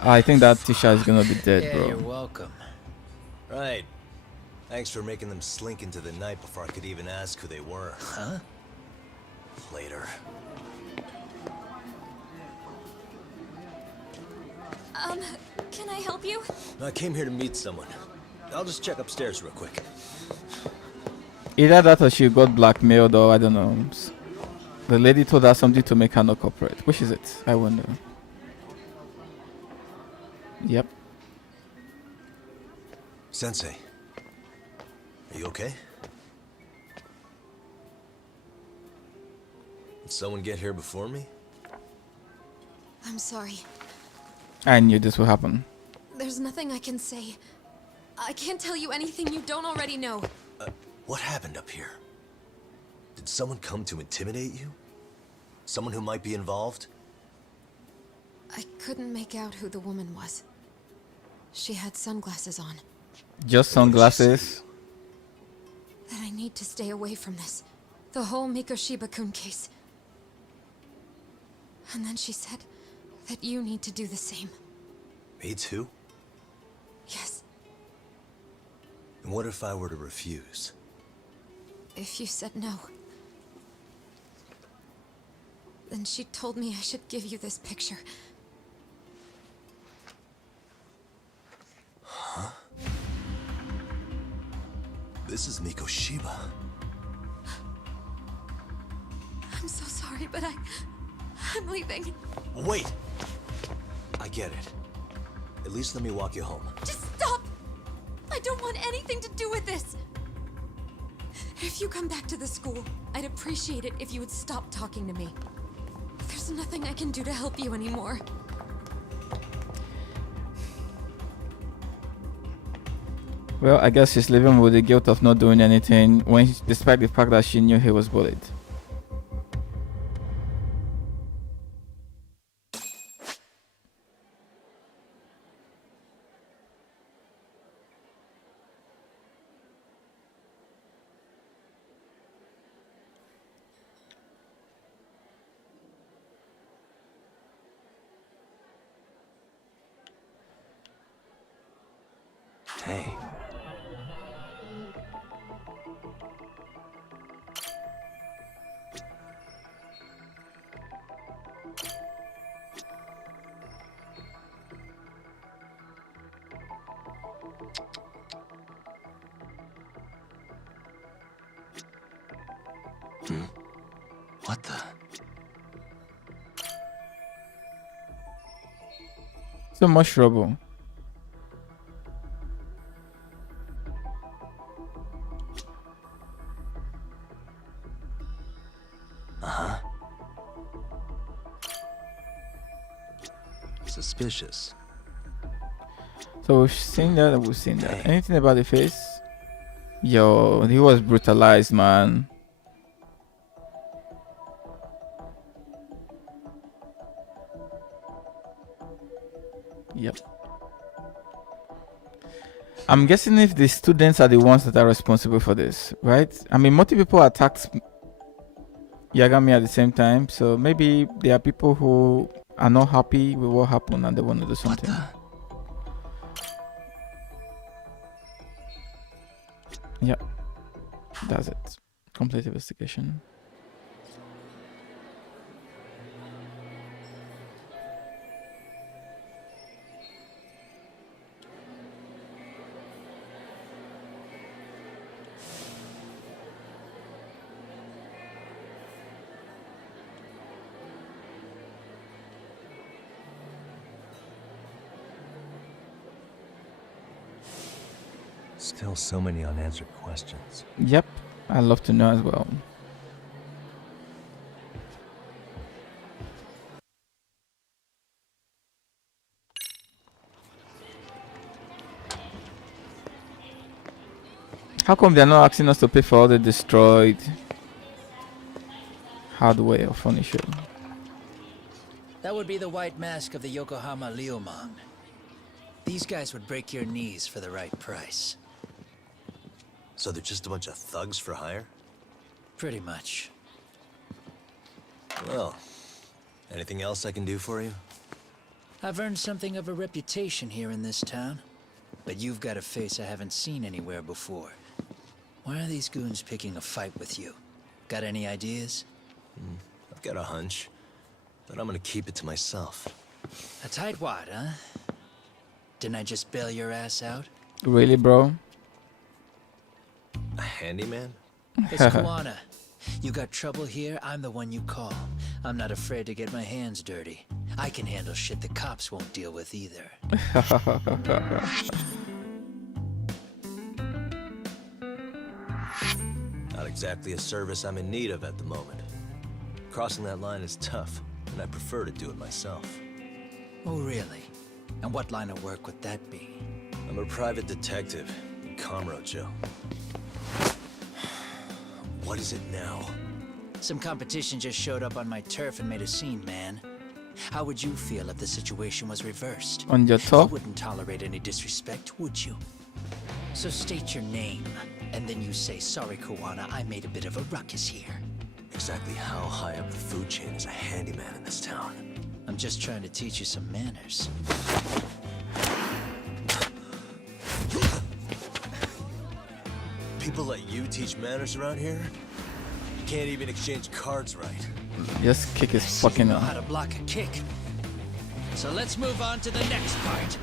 I think that Tisha is gonna be dead, Yeah, bro. you're welcome. Right. Thanks for making them slink into the night before I could even ask who they were. Huh? Later. Can I help you? I came here to meet someone. I'll just check upstairs real quick. Either that or she got blackmailed, or I don't know. The lady told her something to make her not cooperate. Which is it? I wonder. Yep. Sensei. Are you okay? Did someone get here before me? I'm sorry. I knew this would happen. There's nothing I can say. I can't tell you anything you don't already know. What happened up here? Did someone come to intimidate you? Someone who might be involved? I couldn't make out who the woman was. She had sunglasses on. Just sunglasses. That I need to stay away from this. The whole Mikoshiba-kun case. And then she said that you need to do the same. Me too? Yes. And what if I were to refuse? If you said no. Then she told me I should give you this picture. Huh? This is Mikoshiba. I'm so sorry, but I'm leaving. Wait! I get it. At least let me walk you home. Just stop! I don't want anything to do with this! If you come back to the school, I'd appreciate it if you would stop talking to me. There's nothing I can do to help you anymore. Well, I guess she's living with the guilt of not doing anything, despite the fact that she knew he was bullied. Hey. What the? So much trouble. Uh-huh. Suspicious. So we've seen that, we've seen that. Anything about the face? Yo, he was brutalized, man. Yep. I'm guessing if the students are the ones that are responsible for this, right? I mean, multiple people attacked Yagami at the same time, so maybe there are people who are not happy with what happened and they want to do something. Yep. That's it. Complete investigation. Still so many unanswered questions. Yep, I'd love to know as well. How come they're not asking us to pay for all the destroyed hardware or furniture? That would be the white mask of the Yokohama Liumang. These guys would break your knees for the right price. So they're just a bunch of thugs for hire? Pretty much. Well, anything else I can do for you? I've earned something of a reputation here in this town. But you've got a face I haven't seen anywhere before. Why are these goons picking a fight with you? Got any ideas? I've got a hunch, but I'm gonna keep it to myself. A tightwad, huh? Didn't I just bail your ass out? Really, bro? A handyman? It's Kuwana. You got trouble here, I'm the one you call. I'm not afraid to get my hands dirty. I can handle shit the cops won't deal with either. Not exactly a service I'm in need of at the moment. Crossing that line is tough, and I prefer to do it myself. Oh, really? And what line of work would that be? I'm a private detective in Kamurocho. What is it now? Some competition just showed up on my turf and made a scene, man. How would you feel if the situation was reversed? On your top? You wouldn't tolerate any disrespect, would you? So state your name, and then you say, sorry, Kuwana, I made a bit of a ruckus here. Exactly how high up the food chain is a handyman in this town? I'm just trying to teach you some manners. People let you teach manners around here? You can't even exchange cards right. Just kick his fucking You know how to block a kick. So let's move on to the next part.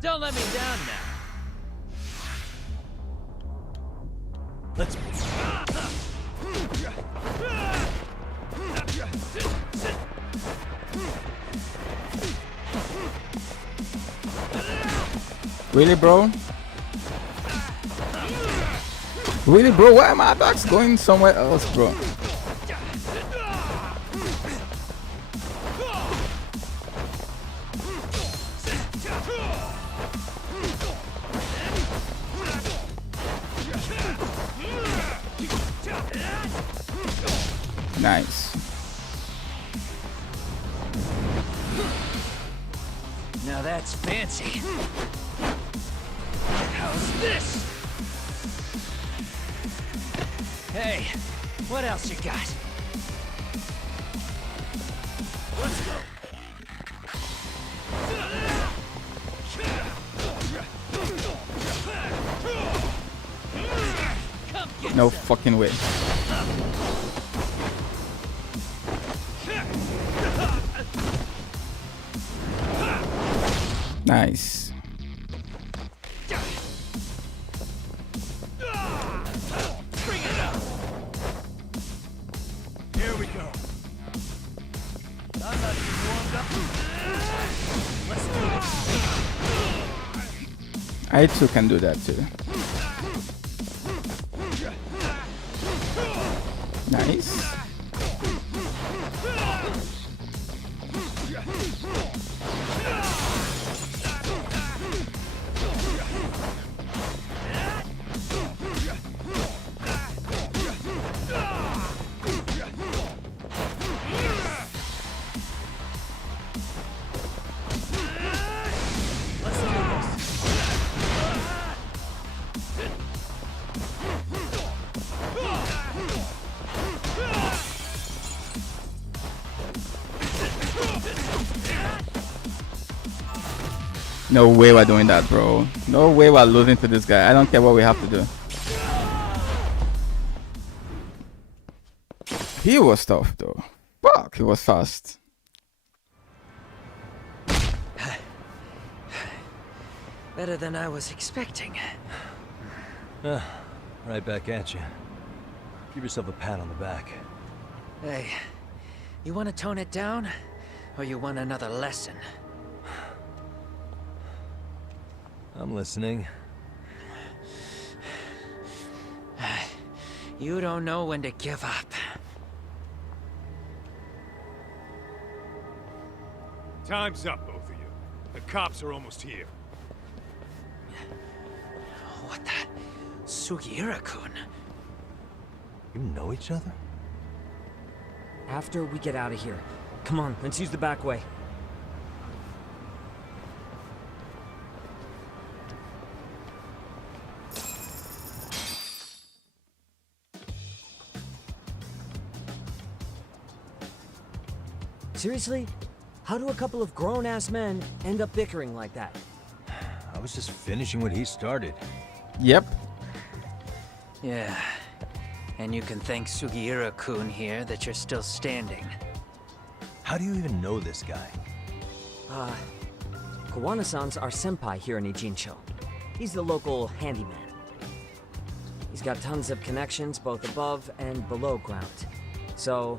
Don't let me down now. Let's... Really, bro? Really, bro? Why are my attacks going somewhere else, bro? Nice. Now that's fancy. How's this? Hey, what else you got? Let's go. No fucking way. Nice. Bring it up. Here we go. I'm not even warmed up. Let's do it. I too can do that too. Nice. No way we're doing that, bro. No way we're losing to this guy. I don't care what we have to do. He was tough, though. Fuck, he was fast. Better than I was expecting. Right back at you. Give yourself a pat on the back. Hey, you want to tone it down? Or you want another lesson? I'm listening. You don't know when to give up. Time's up, both of you. The cops are almost here. What the? Sugiura-kun. You know each other? After we get out of here. Come on, let's use the back way. Seriously? How do a couple of grown-ass men end up bickering like that? I was just finishing what he started. Yep. Yeah. And you can thank Sugiura-kun here that you're still standing. How do you even know this guy? Kawana-san's our senpai here in Ijincho. He's the local handyman. He's got tons of connections both above and below ground. So,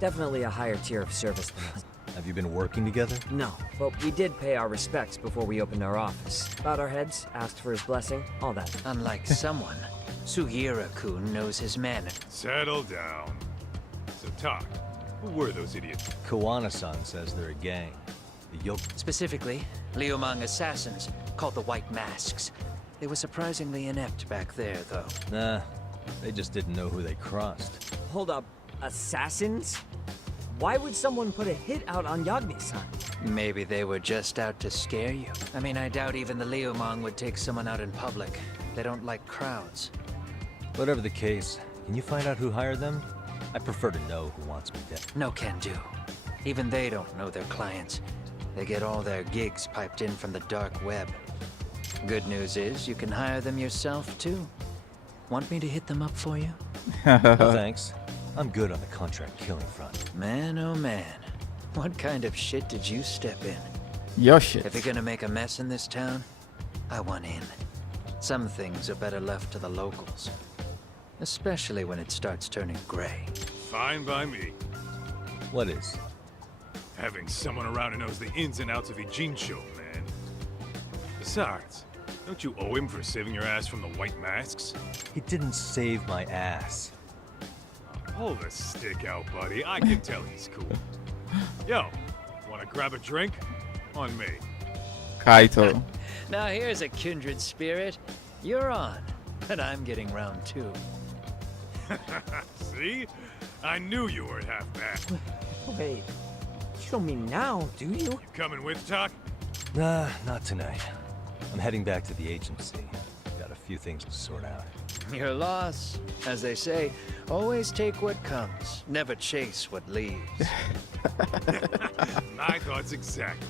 definitely a higher tier of service than us. Have you been working together? No, but we did pay our respects before we opened our office. Bowed our heads, asked for his blessing, all that. Unlike someone, Sugiura-kun knows his manner. Settle down. So, talk. Who were those idiots? Kawana-san says they're a gang. The Yoke. Specifically, Liumang assassins, called the White Masks. They were surprisingly inept back there, though. Nah, they just didn't know who they crossed. Hold up, assassins? Why would someone put a hit out on Yagami-san? Maybe they were just out to scare you. I mean, I doubt even the Liumang would take someone out in public. They don't like crowds. Whatever the case, can you find out who hired them? I prefer to know who wants me dead. No can do. Even they don't know their clients. They get all their gigs piped in from the dark web. Good news is, you can hire them yourself, too. Want me to hit them up for you? No thanks. I'm good on the contract killing front. Man, oh man. What kind of shit did you step in? Your shit. If you're gonna make a mess in this town, I want in. Some things are better left to the locals. Especially when it starts turning gray. Fine by me. What is? Having someone around who knows the ins and outs of Ijincho, man. Besides, don't you owe him for saving your ass from the White Masks? He didn't save my ass. Pull the stick out, buddy. I can tell he's cool. Yo, wanna grab a drink? On me. Kaito. Now here's a kindred spirit. You're on, and I'm getting round 2. See? I knew you were half-mad. Wait, you don't mean now, do you? You coming with, Talk? Nah, not tonight. I'm heading back to the agency. Got a few things to sort out. Your loss. As they say, always take what comes, never chase what leaves. My thoughts exactly.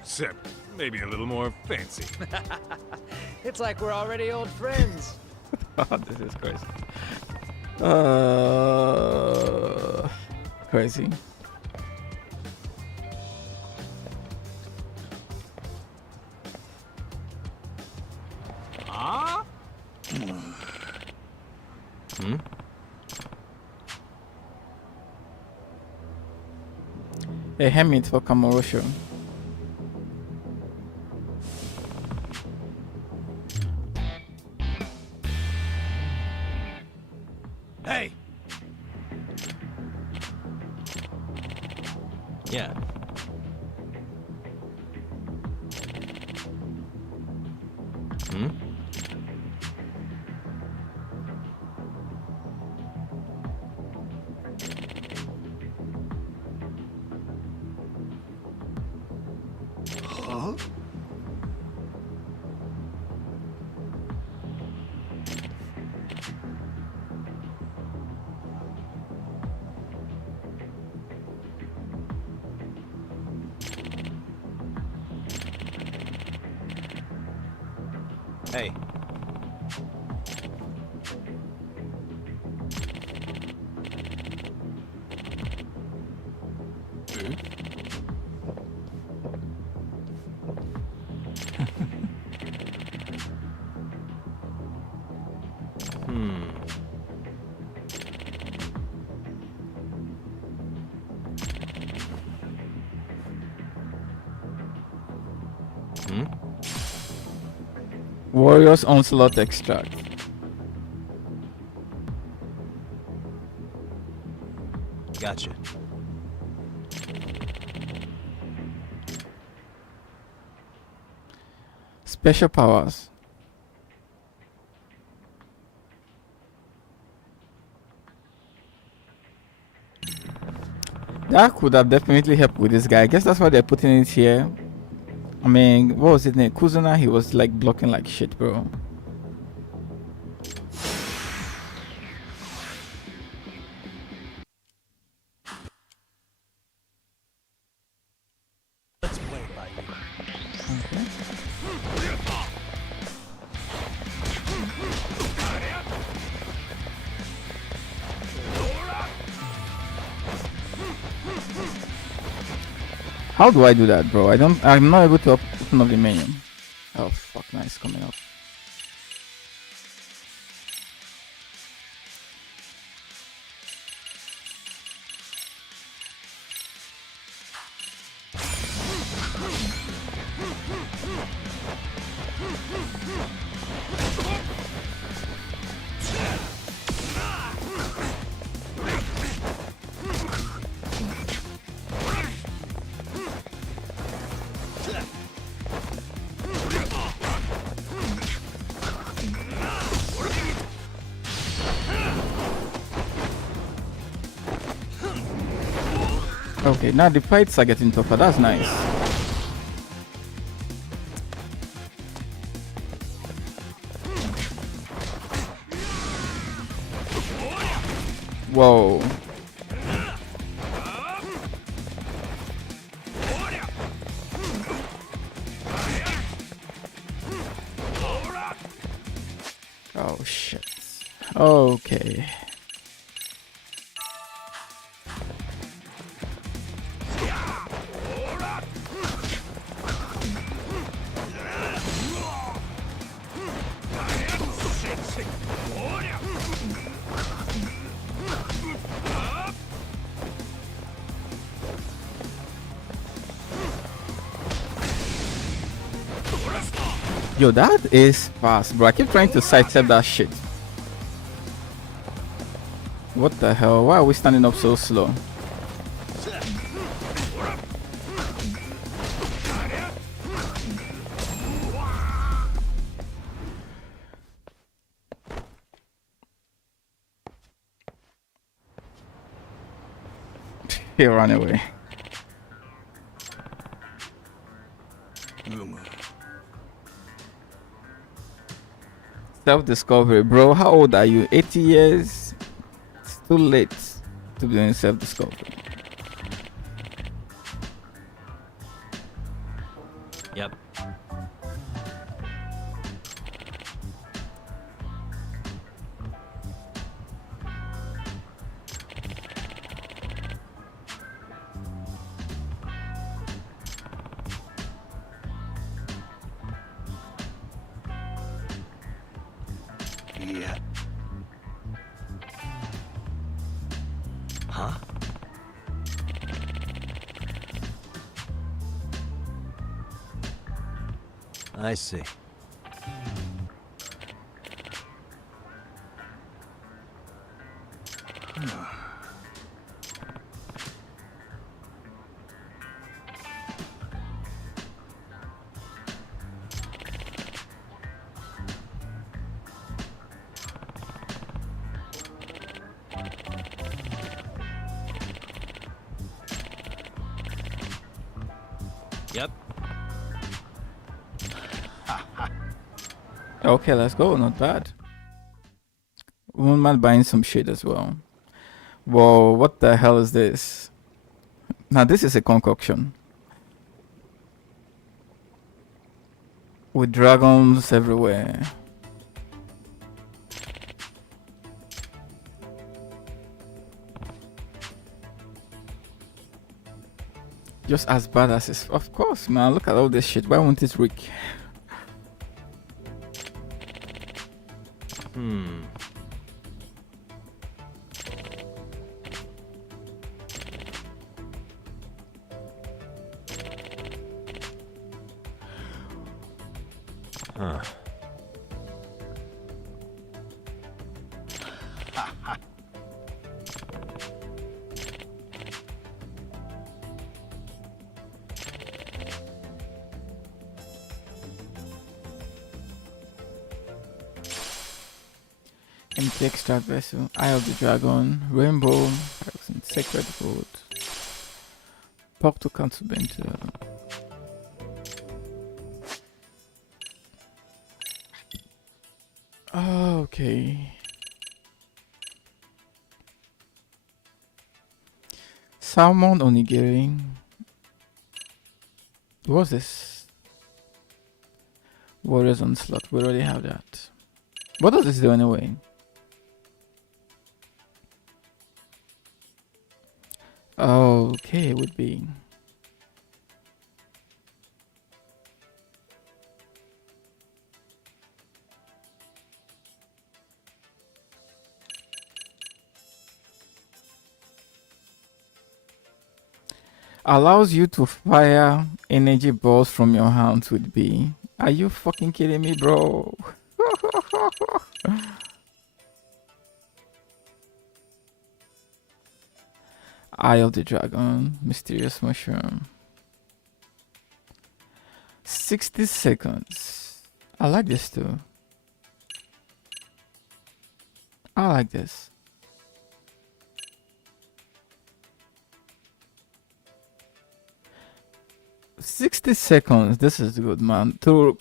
Except maybe a little more fancy. It's like we're already old friends. This is crazy. Crazy. Ah? Hmm? A helmet for Kamorosho. Hey! Yeah. Hmm? Huh? Hey. Warriors Onslaught Extract. Gotcha. Special powers. That could have definitely helped with this guy. I guess that's why they're putting it here. I mean, what was his name? Kuzuna, he was like blocking like shit, bro. Let's play it by ear. Okay. How do I do that, bro? I'm not able to open up the menu. Oh fuck, nice coming up. Okay, now the fights are getting tougher. That's nice. Whoa. Oh shit. Okay. Yo, that is fast, bro. I keep trying to sidestep that shit. What the hell? Why are we standing up so slow? He ran away. Self-discovery, bro. How old are you? 80 years? It's too late to be doing self-discovery. Yep. Yeah. Huh? I see. Yep. Okay, let's go. Not bad. Wouldn't mind buying some shit as well. Whoa, what the hell is this? Now this is a concoction. With dragons everywhere. Just as bad as it's... Of course, man. Look at all this shit. Why won't it reek? Huh. Empty extract vessel. Eye of the Dragon. Rainbow. Sacred Wood. Pork to Council Bento. Okay. Salmon onigiri. What's this? Warriors Onslaught. We already have that. What does this do anyway? Okay, it would be. Allows you to fire energy balls from your hands with B. Are you fucking kidding me, bro? Eye of the Dragon, Mysterious Mushroom. 60 seconds. I like this too. I like this. $60. This is good, man. To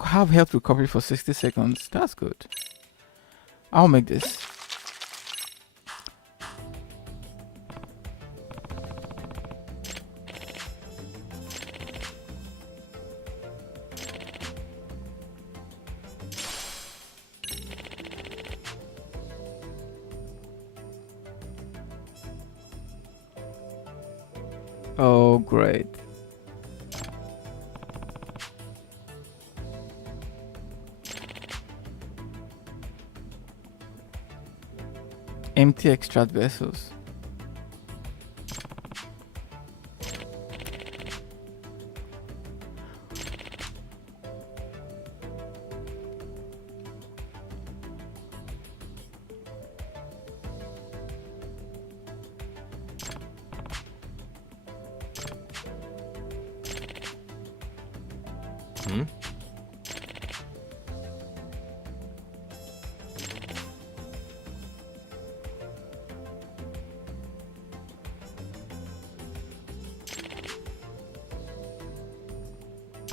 have health recovery for 60 seconds. That's good. I'll make this. Oh, great. Empty extract vessels.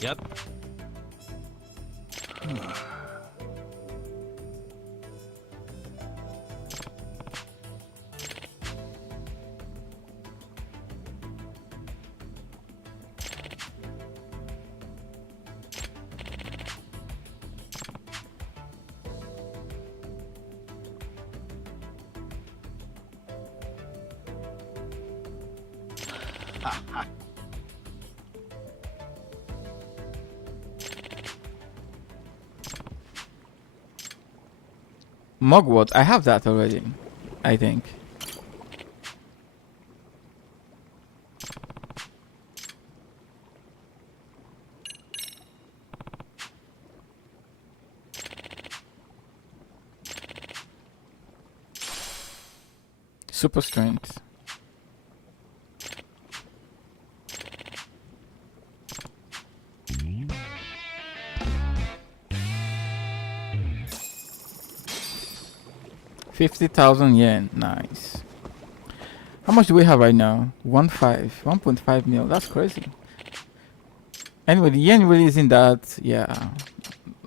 Yep. Mugwort, I have that already, I think. Super strength. $50,000. Nice. How much do we have right now? 1.5 mil. That's crazy. Anyway, the yen really isn't that. Yeah.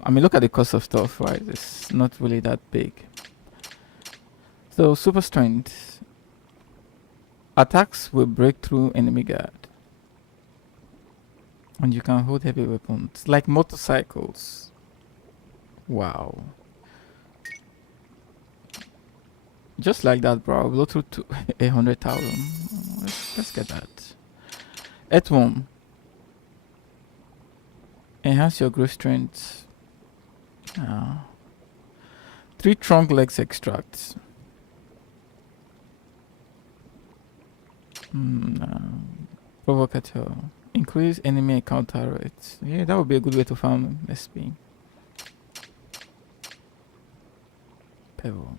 I mean, look at the cost of stuff, right? It's not really that big. So, super strength. Attacks will break through enemy guard. And you can hold heavy weapons. Like motorcycles. Wow. Just like that, bro. Blow through to 100,000. Let's get that. Earthworm. Enhance your growth strength. 3 trunk legs extracts. Provocateur. Increase enemy encounter rates. Yeah, that would be a good way to farm SP. Pebble.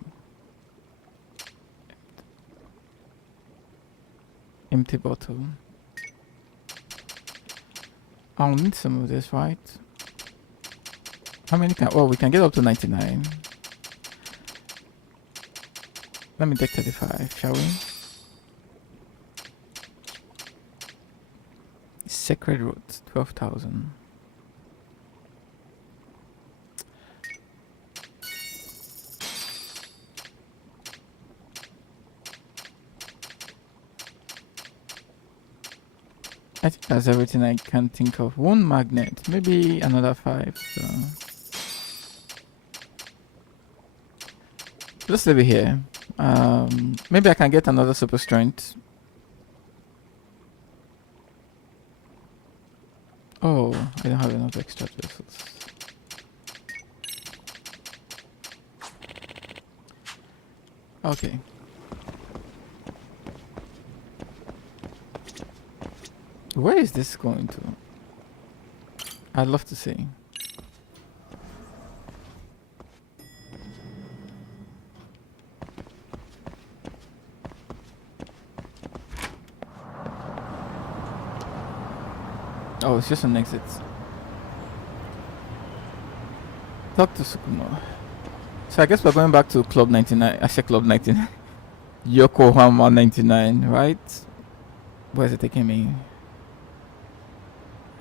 Empty bottle. I'll need some of this, right? How many can... Oh, we can get up to 99. Let me take 35, shall we? Sacred Roots, 12,000. I think that's everything I can think of. One magnet, maybe another 5. So let's leave it here. Maybe I can get another super strength. Oh, I don't have enough extra vessels. Okay. Where is this going to? I'd love to see. Oh, it's just an exit. Talk to Sukumo. So I guess we're going back to Club 99. I said Club 99. Yokohama 99, right? Where's it taking me?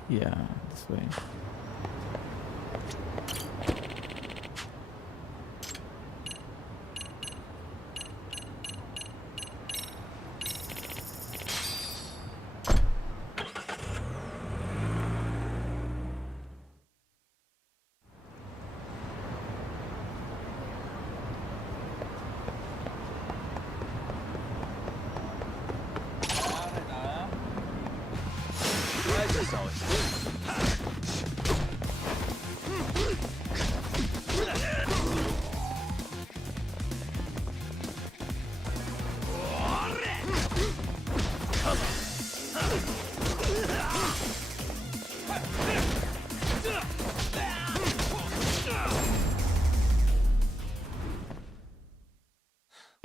Yeah, this way.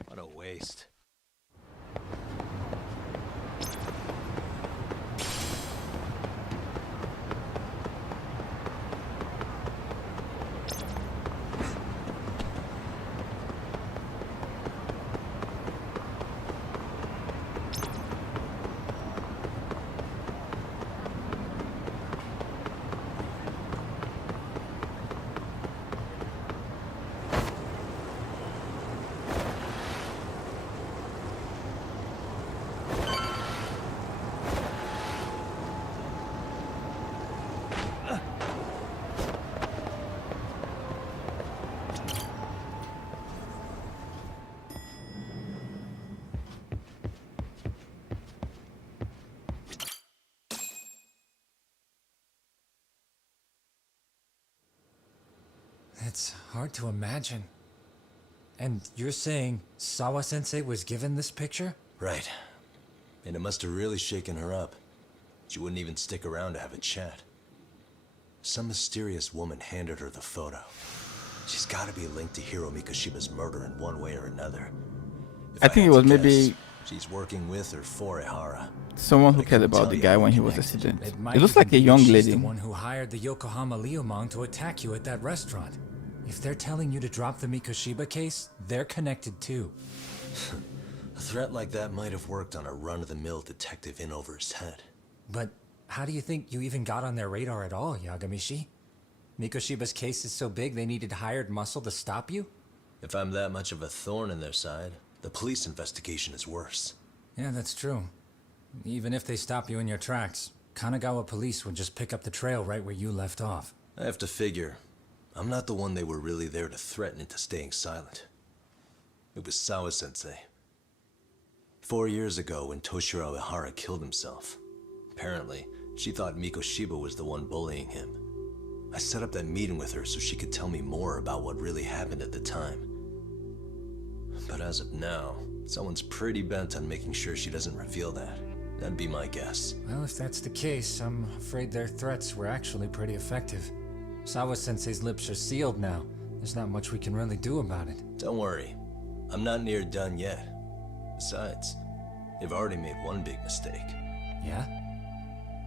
What a waste. It's hard to imagine. And you're saying Sawa-sensei was given this picture? Right. And it must have really shaken her up. She wouldn't even stick around to have a chat. Some mysterious woman handed her the photo. She's got to be linked to Hiro Mikoshiba's murder in one way or another. I think it was maybe she's working with or for Ihara. Someone who cared about the guy when he was a student. might It looks even like a be young she's lady. the one who hired the Yokohama Liumang to attack you at that restaurant. If they're telling you to drop the Mikoshiba case, they're connected too. A threat like that might have worked on a run-of-the-mill detective in over his head. But how do you think you even got on their radar at all, Yagamishi? Mikoshiba's case is so big they needed hired muscle to stop you? If I'm that much of a thorn in their side, the police investigation is worse. Yeah, that's true. Even if they stop you in your tracks, Kanagawa police would just pick up the trail right where you left off. I have to figure, I'm not the one they were really there to threaten into staying silent. It was Sawa-sensei. 4 years ago when Toshiro Ihara killed himself, apparently, she thought Mikoshiba was the one bullying him. I set up that meeting with her so she could tell me more about what really happened at the time. But as of now, someone's pretty bent on making sure she doesn't reveal that. That'd be my guess. Well, if that's the case, I'm afraid their threats were actually pretty effective. Sawa-sensei's lips are sealed now. There's not much we can really do about it. Don't worry. I'm not near done yet. Besides, they've already made one big mistake. Yeah?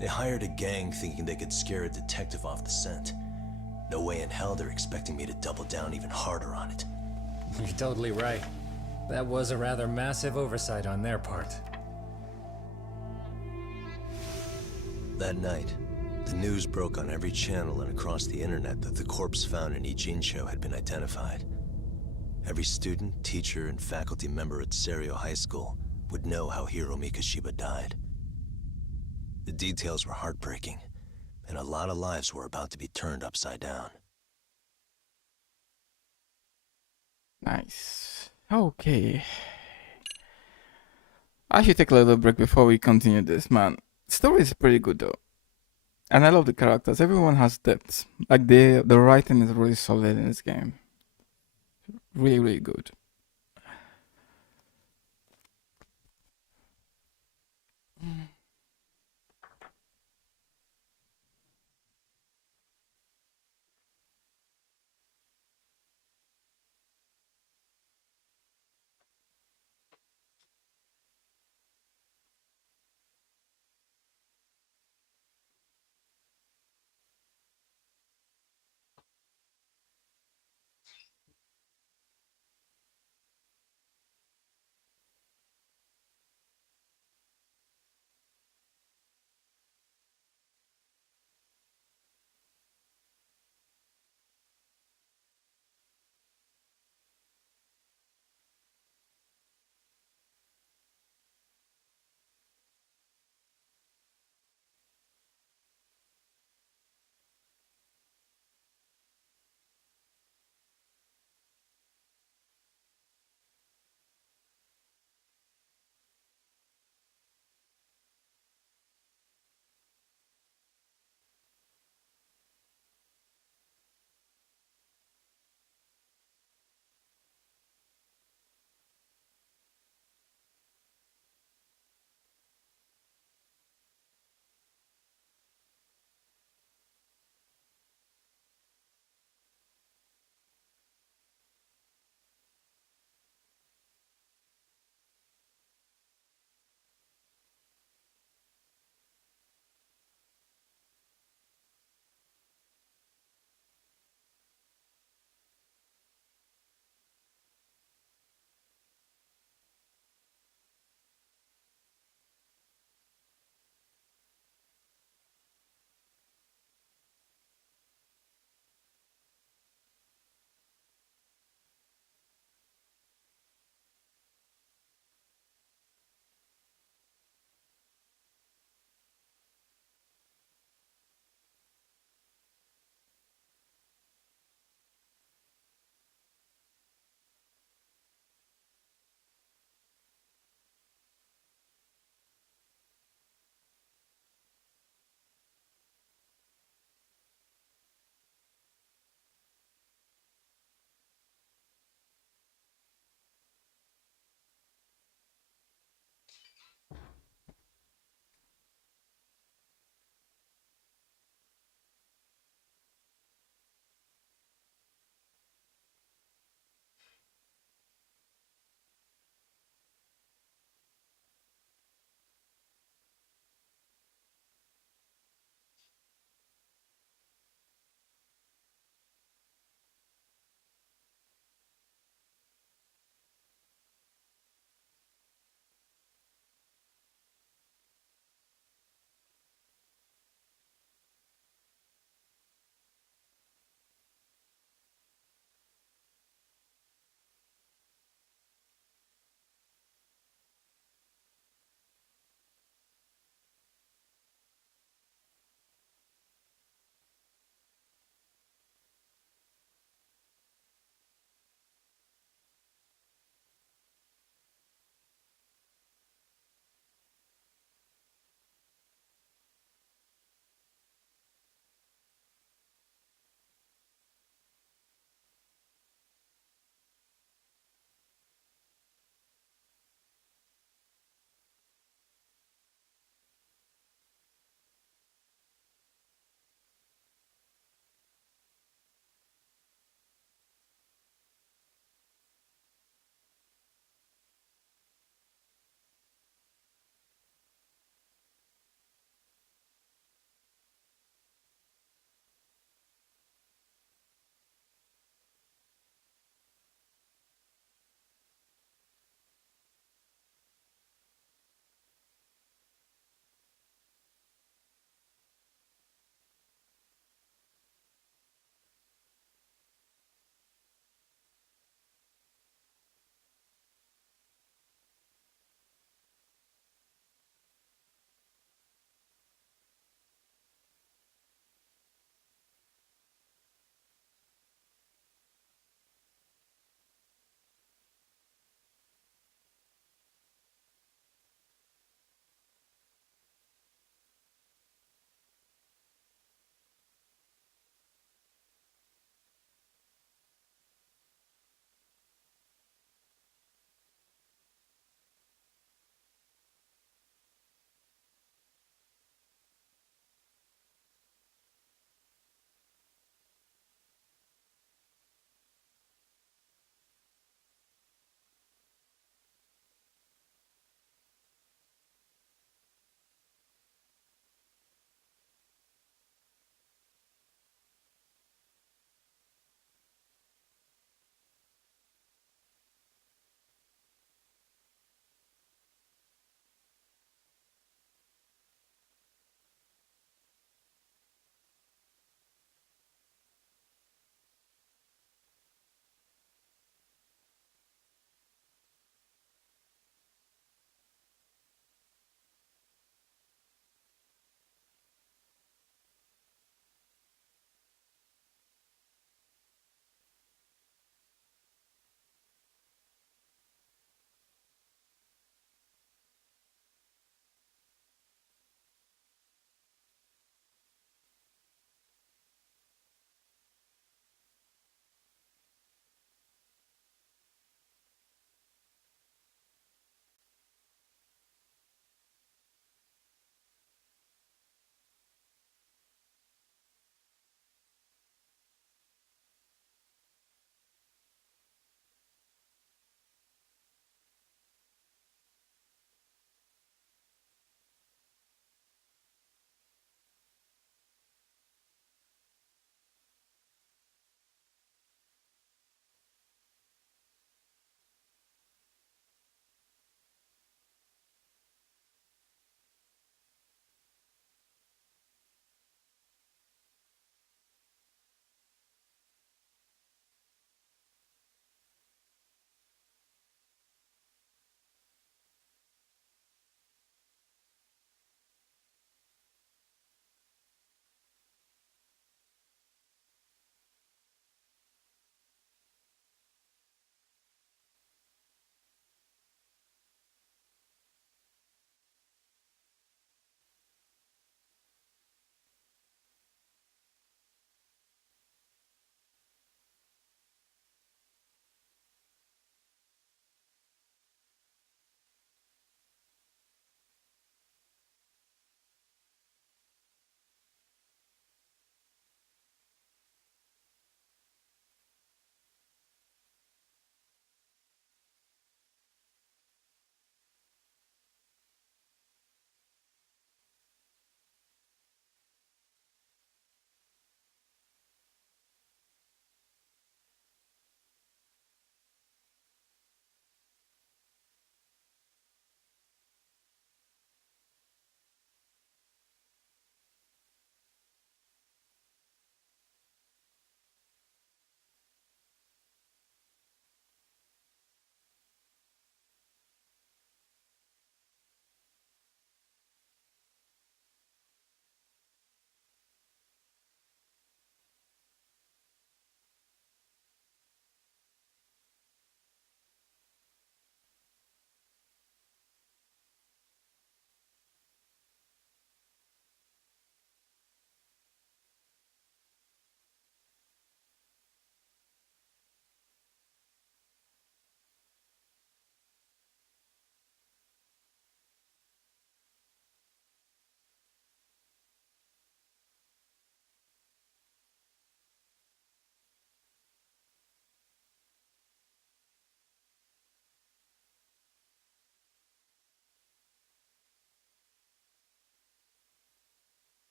They hired a gang thinking they could scare a detective off the scent. No way in hell they're expecting me to double down even harder on it. You're totally right. That was a rather massive oversight on their part. That night, the news broke on every channel and across the internet that the corpse found in Ijincho had been identified. Every student, teacher, and faculty member at Serio High School would know how Hiro Mikashiba died. The details were heartbreaking, and a lot of lives were about to be turned upside down. Nice. Okay. I should take a little break before we continue this, man. The story is pretty good though. And I love the characters. Everyone has depth. Like the writing is really solid in this game. Really, really good.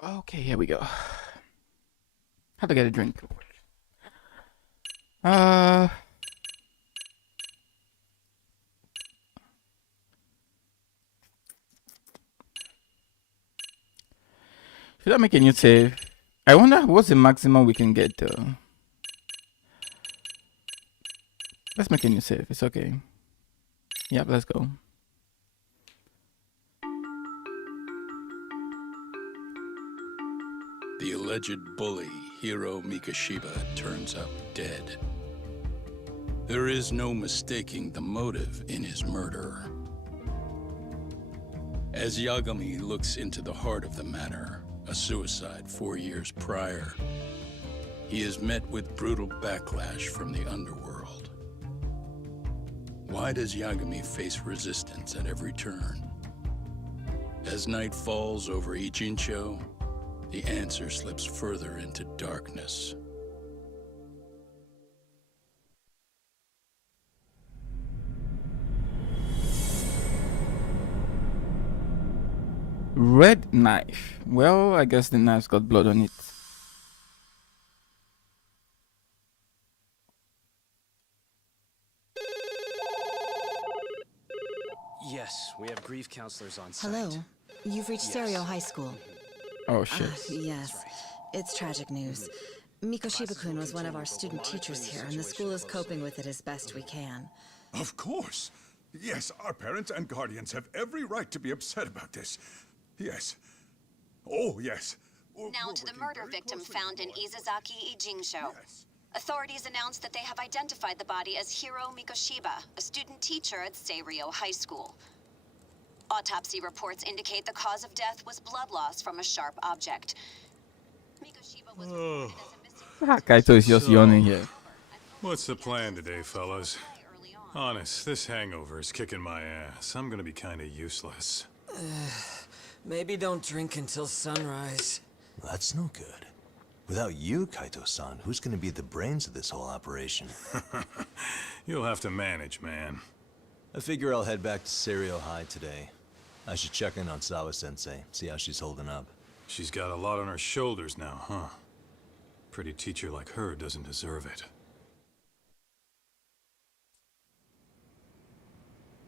Okay, here we go. How to get a drink? Should I make a new save? I wonder what's the maximum we can get though. Let's make a new save. It's okay. Yep, let's go. The alleged bully, Hiro Mikashiba, turns up dead. There is no mistaking the motive in his murder. As Yagami looks into the heart of the matter, a suicide 4 years prior, he is met with brutal backlash from the underworld. Why does Yagami face resistance at every turn? As night falls over Ijincho, the answer slips further into darkness. Red knife. Well, I guess the knife's got blood on it. Yes, we have grief counselors on site. Hello. You've reached Stereo High School. Oh shit. Yes. It's tragic news. Mikoshiba-kun was one of our student teachers here, and the school is coping with it as best we can. Of course. Yes, our parents and guardians have every right to be upset about this. Yes. Oh, yes. Now to the murder victim found in Izazaki Ijinsho. Authorities announced that they have identified the body as Hiro Mikoshiba, a student teacher at Seiryo High School. Autopsy reports indicate the cause of death was blood loss from a sharp object. Mikoshiba was reported as a missing Kaito is just yawning here. What's the plan today, fellas? Honest, this hangover is kicking my ass. I'm gonna be kinda useless. Maybe don't drink until sunrise. That's no good. Without you, Kaito-san, who's gonna be the brains of this whole operation? You'll have to manage, man. I figure I'll head back to Seiryo High today. I should check in on Sawa-sensei, see how she's holding up. She's got a lot on her shoulders now, huh? Pretty teacher like her doesn't deserve it.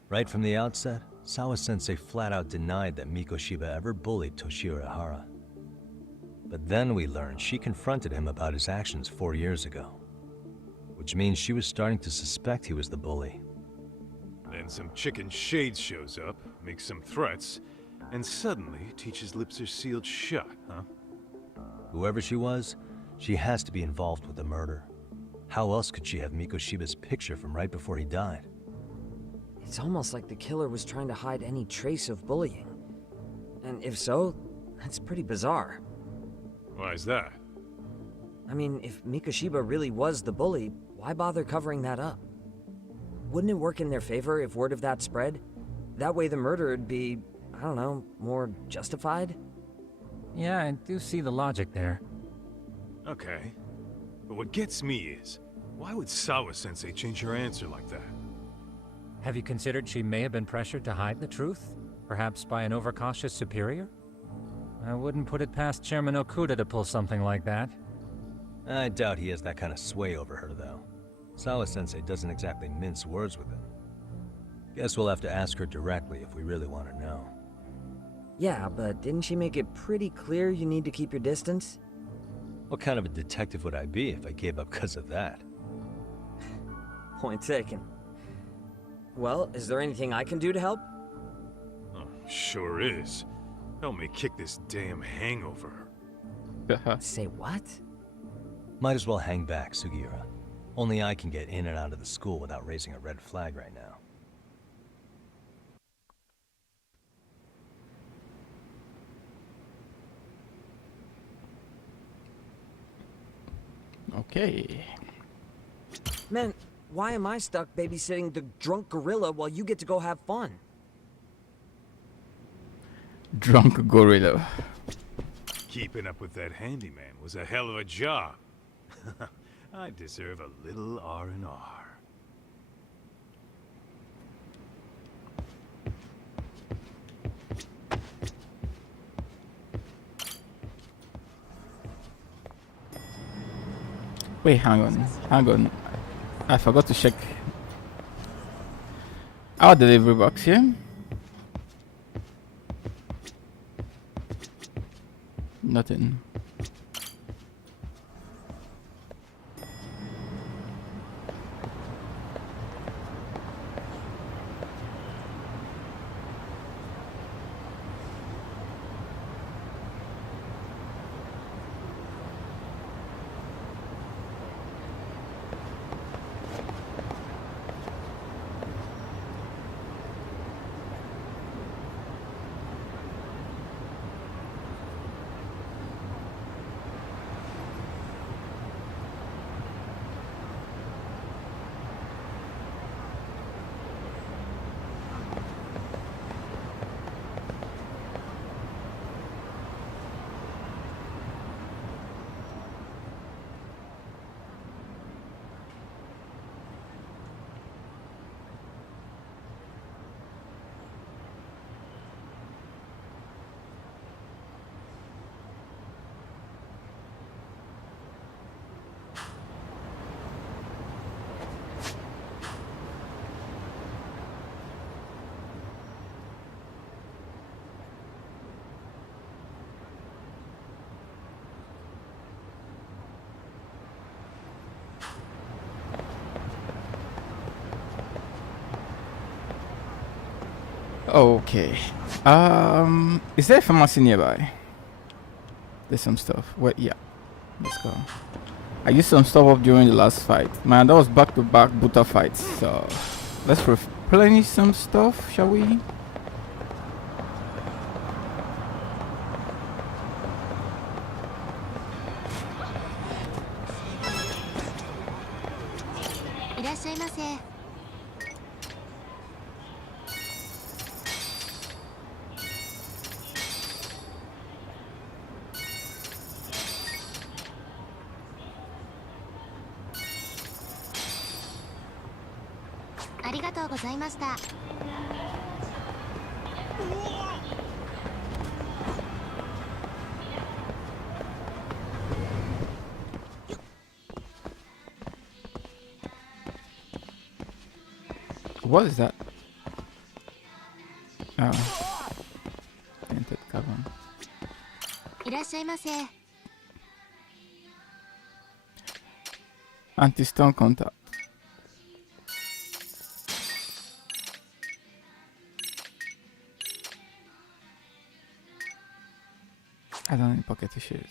Right from the outset, Sawa-sensei flat out denied that Mikoshiba ever bullied Toshiro Hara. But then we learned she confronted him about his actions 4 years ago. Which means she was starting to suspect he was the bully. Then some chicken shade shows up, makes some threats, and suddenly Teach's lips are sealed shut, huh? Whoever she was, she has to be involved with the murder. How else could she have Mikoshiba's picture from right before he died? It's almost like the killer was trying to hide any trace of bullying. And if so, that's pretty bizarre. Why is that? I mean, if Mikoshiba really was the bully, why bother covering that up? Wouldn't it work in their favor if word of that spread? That way the murder would be, I don't know, more justified? Yeah, I do see the logic there. Okay. But what gets me is, why would Sawa-sensei change her answer like that? Have you considered she may have been pressured to hide the truth? Perhaps by an overcautious superior? I wouldn't put it past Chairman Okuda to pull something like that. I doubt he has that kind of sway over her, though. Sawa-sensei doesn't exactly mince words with him. Guess we'll have to ask her directly if we really want to know. Yeah, but didn't she make it pretty clear you need to keep your distance? What kind of a detective would I be if I gave up because of that? Point taken. Well, is there anything I can do to help? Oh, sure is. Help me kick this damn hangover. Say what? Might as well hang back, Sugiura. Only I can get in and out of the school without raising a red flag right now. Okay. Man, why am I stuck babysitting the drunk gorilla while you get to go have fun? Drunk gorilla. Keeping up with that handyman was a hell of a job. I deserve a little R&R. Wait, hang on. I forgot to check our delivery box here. Nothing. Okay. Is there a pharmacy nearby? There's some stuff. Wait, yeah. Let's go. I used some stuff up during the last fight. Man, that was back-to-back Buta fights. So let's replenish some stuff, shall we? What is that? Oh. Tinted cavern. Anti-stone contact. I don't need pocket tissues.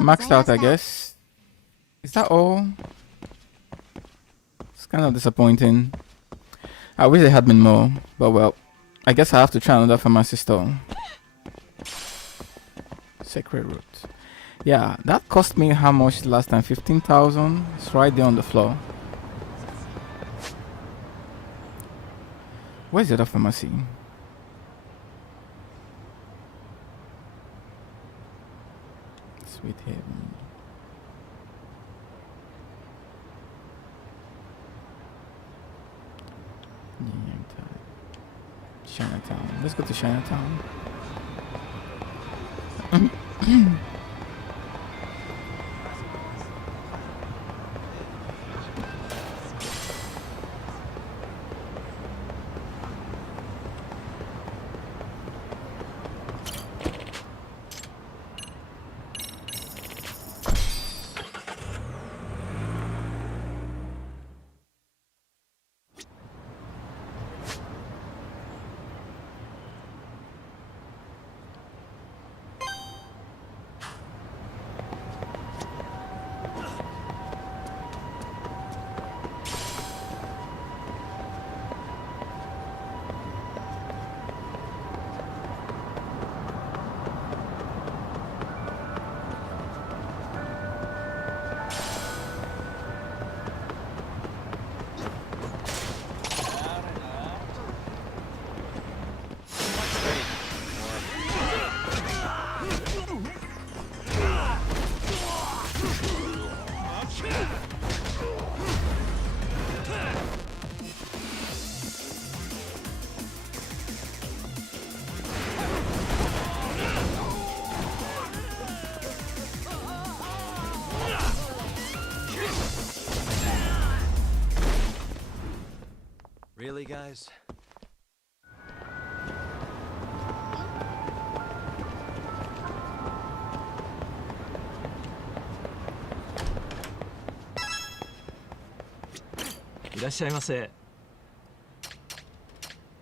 Maxed out, I guess. Is that all? It's kind of disappointing. I wish there had been more, but well, I guess I have to try another pharmacy store. Sacred Root. Yeah, that cost me how much last time? 15,000. It's right there on the floor. Where's the other pharmacy? Sweet Haven. Chinatown. Let's go to Chinatown. Really, guys?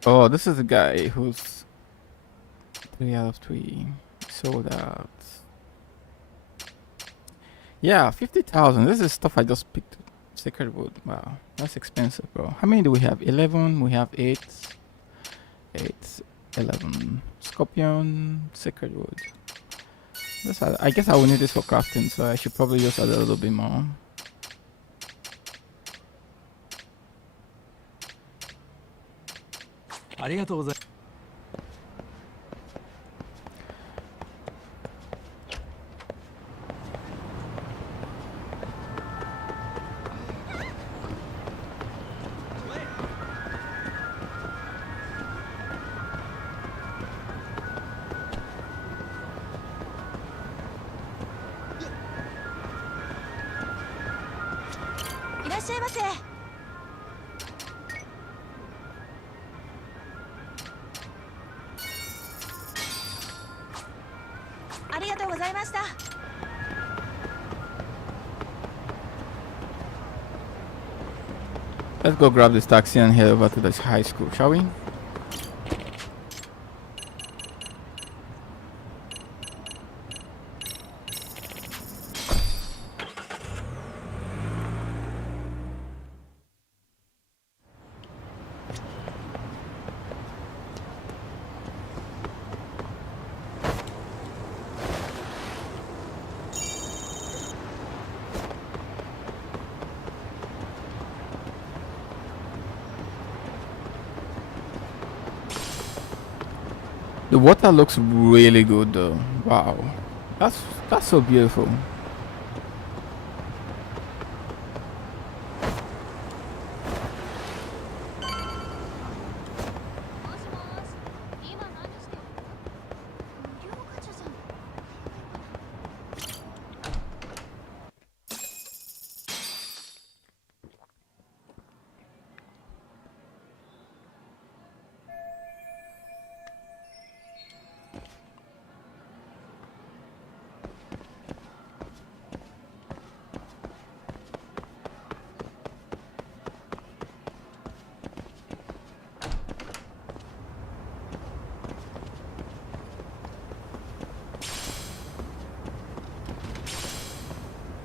Oh, this is a guy who's 3 out of 3 sold out. Yeah, 50,000. This is stuff I just picked. Sacred wood. Wow, that's expensive, bro. How many do we have? 11. We have 8. 8, 11. Scorpion, sacred wood. I guess I will need this for crafting, so I should probably just add a little bit more. Let's go grab this taxi and head over to this high school, shall we? The water looks really good though. Wow. That's so beautiful.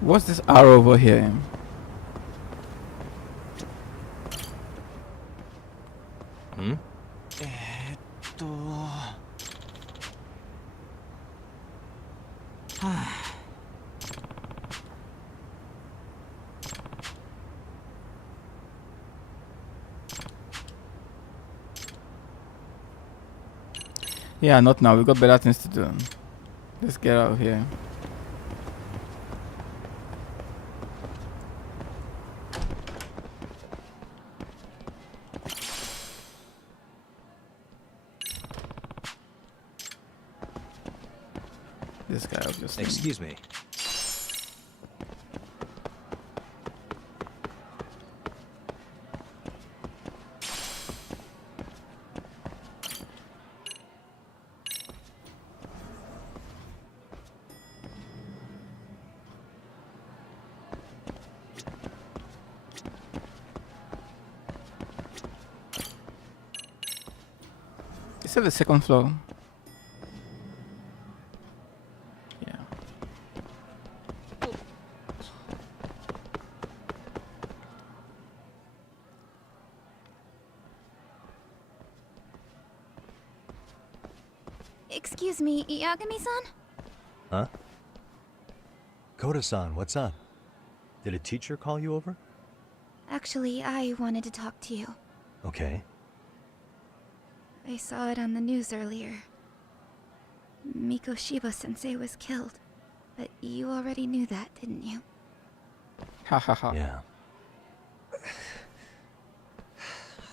What's this arrow over here? Hmm? Yeah, not now. We got better things to do. Let's get out of here. This guy obviously. Excuse me. It's at the second floor. Yeah. Excuse me, Yagami-san? Huh? Koda-san, what's up? Did a teacher call you over? Actually, I wanted to talk to you. Okay. I saw it on the news earlier. Mikoshiba-sensei was killed. But you already knew that, didn't you? Ha ha ha. Yeah.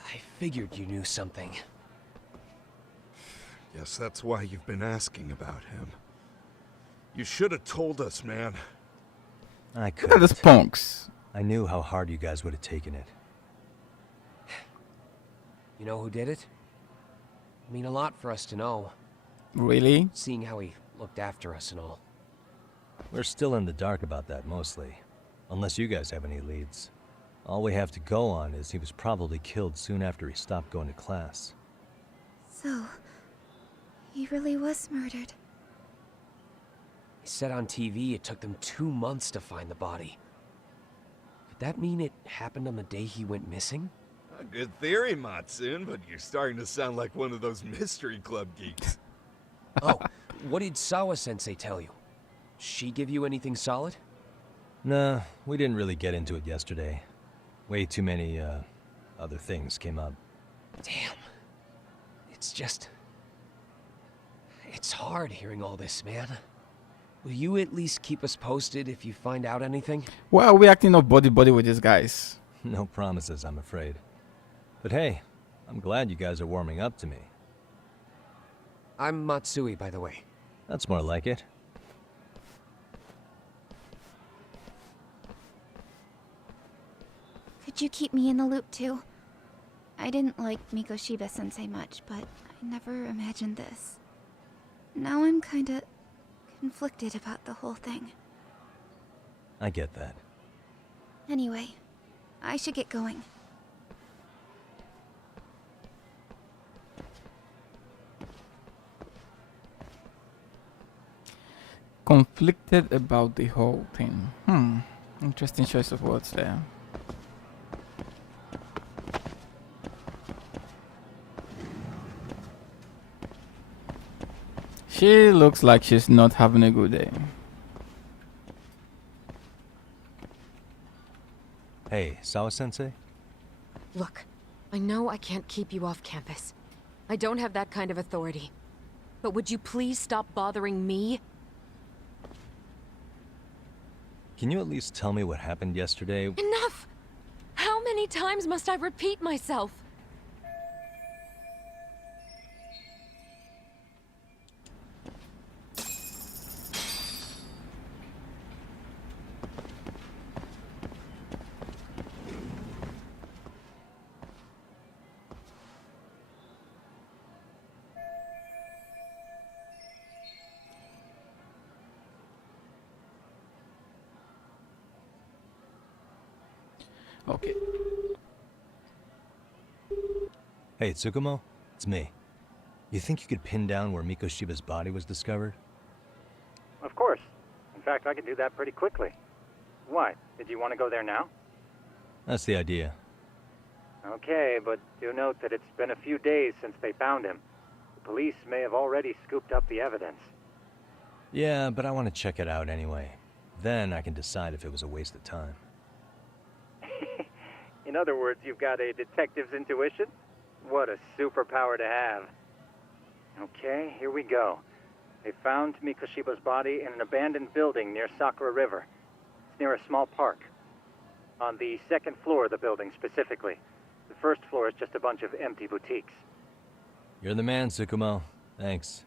I figured you knew something. Guess that's why you've been asking about him. You should have told us, man. I could. Look at this punks. I knew how hard you guys would have taken it. You know who did it? I mean, a lot for us to know. Really? Seeing how he looked after us and all. We're still in the dark about that, mostly. Unless you guys have any leads. All we have to go on is he was probably killed soon after he stopped going to class. So, he really was murdered. He said on TV it took them 2 months to find the body. Could that mean it happened on the day he went missing? A good theory, Matsun, but you're starting to sound like one of those mystery club geeks. Oh, what did Sawa-sensei tell you? She give you anything solid? Nah, we didn't really get into it yesterday. Way too many, other things came up. Damn. It's just... It's hard hearing all this, man. Will you at least keep us posted if you find out anything? Why are we acting all buddy-buddy with these guys? No promises, I'm afraid. But hey, I'm glad you guys are warming up to me. I'm Matsui, by the way. That's more like it. Could you keep me in the loop too? I didn't like Mikoshiba-sensei much, but I never imagined this. Now I'm kinda conflicted about the whole thing. I get that. Anyway, I should get going. Conflicted about the whole thing. Interesting choice of words there. She looks like she's not having a good day. Hey, Sawa-sensei? Look, I know I can't keep you off campus. I don't have that kind of authority. But would you please stop bothering me? Can you at least tell me what happened yesterday? Enough! How many times must I repeat myself? Okay. Hey, Tsukumo? It's me. You think you could pin down where Mikoshiba's body was discovered? Of course. In fact, I can do that pretty quickly. What? Did you want to go there now? That's the idea. Okay, but do note that it's been a few days since they found him. The police may have already scooped up the evidence. Yeah, but I want to check it out anyway. Then I can decide if it was a waste of time. In other words, you've got a detective's intuition? What a superpower to have. Okay, here we go. They found Mikoshiba's body in an abandoned building near Sakura River. It's near a small park. On the second floor of the building, specifically. The first floor is just a bunch of empty boutiques. You're the man, Tsukumo. Thanks.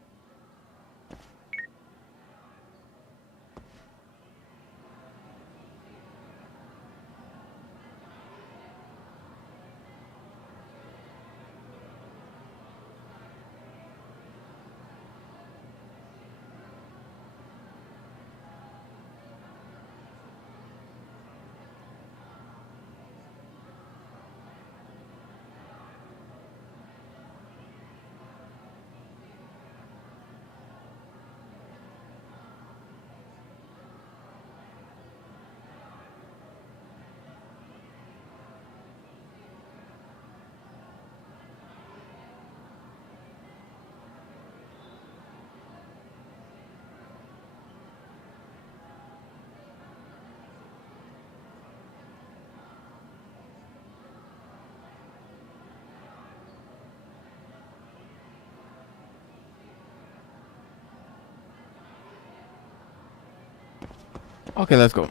Okay, let's go.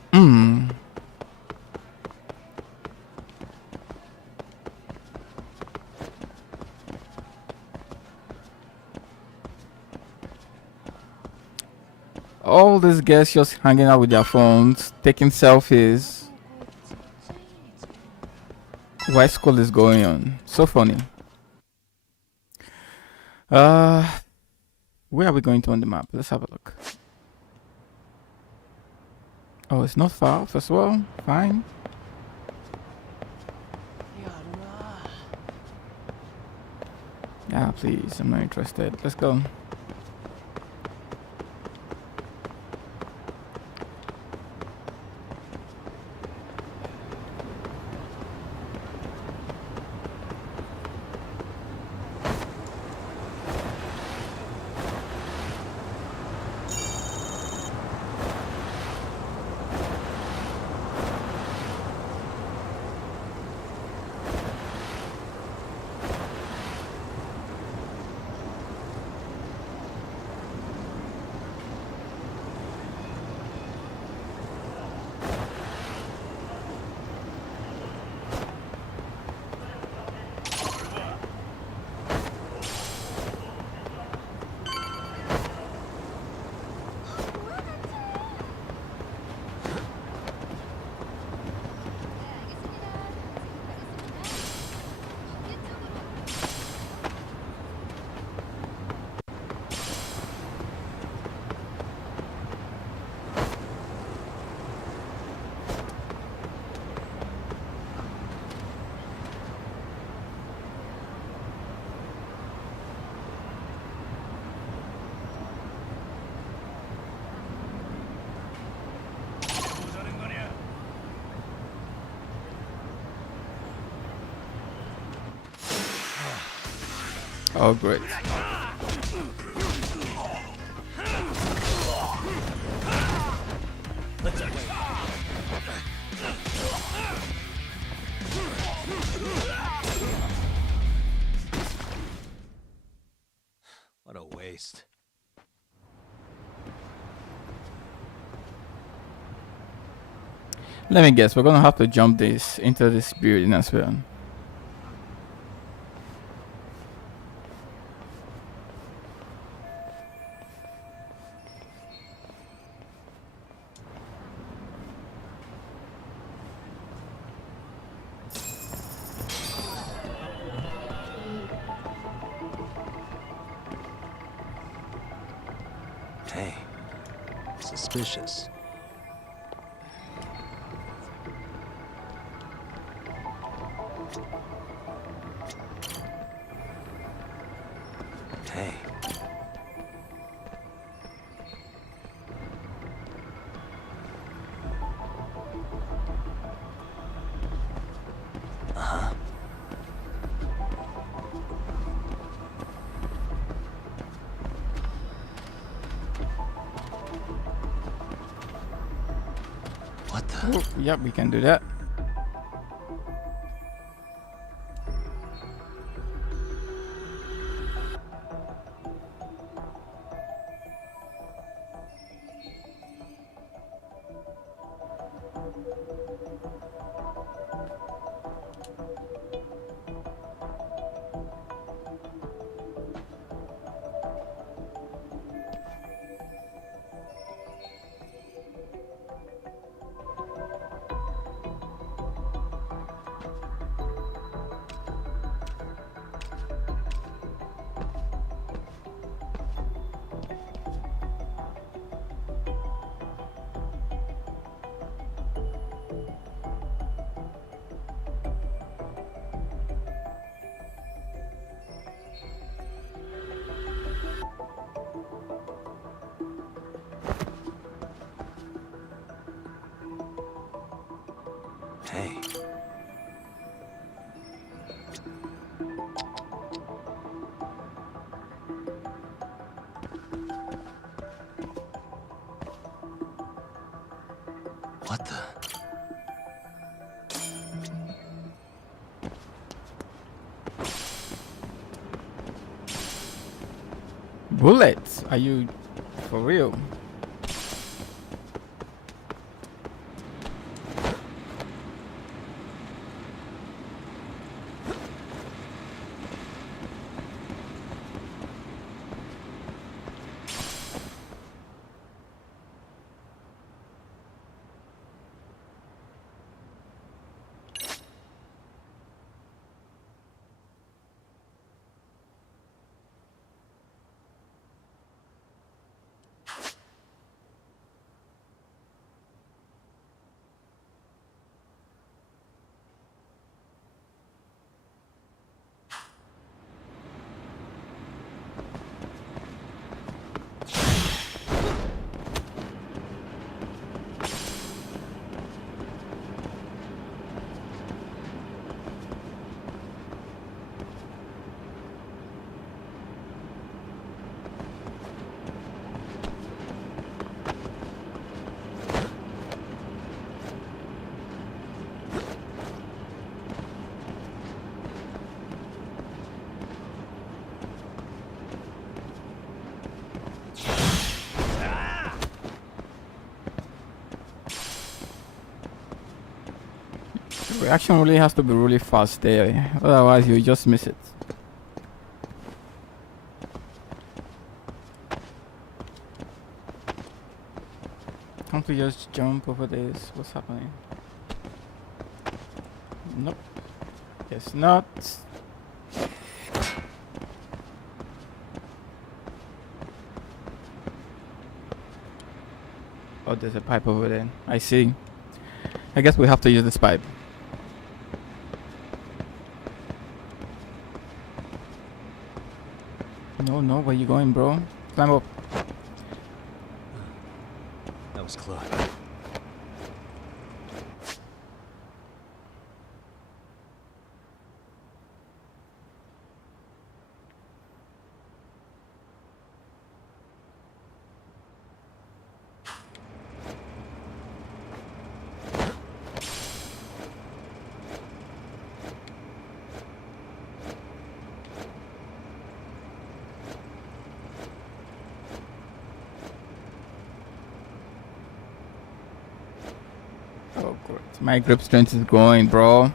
All these guys just hanging out with their phones, taking selfies. Why school is going on? So funny. Where are we going to on the map? Let's have a look. Oh, it's not far off as well. Fine. Yeah, please. I'm not interested. Let's go. Oh, great. What a waste. Let me guess. We're gonna have to jump this into this building as well. Hey, suspicious. Hey. Uh-huh. What the? Oh, yep, we can do that. Hey. What the? Bullets? Are you for real? action really has to be really fast there, otherwise you just miss it. Can't we just jump over this? What's happening? Nope. Guess not. Oh, there's a pipe over there. I see. I guess we have to use this pipe. No, where you going, bro? Climb up. That was close. Oh, good. My grip strength is going, bro.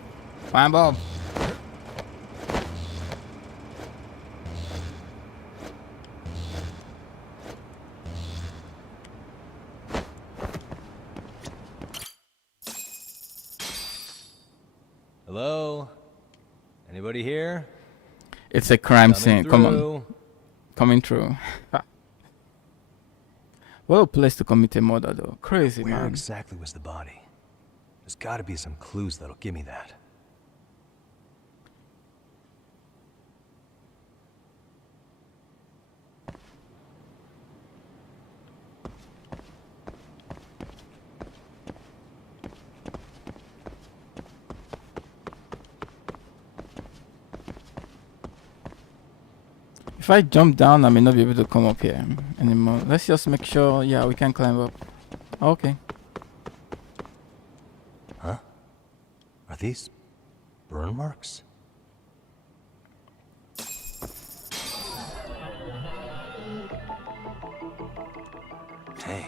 Climb up. Hello? Anybody here? It's a crime Coming scene. Come on. through. Coming through. What a place to commit a murder, though. Crazy, Where man. exactly was the body? There's gotta be some clues that'll give me that. If I jump down, I may not be able to come up here anymore. Let's just make sure, yeah, we can climb up. Okay. Huh? Are these burn marks? Hey.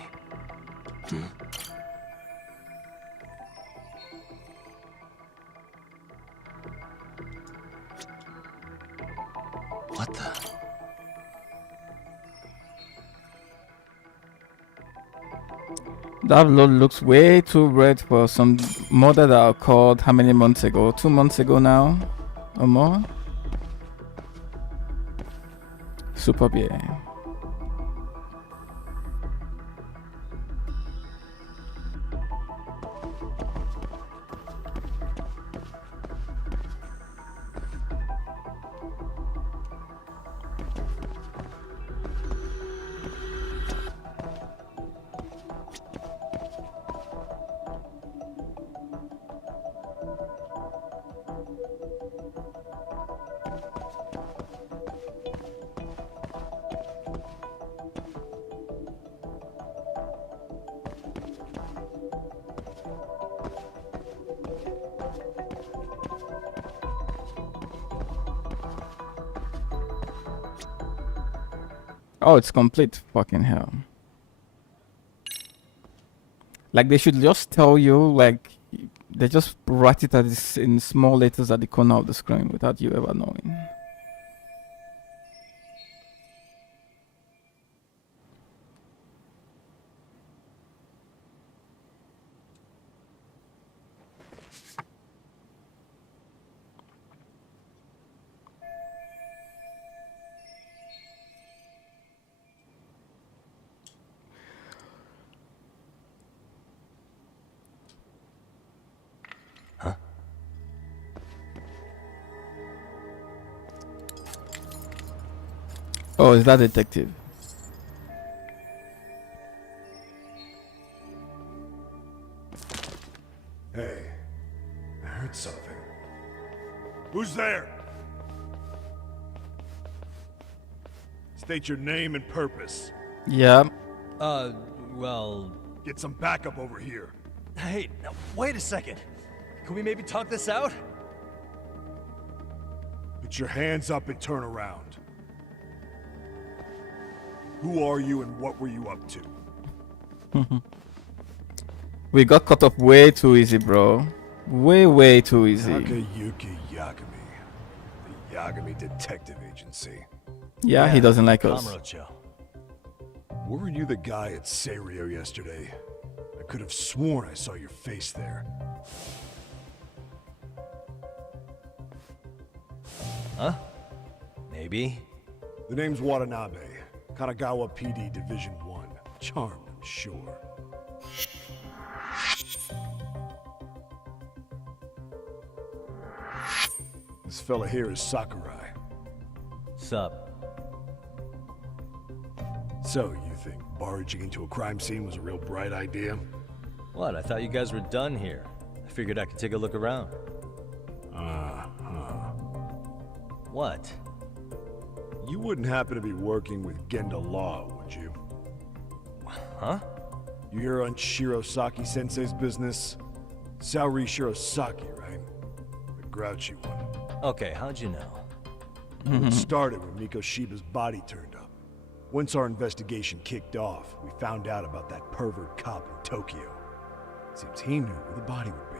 What the? That blood looks way too red for some murder that occurred how many months ago? 2 months ago now? Or more? Superb, yeah. Oh, it's complete. Fucking hell. Like, they should just tell you, like, they just write it as in small letters at the corner of the screen without you ever knowing. Oh, is that detective? Hey, I heard something. Who's there? State your name and purpose. Yeah. Well... Get some backup over here. Hey, now, wait a second. Can we maybe talk this out? Put your hands up and turn around. Who are you and what were you up to? We got caught up way too easy, bro. Way too easy. Takayuki Yagami. The Yagami Detective Agency. Yeah, he doesn't like us. Kamurocho. Weren't you the guy at Seirio yesterday? I could have sworn I saw your face there. Huh? Maybe. The name's Watanabe. Kanagawa PD Division 1. Charmed, I'm sure. This fella here is Sakurai. Sup? So, you think barging into a crime scene was a real bright idea? What? I thought you guys were done here. I figured I could take a look around. What? You wouldn't happen to be working with Genda Law, would you? Huh? You hear on Shirosaki-sensei's business? Saori Shirosaki, right? The grouchy one. Okay, how'd you know? It started when Miko Shiba's body turned up. Once our investigation kicked off, we found out about that pervert cop in Tokyo. Seems he knew where the body would be.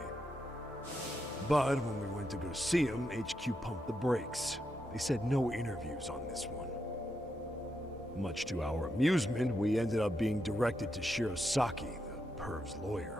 But when we went to go see him, HQ pumped the brakes. They said no interviews on this one. Much to our amusement, we ended up being directed to Shirosaki, the perv's lawyer.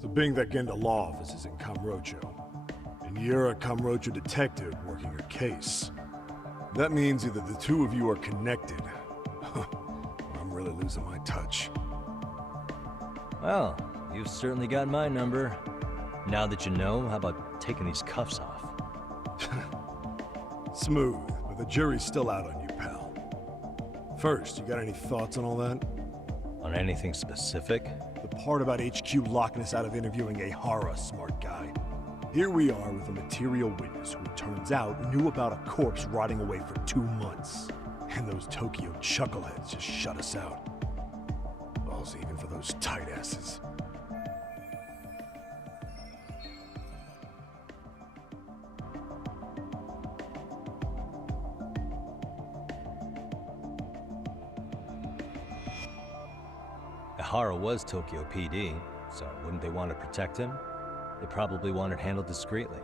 So being that Genda Law office is in Kamurocho, and you're a Kamurocho detective working your case, that means either the two of you are connected, or I'm really losing my touch. Well, you've certainly got my number. Now that you know, how about taking these cuffs off? Smooth, but the jury's still out on you, pal. First, you got any thoughts on all that? On anything specific? The part about HQ locking us out of interviewing a Hara, smart guy. Here we are with a material witness who, it turns out, knew about a corpse rotting away for 2 months. And those Tokyo chuckleheads just shut us out. Balls even for those tight asses. Ihara was Tokyo PD, so wouldn't they want to protect him? They probably want it handled discreetly.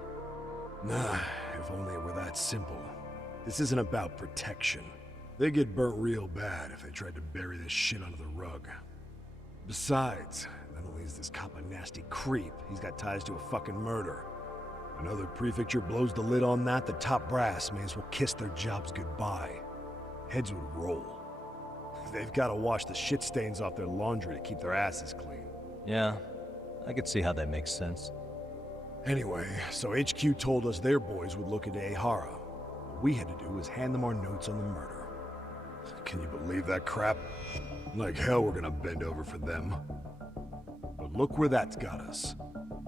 Nah, if only it were that simple. This isn't about protection. They get burnt real bad if they tried to bury this shit under the rug. Besides, not only is this cop a nasty creep, he's got ties to a fucking murder. Another prefecture blows the lid on that, the top brass may as well kiss their jobs goodbye. Heads would roll. They've got to wash the shit stains off their laundry to keep their asses clean. Yeah, I could see how that makes sense. Anyway, so HQ told us their boys would look into Ihara. What we had to do was hand them our notes on the murder. Can you believe that crap? Like hell we're gonna bend over for them. But look where that's got us.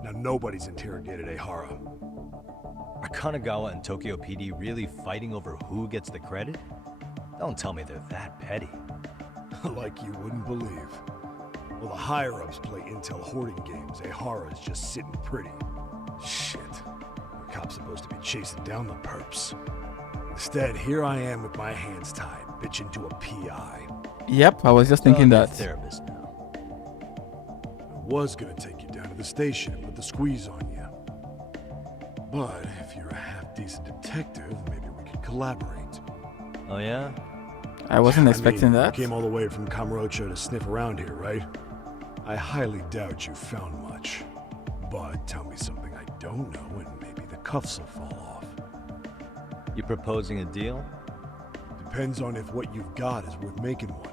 Now nobody's interrogated Ihara. Are Kanagawa and Tokyo PD really fighting over who gets the credit? Don't tell me they're that petty. Like you wouldn't believe. Well, the higher-ups play intel hoarding games. Ihara's just sitting pretty. Shit. The cop's supposed to be chasing down the perps. Instead, here I am with my hands tied, bitching to a PI. Yep, I was just thinking that. Therapist now. I was gonna take you down to the station and put the squeeze on you. But if you're a half-decent detective, maybe we could collaborate. Oh yeah? I wasn't expecting You that. came all the way from Kamurocho to sniff around here, right? I highly doubt you found much. But tell me something I don't know and maybe the cuffs will fall off. You proposing a deal? Depends on if what you've got is worth making one.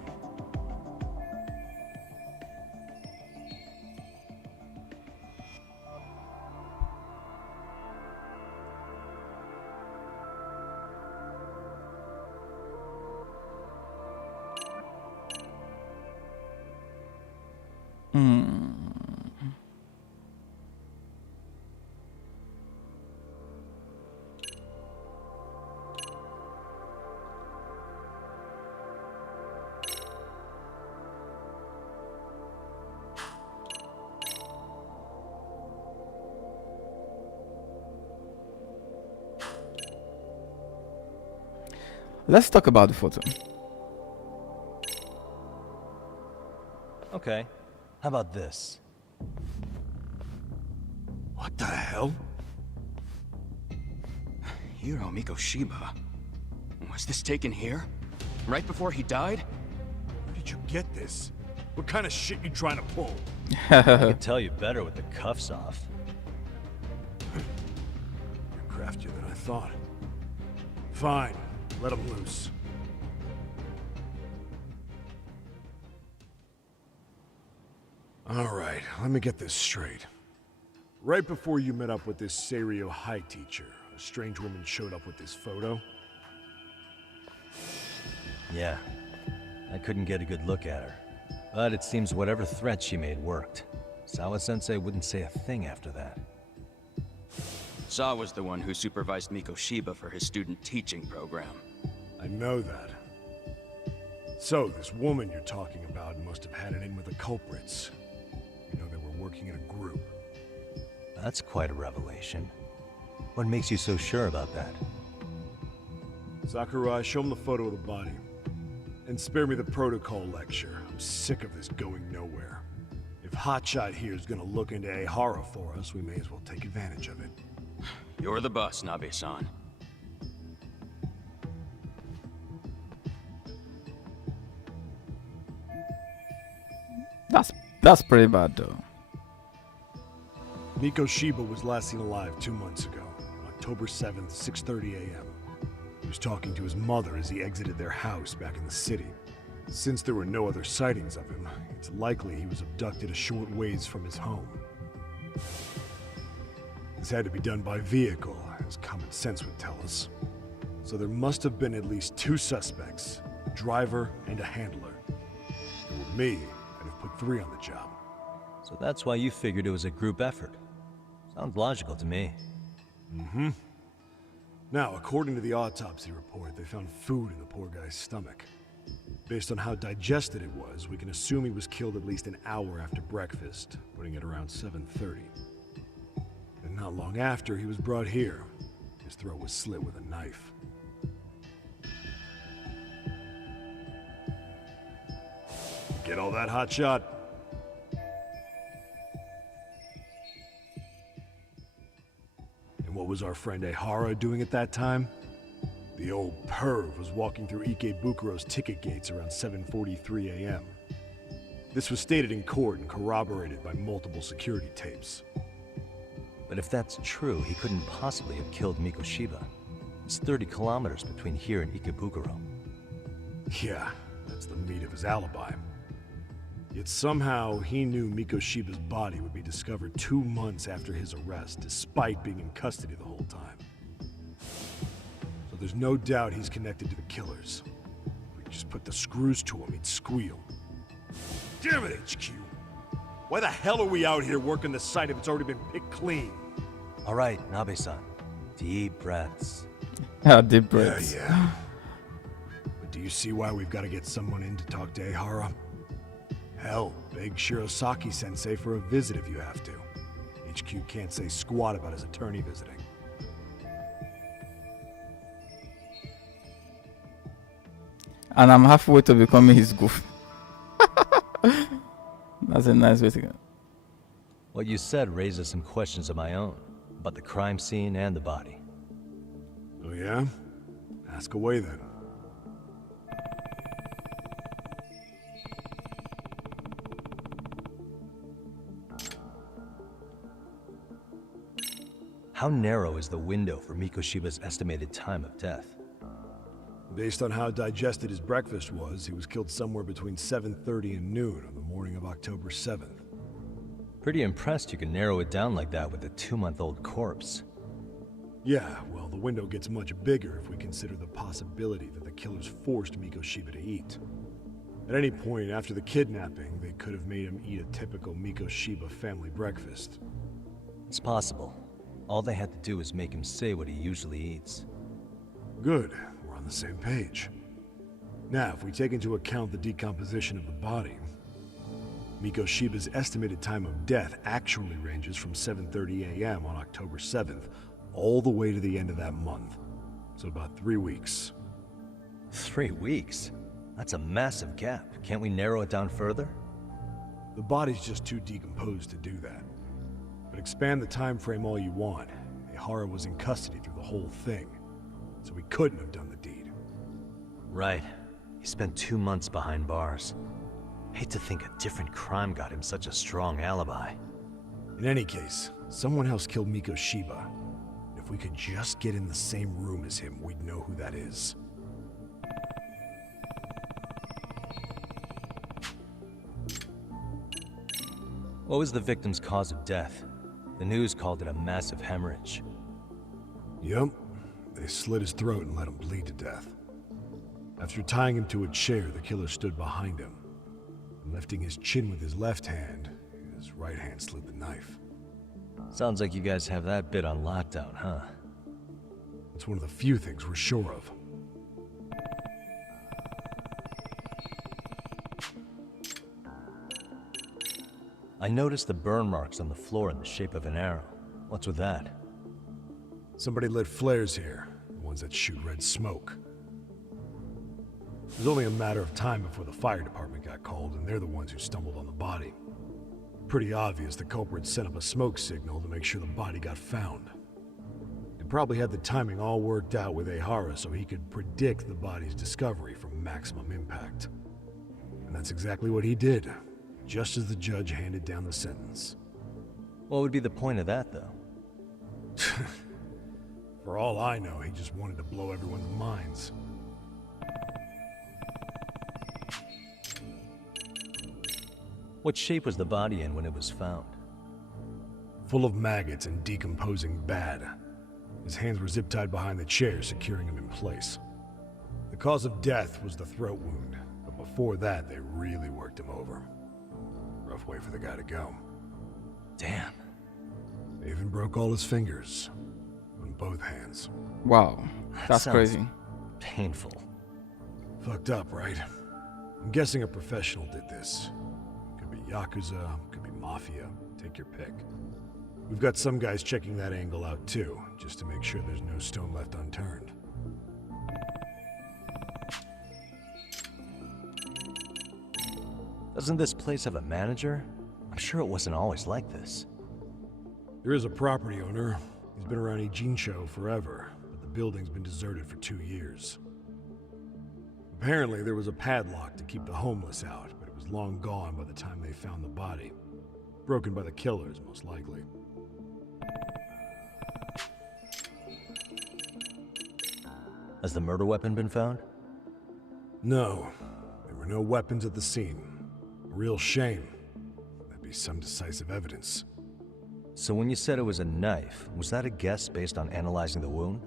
Let's talk about the photo. Okay. How about this? What the hell? Hiro Mikoshiba. Was this taken here? Right before he died? Where did you get this? What kind of shit you trying to pull? I could tell you better with the cuffs off. You're craftier than I thought. Fine, let him loose. All right, let me get this straight. Right before you met up with this Seiryo High teacher, a strange woman showed up with this photo? Yeah. I couldn't get a good look at her. But it seems whatever threat she made worked. Sawa-sensei wouldn't say a thing after that. Saw was the one who supervised Mikoshiba for his student teaching program. I know that. So, this woman you're talking about must have had it in with the culprits. You know, they were working in a group. That's quite a revelation. What makes you so sure about that? Sakurai, show him the photo of the body. And spare me the protocol lecture. I'm sick of this going nowhere. If Hotshot here is gonna look into Ehara for us, we may as well take advantage of it. You're the boss, Nabe-san. That's pretty bad though. Mikoshiba was last seen alive 2 months ago, on October 7th, 6:30 a.m. He was talking to his mother as he exited their house back in the city. Since there were no other sightings of him, it's likely he was abducted a short ways from his home. This had to be done by vehicle, as common sense would tell us. So there must have been at least 2 suspects, a driver and a handler. If it were me, I'd have put 3 on the job. So that's why you figured it was a group effort. Sounds logical to me. Mm-hmm. Now, according to the autopsy report, they found food in the poor guy's stomach. Based on how digested it was, we can assume he was killed at least an hour after breakfast, putting it around 7:30. And not long after, he was brought here. His throat was slit with a knife. Get all that, Hotshot? And what was our friend Ehara doing at that time? The old perv was walking through Ikebukuro's ticket gates around 7:43 a.m. This was stated in court and corroborated by multiple security tapes. But if that's true, he couldn't possibly have killed Mikoshiba. It's 30 kilometers between here and Ikebukuro. Yeah, that's the meat of his alibi. Yet somehow he knew Mikoshiba's body would be discovered 2 months after his arrest, despite being in custody the whole time. So there's no doubt he's connected to the killers. If we could just put the screws to him, he'd squeal. Damn it, HQ! Why the hell are we out here working the site if it's already been picked clean? All right, Nabe-san. Deep breaths. Deep breaths. Yeah. But do you see why we've got to get someone in to talk to Ehara? Hell, beg Shirosaki-sensei for a visit if you have to. HQ can't say squat about his attorney visiting. And I'm halfway to becoming his goof. That's a nice way to go. What you said raises some questions of my own, about the crime scene and the body. Oh yeah? Ask away then. How narrow is the window for Mikoshiba's estimated time of death? Based on how digested his breakfast was, he was killed somewhere between 7:30 and noon on the morning of October 7th. Pretty impressed you can narrow it down like that with a 2-month-old corpse. Yeah, well, the window gets much bigger if we consider the possibility that the killers forced Mikoshiba to eat. At any point after the kidnapping, they could have made him eat a typical Mikoshiba family breakfast. It's possible. All they had to do was make him say what he usually eats. Good. We're on the same page. Now, if we take into account the decomposition of the body, Mikoshiba's estimated time of death actually ranges from 7:30 a.m. on October 7th all the way to the end of that month. So about 3 weeks. 3 weeks? That's a massive gap. Can't we narrow it down further? The body's just too decomposed to do that. But expand the time frame all you want. Ehara was in custody through the whole thing, so he couldn't have done the deed. Right. He spent 2 months behind bars. Hate to think a different crime got him such a strong alibi. In any case, someone else killed Miko Shiba. If we could just get in the same room as him, we'd know who that is. What was the victim's cause of death? The news called it a massive hemorrhage. Yup. They slit his throat and let him bleed to death. After tying him to a chair, the killer stood behind him. And lifting his chin with his left hand, his right hand slid the knife. Sounds like you guys have that bit on lockdown, huh? It's one of the few things we're sure of. I noticed the burn marks on the floor in the shape of an arrow. What's with that? Somebody lit flares here, the ones that shoot red smoke. It was only a matter of time before the fire department got called, and they're the ones who stumbled on the body. Pretty obvious the culprit set up a smoke signal to make sure the body got found. They probably had the timing all worked out with Ehara so he could predict the body's discovery from maximum impact. And that's exactly what he did, just as the judge handed down the sentence. What would be the point of that, though? For all I know, he just wanted to blow everyone's minds. What shape was the body in when it was found? Full of maggots and decomposing bad. His hands were zip-tied behind the chair, securing him in place. The cause of death was the throat wound, but before that, they really worked him over. Rough way for the guy to go. Damn. They even broke all his fingers. On both hands. Wow, that's crazy. Painful. Fucked up, right? I'm guessing a professional did this. Could be Yakuza, could be Mafia. Take your pick. We've got some guys checking that angle out too, just to make sure there's no stone left unturned. Doesn't this place have a manager? I'm sure it wasn't always like this. There is a property owner. He's been around Ijincho forever, but the building's been deserted for 2 years. Apparently, there was a padlock to keep the homeless out, but it was long gone by the time they found the body. Broken by the killers, most likely. Has the murder weapon been found? No. There were no weapons at the scene. A real shame. That'd be some decisive evidence. So when you said it was a knife, was that a guess based on analyzing the wound?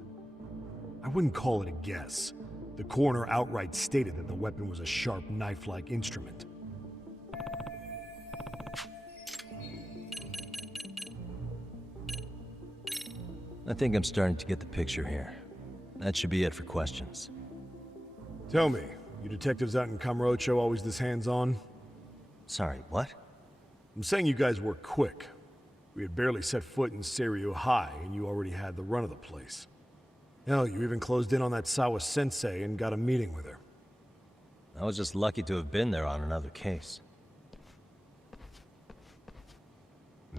I wouldn't call it a guess. The coroner outright stated that the weapon was a sharp knife-like instrument. I think I'm starting to get the picture here. That should be it for questions. Tell me, you detectives out in Kamurocho always this hands-on? Sorry, what? I'm saying you guys work quick. We had barely set foot in Seiryu High, and you already had the run of the place. Hell, you even closed in on that Sawa-sensei and got a meeting with her. I was just lucky to have been there on another case.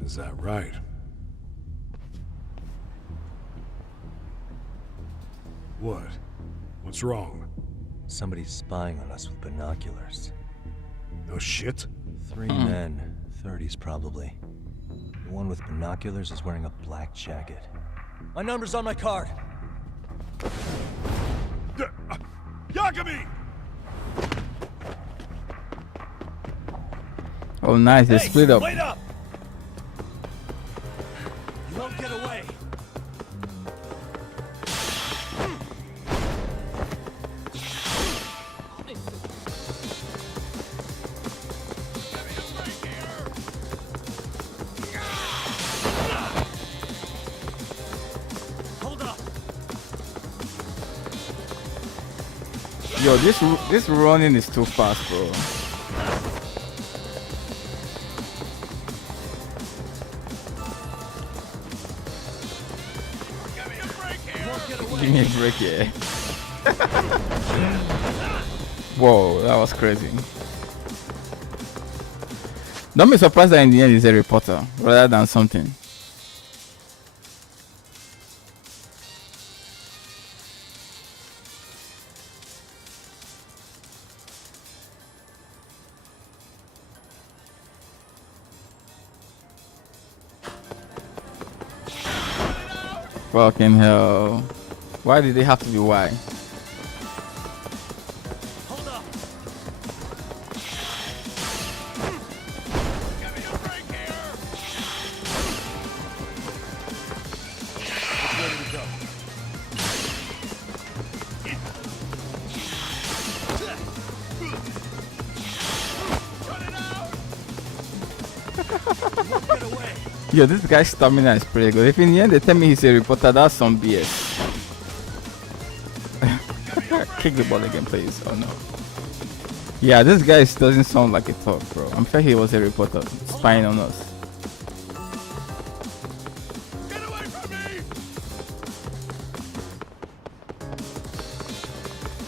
Is that right? What? What's wrong? Somebody's spying on us with binoculars. No shit? 3 men, 30s probably. The one with binoculars is wearing a black jacket. My number's on my card! Yagami! Oh nice, they split up. Wait up! You won't get away! Yo, this running is too fast, bro. Give me a break here. Whoa, that was crazy. Don't be surprised that in the end he's a reporter rather than something. Fucking hell. Why did they have to be why? Yo, this guy's stamina is pretty good. If in the end they tell me he's a reporter, that's some BS. Kick the ball again, please. Oh no. Yeah, this guy doesn't sound like a talk, bro. I'm sure he was a reporter spying on us. Get away from me!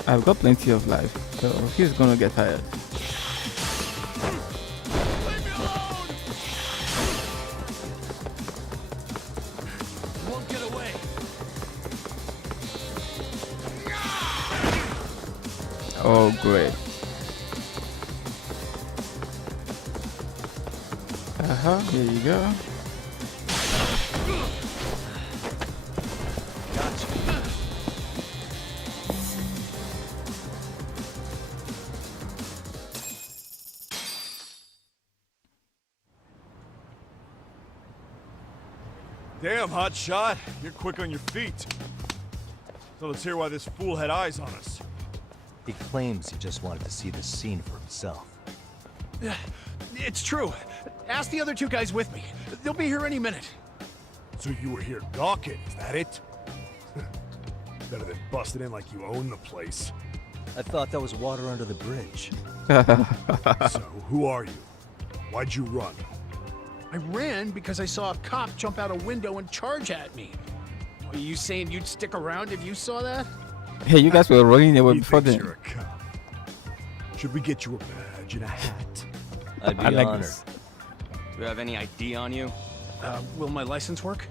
I've got plenty of life, so he's gonna get tired. Oh, great. Here you go. Damn, hot shot. You're quick on your feet. So let's hear why this fool had eyes on us. He claims he just wanted to see the scene for himself. It's true. Ask the other two guys with me. They'll be here any minute. So you were here gawking, is that it? Better than busting in like you own the place. I thought that was water under the bridge. So, who are you? Why'd you run? I ran because I saw a cop jump out a window and charge at me. Are you saying you'd stick around if you saw that? Hey, you guys were running away before thinks then. you're a cop. Should we get you a badge and a hat? I'd be I like honored. this. Do you have any ID on you? Will my license work?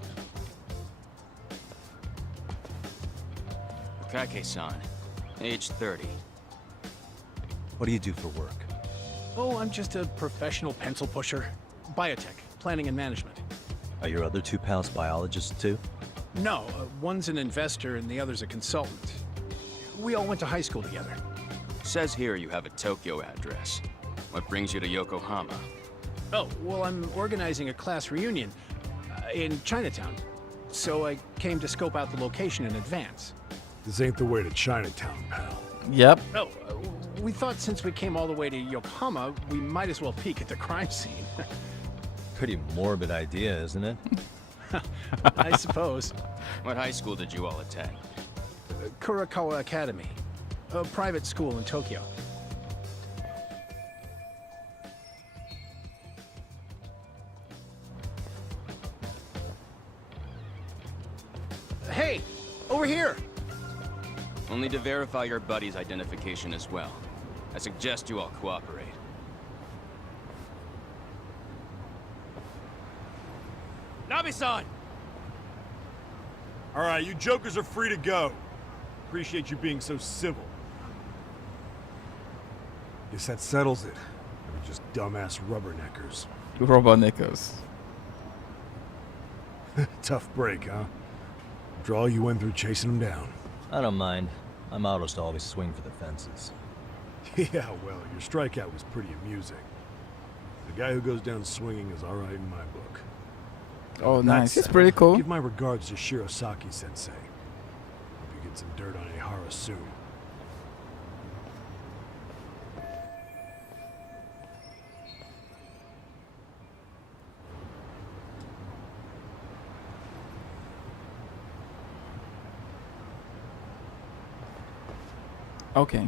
Kake-san, age 30. What do you do for work? Oh, I'm just a professional pencil pusher. Biotech, planning and management. Are your other two pals biologists too? No, one's an investor and the other's a consultant. We all went to high school together. Says here you have a Tokyo address. What brings you to Yokohama? Oh, well, I'm organizing a class reunion in Chinatown. So I came to scope out the location in advance. This ain't the way to Chinatown, pal. Yep. Oh, we thought since we came all the way to Yokohama, we might as well peek at the crime scene. Pretty morbid idea, isn't it? I suppose. What high school did you all attend? Kurakawa Academy, a private school in Tokyo. Hey, over here! Only to verify your buddy's identification as well. I suggest you all cooperate. Nabe-san! All right, you jokers are free to go. Appreciate you being so civil. Guess that settles it. We're just dumbass rubberneckers. Rubberneckers. Tough break, huh? After all you went through chasing them down. I don't mind. My motto's to always swing for the fences. Yeah, well, your strikeout was pretty amusing. The guy who goes down swinging is all right in my book. Oh, That nice. It's said, pretty cool. Give my regards to Shirosaki-sensei. Hope you get some dirt on Ihara soon. Okay.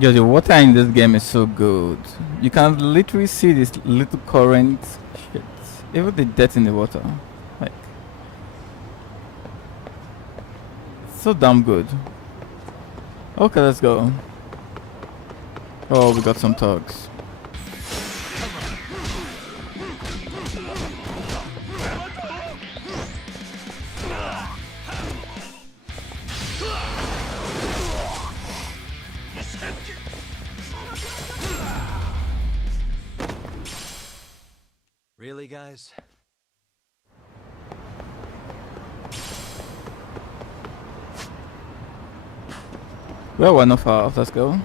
Yo, the water in this game is so good. You can literally see this little current shit. Even the dirt in the water. Like, so damn good. Okay, let's go. Oh, we got some thugs. Really, guys? Well, we're not far off. Let's go.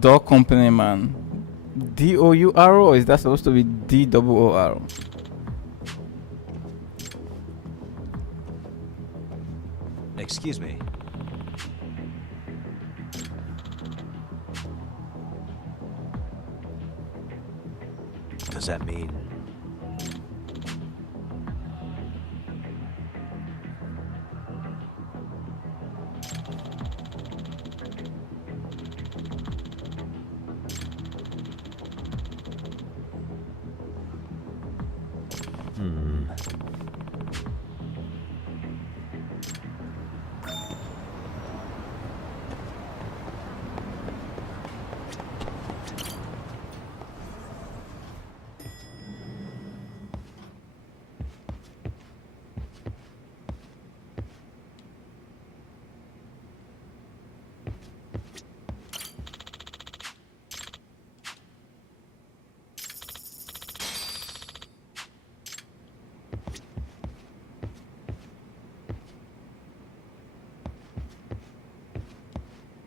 Dog company man. DOUR or is that supposed to be DOOR? Excuse me. Does that mean...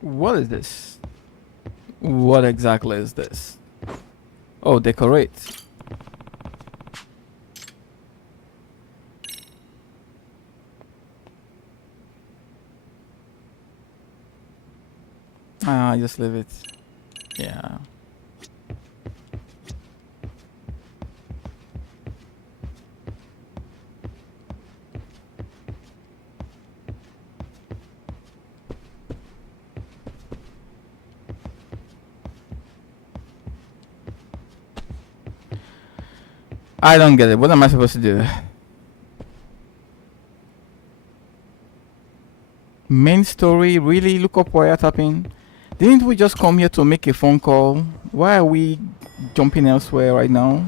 What is this? What exactly is this? Oh, decorate. Ah, just leave it. Yeah. I don't get it. What am I supposed to do? Main story? Really? Look up wiretapping? Didn't we just come here to make a phone call? Why are we jumping elsewhere right now?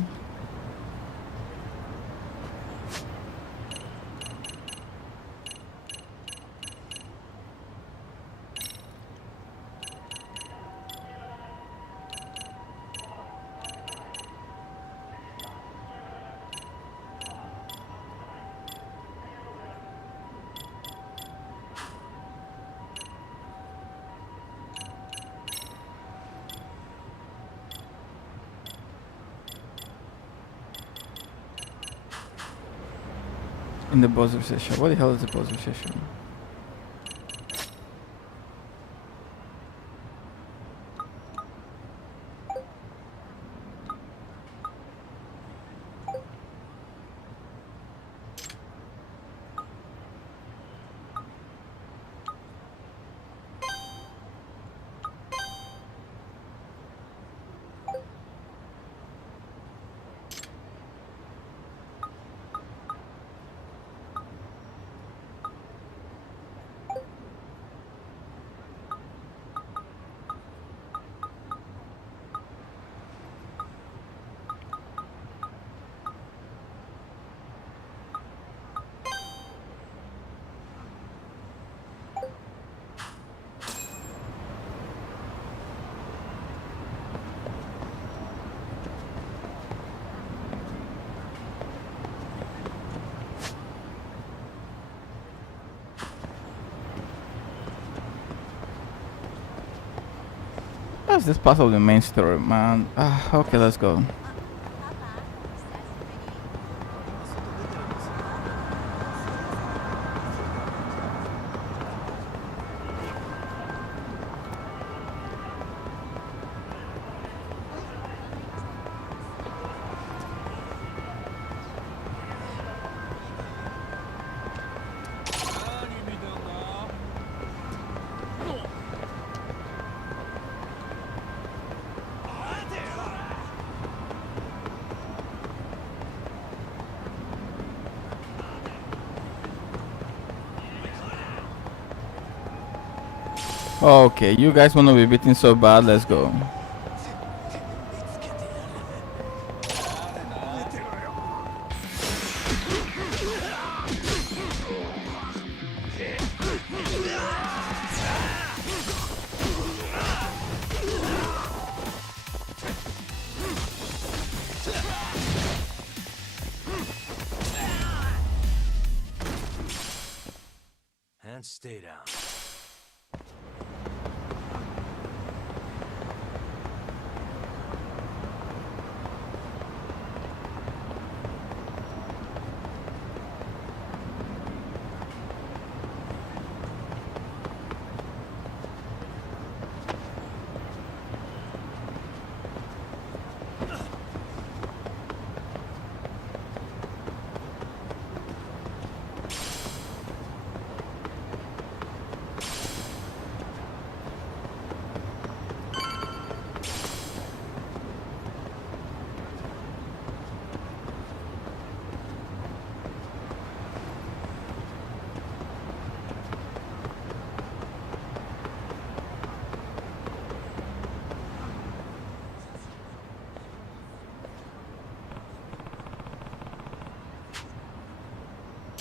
In the buzzer session. What the hell is the buzzer session? That's this part of the main story, man. Okay, let's go. Okay, you guys wanna be beaten so bad, let's go. And stay down.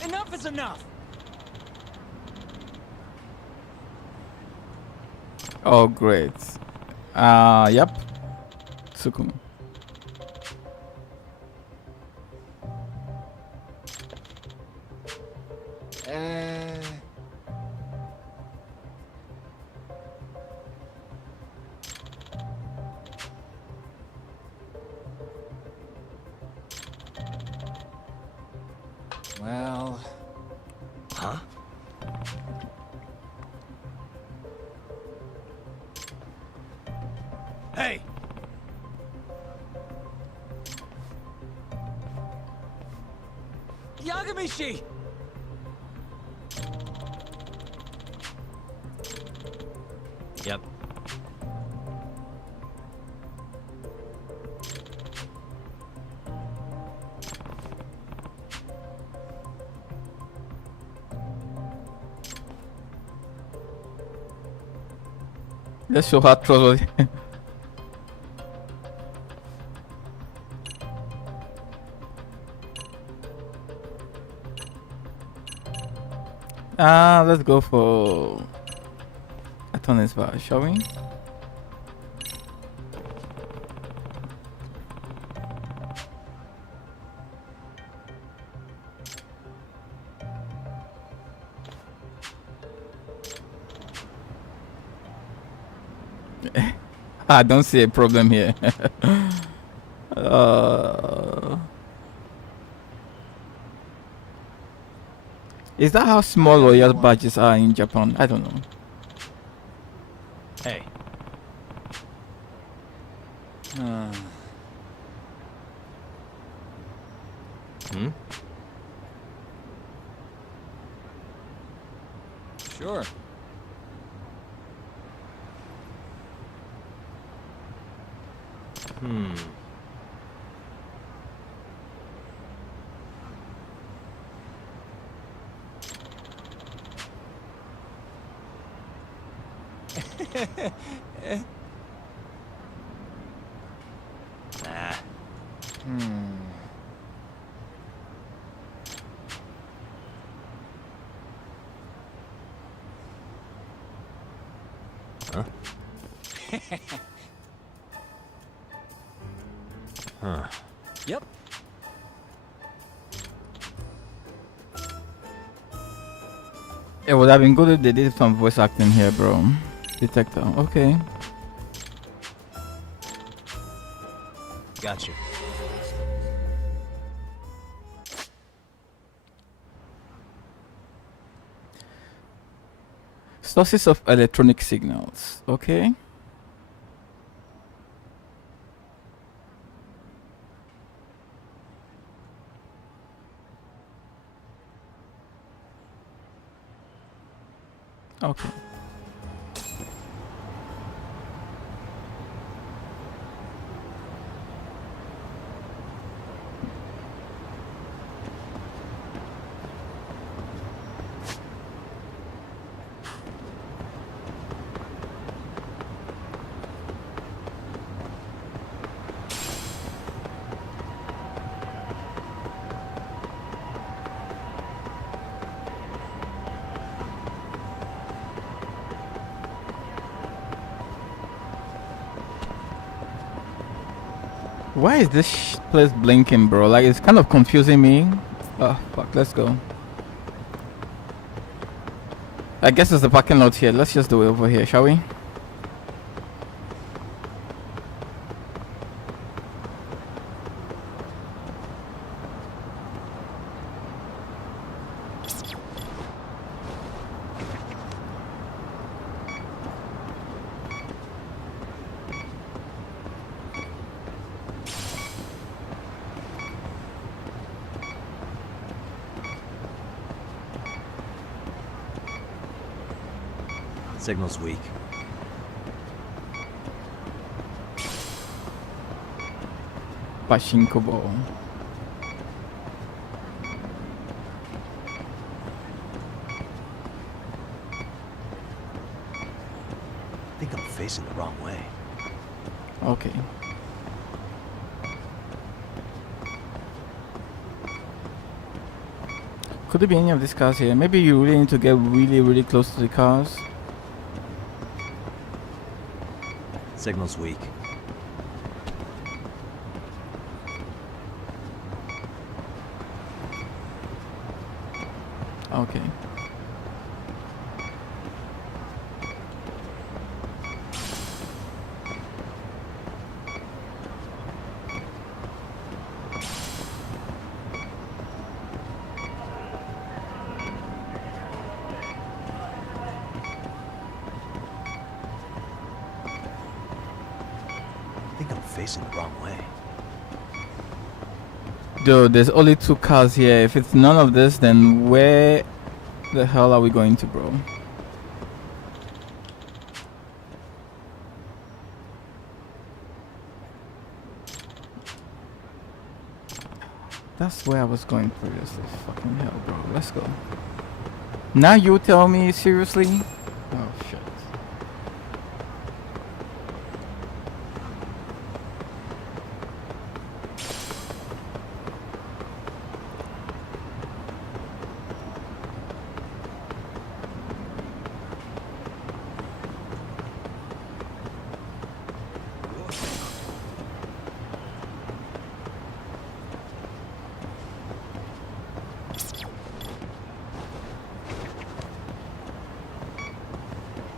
Enough is enough! Oh, great. Yep. Sukumi. Well... Huh? Hey! Yagamishi! Yep. Let's show how trustworthy. Let's go for Attorney's Bar, shall we? I don't see a problem here. Is that how small royal badges are in Japan? I don't know. Hey. Hmm? Sure. Hmm. Nah. Huh? Huh. Yep. It would have been good if they did some voice acting here, bro. Detector, okay. Gotcha. Sources of electronic signals. Okay. Okay. Why is this place blinking, bro? Like, it's kind of confusing me. Oh, fuck. Let's go. I guess it's the parking lot here. Let's just do it over here, shall we? Signal's weak. Pachinko ball. I think I'm facing the wrong way. Okay. Could it be any of these cars here? Maybe you really need to get really close to the cars. Signal's weak. Okay. Facing the wrong way. Dude, there's only 2 cars here. If it's none of this, then where the hell are we going to, bro? That's where I was going previously. Fucking hell, bro. Let's go. Now you tell me, seriously? Oh, shit.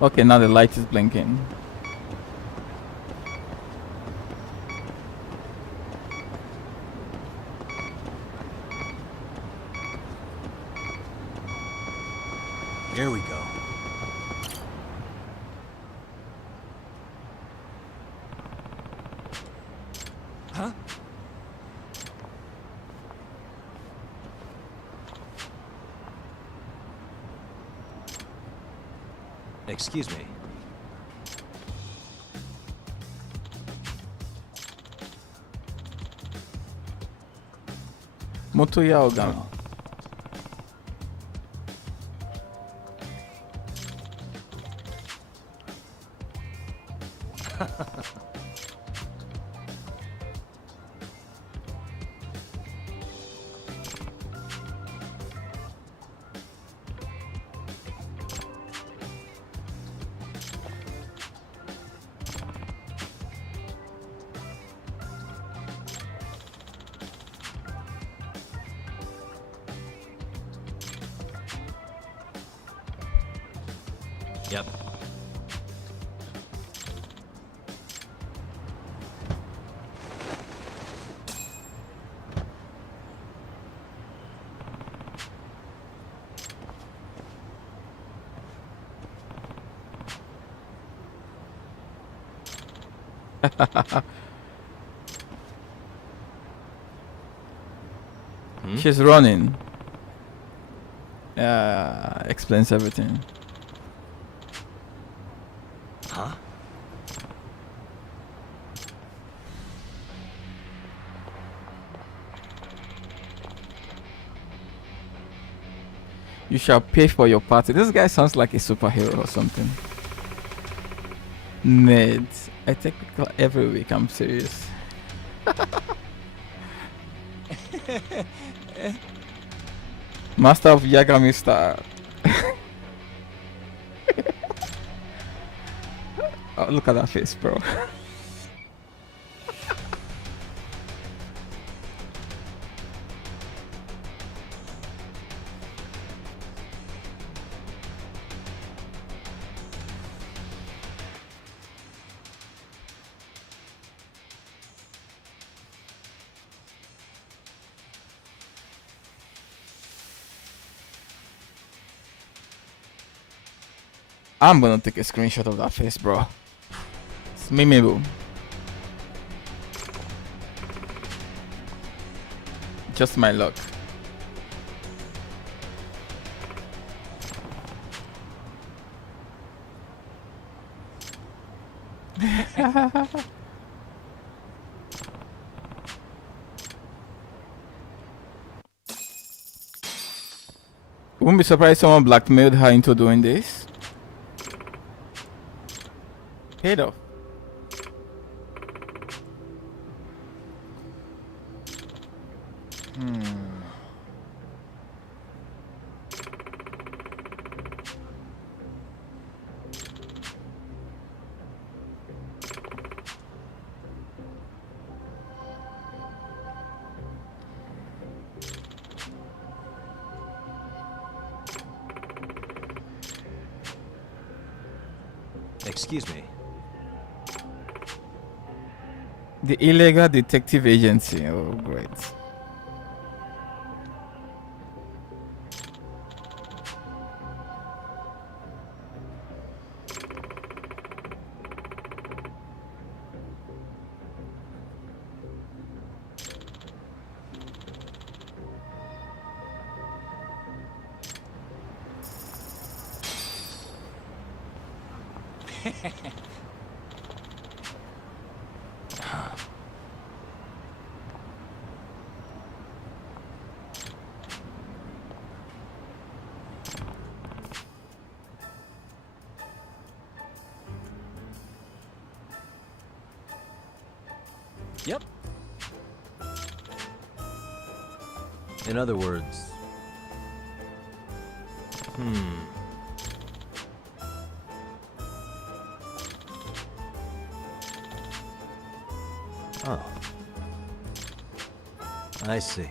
Okay, now the light is blinking. Here we go. Huh? Excuse me. Motoya Ogan. Yep. She's running. Explains everything. Huh? You shall pay for your party. This guy sounds like a superhero or something. Ned, I take pickle every week. I'm serious. Master of Yagami style. Oh, look at that face, bro. I'm gonna take a screenshot of that face, bro. It's memeable. Just my luck. Wouldn't be surprised someone blackmailed her into doing this. Paid off. Excuse me. The illegal detective agency. Oh, great. Yep. In other words... Oh. I see.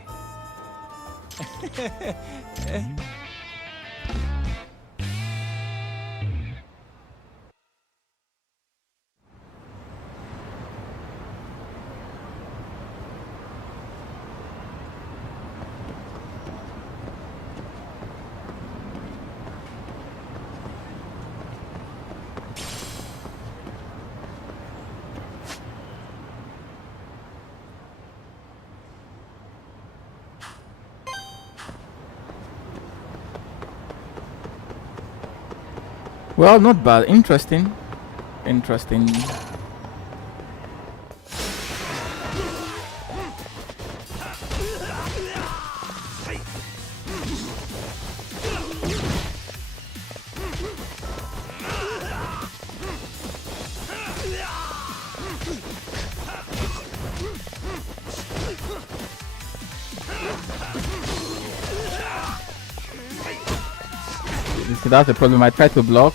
Well, not bad. Interesting. Interesting. See, that's the problem. I try to block.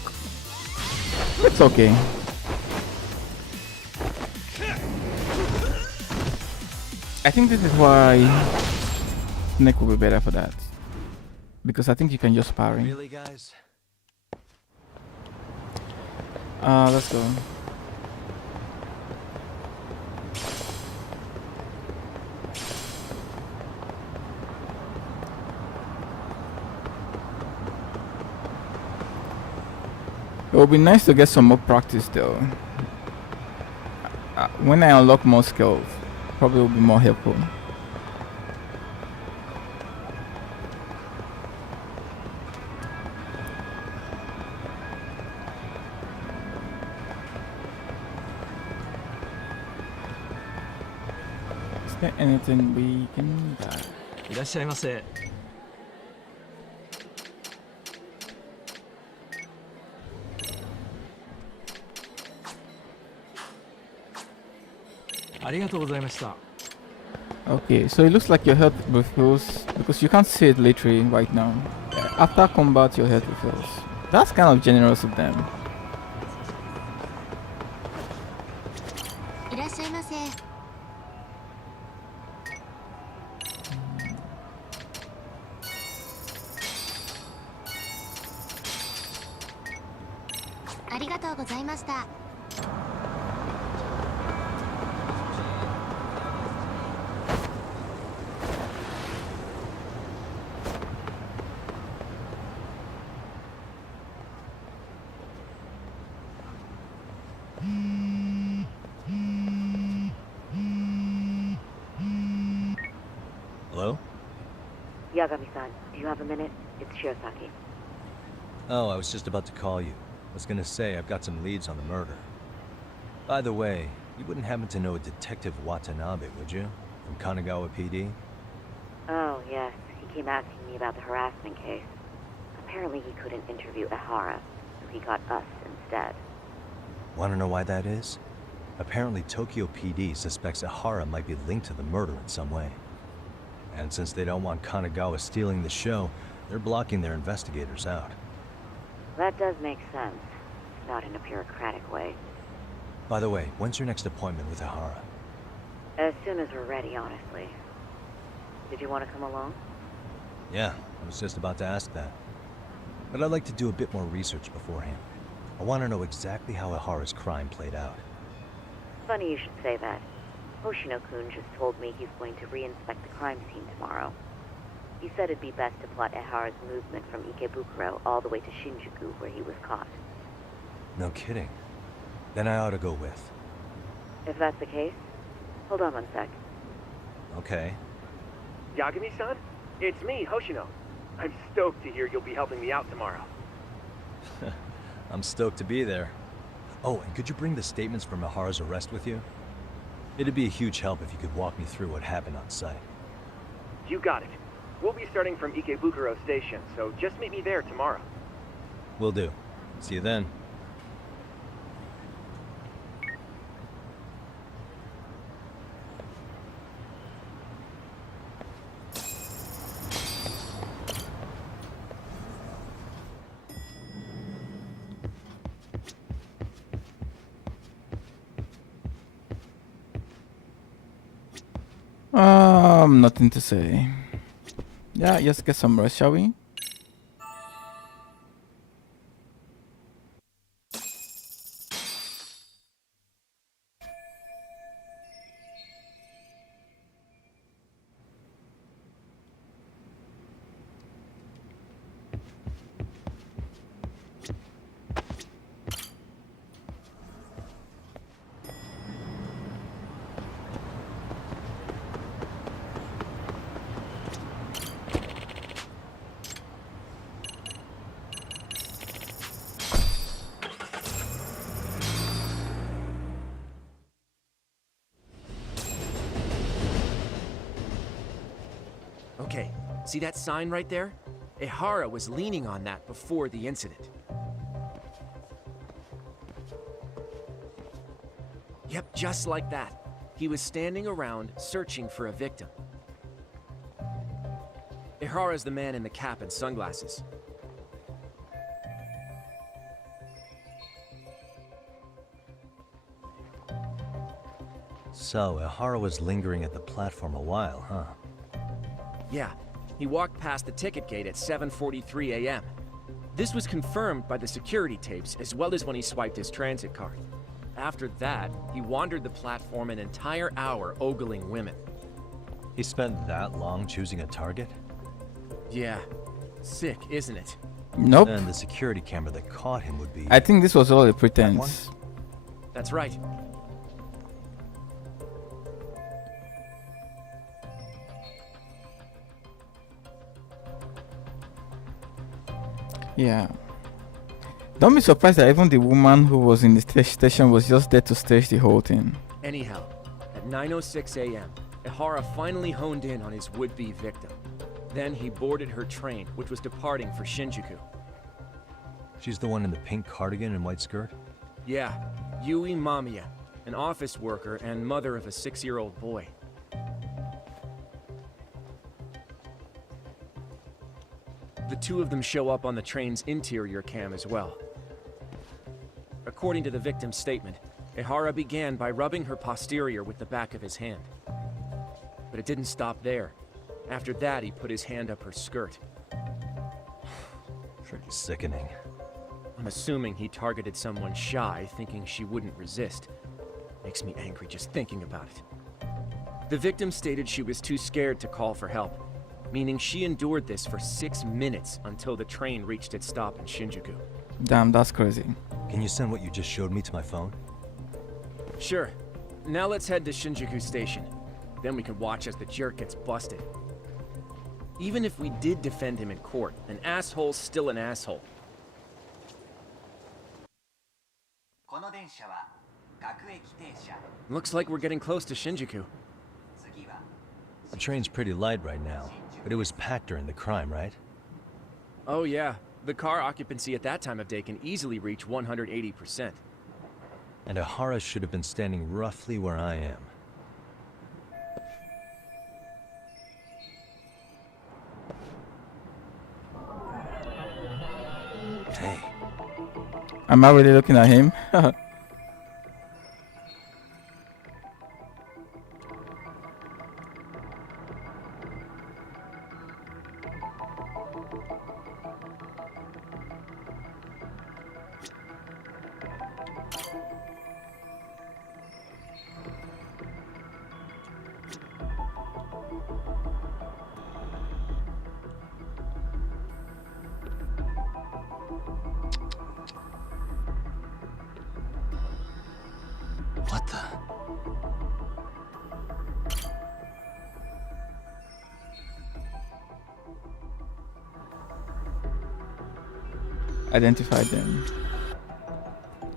It's okay. I think this is why Snake will be better for that. Because I think you can just parry. Really, guys? Let's go. It would be nice to get some more practice though. When I unlock more skills, probably will be more helpful. Is there anything we can buy? いらっしゃいませ。ありがとうございました。 Okay, so it looks like your health refills because you can't see it literally right now. After combat, your health refills. That's kind of generous of them. いらっしゃいませ。ありがとうございました。 Hello? Yagami-san, do you have a minute? It's Shirosaki. Oh, I was just about to call you. I was gonna say, I've got some leads on the murder. By the way, you wouldn't happen to know a Detective Watanabe, would you? From Kanagawa PD? Oh, yes. He came asking me about the harassment case. Apparently he couldn't interview Ehara, so he got us instead. Wanna know why that is? Apparently Tokyo PD suspects Ehara might be linked to the murder in some way. And since they don't want Kanagawa stealing the show, they're blocking their investigators out. That does make sense. Not in a bureaucratic way. By the way, when's your next appointment with Ehara? As soon as we're ready, honestly. Did you want to come along? Yeah, I was just about to ask that. But I'd like to do a bit more research beforehand. I want to know exactly how Ehara's crime played out. Funny you should say that. Hoshino-kun just told me he's going to re-inspect the crime scene tomorrow. He said it'd be best to plot Ehara's movement from Ikebukuro all the way to Shinjuku, where he was caught. No kidding. Then I ought to go with. If that's the case, hold on one sec. Okay. Yagami-san? It's me, Hoshino. I'm stoked to hear you'll be helping me out tomorrow. I'm stoked to be there. Oh, and could you bring the statements from Ehara's arrest with you? It'd be a huge help if you could walk me through what happened on site. You got it. We'll be starting from Ikebukuro Station, so just meet me there tomorrow. Will do. See you then. Nothing to say. Yeah, just get some rest, shall we? Okay, see that sign right there? Ehara was leaning on that before the incident. Yep, just like that. He was standing around searching for a victim. Ehara's the man in the cap and sunglasses. So, Ehara was lingering at the platform a while, huh? Yeah, he walked past the ticket gate at 7:43 a.m. This was confirmed by the security tapes as well as when he swiped his transit card. After that, he wandered the platform an entire hour ogling women. He spent that long choosing a target? Yeah, sick, isn't it? Nope. And the security camera that caught him would be... I think this was all a pretense. That's right. Yeah. Don't be surprised that even the woman who was in the station was just there to stage the whole thing. Anyhow, at 9:06 a.m., Ihara finally honed in on his would-be victim. Then he boarded her train, which was departing for Shinjuku. She's the one in the pink cardigan and white skirt? Yeah, Yui Mamiya, an office worker and mother of a 6-year-old boy. The two of them show up on the train's interior cam as well. According to the victim's statement, Ihara began by rubbing her posterior with the back of his hand. But it didn't stop there. After that, he put his hand up her skirt. Pretty sickening. I'm assuming he targeted someone shy, thinking she wouldn't resist. Makes me angry just thinking about it. The victim stated she was too scared to call for help, meaning she endured this for 6 minutes until the train reached its stop in Shinjuku. Damn, that's crazy. Can you send what you just showed me to my phone? Sure. Now let's head to Shinjuku Station. Then we can watch as the jerk gets busted. Even if we did defend him in court, an asshole's still an asshole. Looks like we're getting close to Shinjuku. The train's pretty light right now, but it was packed during the crime, right? Oh yeah, the car occupancy at that time of day can easily reach 180%. And Ihara should have been standing roughly where I am. Hey. Am I really looking at him? What the? Identify them.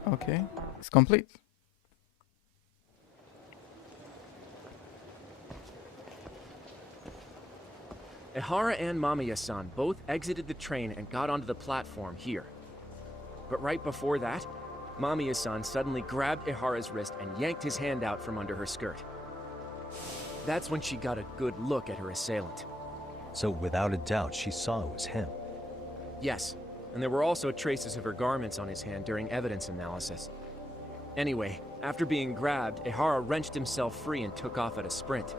Okay, it's complete. Ihara and Mamiya-san both exited the train and got onto the platform here. But right before that, Mamiya-san suddenly grabbed Ihara's wrist and yanked his hand out from under her skirt. That's when she got a good look at her assailant. So without a doubt, she saw it was him. Yes, and there were also traces of her garments on his hand during evidence analysis. Anyway, after being grabbed, Ihara wrenched himself free and took off at a sprint.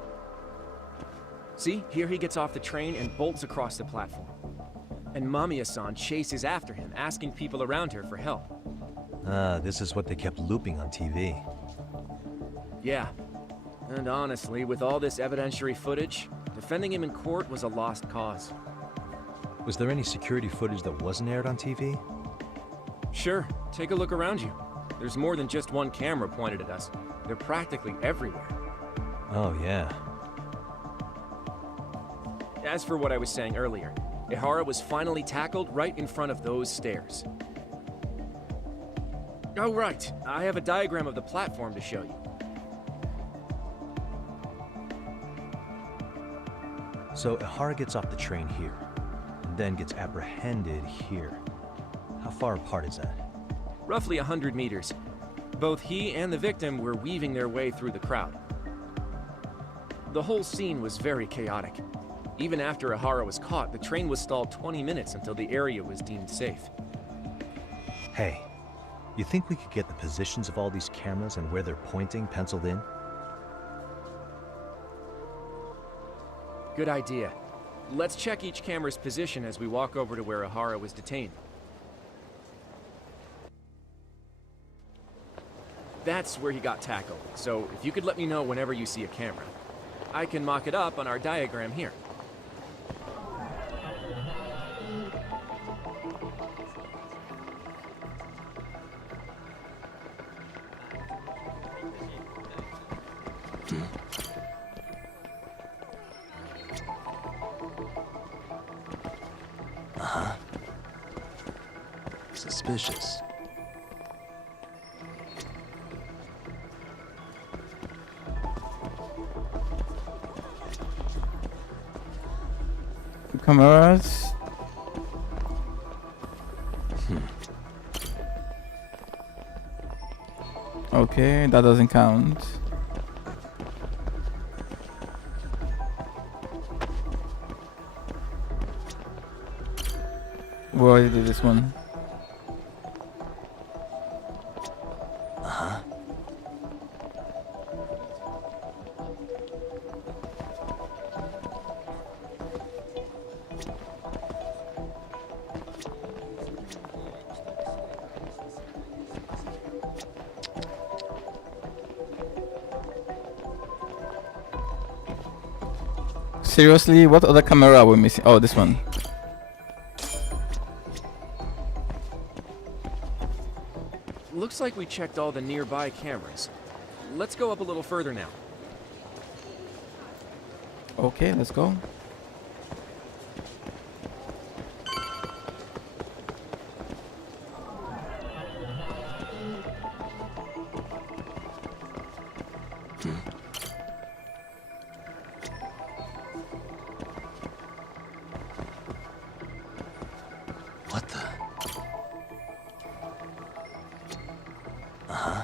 See, here he gets off the train and bolts across the platform. And Mamiya-san chases after him, asking people around her for help. Ah, this is what they kept looping on TV. Yeah. And honestly, with all this evidentiary footage, defending him in court was a lost cause. Was there any security footage that wasn't aired on TV? Sure, take a look around you. There's more than just one camera pointed at us. They're practically everywhere. Oh, yeah. As for what I was saying earlier, Ihara was finally tackled right in front of those stairs. Oh, right. I have a diagram of the platform to show you. So Ihara gets off the train here, and then gets apprehended here. How far apart is that? Roughly 100 meters. Both he and the victim were weaving their way through the crowd. The whole scene was very chaotic. Even after Ihara was caught, the train was stalled 20 minutes until the area was deemed safe. Hey, you think we could get the positions of all these cameras and where they're pointing penciled in? Good idea. Let's check each camera's position as we walk over to where Ihara was detained. That's where he got tackled, so if you could let me know whenever you see a camera. I can mock it up on our diagram here. Suspicious. Cameras. Okay, that doesn't count. We already did this one. Uh-huh. Seriously, what other camera are we missing? Oh, this one. Looks like we checked all the nearby cameras. Let's go up a little further now. Okay, let's go. What the? Uh-huh.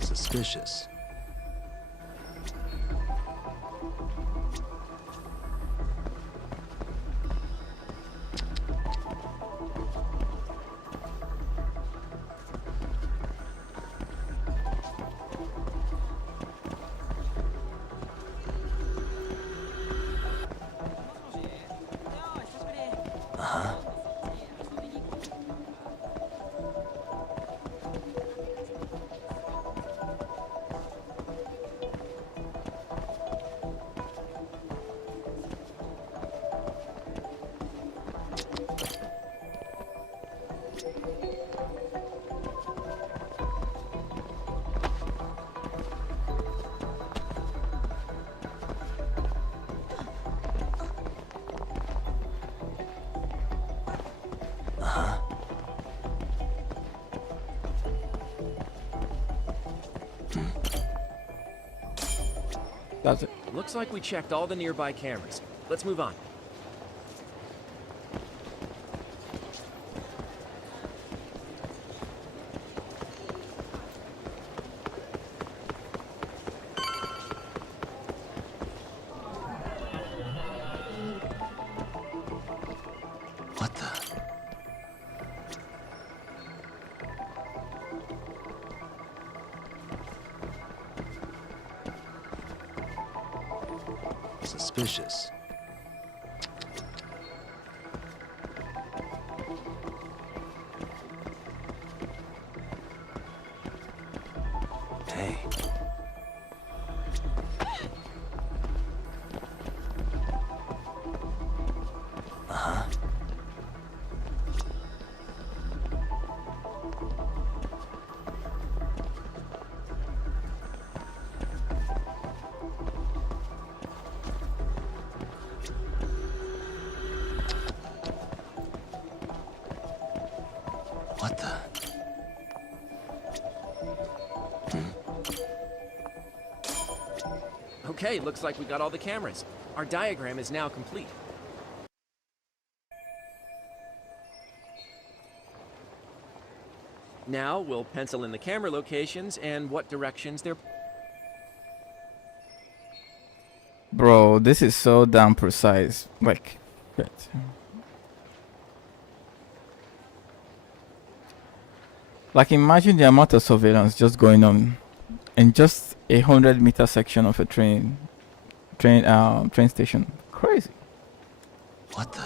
Suspicious. Uh-huh. Uh-huh. That's it. Looks like we checked all the nearby cameras. Let's move on. What the? Suspicious. Hey. Uh-huh. What the? Okay, looks like we got all the cameras. Our diagram is now complete. Now we'll pencil in the camera locations and what directions they're... Bro, this is so damn precise. Like, shit. Like, imagine the amount of surveillance just going on in just 100-meter section of a train station. Crazy. What the?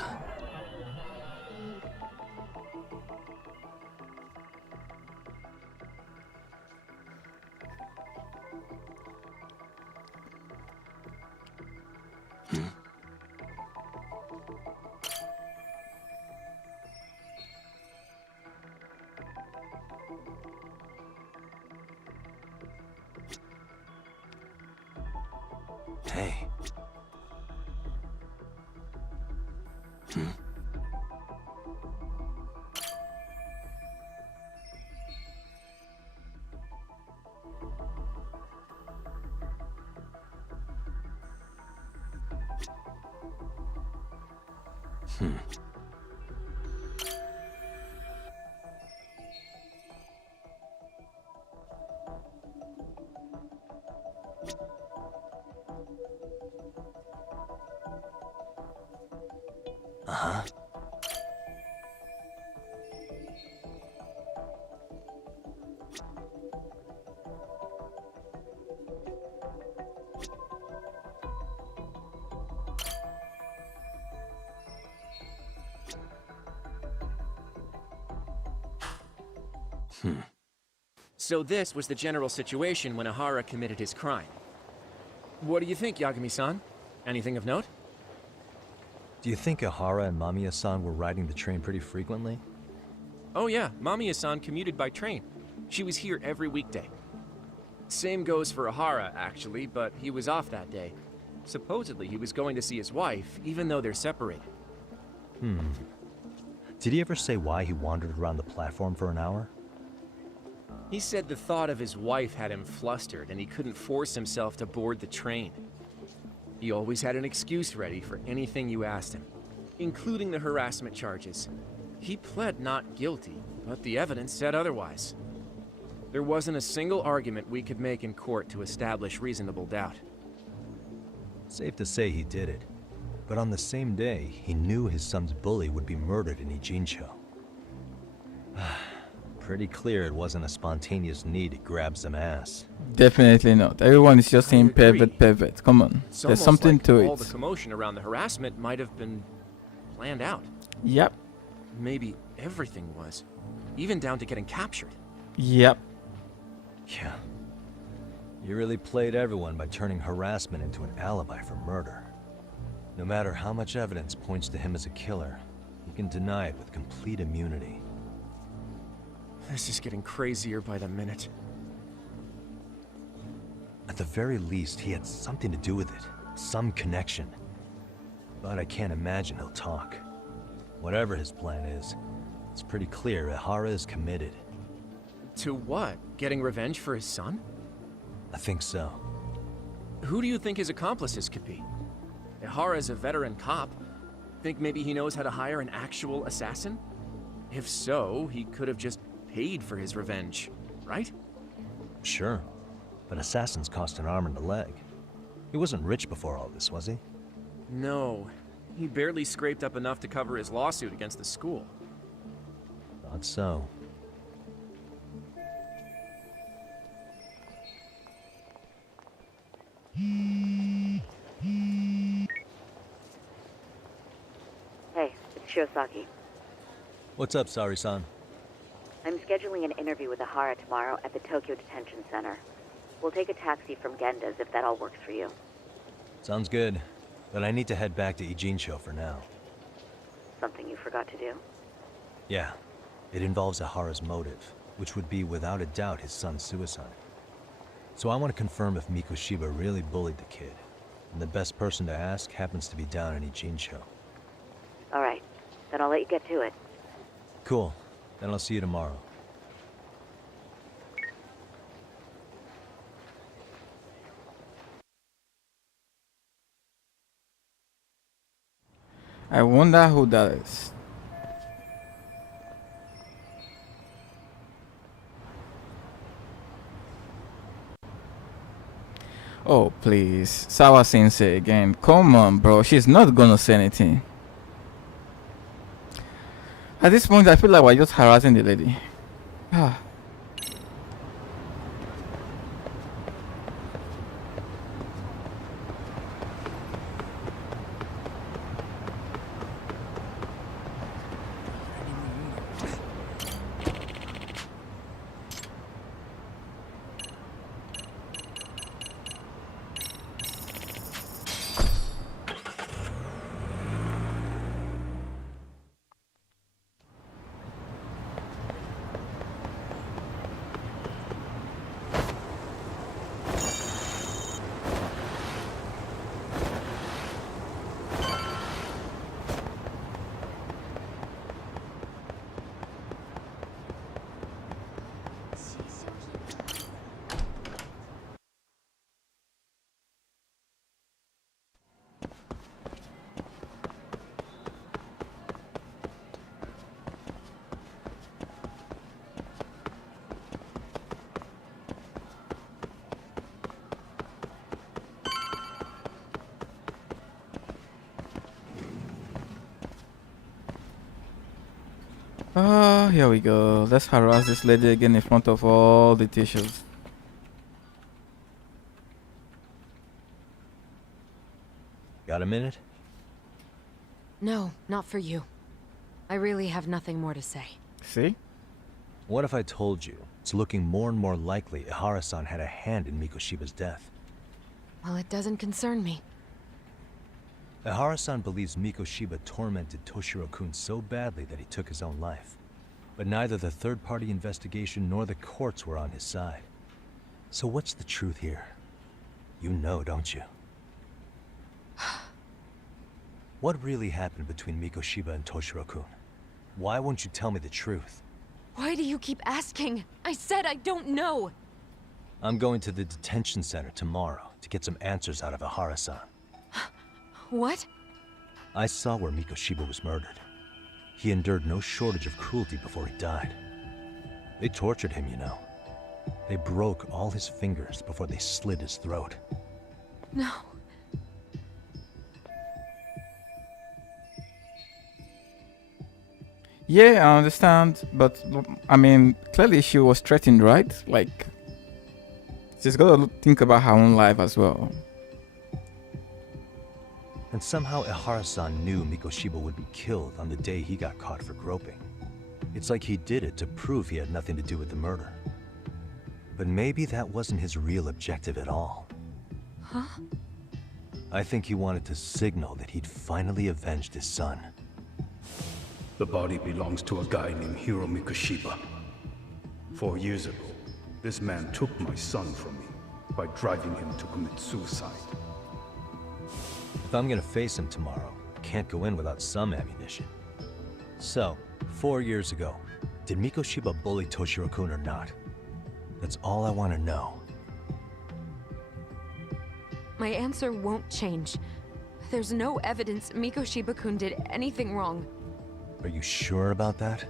Hey. Hmm? Hmm. Uh-huh. So this was the general situation when Ahara committed his crime. What do you think, Yagami-san? Anything of note? Do you think Ahara and Mamiya-san were riding the train pretty frequently? Oh yeah, Mamiya-san commuted by train. She was here every weekday. Same goes for Ahara, actually, but he was off that day. Supposedly he was going to see his wife, even though they're separated. Did he ever say why he wandered around the platform for an hour? He said the thought of his wife had him flustered and he couldn't force himself to board the train. He always had an excuse ready for anything you asked him, including the harassment charges. He pled not guilty, but the evidence said otherwise. There wasn't a single argument we could make in court to establish reasonable doubt. Safe to say he did it. But on the same day, he knew his son's bully would be murdered in Ijincho. Pretty clear it wasn't a spontaneous need to grab some ass. Definitely not. Everyone is just saying pivot. Come on. It's There's almost something like to all it. the commotion around the harassment might have been planned out. Yep. Maybe everything was. Even down to getting captured. Yep. Yeah. You really played everyone by turning harassment into an alibi for murder. No matter how much evidence points to him as a killer, he can deny it with complete immunity. This is getting crazier by the minute. At the very least, he had something to do with it. Some connection. But I can't imagine he'll talk. Whatever his plan is, it's pretty clear Ahara is committed. To what? Getting revenge for his son? I think so. Who do you think his accomplices could be? Ahara is a veteran cop. Think maybe he knows how to hire an actual assassin? If so, he could have just paid for his revenge, right? Sure. But assassins cost an arm and a leg. He wasn't rich before all this, was he? No. He barely scraped up enough to cover his lawsuit against the school. Thought so. Hey, it's Shiosaki. What's up, Sari-san? I'm scheduling an interview with Ahara tomorrow at the Tokyo Detention Center. We'll take a taxi from Genda's if that all works for you. Sounds good. But I need to head back to Ijincho for now. Something you forgot to do? Yeah. It involves Ahara's motive, which would be without a doubt his son's suicide. So I want to confirm if Mikoshiba really bullied the kid. And the best person to ask happens to be down in Ijincho. All right. Then I'll let you get to it. Cool. Then I'll see you tomorrow. I wonder who that is. Oh, please. Sawa Sensei again. Come on, bro. She's not gonna say anything. At this point, I feel like we're just harassing the lady. Ah. Oh, here we go. Let's harass this lady again in front of all the teachers. Got a minute? No, not for you. I really have nothing more to say. See? What if I told you it's looking more and more likely Ihara-san had a hand in Mikoshiba's death? Well, it doesn't concern me. Ihara-san believes Mikoshiba tormented Toshiro-kun so badly that he took his own life. But neither the third-party investigation nor the courts were on his side. So what's the truth here? You know, don't you? What really happened between Mikoshiba and Toshiro-kun? Why won't you tell me the truth? Why do you keep asking? I said I don't know! I'm going to the detention center tomorrow to get some answers out of Ihara-san. What? I saw where Mikoshiba was murdered. He endured no shortage of cruelty before he died. They tortured him, you know. They broke all his fingers before they slit his throat. No. Yeah, I understand, but I mean, clearly she was threatened, right? Like, she's gotta think about her own life as well. And somehow Ihara-san knew Mikoshiba would be killed on the day he got caught for groping. It's like he did it to prove he had nothing to do with the murder. But maybe that wasn't his real objective at all. Huh? I think he wanted to signal that he'd finally avenged his son. The body belongs to a guy named Hiro Mikoshiba. 4 years ago, this man took my son from me by driving him to commit suicide. If I'm gonna face him tomorrow, I can't go in without some ammunition. So, 4 years ago, did Mikoshiba bully Toshiro-kun or not? That's all I want to know. My answer won't change. There's no evidence Mikoshiba-kun did anything wrong. Are you sure about that?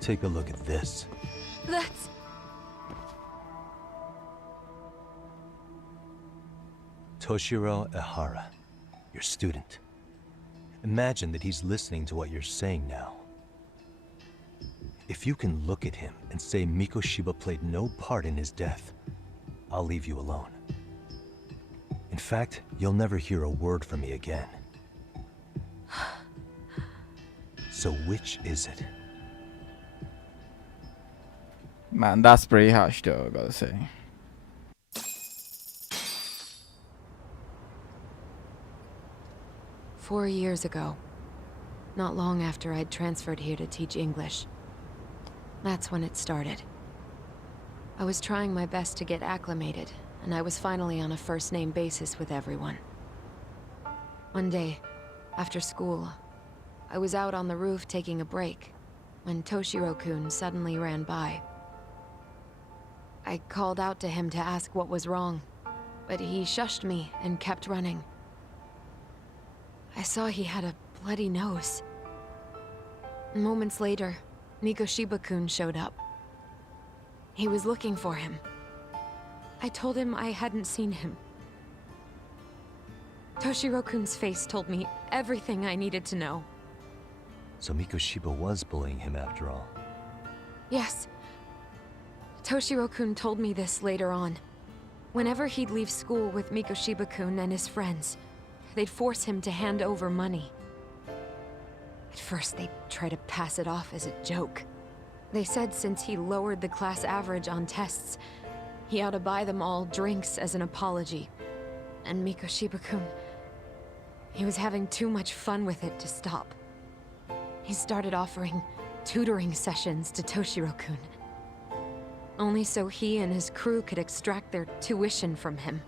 Take a look at this. That's... Toshiro Ihara, your student. Imagine that he's listening to what you're saying now. If you can look at him and say Mikoshiba played no part in his death, I'll leave you alone. In fact, you'll never hear a word from me again. So which is it? Man, that's pretty harsh though, I gotta say. "4 years ago, not long after I'd transferred here to teach English. That's when it started. I was trying my best to get acclimated, and I was finally on a first-name basis with everyone. One day, after school, I was out on the roof taking a break, when Toshiro-kun suddenly ran by. I called out to him to ask what was wrong, but he shushed me and kept running. I saw he had a bloody nose. Moments later, Mikoshiba-kun showed up. He was looking for him. I told him I hadn't seen him. Toshiro-kun's face told me everything I needed to know. So Mikoshiba was bullying him after all. Yes. Toshiro-kun told me this later on. Whenever he'd leave school with Mikoshiba-kun and his friends, they'd force him to hand over money. At first, they'd try to pass it off as a joke. They said since he lowered the class average on tests, he ought to buy them all drinks as an apology. And Mikoshiba-kun, he was having too much fun with it to stop. He started offering tutoring sessions to Toshiro-kun. Only so he and his crew could extract their tuition from him.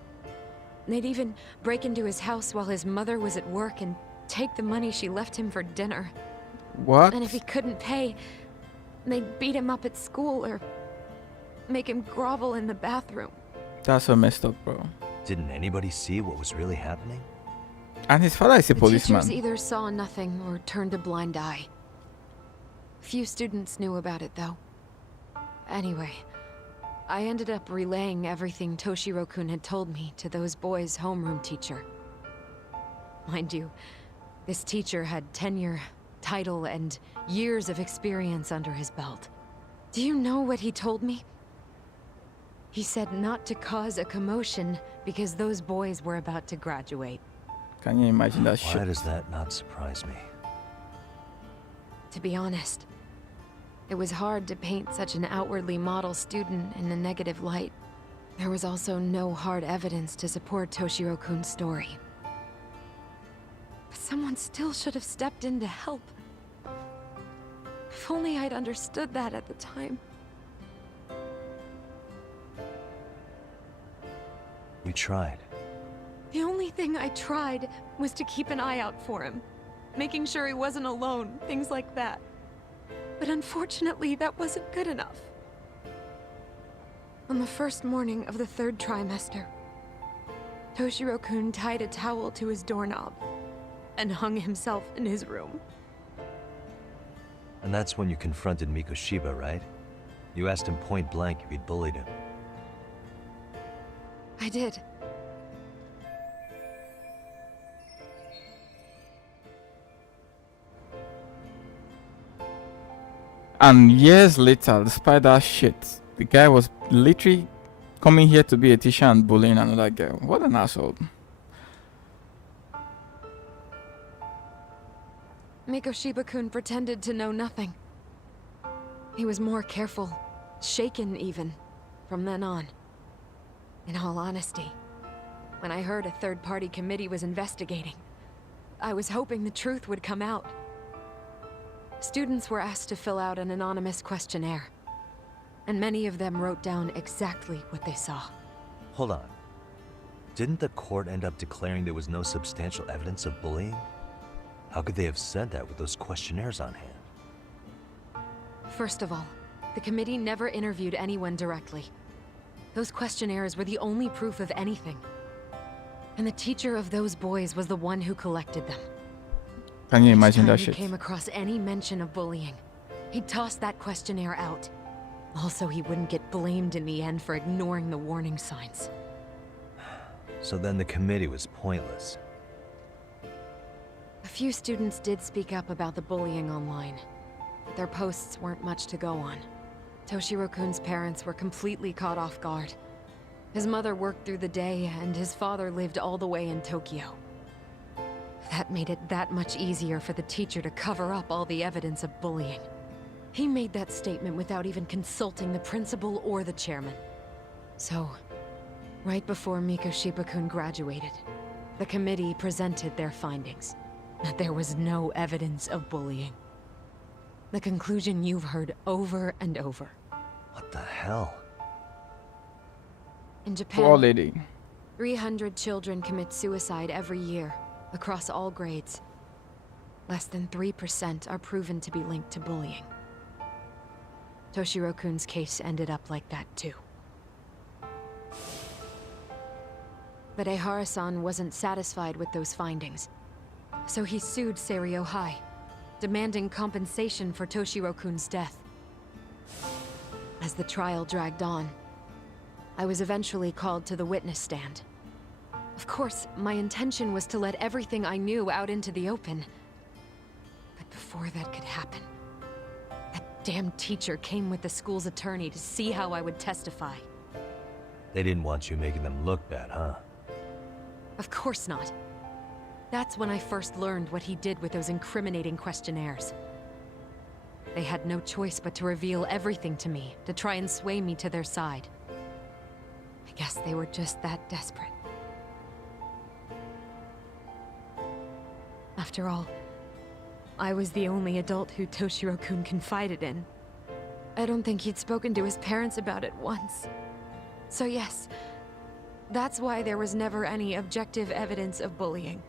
They'd even break into his house while his mother was at work and take the money she left him for dinner. What? And if he couldn't pay, they'd beat him up at school or make him grovel in the bathroom. That's so messed up, bro. Didn't anybody see what was really happening? And his father is a The policeman. teachers either saw nothing or turned a blind eye. Few students knew about it, though. Anyway, I ended up relaying everything Toshiro-kun had told me to those boys' homeroom teacher. Mind you, this teacher had tenure title and years of experience under his belt. Do you know what he told me? He said not to cause a commotion because those boys were about to graduate. Can you imagine that shit? Why does that not surprise me? To be honest, it was hard to paint such an outwardly model student in a negative light. There was also no hard evidence to support Toshiro-kun's story. But someone still should have stepped in to help. If only I'd understood that at the time. You tried. The only thing I tried was to keep an eye out for him, making sure he wasn't alone, things like that. But unfortunately, that wasn't good enough. On the first morning of the 3rd trimester, Toshiro-kun tied a towel to his doorknob and hung himself in his room. And that's when you confronted Mikoshiba, right? You asked him point blank if he'd bullied him. I did. And years later, despite that shit, the guy was literally coming here to be a teacher and bullying another girl. What an asshole. Mikoshiba-kun pretended to know nothing. He was more careful, shaken even, from then on. In all honesty, when I heard a third-party committee was investigating, I was hoping the truth would come out. Students were asked to fill out an anonymous questionnaire, and many of them wrote down exactly what they saw. Hold on. Didn't the court end up declaring there was no substantial evidence of bullying? How could they have said that with those questionnaires on hand? First of all, the committee never interviewed anyone directly. Those questionnaires were the only proof of anything. And the teacher of those boys was the one who collected them. Can you imagine that Each time shit? he came across any mention of bullying, he'd toss that questionnaire out. Also, he wouldn't get blamed in the end for ignoring the warning signs. So then the committee was pointless. A few students did speak up about the bullying online, but their posts weren't much to go on. Toshiro-kun's parents were completely caught off guard. His mother worked through the day, and his father lived all the way in Tokyo. That made it that much easier for the teacher to cover up all the evidence of bullying. He made that statement without even consulting the principal or the chairman. So, right before Mikoshiba-kun graduated, the committee presented their findings. That there was no evidence of bullying. The conclusion you've heard over and over. What the hell? In Japan, Poor lady. 300 children commit suicide every year, across all grades. Less than 3% are proven to be linked to bullying. Toshiro-kun's case ended up like that too. But Ehara-san wasn't satisfied with those findings. So he sued Seiryo High, demanding compensation for Toshiro-kun's death. As the trial dragged on, I was eventually called to the witness stand. Of course, my intention was to let everything I knew out into the open. But before that could happen, that damn teacher came with the school's attorney to see how I would testify. They didn't want you making them look bad, huh? Of course not. That's when I first learned what he did with those incriminating questionnaires. They had no choice but to reveal everything to me, to try and sway me to their side. I guess they were just that desperate. After all, I was the only adult who Toshiro-kun confided in. I don't think he'd spoken to his parents about it once. So yes, that's why there was never any objective evidence of bullying.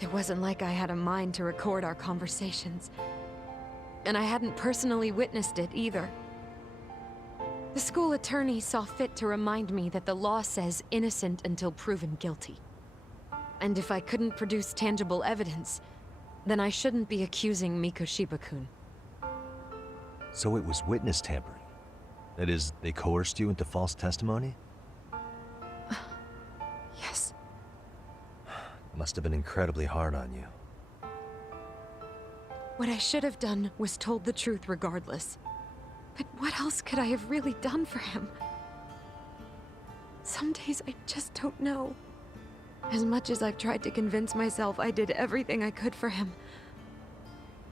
It wasn't like I had a mind to record our conversations. And I hadn't personally witnessed it either. The school attorney saw fit to remind me that the law says innocent until proven guilty. And if I couldn't produce tangible evidence, then I shouldn't be accusing Mikoshiba-kun. So it was witness tampering. That is, they coerced you into false testimony? Yes. It must have been incredibly hard on you. What I should have done was told the truth regardless. But what else could I have really done for him? Some days I just don't know. As much as I've tried to convince myself I did everything I could for him,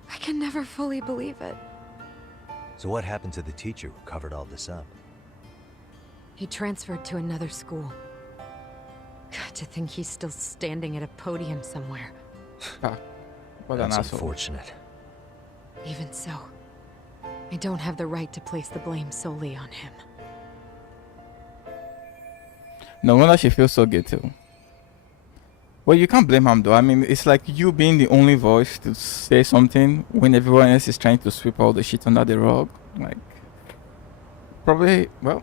I can never fully believe it. So what happened to the teacher who covered all this up? He transferred to another school. God, to think he's still standing at a podium somewhere. What an That's asshole. unfortunate. Even so, I don't have the right to place the blame solely on him. No wonder she feels so guilty. Well, you can't blame him though. I mean, it's like you being the only voice to say something when everyone else is trying to sweep all the shit under the rug. Like, probably, well.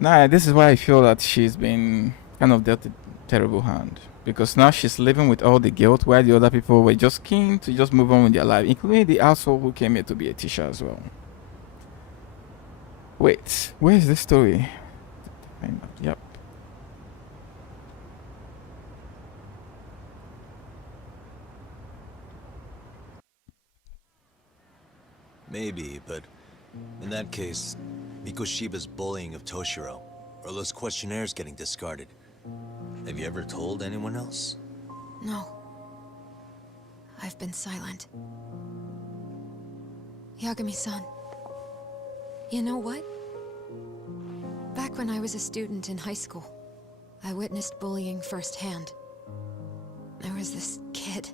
Nah, this is why I feel that she's been kind of dealt a terrible hand. Because now she's living with all the guilt while the other people were just keen to just move on with their life, including the asshole who came here to be a teacher as well. Wait, where is this story? Yep. Maybe, but in that case, Mikoshiba's bullying of Toshiro, or those questionnaires getting discarded. Have you ever told anyone else? No. I've been silent. Yagami-san. You know what? Back when I was a student in high school, I witnessed bullying firsthand. There was this kid.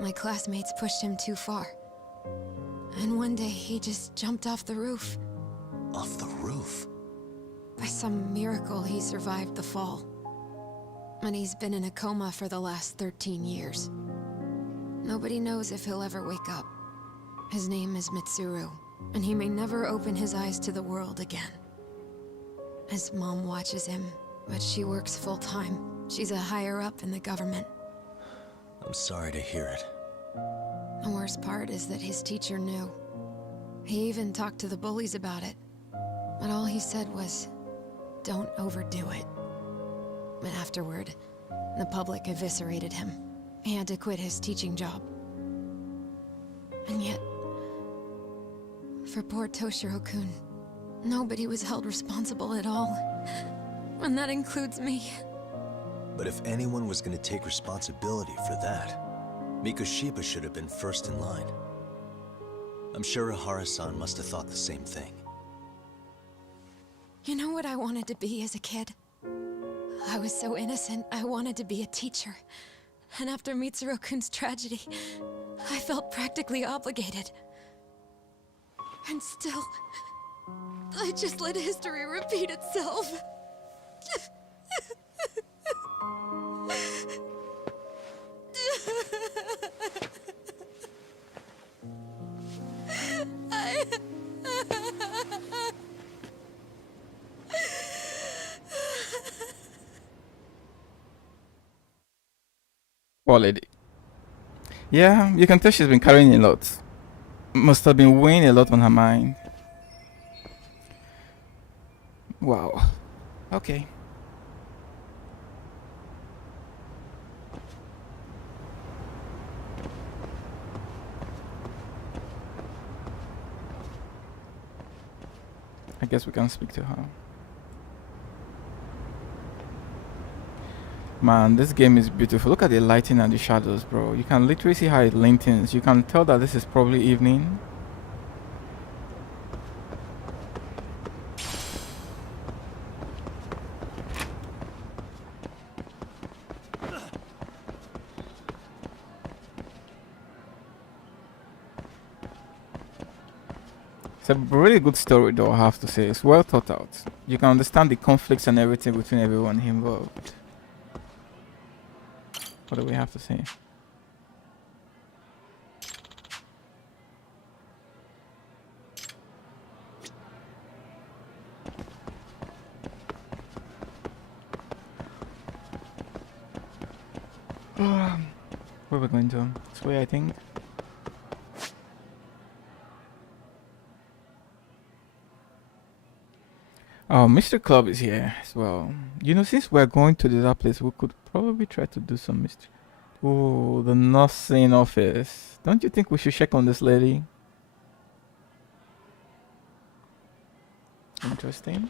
My classmates pushed him too far. And one day he just jumped off the roof. Off the roof? By some miracle, he survived the fall. And he's been in a coma for the last 13 years. Nobody knows if he'll ever wake up. His name is Mitsuru, and he may never open his eyes to the world again. His mom watches him, but she works full-time. She's a higher-up in the government. I'm sorry to hear it. The worst part is that his teacher knew. He even talked to the bullies about it. But all he said was, don't overdo it. But afterward, the public eviscerated him. He had to quit his teaching job. And yet, for poor Toshiro-kun, nobody was held responsible at all. And that includes me. But if anyone was going to take responsibility for that, Mikoshiba should have been first in line. I'm sure Ihara-san must have thought the same thing. You know what I wanted to be as a kid? I was so innocent, I wanted to be a teacher. And after Mitsuru-kun's tragedy, I felt practically obligated. And still, I just let history repeat itself. Poor lady. Yeah, you can tell she's been carrying a lot. Must have been weighing a lot on her mind. Wow. Okay. I guess we can speak to her. Man, this game is beautiful. Look at the lighting and the shadows, bro. You can literally see how it lengthens. You can tell that this is probably evening. It's a really good story though, I have to say. It's well thought out. You can understand the conflicts and everything between everyone involved. What do we have to say? Where are we going to? This way, I think. Oh, Mr. Club is here as well. You know, since we're going to the other place, we could probably try to do some mystery. Ooh, the nursing office. Don't you think we should check on this lady? Interesting.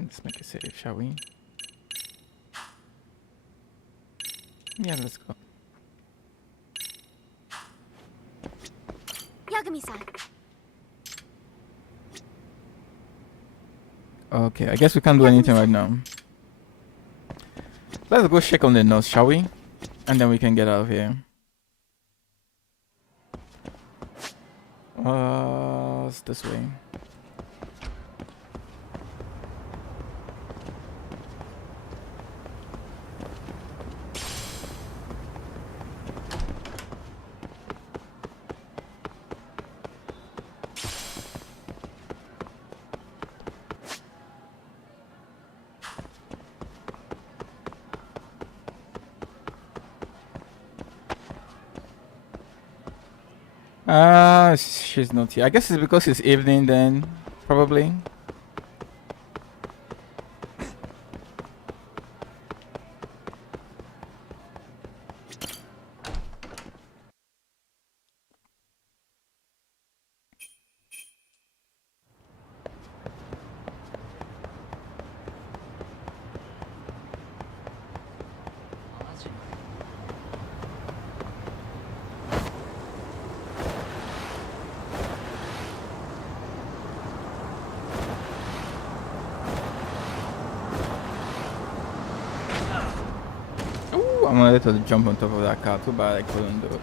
Let's make it safe, shall we? Yeah, let's go. Yagami-san. Okay, I guess we can't do anything right now. Let's go check on the nurse, shall we? And then we can get out of here. It's this way. She's not here. I guess it's because it's evening then, probably. I wanted to jump on top of that car. Too bad I couldn't do it.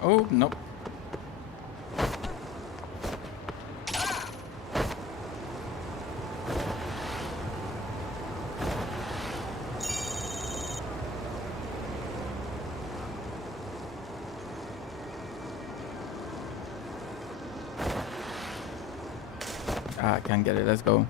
Oh, nope. I can't get it. Let's go.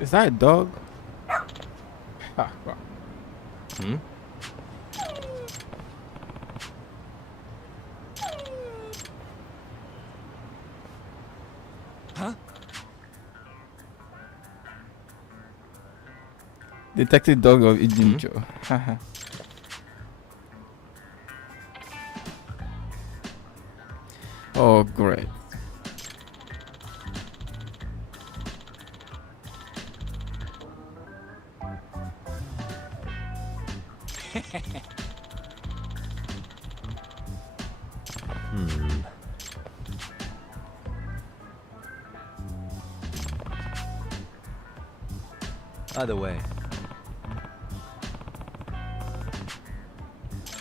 Is that a dog? Ah, wow. Hmm? Huh? Detective dog of Ijincho. Haha. Oh, great. Either way.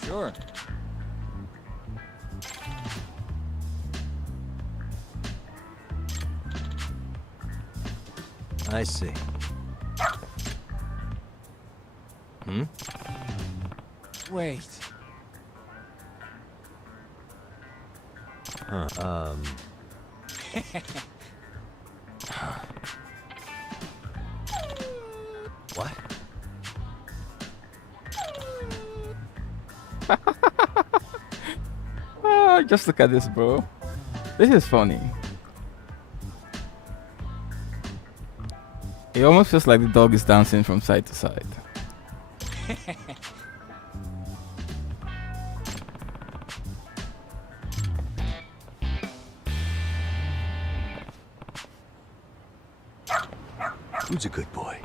Sure. I see. Hmm? Wait. Huh. What? Just look at this, bro. This is funny. It almost feels like the dog is dancing from side to side. Who's a good boy?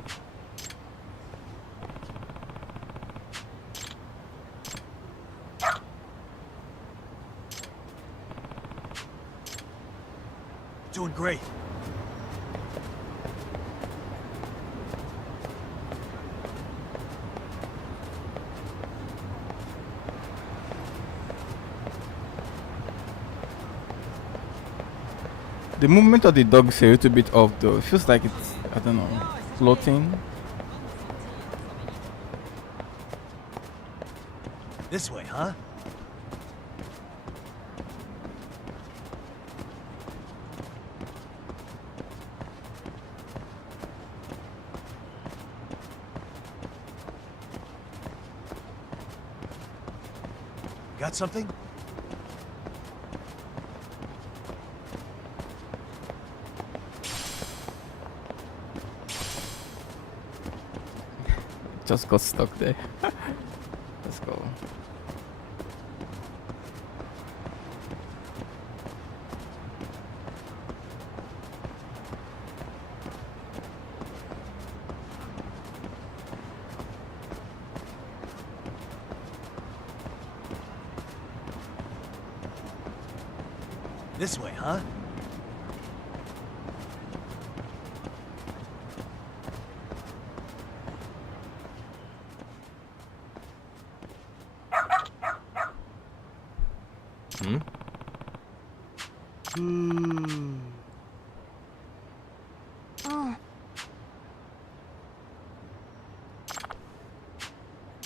Doing great. The movement of the dog is a little bit off though. It feels like it's, I don't know, floating. This way, huh? Got something? Just got stuck there. Let's go. This way, huh?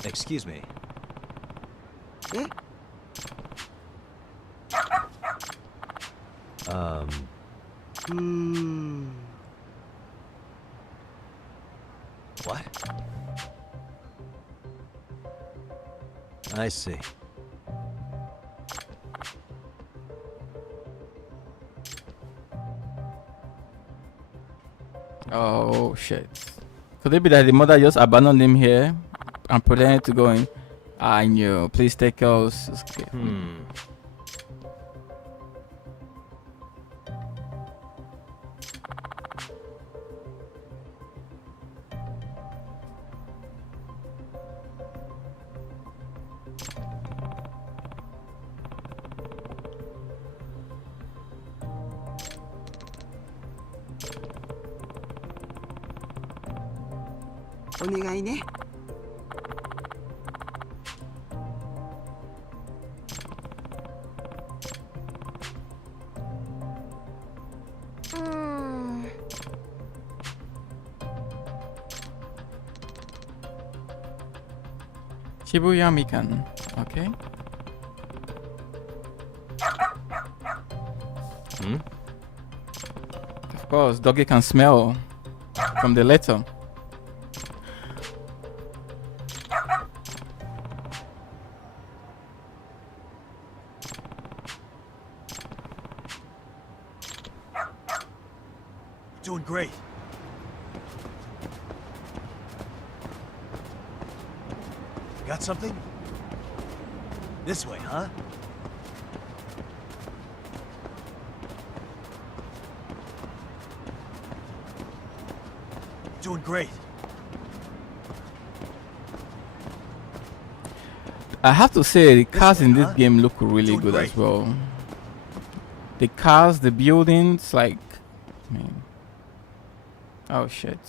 Excuse me. What? I see. Oh shit. Could it be that the mother just abandoned him here and pretended to go in? I knew. Please take us. Okay. Shibuya Mikan. Okay. Of course, doggy can smell from the letter. Doing great. Got something? This way, huh? Doing great. I have to say the cars in this game look really good as well. The cars, the buildings, like, I mean, oh shit.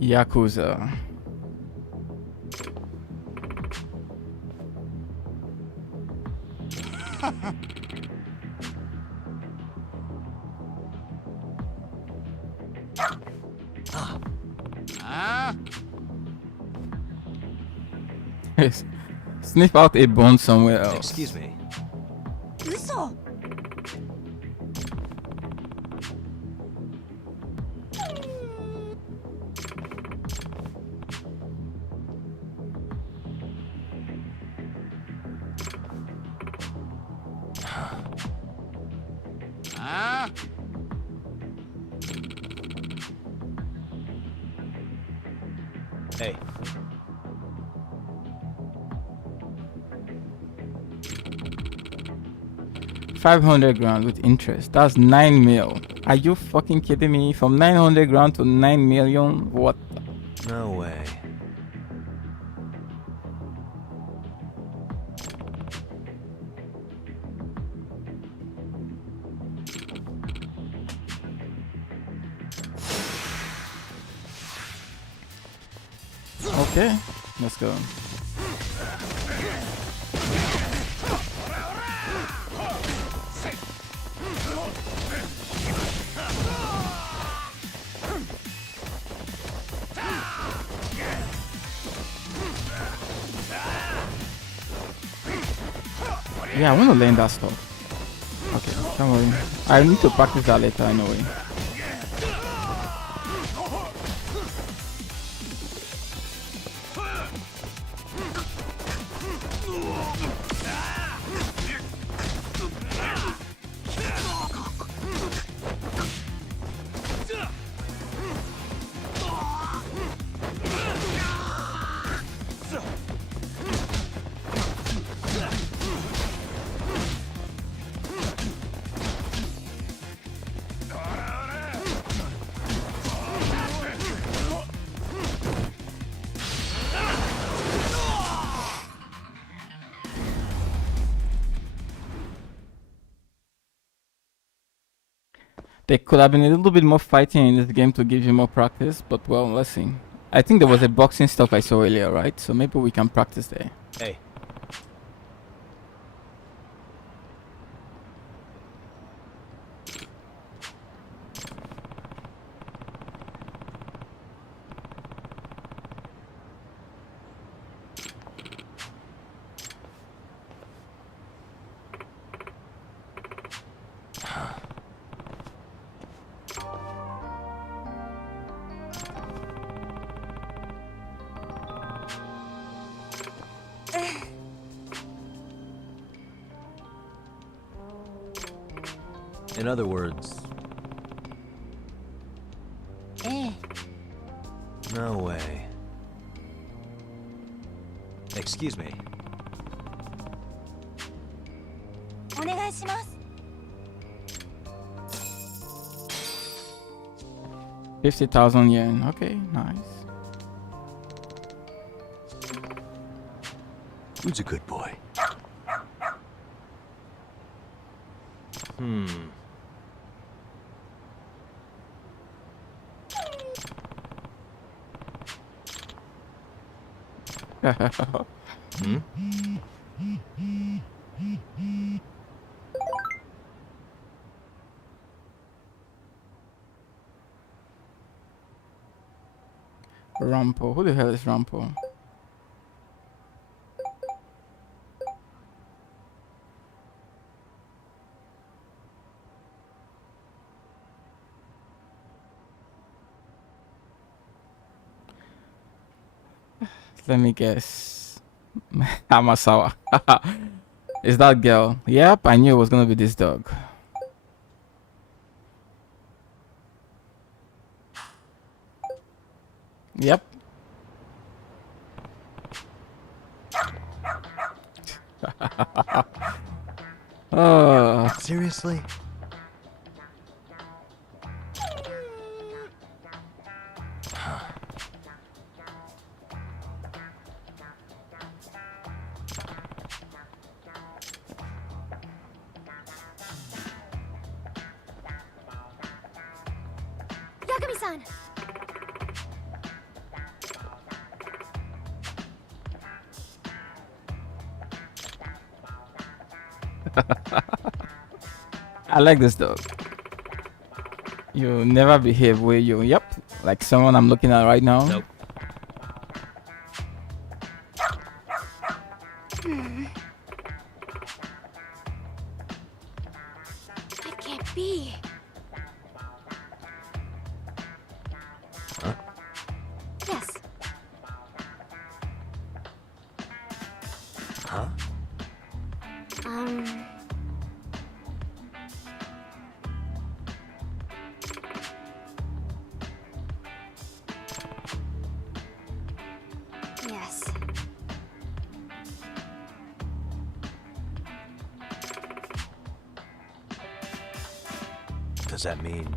Yakuza. Sniff out a bone somewhere else. Excuse me. 嘘 Hey. $500,000 with interest. That's 9 mil. Are you fucking kidding me? From 900,000 to 9 million? What? No way. Okay, let's go. Yeah, I want to learn that stuff. Okay, don't worry. I need to practice that later anyway. There could have been a little bit more fighting in this game to give you more practice, but well, let's see. I think there was a boxing stuff I saw earlier, right? So maybe we can practice there. Hey. In other words... No way. Excuse me. お願いします 50,000 yen. Okay, nice. Who's a good boy? Rampo. Who the hell is Rampo? Let me guess. Hamasawa. Is that girl? Yep, I knew it was gonna be this dog. Yep. Seriously? Yagami-san! I like this dog. You never behave where you. Yep. Like someone I'm looking at right now? Nope. It can't be. Huh? Yes. Huh? Yes. Does that mean...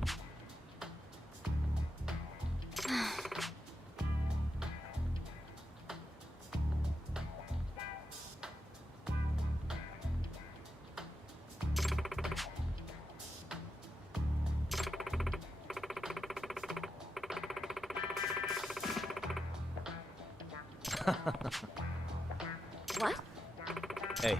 What? Hey.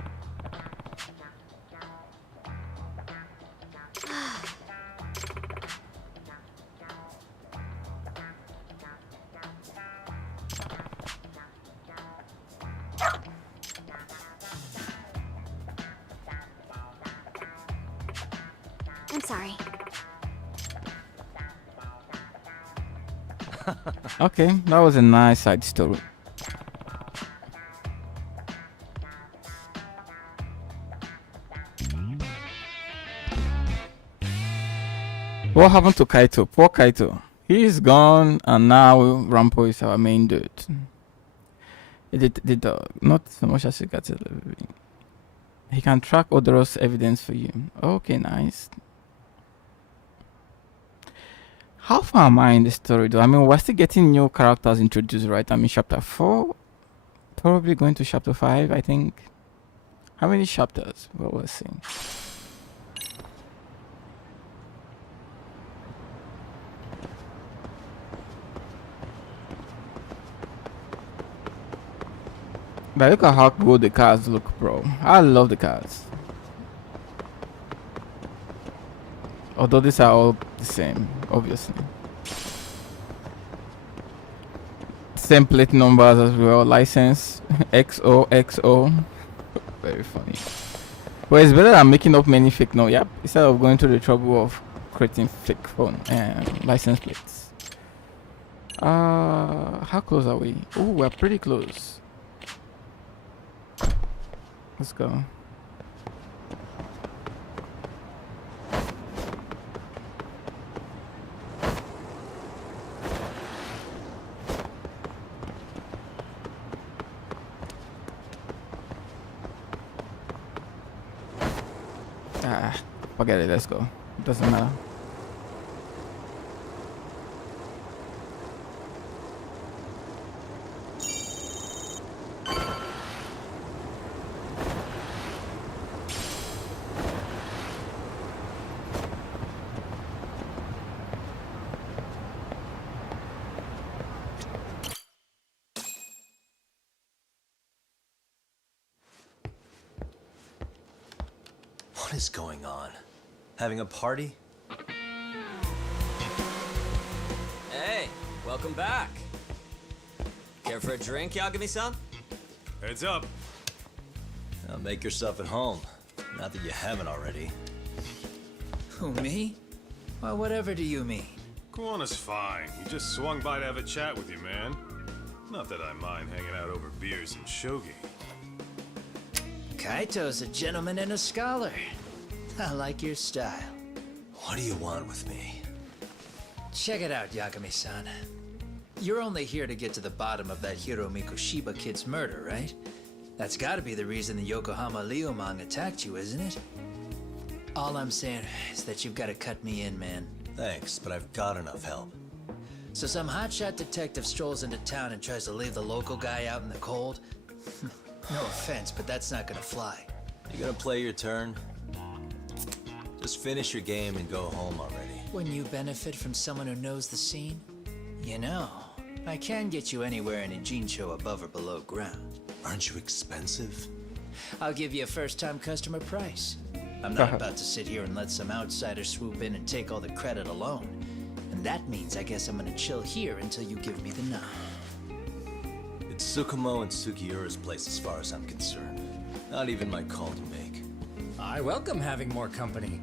I'm sorry. Okay, that was a nice side story. What happened to Kaito? Poor Kaito. He's gone, and now Rampo is our main dude. The dog, not so much as he got it. He can track odorous evidence for you. Okay, nice. How far am I in the story though? I mean, we're still getting new characters introduced, right? I'm in chapter 4. Probably going to chapter 5, I think. How many chapters? Well, we'll see. But look at how good the cars look, bro. I love the cars. Although these are all the same, obviously. Same plate numbers as well. License XOXO. Very funny. Well, it's better than making up many fake no. Yep. Instead of going to the trouble of creating fake phone and license plates. How close are we? Oh, we're pretty close. Let's go. Forget it, let's go. Doesn't matter. What is going on? Having a party? Hey, welcome back. Care for a drink, Yagami-san? Heads up. Now make yourself at home. Not that you haven't already. Who, me? Well, whatever do you mean? Kuwana's fine. He just swung by to have a chat with you, man. Not that I mind hanging out over beers and shogi. Kaito's a gentleman and a scholar. I like your style. What do you want with me? Check it out, Yagami-san. You're only here to get to the bottom of that Hiro Mikoshiba kid's murder, right? That's gotta be the reason the Yokohama Liumang attacked you, isn't it? All I'm saying is that you've gotta cut me in, man. Thanks, but I've got enough help. So some hotshot detective strolls into town and tries to leave the local guy out in the cold? No offense, but that's not gonna fly. You gonna play your turn? Just finish your game and go home already. When you benefit from someone who knows the scene? You know, I can get you anywhere in a Jinsho above or below ground. Aren't you expensive? I'll give you a first-time customer price. I'm not about to sit here and let some outsider swoop in and take all the credit alone. And that means I guess I'm gonna chill here until you give me the nod. It's Tsukumo and Sugiura's place as far as I'm concerned. Not even my call to make. I welcome having more company.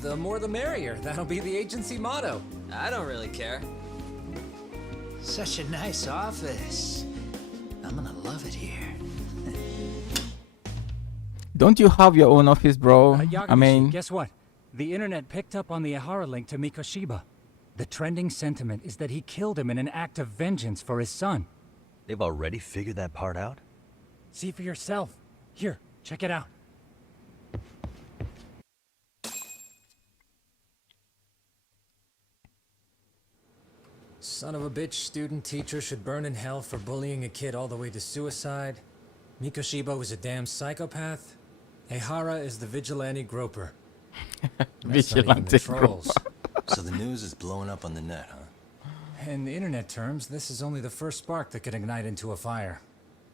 The more the merrier. That'll be the agency motto. I don't really care. Such a nice office. I'm gonna love it here. Don't you have your own office, bro? I Yagami, mean, guess what? The internet picked up on the Ihara link to Mikoshiba. The trending sentiment is that he killed him in an act of vengeance for his son. They've already figured that part out? See for yourself. Here, check it out. Son of a bitch student teacher should burn in hell for bullying a kid all the way to suicide. Mikoshiba was a damn psychopath. Ihara is the vigilante groper. vigilante trolls. So the news is blowing up on the net, huh? In internet terms, this is only the first spark that could ignite into a fire.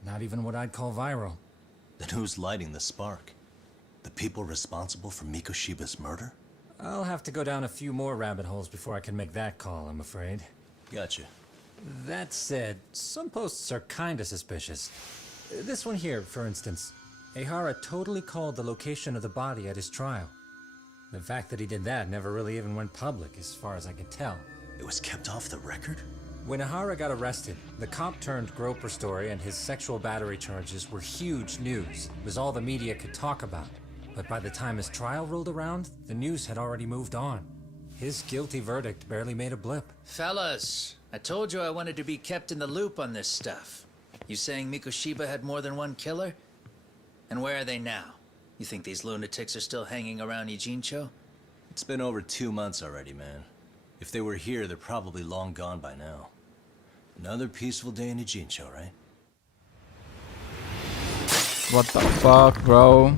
Not even what I'd call viral. Then who's lighting the spark? The people responsible for Mikoshiba's murder? I'll have to go down a few more rabbit holes before I can make that call, I'm afraid. Gotcha. That said, some posts are kinda suspicious. This one here, for instance. Ihara totally called the location of the body at his trial. The fact that he did that never really even went public, as far as I can tell. It was kept off the record? When Ihara got arrested, the cop-turned-groper story and his sexual battery charges were huge news. It was all the media could talk about. But by the time his trial rolled around, the news had already moved on. His guilty verdict barely made a blip. Fellas, I told you I wanted to be kept in the loop on this stuff. You saying Mikoshiba had more than one killer? And where are they now? You think these lunatics are still hanging around Ijincho? It's been over 2 months already, man. If they were here, they're probably long gone by now. Another peaceful day in Ijincho, right? what the fuck, bro?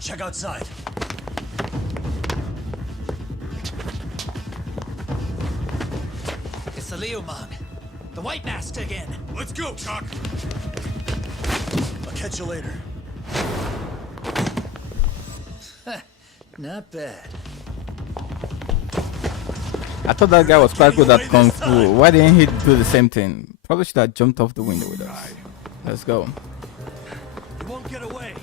Check outside. It's the Liumang. The White Mask again. Let's go, Chuck. I'll catch you later. Not bad. I thought that guy was quite good at Kung Fu. Why didn't he do the same thing? Probably should have jumped off the window with us. Let's go. You won't get away.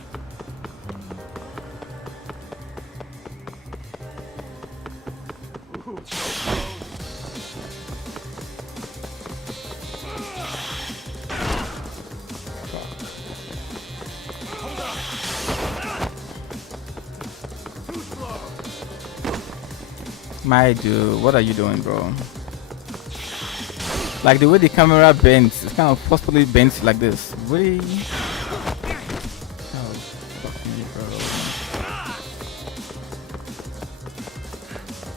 My dude, what are you doing, bro? Like the way the camera bends, it's kind of forcefully bends like this. Really? Oh, fuck me, bro.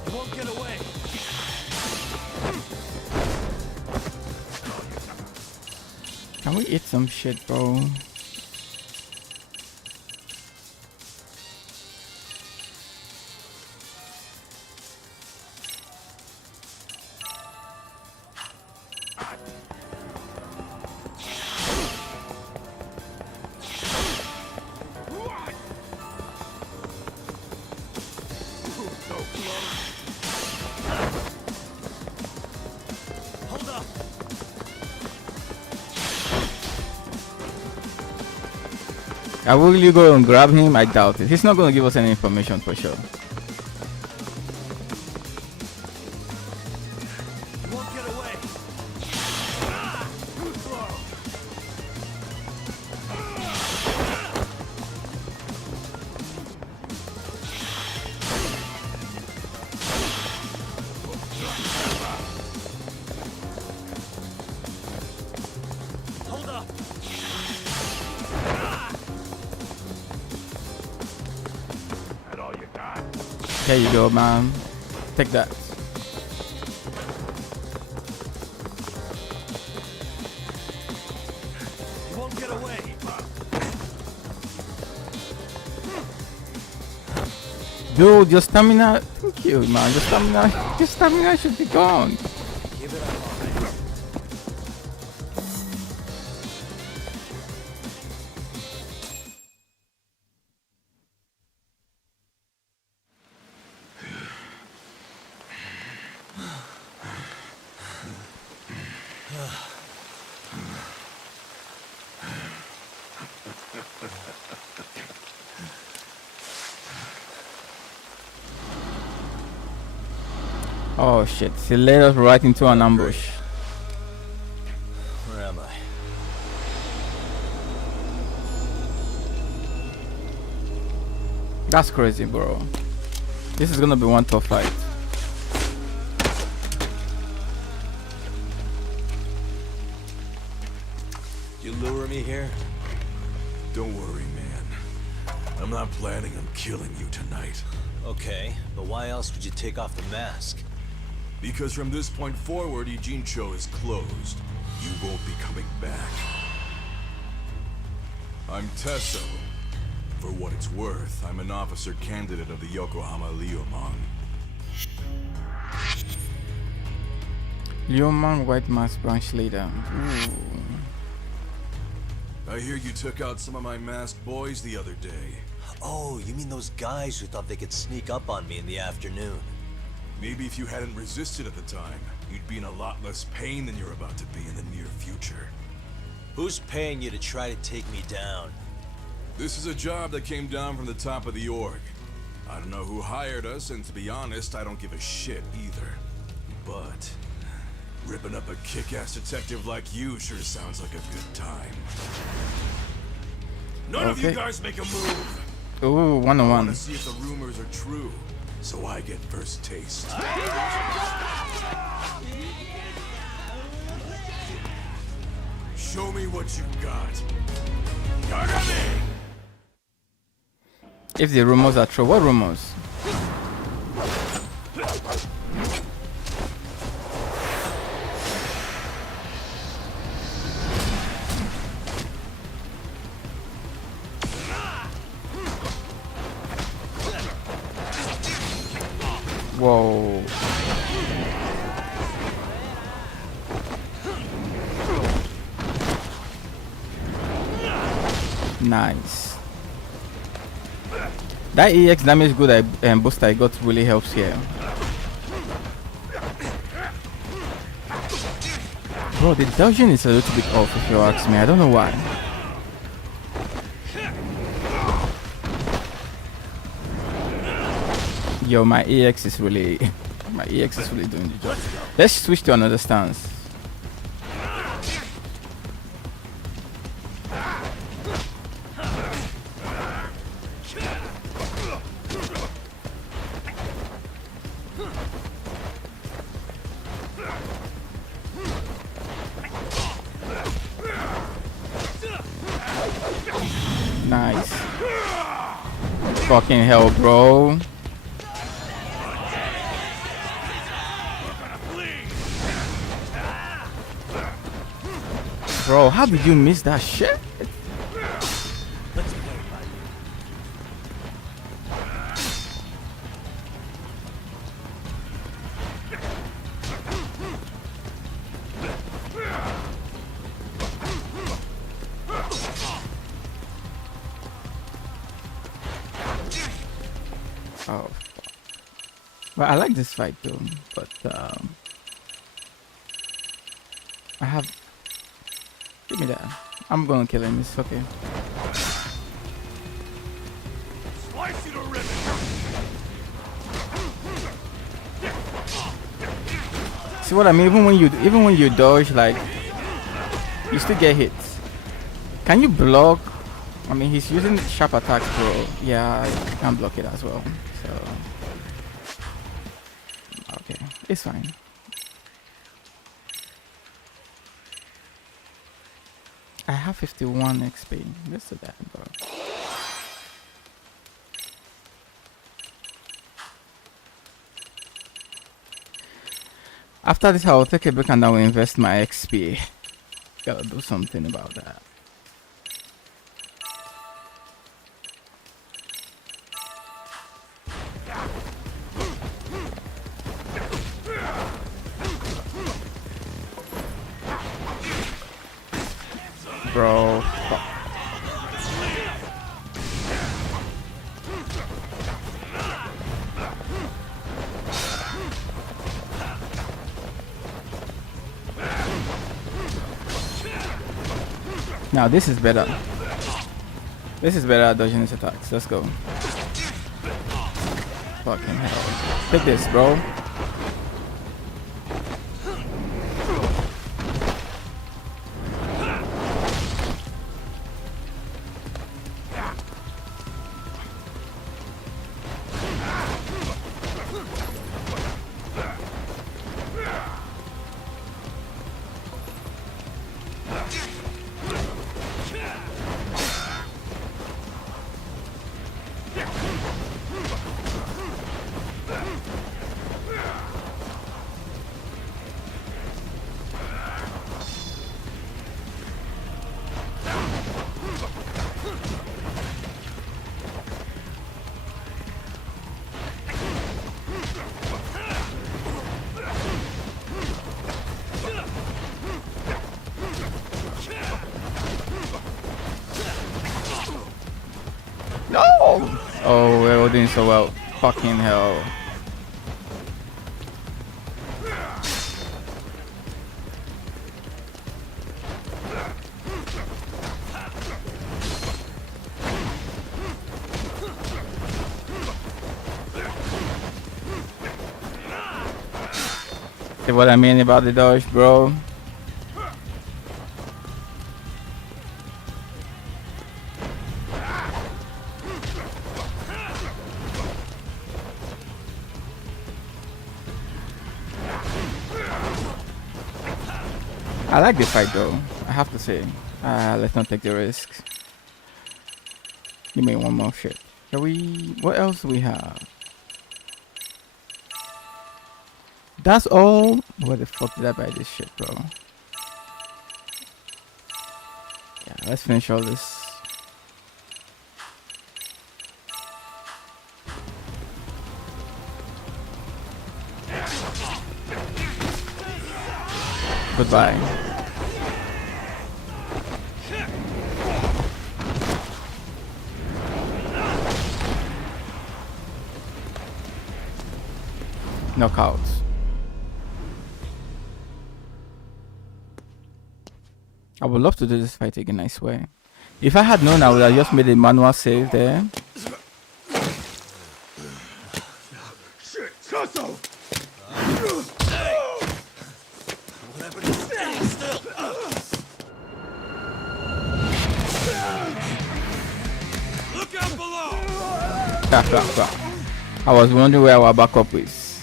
You won't get away. Can we eat some shit, bro? Will you go and grab him? I doubt it. He's not going to give us any information for sure. There you go, man. Take that. You won't get away. Dude, your stamina. Thank you, man. Your stamina should be gone. Oh shit, he led us right into an ambush. Where am I? That's crazy, bro. This is gonna be one tough fight. You lure me here? Don't worry, man. I'm not planning on killing you tonight. Okay, but why else would you take off the mask? Because from this point forward, Ijincho is closed. You won't be coming back. I'm Tesso. For what it's worth, I'm an officer candidate of the Yokohama Liumang. Liumang White Mask Branch Leader. Ooh. I hear you took out some of my masked boys the other day. Oh, you mean those guys who thought they could sneak up on me in the afternoon? Maybe if you hadn't resisted at the time, you'd be in a lot less pain than you're about to be in the near future. Who's paying you to try to take me down? This is a job that came down from the top of the org. I don't know who hired us, and to be honest, I don't give a shit either. But ripping up a kick-ass detective like you sure sounds like a good time. None of you guys make a move! Ooh, 1-on-1. I want to see if the rumors are true, so I get first taste. Show me what you got. Yagami! If the rumors are true, what rumors? Whoa. Nice. That EX damage good booster I got really helps here. Bro, the dodging is a little bit off if you ask me. I don't know why. Yo, my EX is really doing the job. Let's switch to another stance. Nice. Fucking hell, bro. Bro, how did you miss that shit? Oh, well, I like this fight though, but I have. Give me that. I'm gonna kill him. It's okay. Slice you to ribbon. See what I mean? Even when you dodge, like you still get hit. Can you block? I mean, he's using sharp attacks, bro. Yeah, I can block it as well. So okay, it's fine. I have 51 XP. Let's do that, bro. After this, I will take a break and I will invest my XP. Gotta do something about that. Bro, fuck. Now this is better. This is better at dodging his attacks. Let's go. Fucking hell. Take this, bro. doing so well. Fucking hell. See what I mean about the dodge, bro? I like this fight though, I have to say. Let's not take the risks. Give me one more shit. Shall we? What else do we have? That's all? Where the fuck did I buy this shit, bro? Yeah, let's finish all this. Goodbye. Knockouts. I would love to do this fight again, I swear. If I had known, I would have just made a manual save there. Shit, Sasso! Look out below! I was wondering where our backup is.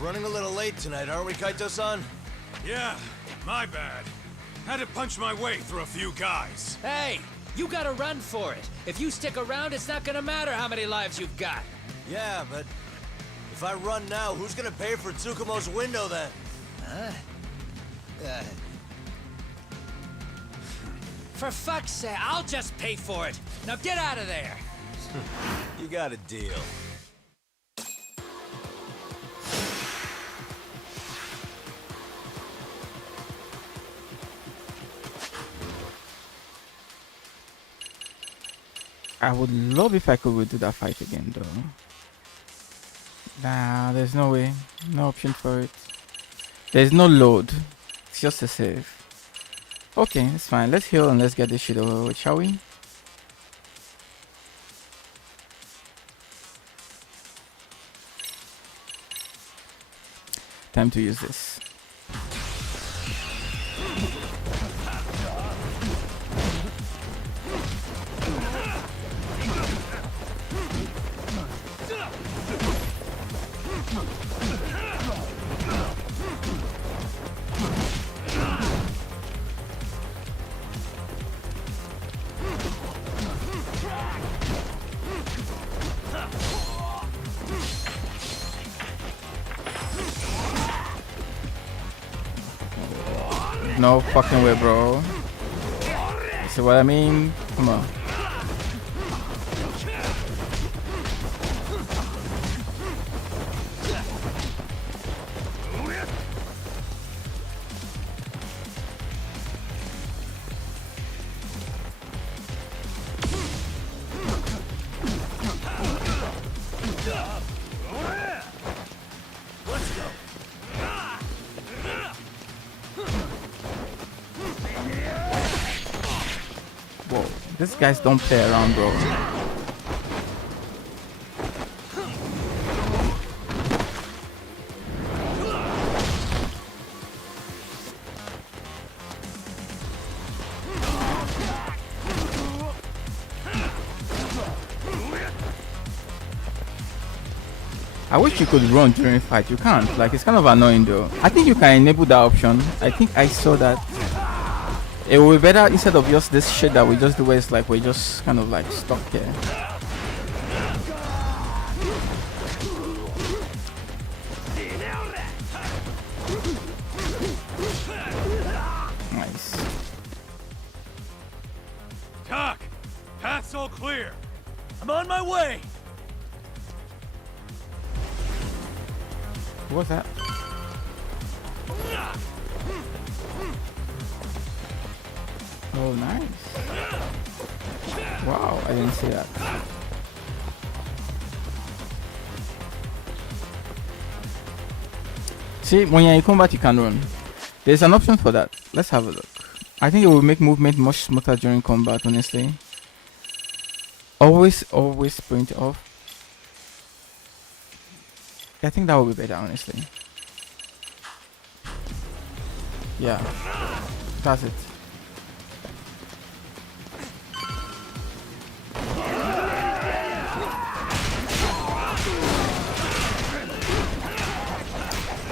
Running a little late tonight, aren't we, Kaito-san? Yeah, my bad. Had to punch my way through a few guys. Hey, you gotta run for it. If you stick around, it's not gonna matter how many lives you've got. Yeah, but if I run now, who's gonna pay for Tsukumo's window then? Huh? For fuck's sake, I'll just pay for it. Now get out of there. You got a deal. I would love if I could redo that fight again though. Nah, there's no way. No option for it. There's no load. It's just a save. Okay, it's fine. Let's heal and let's get this shit over with, shall we? Time to use this. No fucking way, bro. See what I mean? Come on. Whoa, these guys don't play around, bro. I wish you could run during fight. You can't. Like, it's kind of annoying though. I think you can enable that option. I think I saw that. It will be better instead of just this shit that we just do where it's like we're just kind of like stuck here. Nice. Talk! Path's all clear. I'm on my way! What's that? Oh, nice. Wow, I didn't see that. See, when you're in combat, you can run. There's an option for that. Let's have a look. I think it will make movement much smoother during combat, honestly. Always sprint off. I think that would be better, honestly. Yeah, that's it.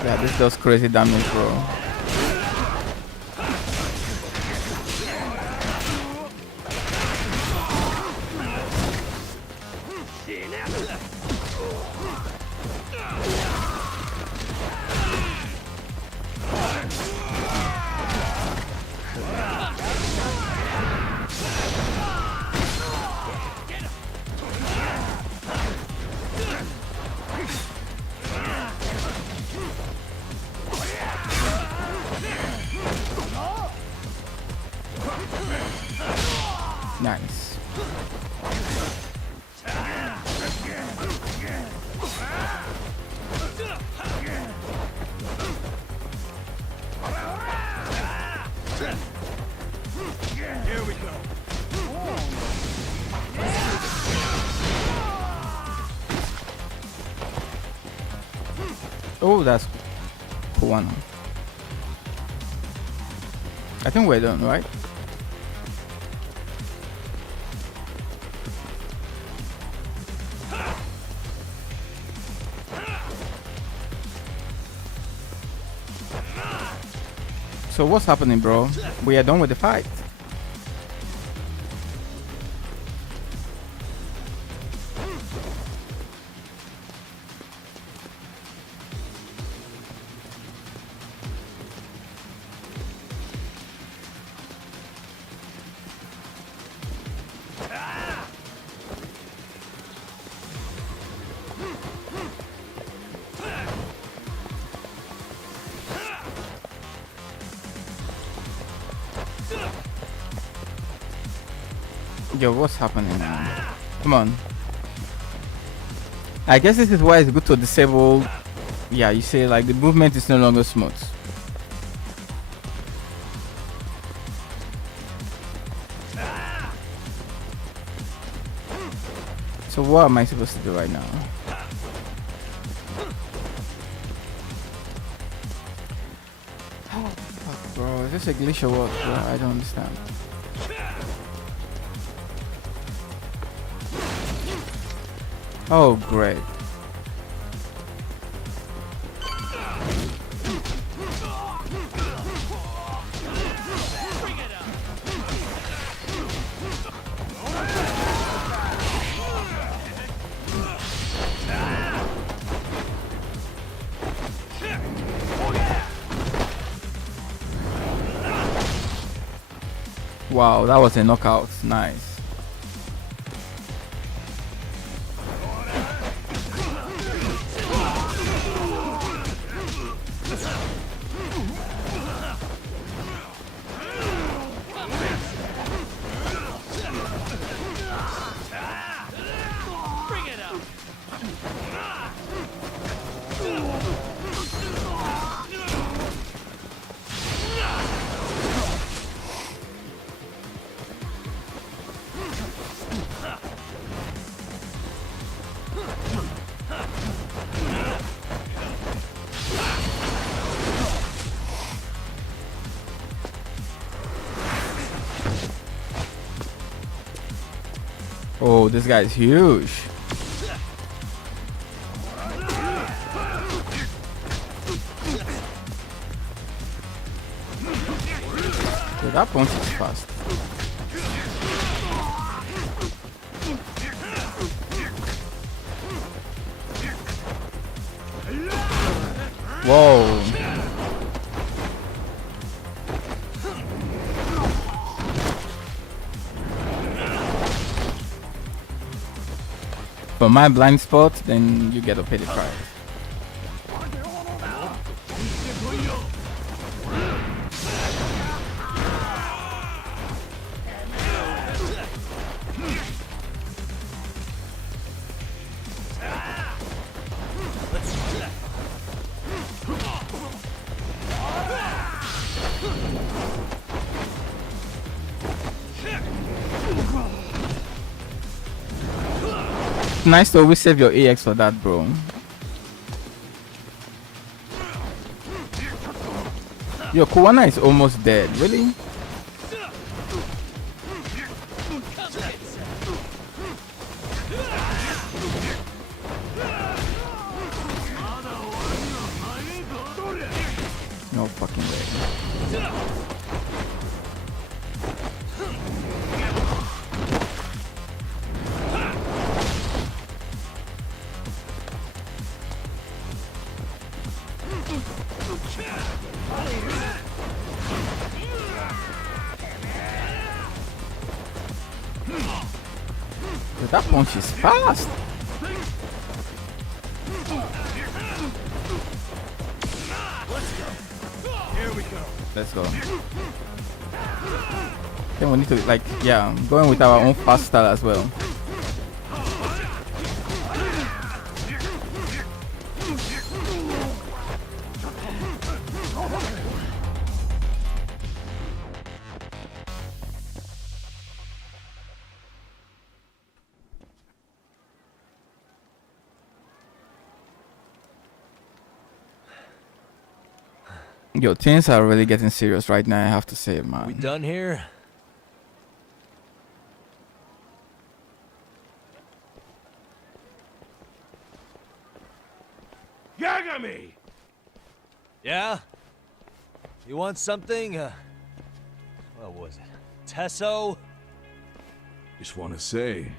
Yeah, this does crazy damage, bro. Nice. Here we go. Oh, that's cool one. I think we're done, right? So what's happening, bro? We are done with the fight. Yo, what's happening now? Come on. I guess this is why it's good to disable. Yeah, you say like the movement is no longer smooth. So what am I supposed to do right now? Oh fuck, bro, is this a glitch or what, bro? I don't understand. Oh, great. Wow, that was a knockout. Nice. Oh, this guy's huge. Dude, that punch is fast. Whoa. For my blind spot, then you get to pay the price. nice to always save your AX for that, bro. Yo, Kuwana is almost dead. Really? No fucking way. But that punch is fast. Here we go. Let's go. Then we need to like, yeah, going with our own fast style as well. Yo, things are really getting serious right now, I have to say, man. We done here? Yagami! Yeah? You want something? What was it? Tesso? Just want to say,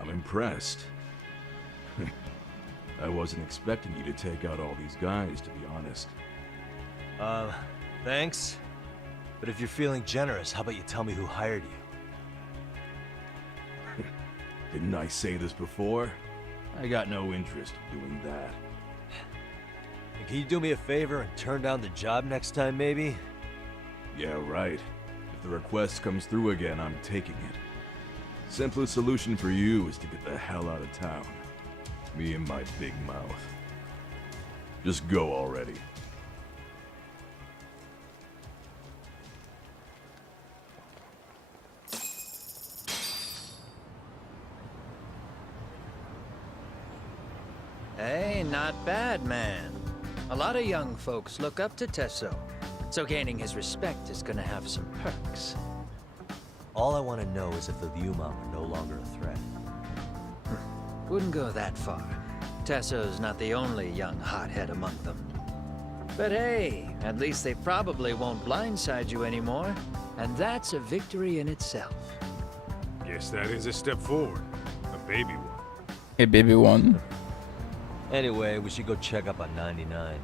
I'm impressed. I wasn't expecting you to take out all these guys, to be honest. Thanks. But if you're feeling generous, how about you tell me who hired you? Didn't I say this before? I got no interest in doing that. Can you do me a favor and turn down the job next time, maybe? Yeah, right. If the request comes through again, I'm taking it. Simplest solution for you is to get the hell out of town. Me and my big mouth. Just go already. Hey, not bad, man. A lot of young folks look up to Tesso, so gaining his respect is gonna have some perks. All I want to know is if the Liumang are no longer a threat. Wouldn't go that far. Tesso's not the only young hothead among them. But hey, at least they probably won't blindside you anymore, and that's a victory in itself. Guess that is a step forward. A baby one. A baby one. Anyway, we should go check up on 99.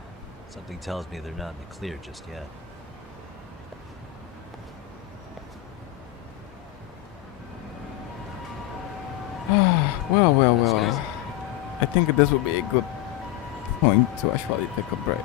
Something tells me they're not in the clear just yet. Well. I think this would be a good point to actually take a break.